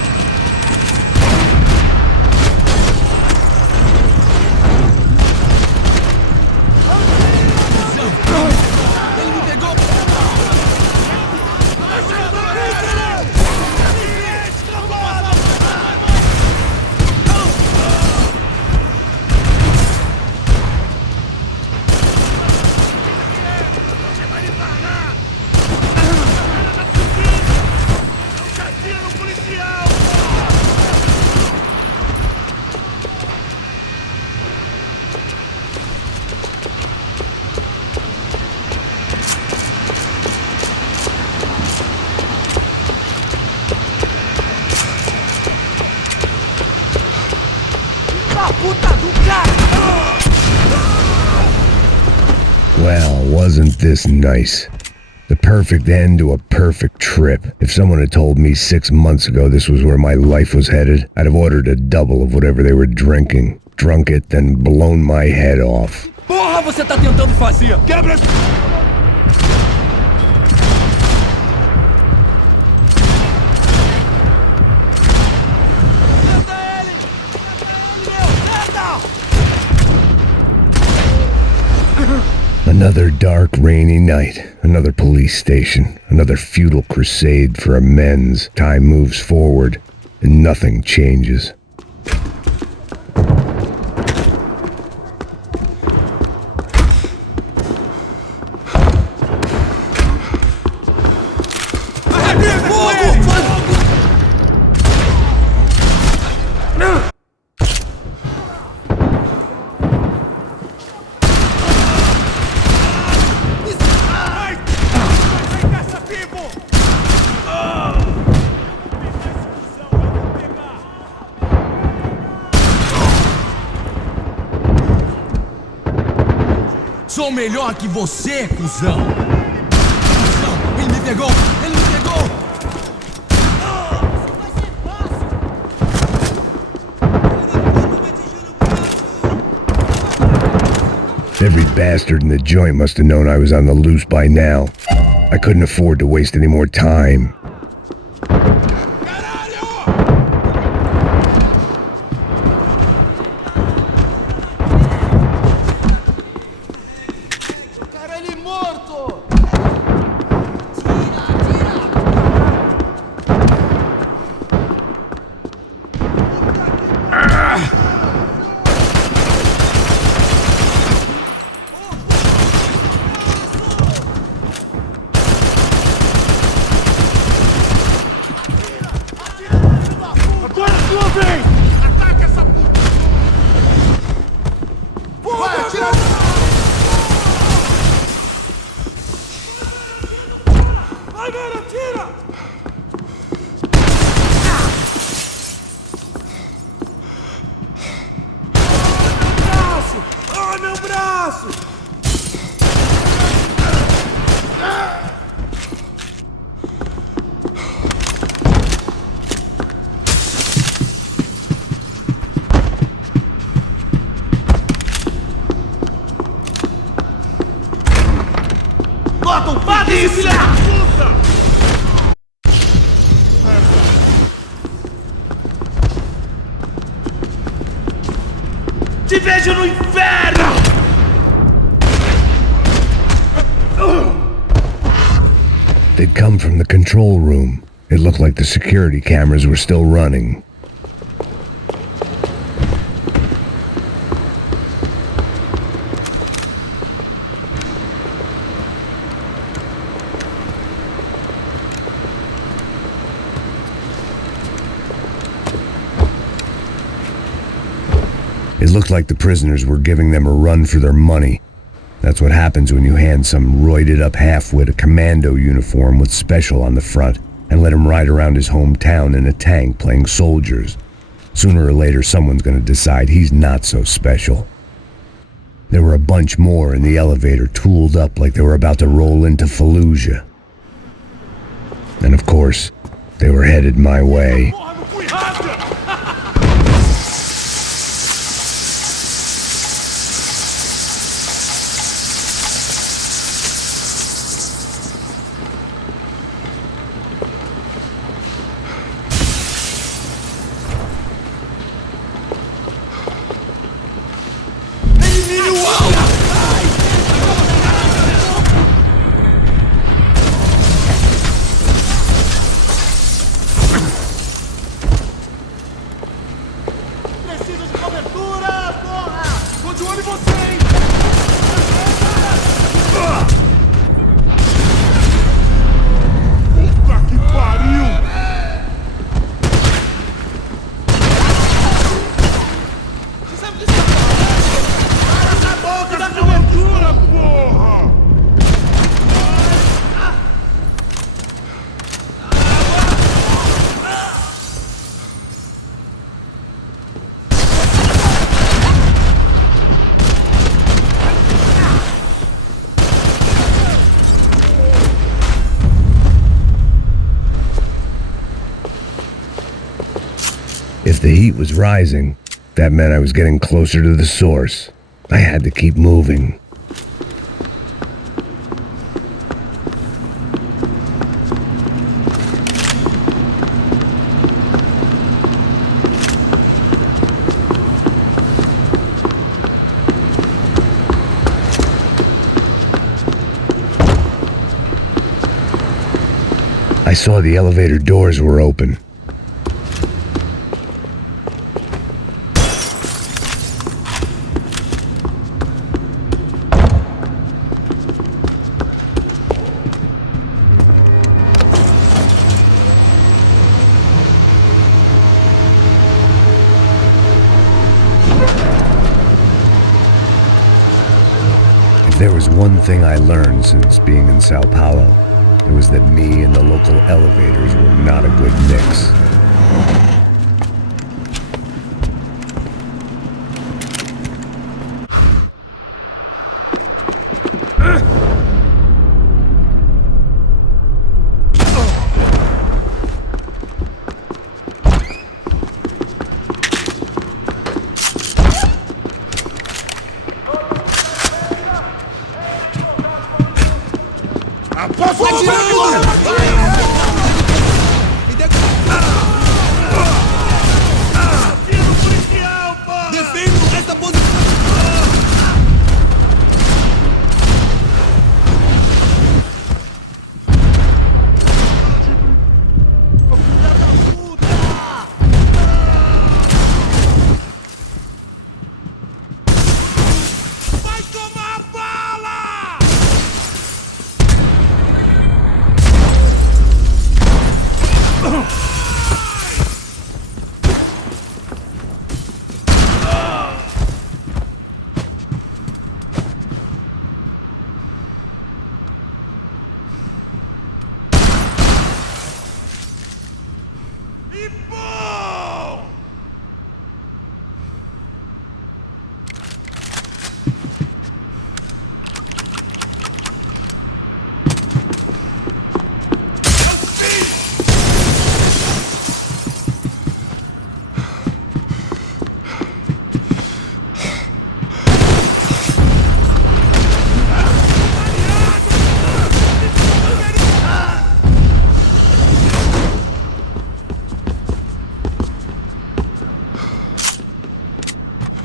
wasn't this nice? The perfect end to a perfect trip. If someone had told me 6 months ago this was where my life was headed, I'd have ordered a double of whatever they were drinking, drunk it, then blown my head off. Porra, você tá tentando fazer? Quebra! Another dark, rainy night, another police station, another futile crusade for amends. Time moves forward, and nothing changes. Sou melhor que você, cuzão! Cuzão, ele me pegou! Ele me pegou! Every bastard in the joint must have known I was on the loose by now. I couldn't afford to waste any more time. Te vejo no inferno! They'd come from the control room. It looked like the security cameras were still running. It looked like the prisoners were giving them a run for their money. That's what happens when you hand some roided-up half-wit a commando uniform with special on the front and let him ride around his hometown in a tank playing soldiers. Sooner or later, someone's gonna decide he's not so special. There were a bunch more in the elevator, tooled up like they were about to roll into Fallujah. And of course, they were headed my way. the heat was rising. That meant I was getting closer to the source. I had to keep moving. I saw the elevator doors were open. If there was one thing I learned since being in Sao Paulo, it was that me and the local elevators were not a good mix.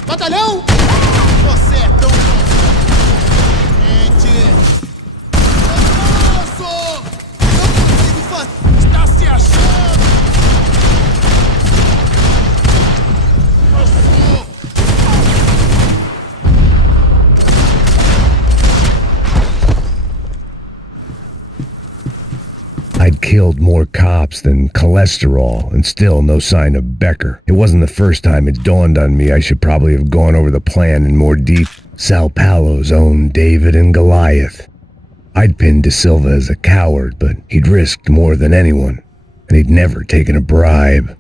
Batalhão! Você é tão gente! Nossa! Não consigo fazer! Está se achando! I'd killed more cops than cholesterol, and still no sign of Becker. It wasn't the first time it dawned on me I should probably have gone over the plan in more deep. Sao Paulo's own David and Goliath. I'd pinned De Silva as a coward, but he'd risked more than anyone, and he'd never taken a bribe.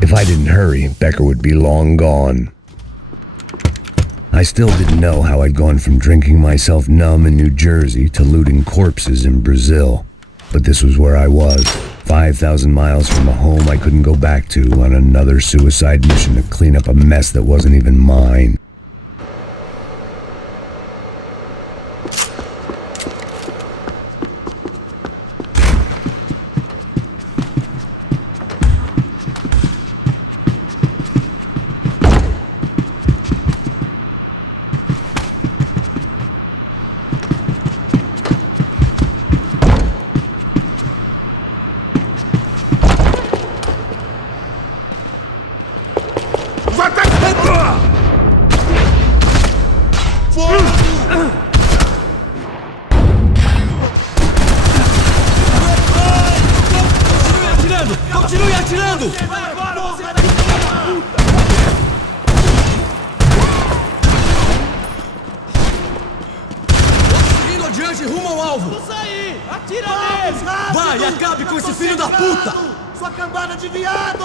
If I didn't hurry, Becker would be long gone. I still didn't know how I'd gone from drinking myself numb in New Jersey to looting corpses in Brazil. But this was where I was, 5,000 miles from a home I couldn't go back to, on another suicide mission to clean up a mess that wasn't even mine. Continue atirando! Seguindo adiante rumo ao alvo! Isso aí! Atira nele! Vai, acabe com esse filho da puta! Sua cambada de viado!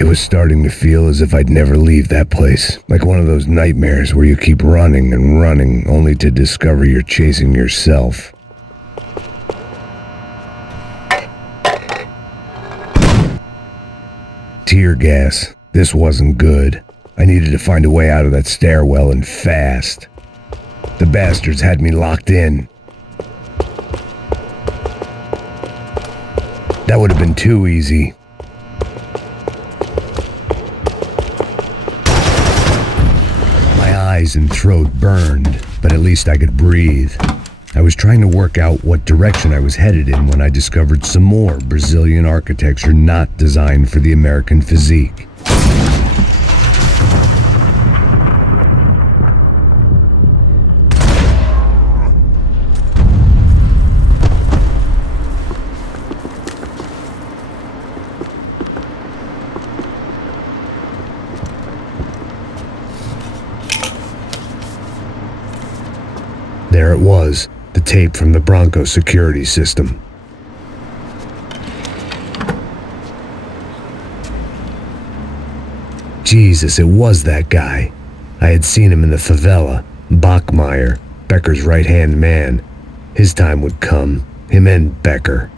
It was starting to feel as if I'd never leave that place, like one of those nightmares where you keep running and running only to discover you're chasing yourself. Tear gas. This wasn't good. I needed to find a way out of that stairwell and fast. The bastards had me locked in. That would have been too easy. My eyes and throat burned, but at least I could breathe. I was trying to work out what direction I was headed in when I discovered some more Brazilian architecture not designed for the American physique. There it was, the tape from the Bronco security system. Jesus, it was that guy. I had seen him in the favela. Bachmeyer, Becker's right-hand man. His time would come. Him and Becker.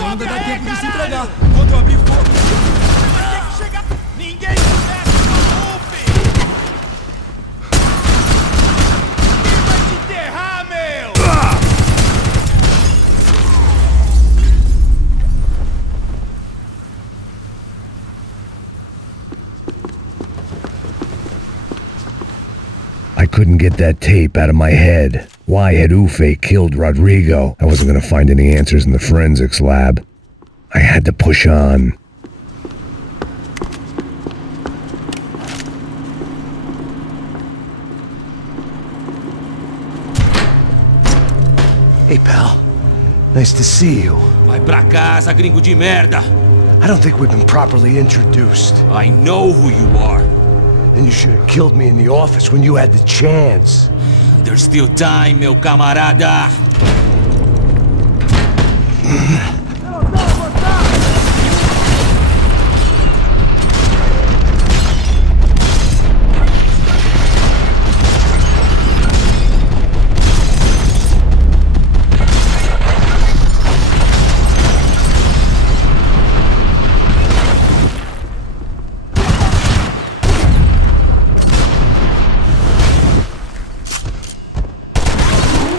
Ainda dá tempo de se entregar. Quando eu abrir fogo, vai ter que chegar. Ninguém conversa com o Quem vai te enterrar, meu? I couldn't get that tape out of my head. Why had Ufe killed Rodrigo? I wasn't going to find any answers in the forensics lab. I had to push on. Hey, pal. Nice to see you. Vai pra casa, gringo de merda! I don't think we've been properly introduced. I know who you are. And you should have killed me in the office when you had the chance. There's still time, meu camarada!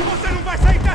Você não vai sair daqui!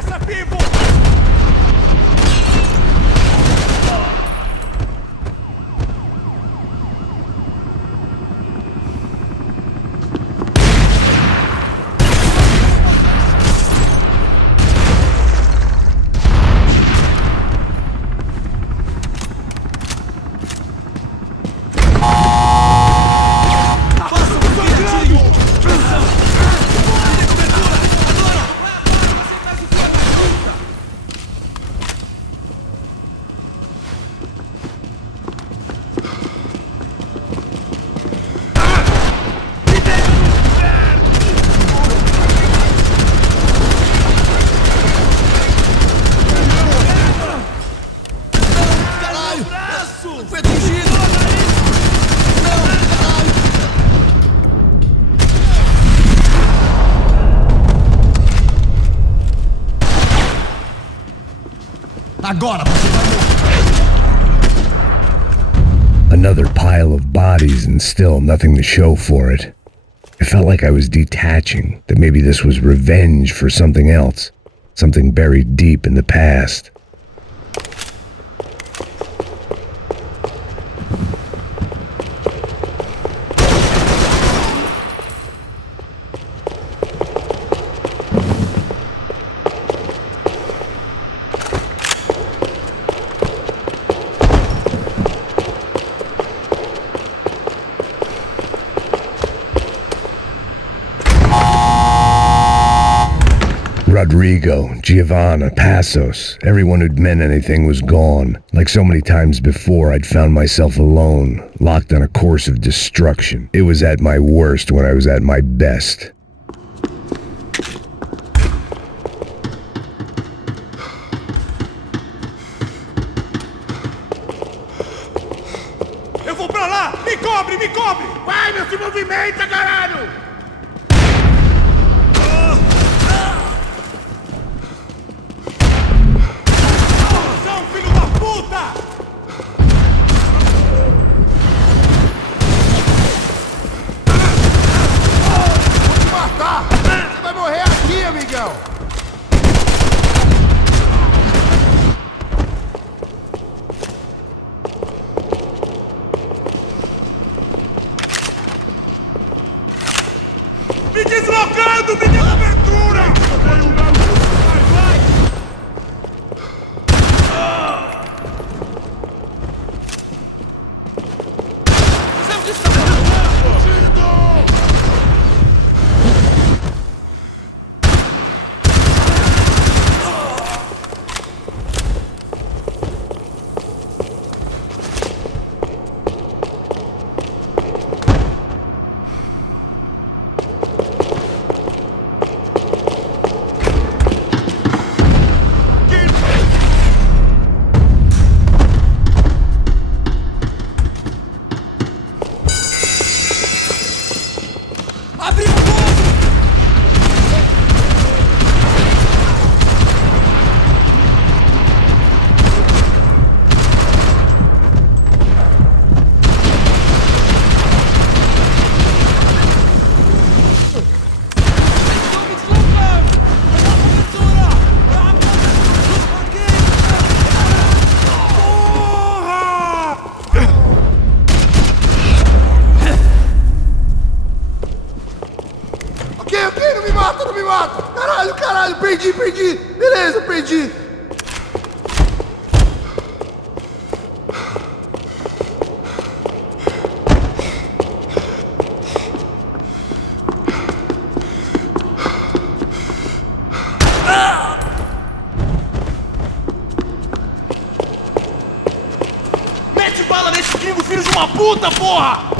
Agora você vai morrer. Another pile of bodies and still nothing to show for it. I felt like I was detaching, that maybe this was revenge for something else, something buried deep in the past. Rodrigo, Giovanna, Passos, everyone who'd meant anything was gone. Like so many times before, I'd found myself alone, locked on a course of destruction. It was at my worst when I was at my best. Eu vou pra lá! Me cobre, me cobre! Vai, meu, se movimenta, caralho! Me deslocando, me dê abertura! Vai! Precisamos de Caralho, perdi! Beleza, perdi! Mete bala nesse gringo, filho de uma puta, porra!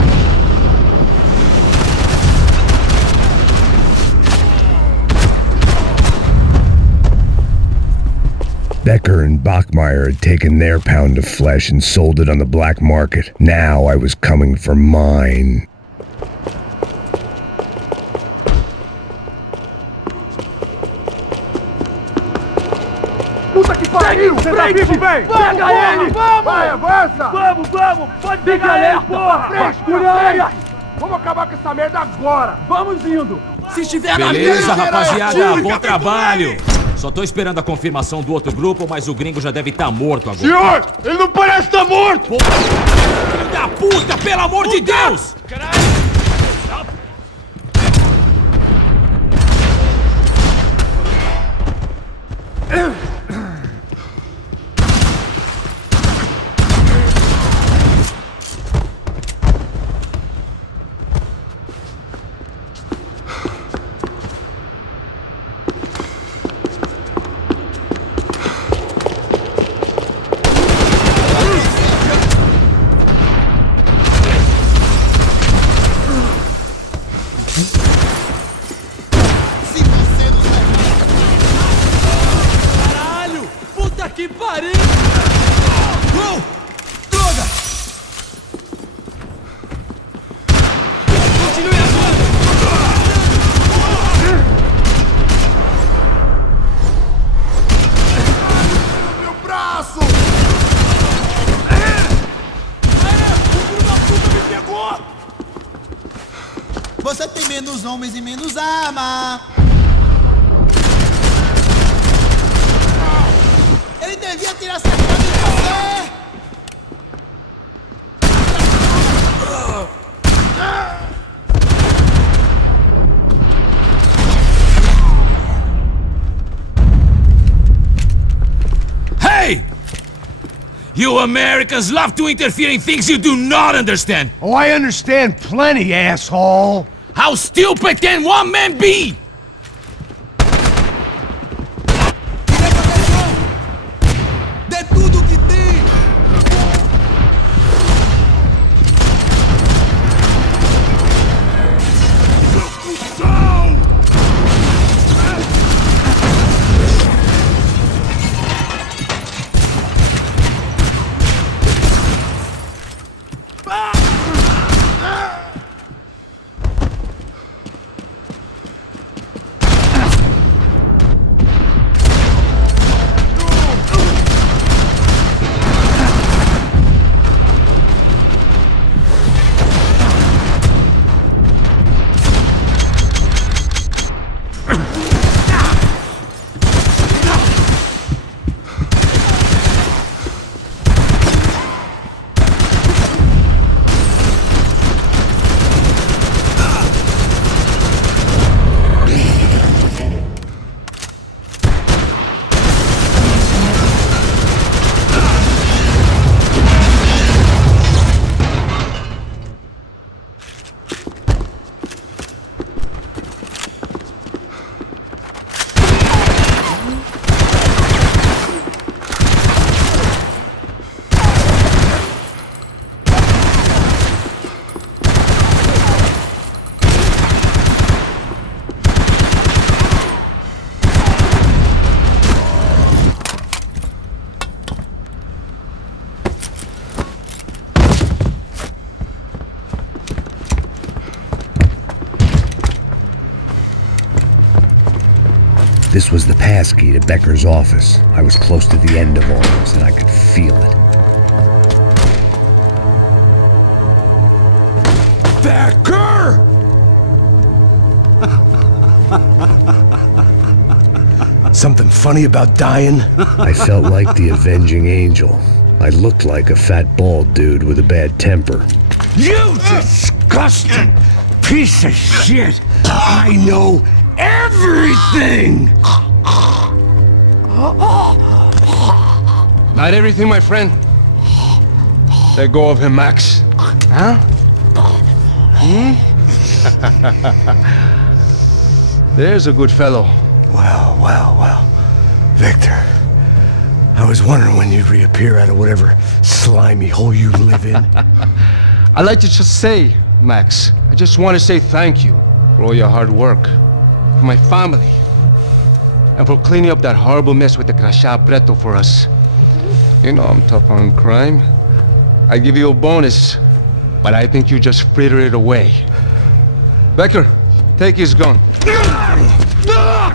Becker and Bachmeyer had taken their pound of flesh and sold it on the black market. Now I was coming for mine. Puta que pariu! Frente, velho! Pega ele! Vamos! Vai, avança! Vamos! Pode pegar ele, porra! Frente! Vamos acabar com essa merda agora! Vamos indo! Se estiver na Beleza, merda, rapaziada, bom trabalho! Só tô esperando a confirmação do outro grupo, mas o gringo já deve estar morto agora. Senhor, ele não parece estar morto! Porra. Filho da puta, pelo amor de Deus! Caralho! Que pariu! Droga! Continue atuando! Meu braço! menos homens e menos arma. Ele devia ter acertado em você. Hey! You Americans love to interfere in things you do not understand! Oh, I understand plenty, asshole! How stupid can one man be? Dê tudo que tem! This was the passkey to Becker's office. I was close to the end of all this, and I could feel it. Becker! Something funny about dying? I felt like the avenging angel. I looked like a fat bald dude with a bad temper. You disgusting piece of shit! I know everything! Not everything, my friend. Let go of him, Max. Huh? There's a good fellow. Well. Victor, I was wondering when you'd reappear out of whatever slimy hole you live in. I'd like to just say, Max, I just want to say thank you for all your hard work, for my family, and for cleaning up that horrible mess with the Crachá Preto for us. You know I'm tough on crime. I give you a bonus, but I think you just fritter it away. Becker, take his gun.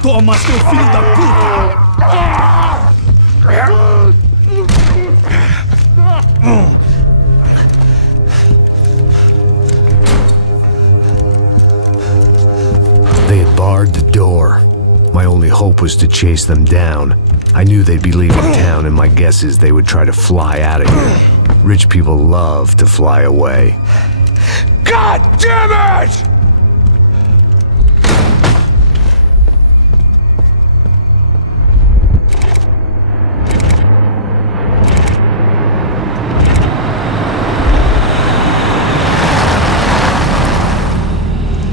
Toma, seu filho da puta! They had barred the door. My only hope was to chase them down. I knew they'd be leaving town, and my guess is they would try to fly out of here. Rich people love to fly away. God damn it!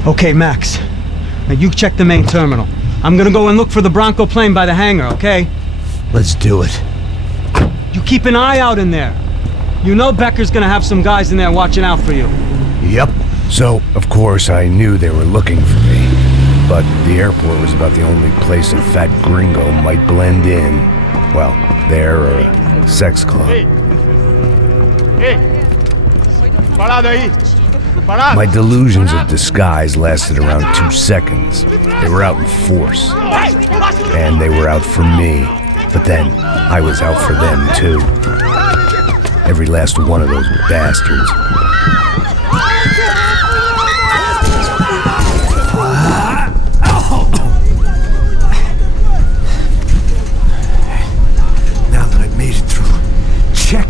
Okay, Max. Now you check the main terminal. I'm gonna go and look for the Bronco plane by the hangar, okay? Let's do it. You keep an eye out in there. You know Becker's gonna have some guys in there watching out for you. Yep. So, of course, I knew they were looking for me. But the airport was about the only place a fat gringo might blend in. Well, there or a sex club. Parado aí! My delusions of disguise lasted around 2 seconds. They were out in force. And they were out for me. But then, I was out for them too. Every last one of those bastards.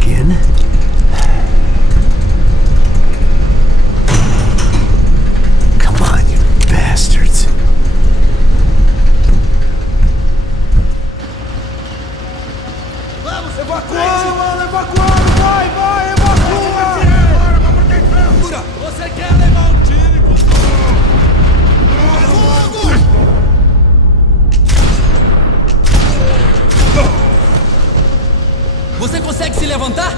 again? Come on, you bastards. Vamos, evacuando, mano, evacuando, vai, evacua! Segura! Você quer levar um tiro e fogo! Você consegue se levantar?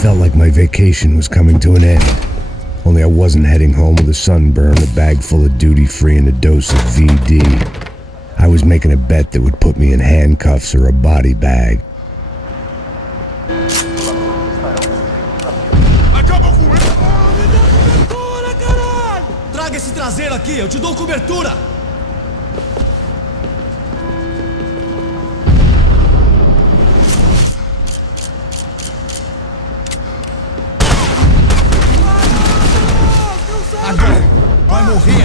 Felt like my vacation was coming to an end. Only I wasn't heading home with a sunburn, a bag full of duty-free, and a dose of VD. I was making a bet that would put me in handcuffs or a body bag. Acaba com ele! Me dá cobertura, caralho! Traga esse traseiro aqui, eu te dou cobertura! Agora! Vai morrer!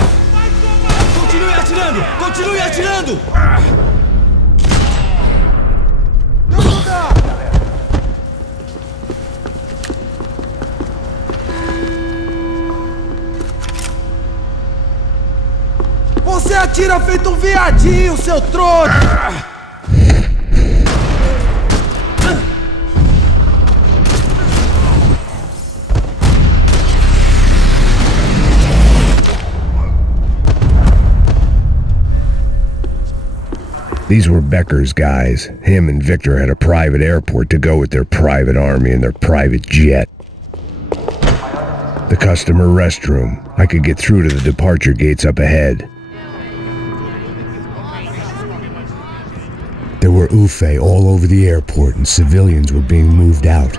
Continue atirando! Continue atirando! Você atira feito um viadinho, seu trouxa! These were Becker's guys. Him and Victor had a private airport to go with their private army and their private jet. The customer restroom. I could get through to the departure gates up ahead. There were UFE all over the airport and civilians were being moved out.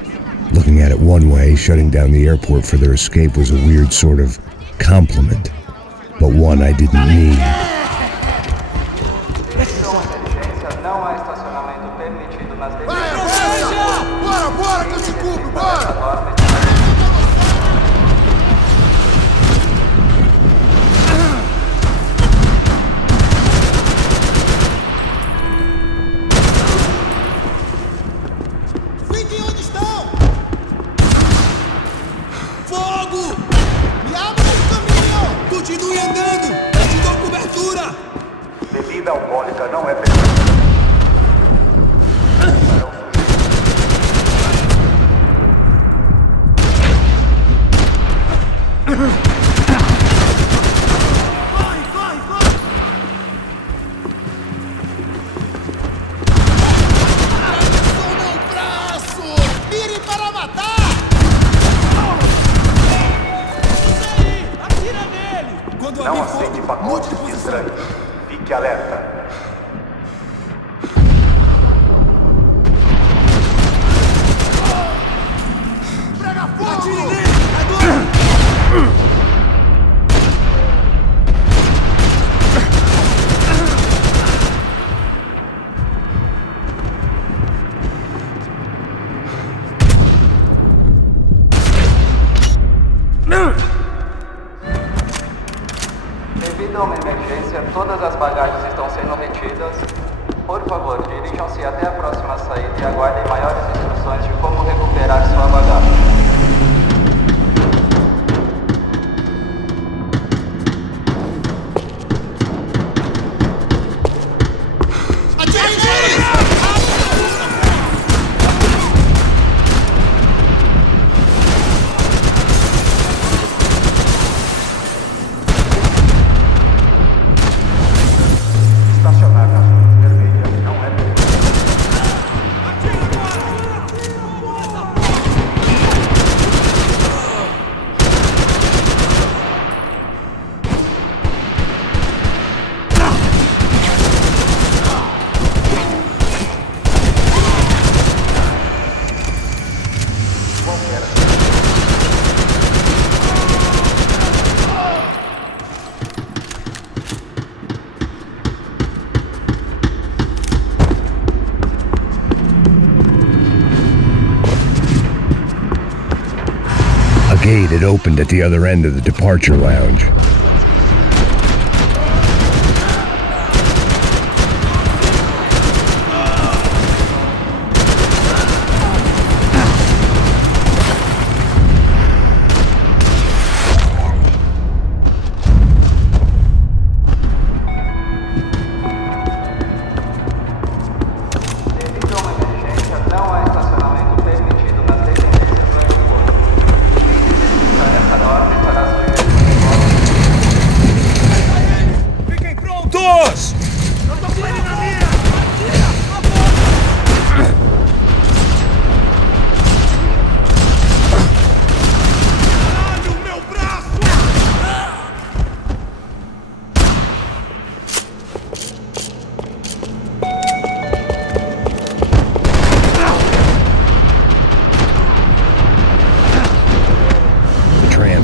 Looking at it one way, shutting down the airport for their escape was a weird sort of compliment, but one I didn't need. Bora, que eu te cubro, bora! Fiquem onde estão! Fogo! Me abra esse caminho! Continue andando! Eu te dou cobertura! Bebida alcoólica não é permitida. todas as bagagens estão sendo retidas, por favor, dirijam-se até a próxima saída e aguardem maiores instruções de como recuperar sua bagagem. A gate had opened at the other end of the departure lounge.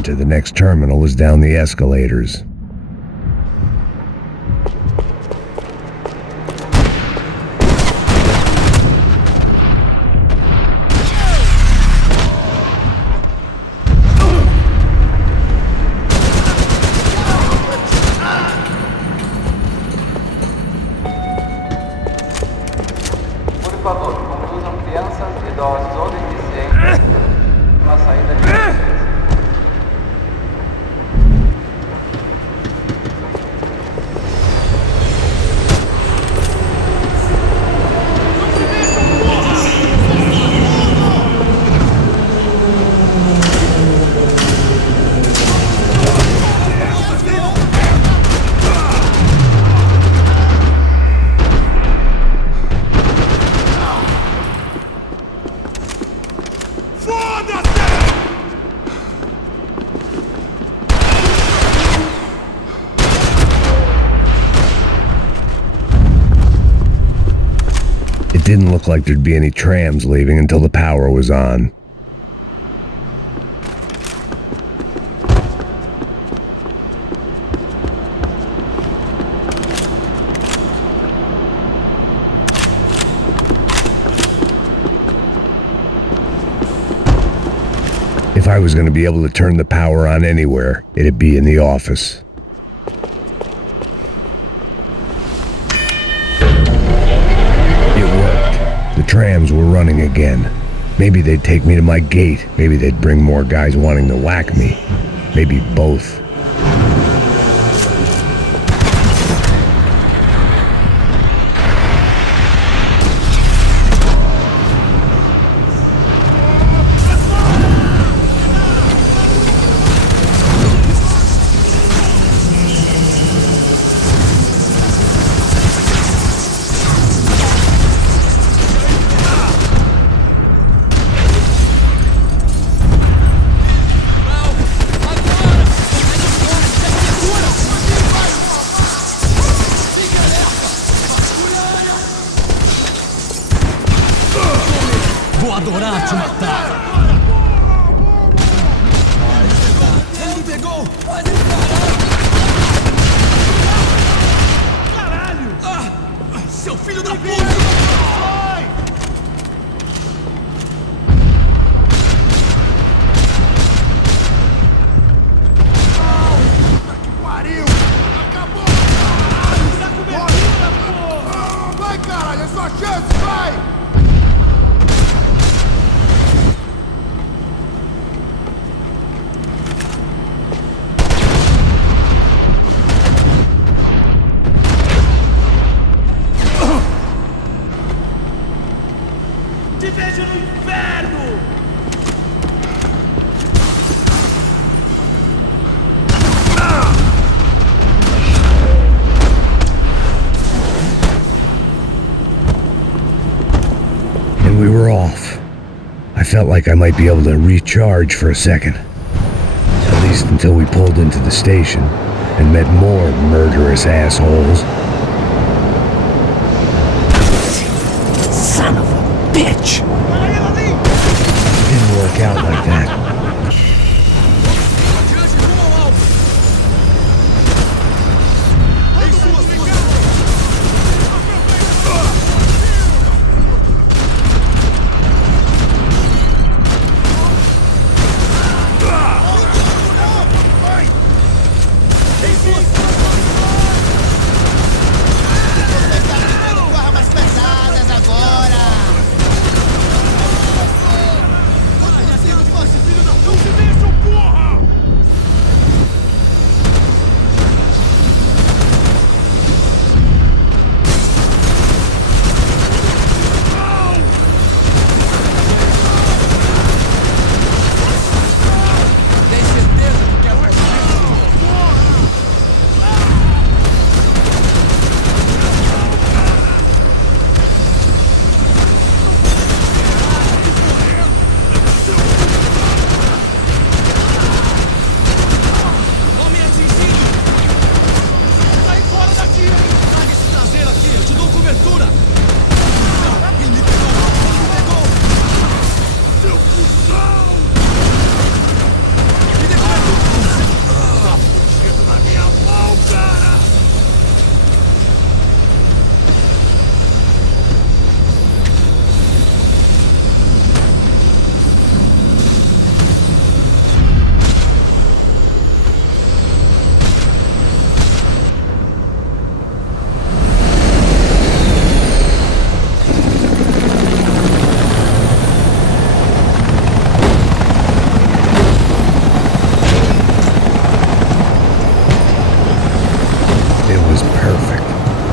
To the next terminal was down the escalators. Por favor, conduzam crianças, idosos ou deficientes na saída de emergência. It didn't look like there'd be any trams leaving until the power was on. If I was going to be able to turn the power on anywhere, it'd be in the office. The trams were running again. Maybe they'd take me to my gate. Maybe they'd bring more guys wanting to whack me. Maybe both. Vou adorar te matar! Ele me pegou! Faz ele caralho! Caralho! Seu filho da puta! Sai! Puta que pariu! Acabou! Te vejo no inferno! And we were off. I felt like I might be able to recharge for a second. At least until we pulled into the station and met more murderous assholes. Son of a bitch! Didn't work out like that.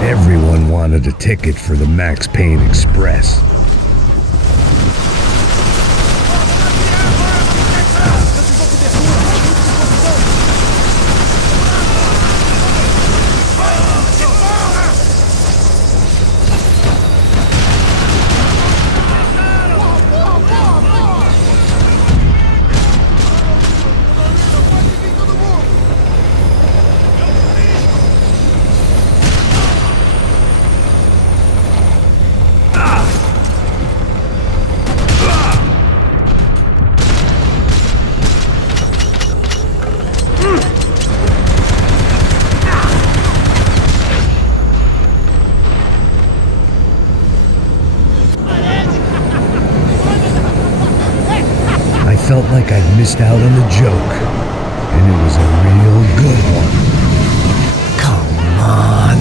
Everyone wanted a ticket for the Max Payne Express. I felt like I'd missed out on the joke, and it was a real good one. Come on.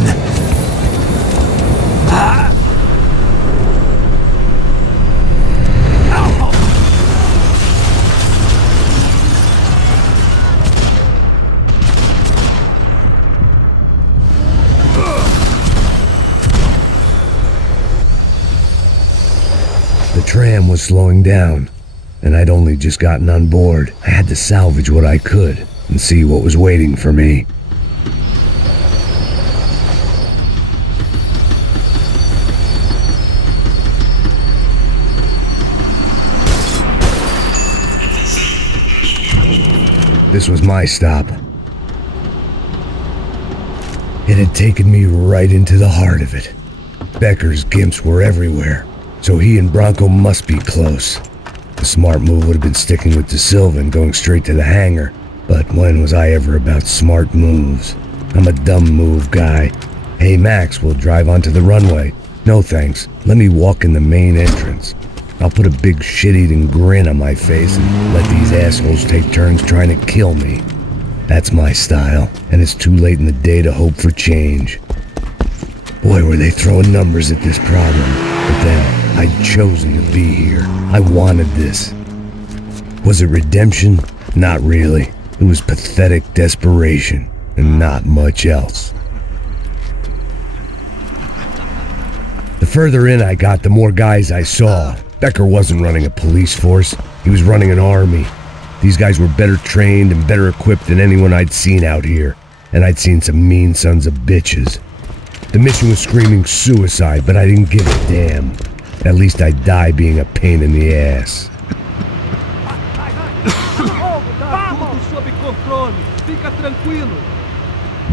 The tram was slowing down, and I'd only just gotten on board. I had to salvage what I could and see what was waiting for me. This was my stop. It had taken me right into the heart of it. Becker's gimps were everywhere, so he and Bronco must be close. The smart move would have been sticking with De Silva and going straight to the hangar, but when was I ever about smart moves? I'm a dumb move guy. Hey Max, we'll drive onto the runway. No thanks, let me walk in the main entrance. I'll put a big shit-eating grin on my face and let these assholes take turns trying to kill me. That's my style, and it's too late in the day to hope for change. Boy, were they throwing numbers at this problem. But then, I'd chosen to be here. I wanted this. Was it redemption? Not really. It was pathetic desperation, and not much else. The further in I got, the more guys I saw. Becker wasn't running a police force. He was running an army. These guys were better trained and better equipped than anyone I'd seen out here. And I'd seen some mean sons of bitches. The mission was screaming suicide, but I didn't give a damn. At least I'd die being a pain in the ass.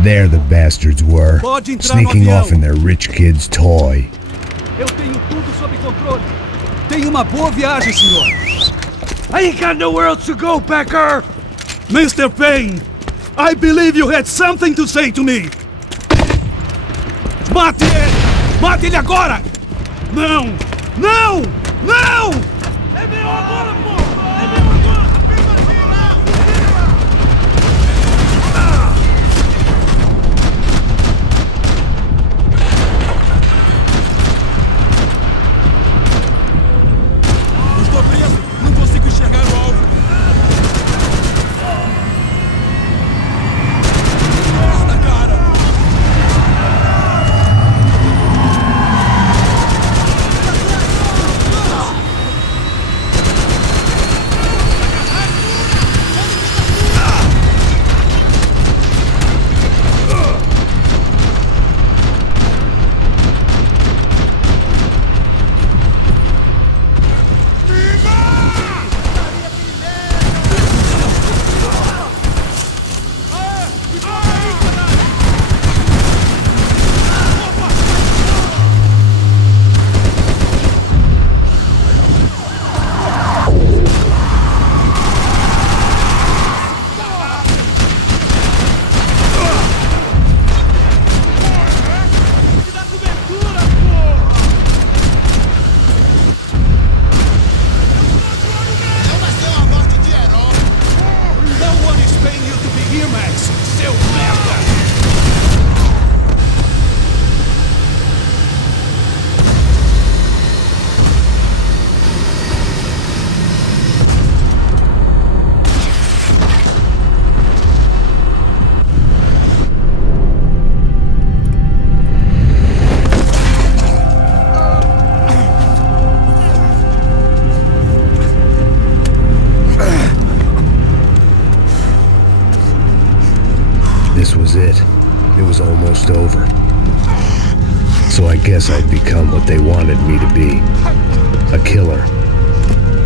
There the bastards were, sneaking off in their rich kid's toy. Eu tenho tudo sob controle. Tenha uma boa viagem, senhor. I ain't got nowhere else to go, Becker! Mr. Payne, I believe you had something to say to me! Mate ele! Mate ele agora! Não! Não! Não! É meu agora, pô! É meu agora! Eu estou preso! Não consigo enxergar o alvo! Merda, cara! This was it. It was almost over. So I guess I'd become what they wanted me to be. A killer.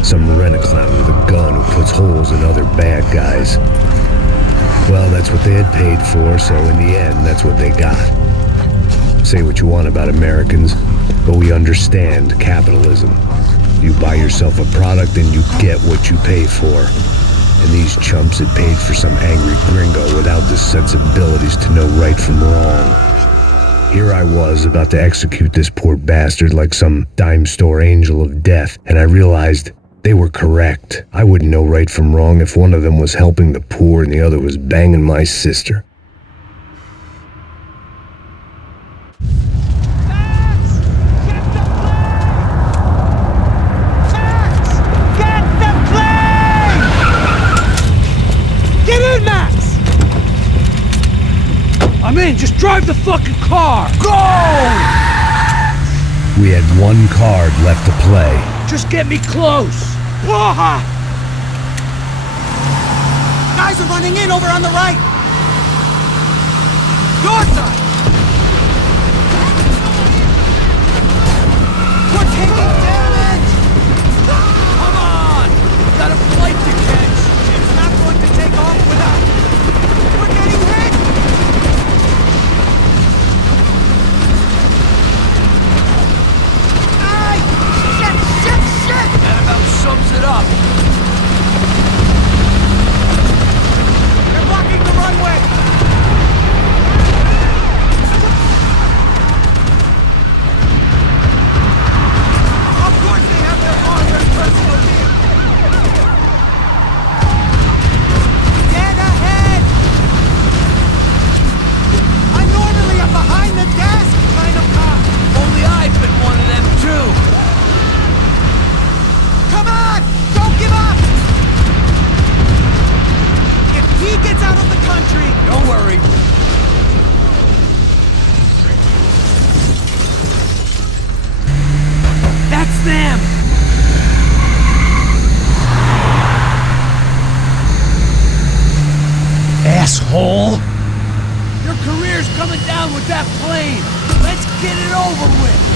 Some rent-a-clown with a gun who puts holes in other bad guys. Well, that's what they had paid for, so in the end, that's what they got. Say what you want about Americans, but we understand capitalism. You buy yourself a product and you get what you pay for. And these chumps had paid for some angry gringo without the sensibilities to know right from wrong. Here I was about to execute this poor bastard like some dime store angel of death, and I realized they were correct. I wouldn't know right from wrong if one of them was helping the poor and the other was banging my sister. I'm in, just drive the fucking car! Go! We had one card left to play. Just get me close! Guys are running in over on the right! Your side! We're taking damage! Come on! We've got a flight to catch! It's not going to take off without... We're getting hit! That about sums it up. They're blocking the runway. Of course they have their armored personal vehicle. Dead ahead. I normally am behind the desk kind of cop. Only I've been one of them too. Come on! Don't give up! If he gets out of the country... Don't worry. That's them! down with that plane. Let's get it over with.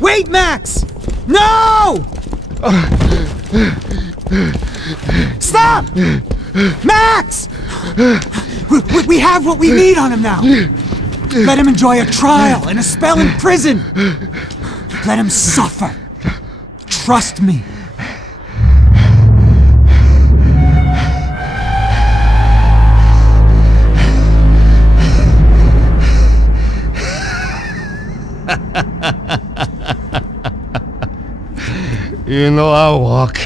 Wait, Max! No! Stop! Max! We have what we need on him now. Let him enjoy a trial and a spell in prison. Let him suffer. Trust me. You know I'll walk.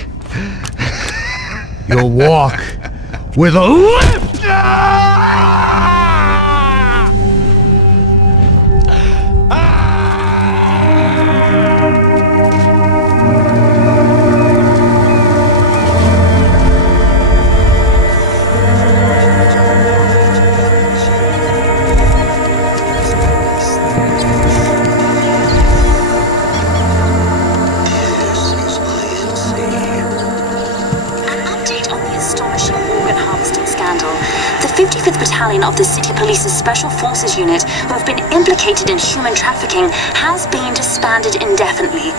You'll walk with a limp! The 55th Battalion of the City Police's Special Forces Unit, who have been implicated in human trafficking, has been disbanded indefinitely.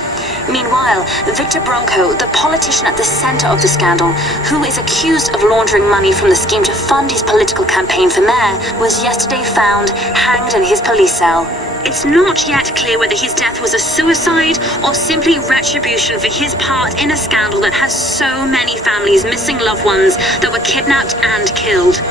Meanwhile, Victor Bronco, the politician at the center of the scandal, who is accused of laundering money from the scheme to fund his political campaign for mayor, was yesterday found hanged in his police cell. It's not yet clear whether his death was a suicide or simply retribution for his part in a scandal that has so many families missing loved ones that were kidnapped and killed.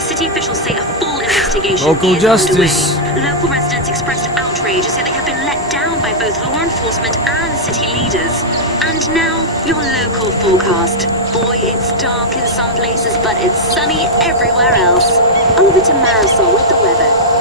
City officials say a full investigation Local is justice. underway. Local residents expressed outrage and say they have been let down by both law enforcement and city leaders. And now, your local forecast. Boy, it's dark in some places, but it's sunny everywhere else. Over to Marisol with the weather.